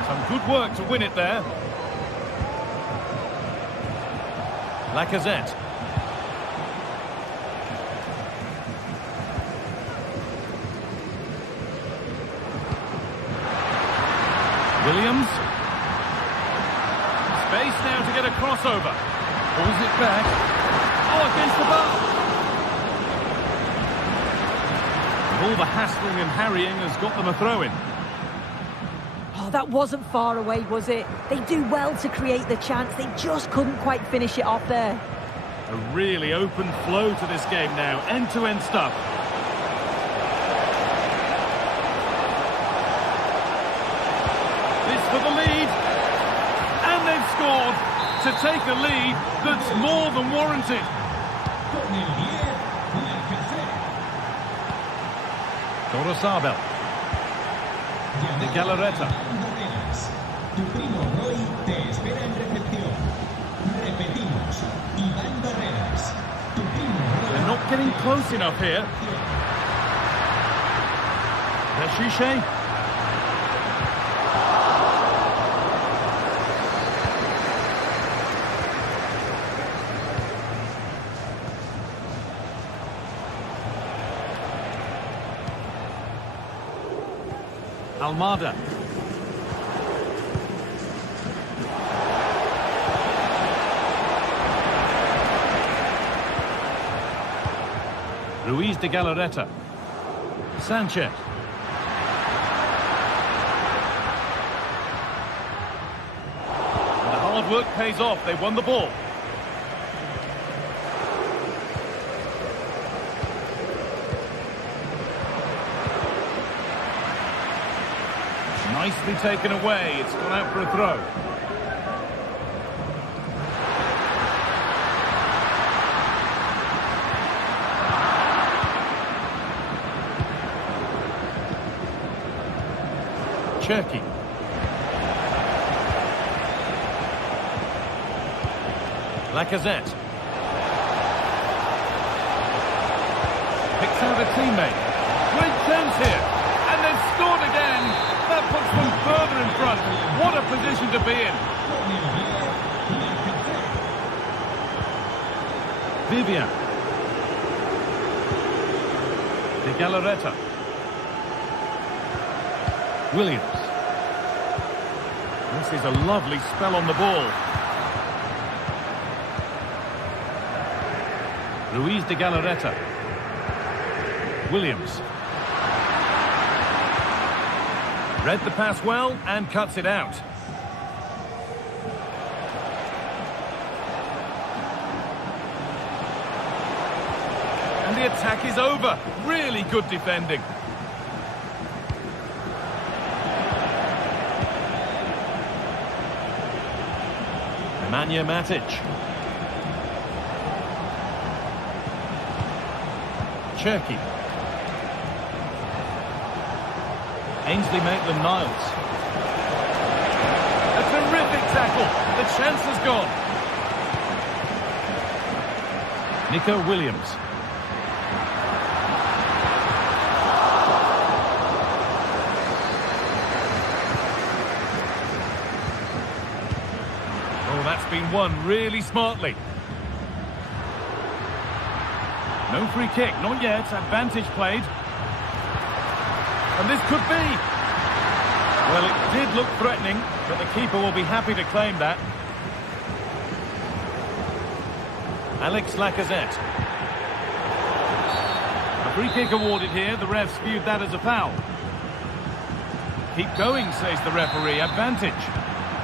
Some good work to win it there. Lacazette. Williams. Space now to get a crossover. Pulls it back. Oh, against the bar. All the hassling and harrying has got them a throw-in. Oh, that wasn't far away, was it? They do well to create the chance. They just couldn't quite finish it off there. A really open flow to this game now. End-to-end stuff. This for the lead. And they've scored to take a lead that's more than warranted. Torosabel. De Galarreta. They're not getting close enough here. Beshiche. Almada. Ruiz de Galarreta. Sanchez. And the hard work pays off. They won the ball. Nicely taken away. It's gone out for a throw. Cherki. Lacazette. Picks out a teammate. Great chance here. And they've scored again. That puts them further in front. What a position to be in. Vivian. De Galarreta. Williams. This is a lovely spell on the ball. Ruiz de Galarreta. Williams. Read the pass well and cuts it out. And the attack is over. Really good defending. Nemanja Matic. Cherki. Ainsley Maitland-Niles. A terrific tackle. The chance has gone. Nico Williams. Oh, that's been won really smartly. No free kick, not yet. Advantage played. And this could be. Well, it did look threatening, but the keeper will be happy to claim that. Alex Lacazette. A free kick awarded here. The refs viewed that as a foul. Keep going, says the referee. Advantage.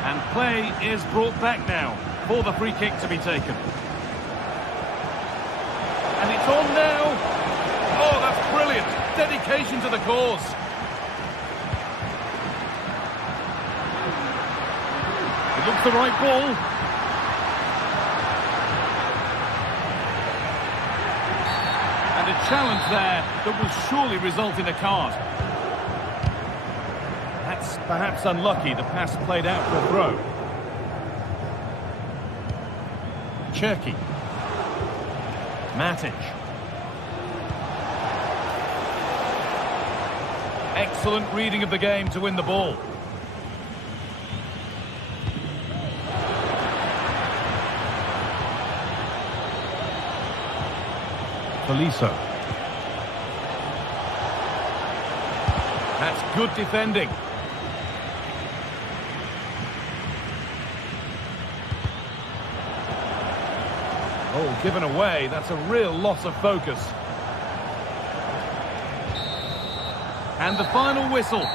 And play is brought back now for the free kick to be taken. And it's on now. Oh, that's brilliant. Dedication to the cause. Looks the right ball. And a challenge there that will surely result in a card. That's perhaps unlucky. The pass played out for a throw. Cherki. Matic. Excellent reading of the game to win the ball. Feliso. That's good defending. Oh, given away. That's a real loss of focus. And the final whistle.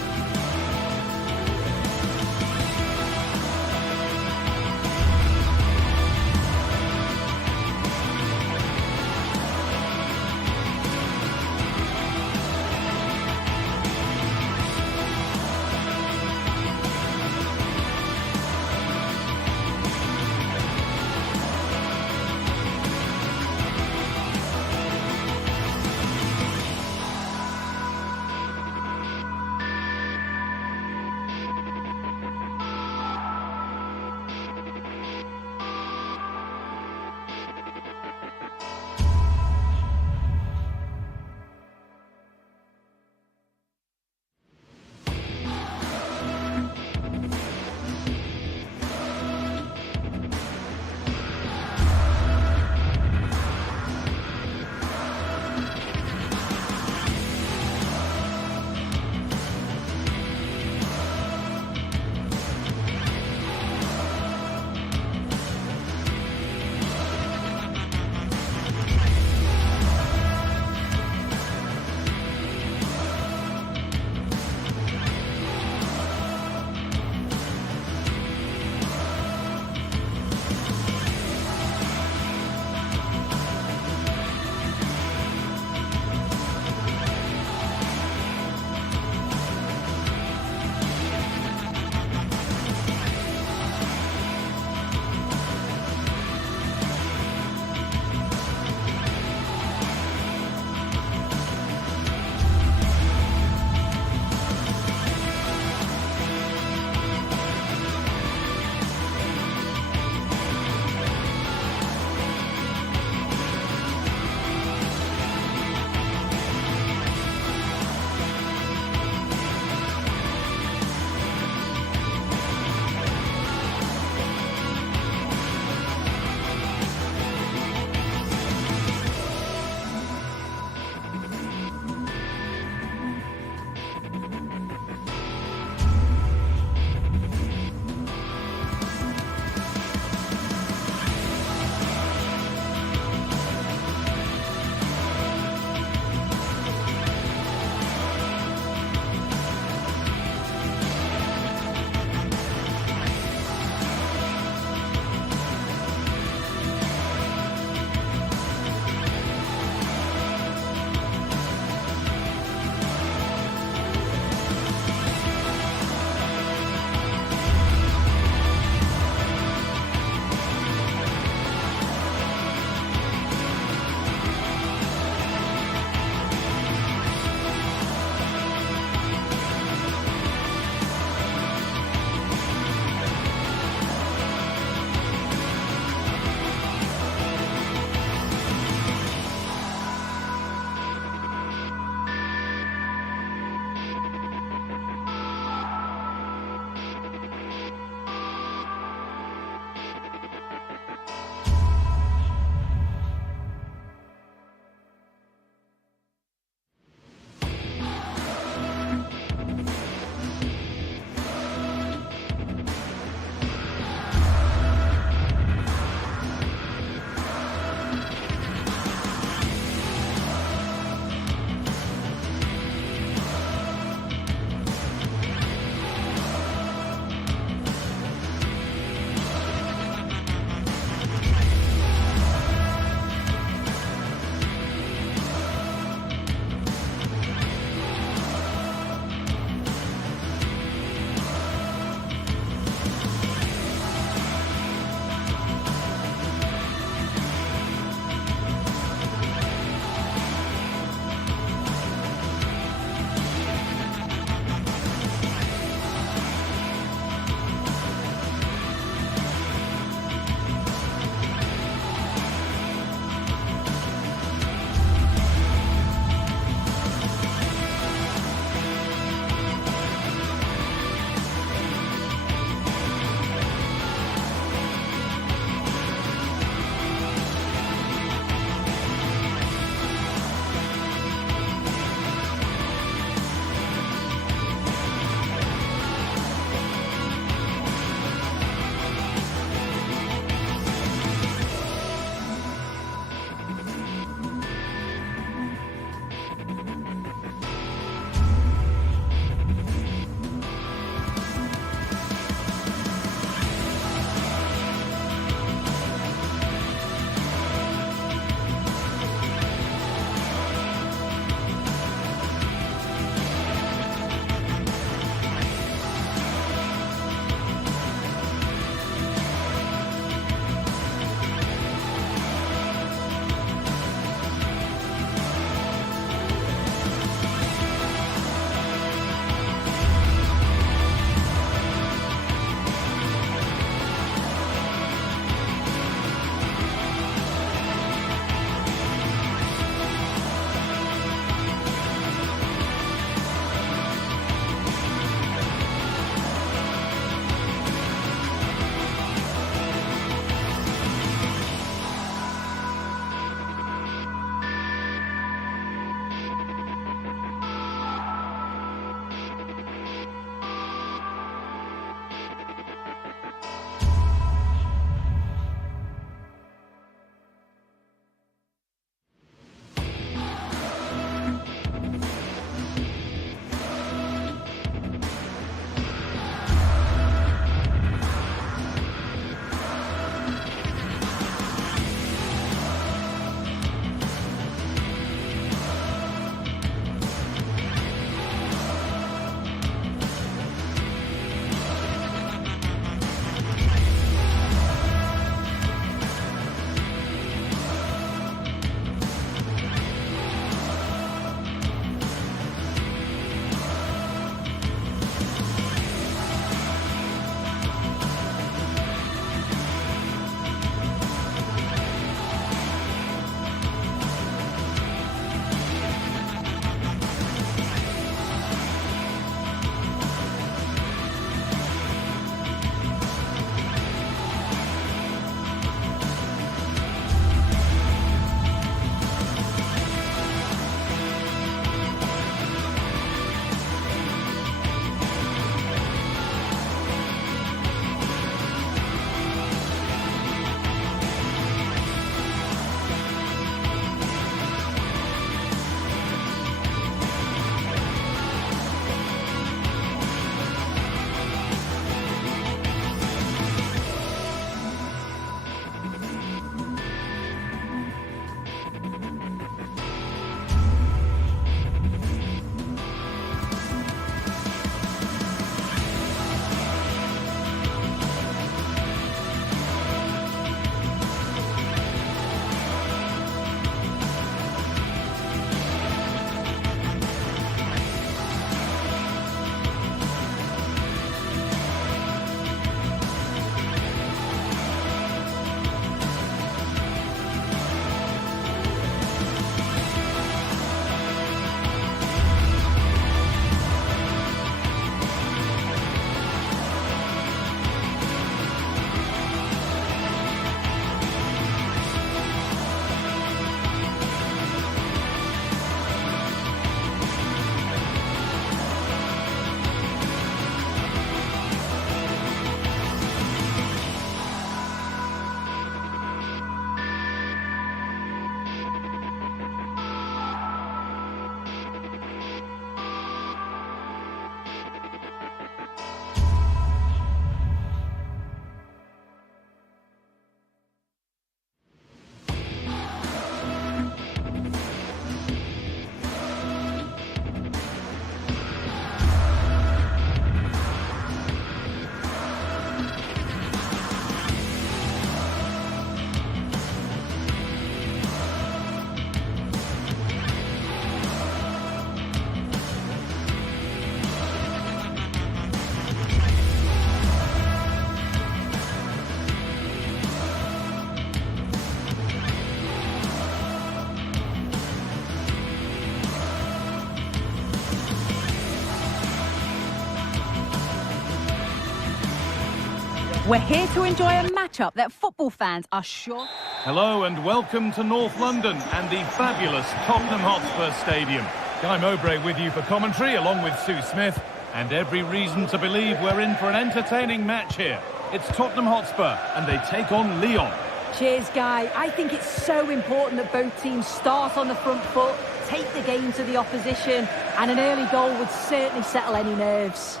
We're here to enjoy a matchup that football fans are sure... Hello and welcome to North London and the fabulous Tottenham Hotspur Stadium. Guy Mowbray with you for commentary along with Sue Smith, and every reason to believe we're in for an entertaining match here. It's Tottenham Hotspur and they take on Lyon. Cheers, Guy. I think it's so important that both teams start on the front foot, take the game to the opposition, and an early goal would certainly settle any nerves.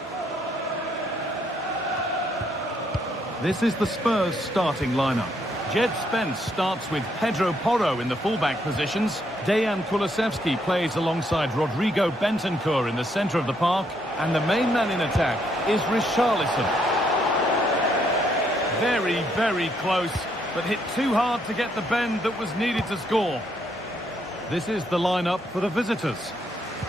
This is the Spurs starting lineup. Jed Spence starts with Pedro Porro in the fullback positions. Dejan Kulusevski plays alongside Rodrigo Bentancur in the centre of the park. And the main man in attack is Richarlison. Very, very close, but hit too hard to get the bend that was needed to score. This is the lineup for the visitors.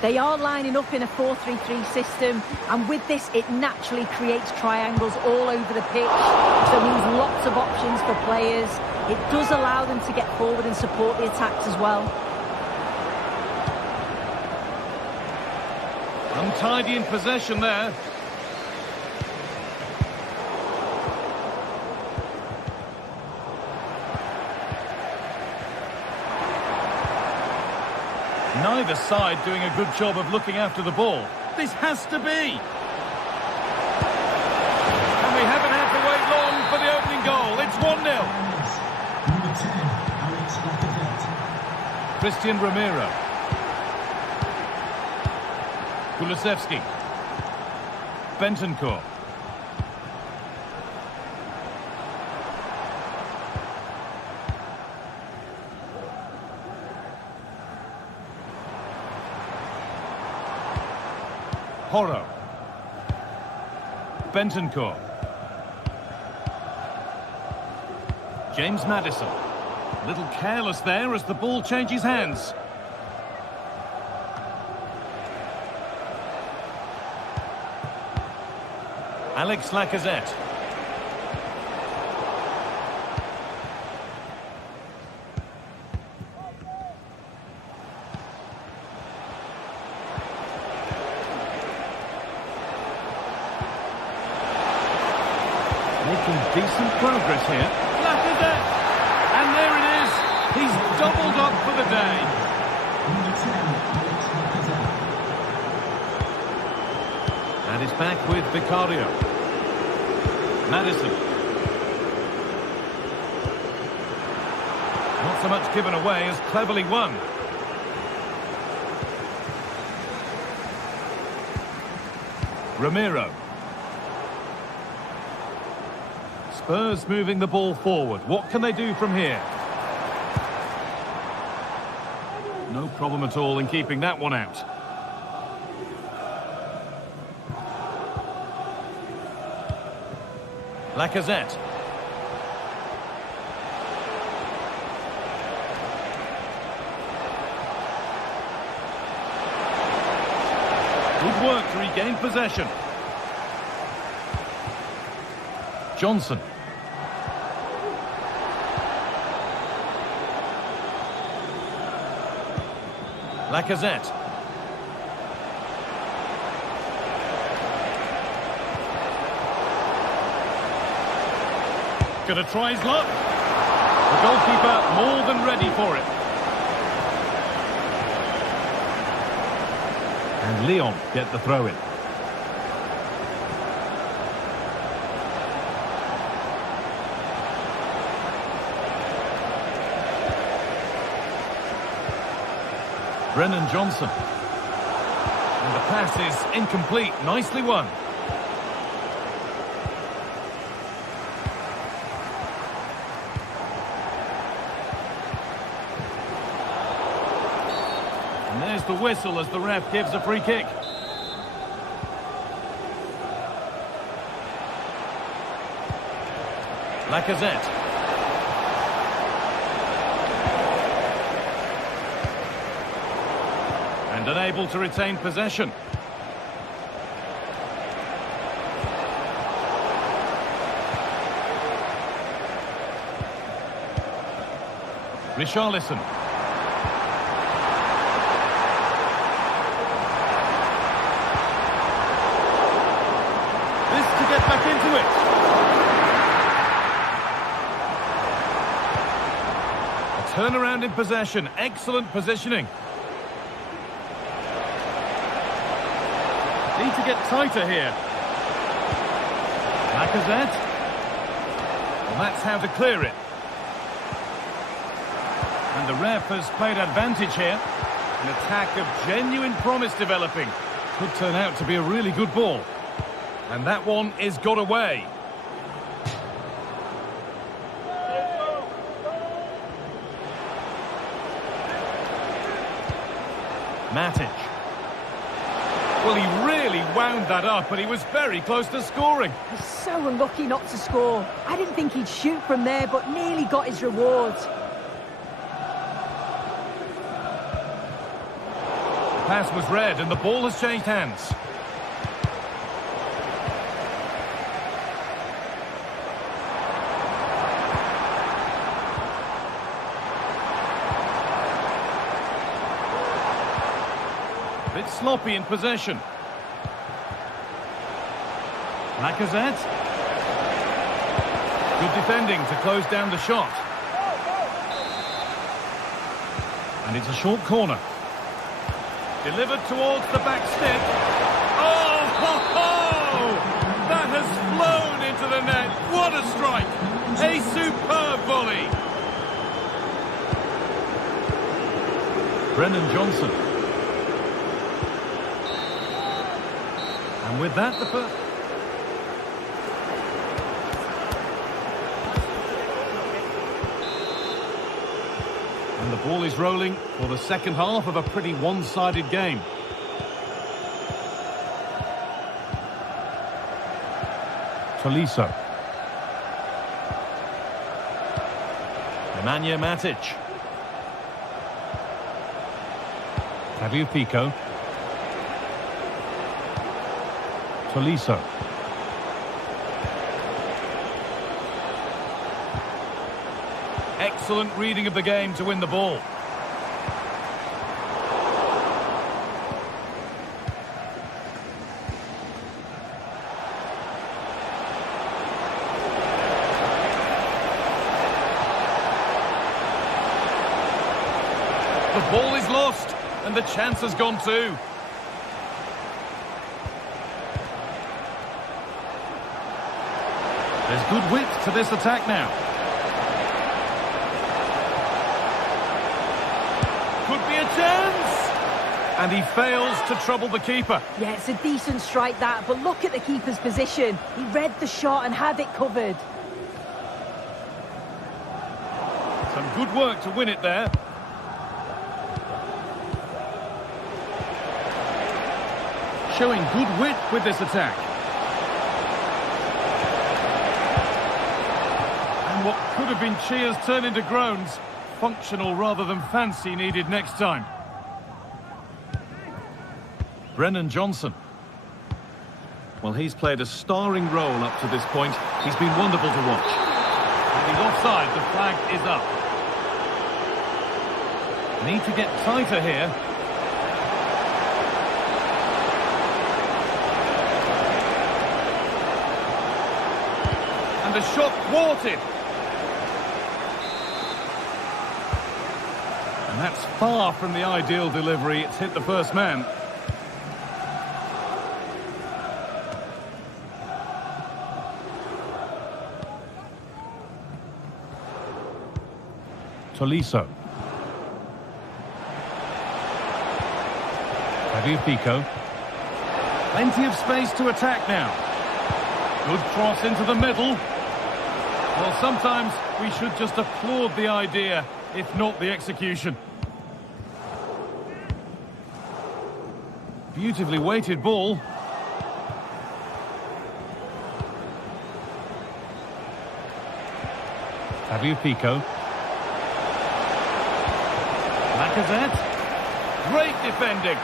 They are lining up in a 4-3-3 system, and with this it naturally creates triangles all over the pitch, so it means lots of options for players. It does allow them to get forward and support the attacks as well. Untidy in possession there. Neither side doing a good job of looking after the ball. This has to be. And we haven't had to wait long for the opening goal. It's 1-0. Christian Romero. Kulusevski. Bentancur. Porro. Bentancur. James Maddison. A little careless there as the ball changes hands. Alex Lacazette. Making decent progress here. Lacazette! And there it is. He's doubled up for the day. And he's back with Vicario. Maddison. Not so much given away as cleverly won. Romero. Spurs moving the ball forward. What can they do from here? No problem at all in keeping that one out. Lacazette. Good work to regain possession. Johnson. Lacazette. Gonna try his luck. The goalkeeper more than ready for it. And Lyon get the throw in. Brennan Johnson. And the pass is incomplete. Nicely won. And there's the whistle as the ref gives a free kick. Lacazette. And unable to retain possession. Richarlison. This to get back into it. Turnaround in possession. Excellent positioning. Need to get tighter here. Lacazette. Well, that's how to clear it. And the ref has played advantage here. An attack of genuine promise developing. Could turn out to be a really good ball. And that one is got away. Matic. Well, he really wound that up, but he was very close to scoring. He's so unlucky not to score. I didn't think he'd shoot from there, but nearly got his reward. The pass was read, and the ball has changed hands. A bit sloppy in possession. Lacazette. Good defending to close down the shot. And it's a short corner. Delivered towards the back stick. Oh, ho, ho! That has flown into the net. What a strike! A superb volley. Brennan Johnson. And with that, and the ball is rolling for the second half of a pretty one-sided game. Tolisso. Nemanja Matic. Tagliafico. Tolisso. Excellent reading of the game to win the ball. The ball is lost, and the chance has gone too. There's good width to this attack now. Could be a chance! And he fails to trouble the keeper. Yeah, it's a decent strike that, but look at the keeper's position. He read the shot and had it covered. Some good work to win it there. Showing good width with this attack. And what could have been cheers turn into groans. Functional rather than fancy needed next time. Brennan Johnson. Well, he's played a starring role up to this point. He's been wonderful to watch. And he's offside. The flag is up. Need to get tighter here. And the shot thwarted. And that's far from the ideal delivery. It's hit the first man. Tolisso. Tagliafico. Plenty of space to attack now. Good cross into the middle. Well, sometimes we should just applaud the idea, if not the execution. Beautifully weighted ball. Tagliafico. Lacazette. Great defending.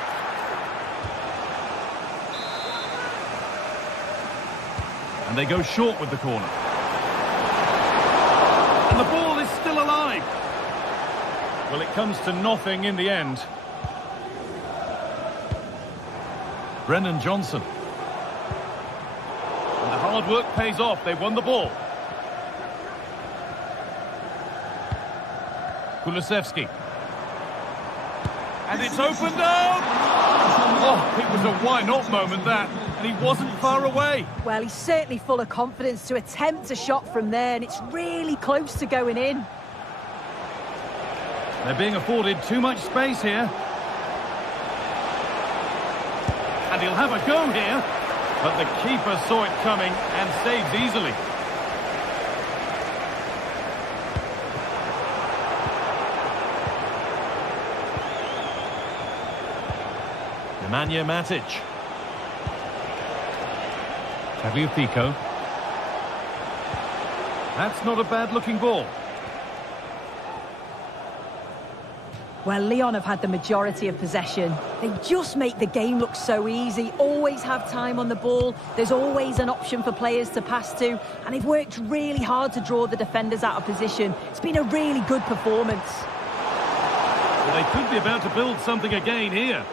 And they go short with the corner. And the ball is still alive. Well, it comes to nothing in the end. Brennan Johnson. And the hard work pays off. They won the ball. Kulusevski. And it's opened up! Oh, it was a why-not moment, that. And he wasn't far away. Well, he's certainly full of confidence to attempt a shot from there, and it's really close to going in. They're being afforded too much space here. And he'll have a go here. But the keeper saw it coming and saves easily. Nemanja Matic. Atletico. That's not a bad-looking ball. Well, Lyon have had the majority of possession. They just make the game look so easy, always have time on the ball. There's always an option for players to pass to, and they've worked really hard to draw the defenders out of position. It's been a really good performance. Well, they could be about to build something again here.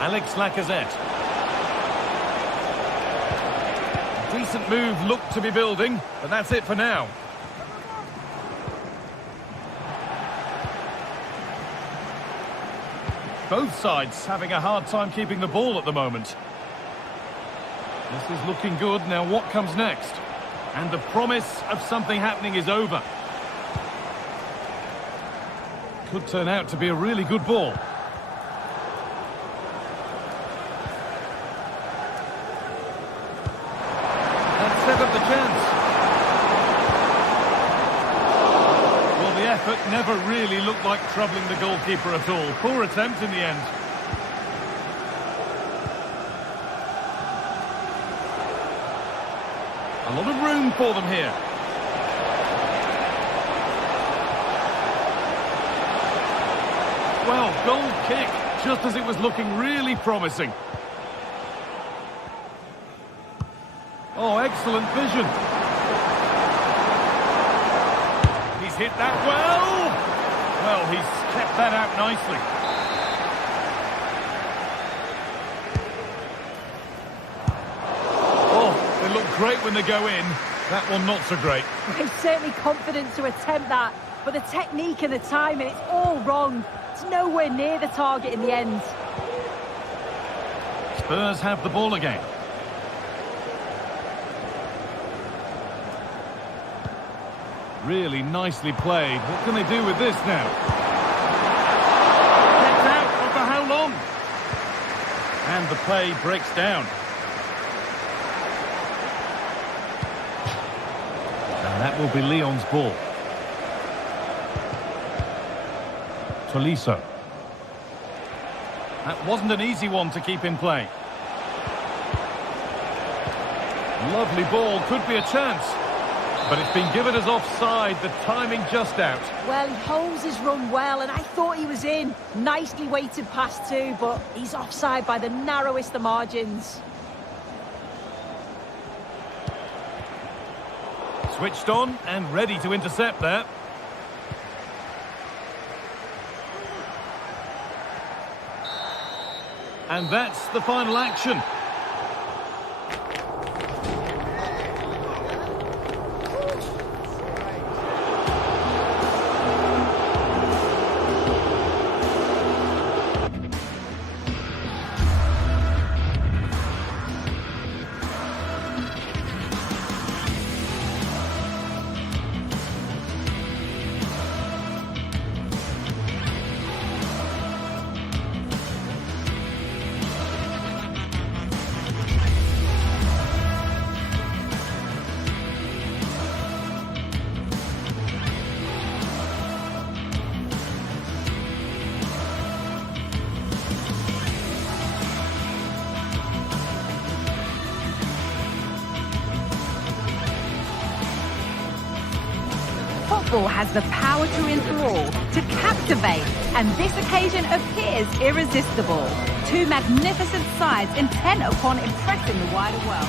Alex Lacazette. Decent move looked to be building, but that's it for now. Both sides having a hard time keeping the ball at the moment. This is looking good. Now what comes next? And the promise of something happening is over. Could turn out to be a really good ball. That set up the chance. Well, the effort never really looked like troubling the goalkeeper at all. Poor attempt in the end. A lot of room for them here. Well, goal kick, just as it was looking really promising. Oh, excellent vision. He's hit that well. Well, he's kept that out nicely. Oh, they look great when they go in. That one not so great. He's certainly confident to attempt that, but the technique and the timing, it's all wrong. It's nowhere near the target in the end. Spurs have the ball again. Really nicely played. What can they do with this now? Gets out, but for how long? And the play breaks down. And that will be Lyon's ball. Tolisso. That wasn't an easy one to keep in play. Lovely ball, could be a chance. But it's been given as offside, the timing just out. Well, he holds his run well, and I thought he was in. Nicely weighted pass too, but he's offside by the narrowest of margins. Switched on and ready to intercept there. And that's the final action. Football has the power to enthrall, to captivate, and this occasion appears irresistible. Two magnificent sides intent upon impressing the wider world.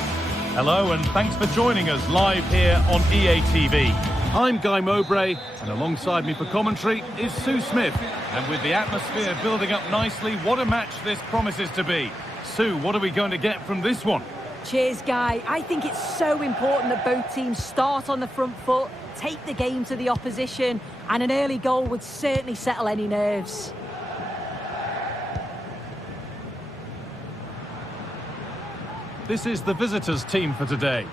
Hello and thanks for joining us live here on EA TV. I'm Guy Mowbray, and alongside me for commentary is Sue Smith. And with the atmosphere building up nicely, what a match this promises to be. Sue, what are we going to get from this one? Cheers, Guy. I think it's so important that both teams start on the front foot. take the game to the opposition, and an early goal would certainly settle any nerves. This is the visitors' team for today.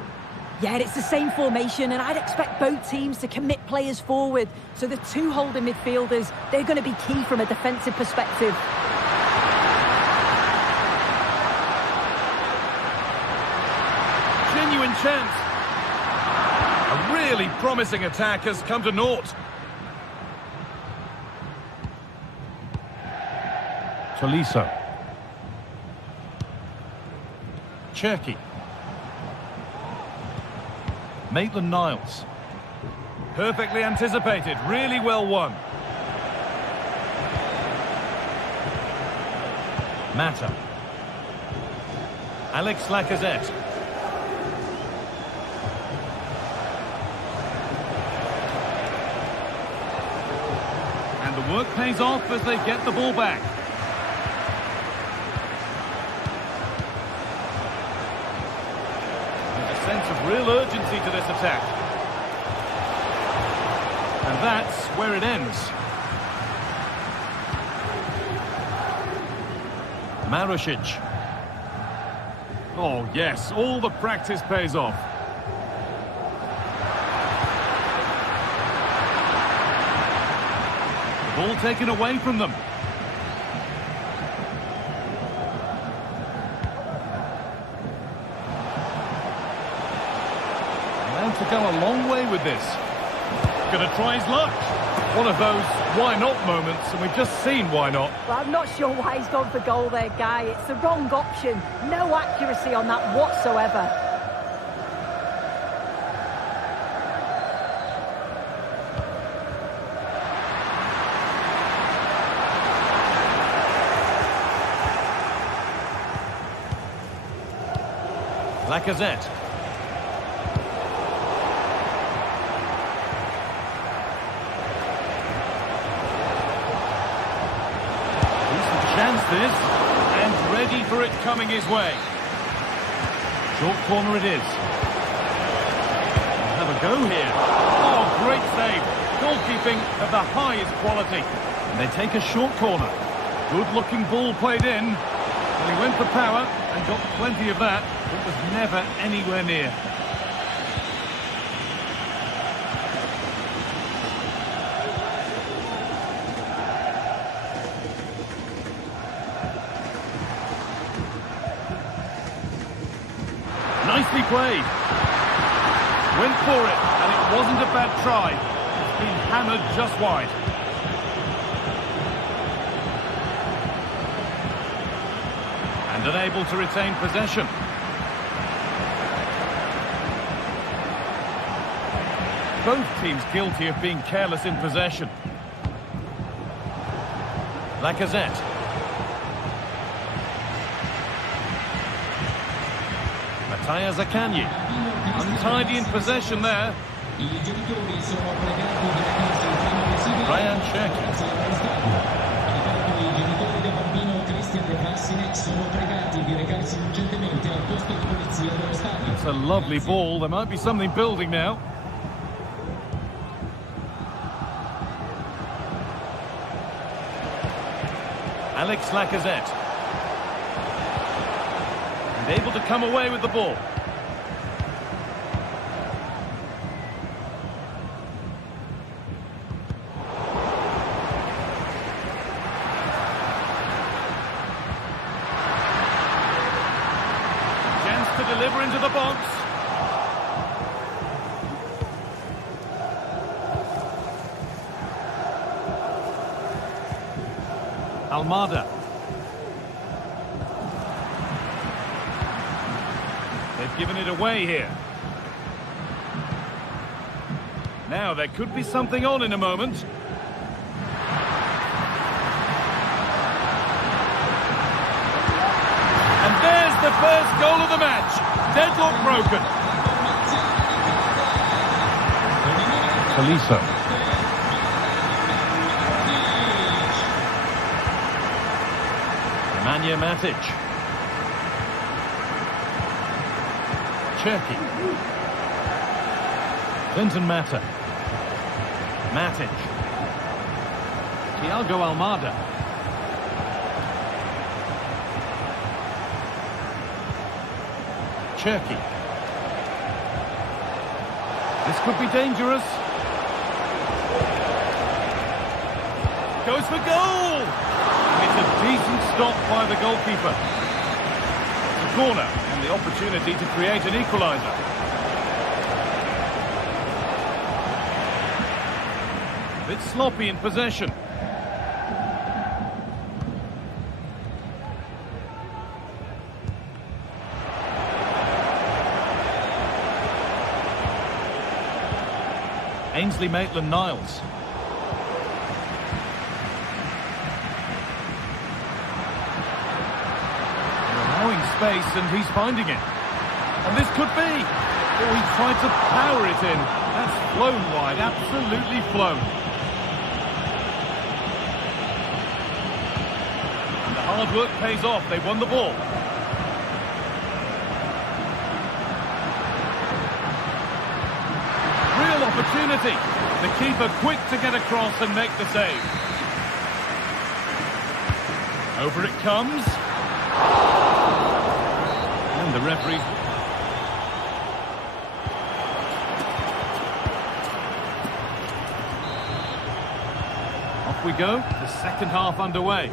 Yeah, it's the same formation, and I'd expect both teams to commit players forward. So the two holding midfielders, they're going to be key from a defensive perspective. Genuine chance. A really promising attack has come to naught. Tolisso. Cherky. Maitland-Niles. Perfectly anticipated, really well won. Mata. Alex Lacazette. And the work pays off as they get the ball back. Sense of real urgency to this attack. And that's where it ends. Marušić. Oh yes, all the practice pays off. The ball taken away from them. To go a long way with this. Gonna try his luck. One of those why not moments, and we've just seen why not. Well, I'm not sure why he's gone for goal there, Guy. It's the wrong option. No accuracy on that whatsoever. Lacazette. Chance this, and ready for it coming his way. Short corner it is. Have a go here. Oh, great save. Goalkeeping of the highest quality. And they take a short corner. Good looking ball played in. Well, he went for power and got plenty of that, but was never anywhere near. Nicely played. Went for it, and it wasn't a bad try. It's been hammered just wide. And unable to retain possession. Both teams guilty of being careless in possession. Lacazette. Zaccagni. Untidy in possession there. Ryan Cherky. It's a lovely ball. There might be something building now. Alex Lacazette. Able to come away with the ball. Chance to deliver into the box. Almada. They've given it away here. Now there could be something on in a moment. And there's the first goal of the match. Deadlock broken. Tolisso. Nemanja Matic. Cherky. Clinton Mata. Matic. Thiago Almada. Cherki. This could be dangerous. Goes for goal! It's a decent stop by the goalkeeper. The corner and the opportunity to create an equaliser. A bit sloppy in possession. Ainsley Maitland-Niles. Allowing space and he's finding it. And this could be. Oh, he tried to power it in. That's flown wide, absolutely flown. And the hard work pays off. They won the ball. Real opportunity. The keeper quick to get across and make the save. Over it comes. And the referee. Off we go. The second half underway.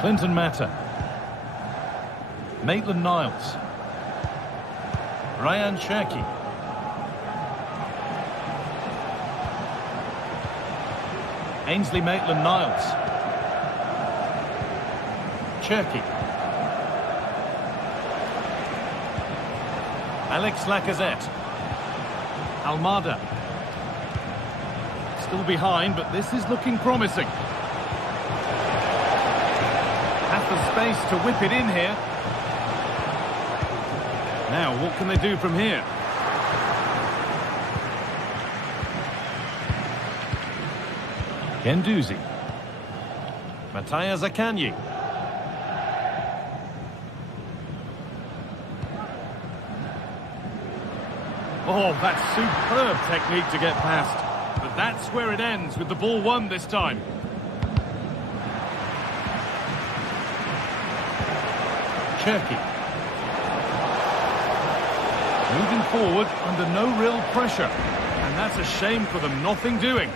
Clinton Mata. Maitland-Niles. Ryan Cherki. Ainsley Maitland-Niles. Cherki. Alex Lacazette. Almada. Still behind, but this is looking promising. Has the space to whip it in here. Now, what can they do from here? Guendouzi. Mattia Zaccagni. Oh, that's superb technique to get past. But that's where it ends, with the ball won this time. Cherki. Moving forward under no real pressure. And that's a shame for them, nothing doing.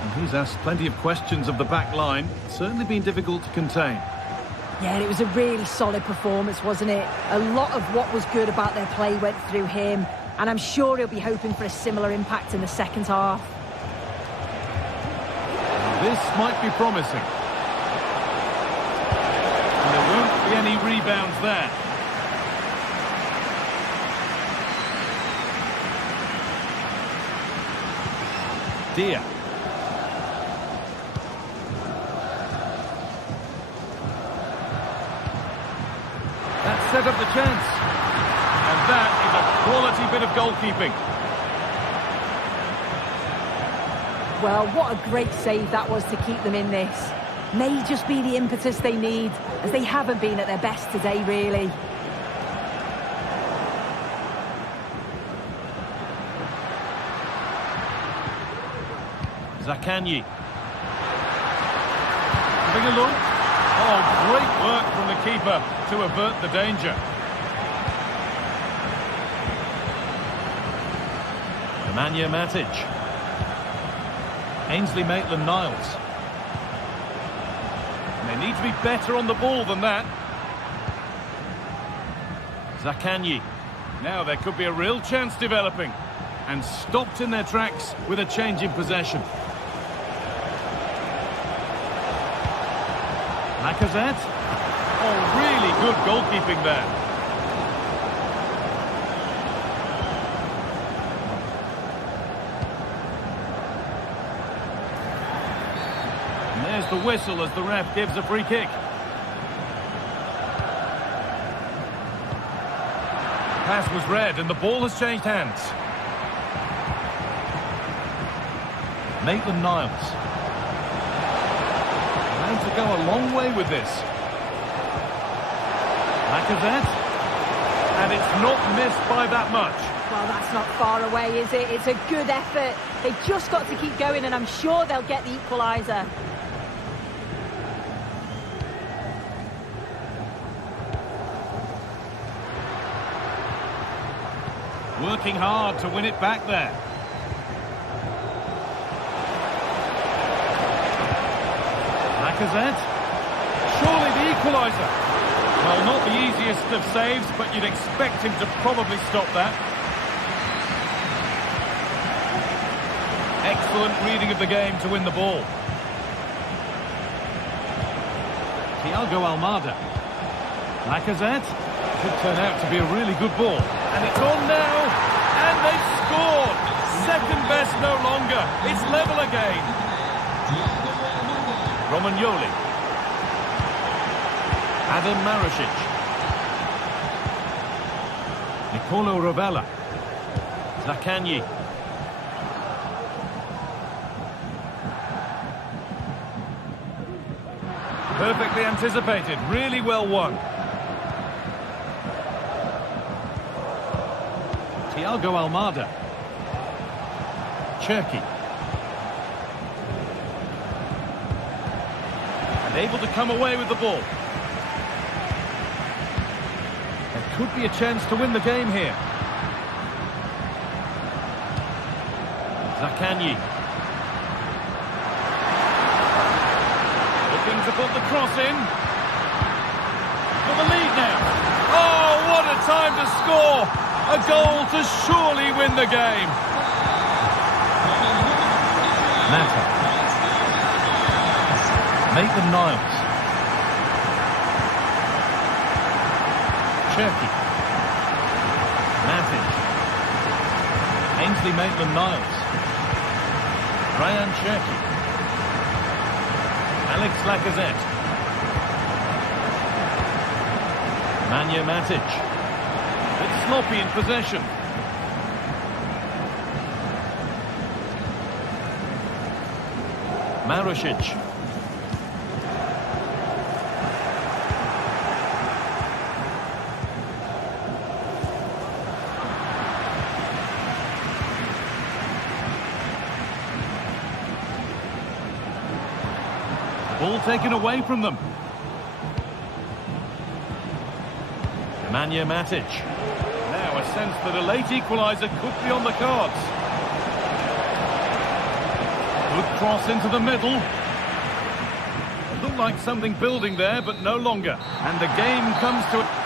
And he's asked plenty of questions of the back line. It's certainly been difficult to contain. Yeah, it was a really solid performance, wasn't it? A lot of what was good about their play went through him. And I'm sure he'll be hoping for a similar impact in the second half. This might be promising. There won't be any rebounds there. Dia. That set up the chance. And that is a quality bit of goalkeeping. Well, what a great save that was to keep them in this. May just be the impetus they need, as they haven't been at their best today, really. Zaccagni. Having a look. Oh, great work from the keeper to avert the danger. Nemanja Matic. Ainsley Maitland-Niles. They need to be better on the ball than that. Zaccagni. Now there could be a real chance developing. And stopped in their tracks with a change in possession. Lacazette. Oh, really good goalkeeping there. And there's the whistle as the ref gives a free kick. Pass was read and the ball has changed hands. Maitland-Niles. To go a long way with this. Lacazette. And it's not missed by that much. Well, that's not far away, is it? It's a good effort. They've just got to keep going, and I'm sure they'll get the equaliser. Working hard to win it back there. Lacazette. Surely the equaliser. Well, not the easiest of saves, but you'd expect him to probably stop that. Excellent reading of the game to win the ball. Thiago Almada. Lacazette. Could turn out to be a really good ball. And it's on now. And they've scored. Second best no longer. It's level again. Romagnoli. Adam Marusic. Nicolo Rovella. Zaccagni. Perfectly anticipated. Really well won. Thiago Almada. Cherki. And able to come away with the ball. There could be a chance to win the game here. Zaccagni. Looking to put the cross in. For the lead now. Oh, what a time to score! A goal to surely win the game. Mata. Maitland-Niles. Cherki. Matic. Ainsley Maitland-Niles. Ryan Cherki. Alex Lacazette. Nemanja Matic. It's sloppy in possession. Marusic. Ball taken away from them. Nemanja Matic. Now a sense that a late equaliser could be on the cards. Good cross into the middle. It looked like something building there, but no longer. And the game comes to...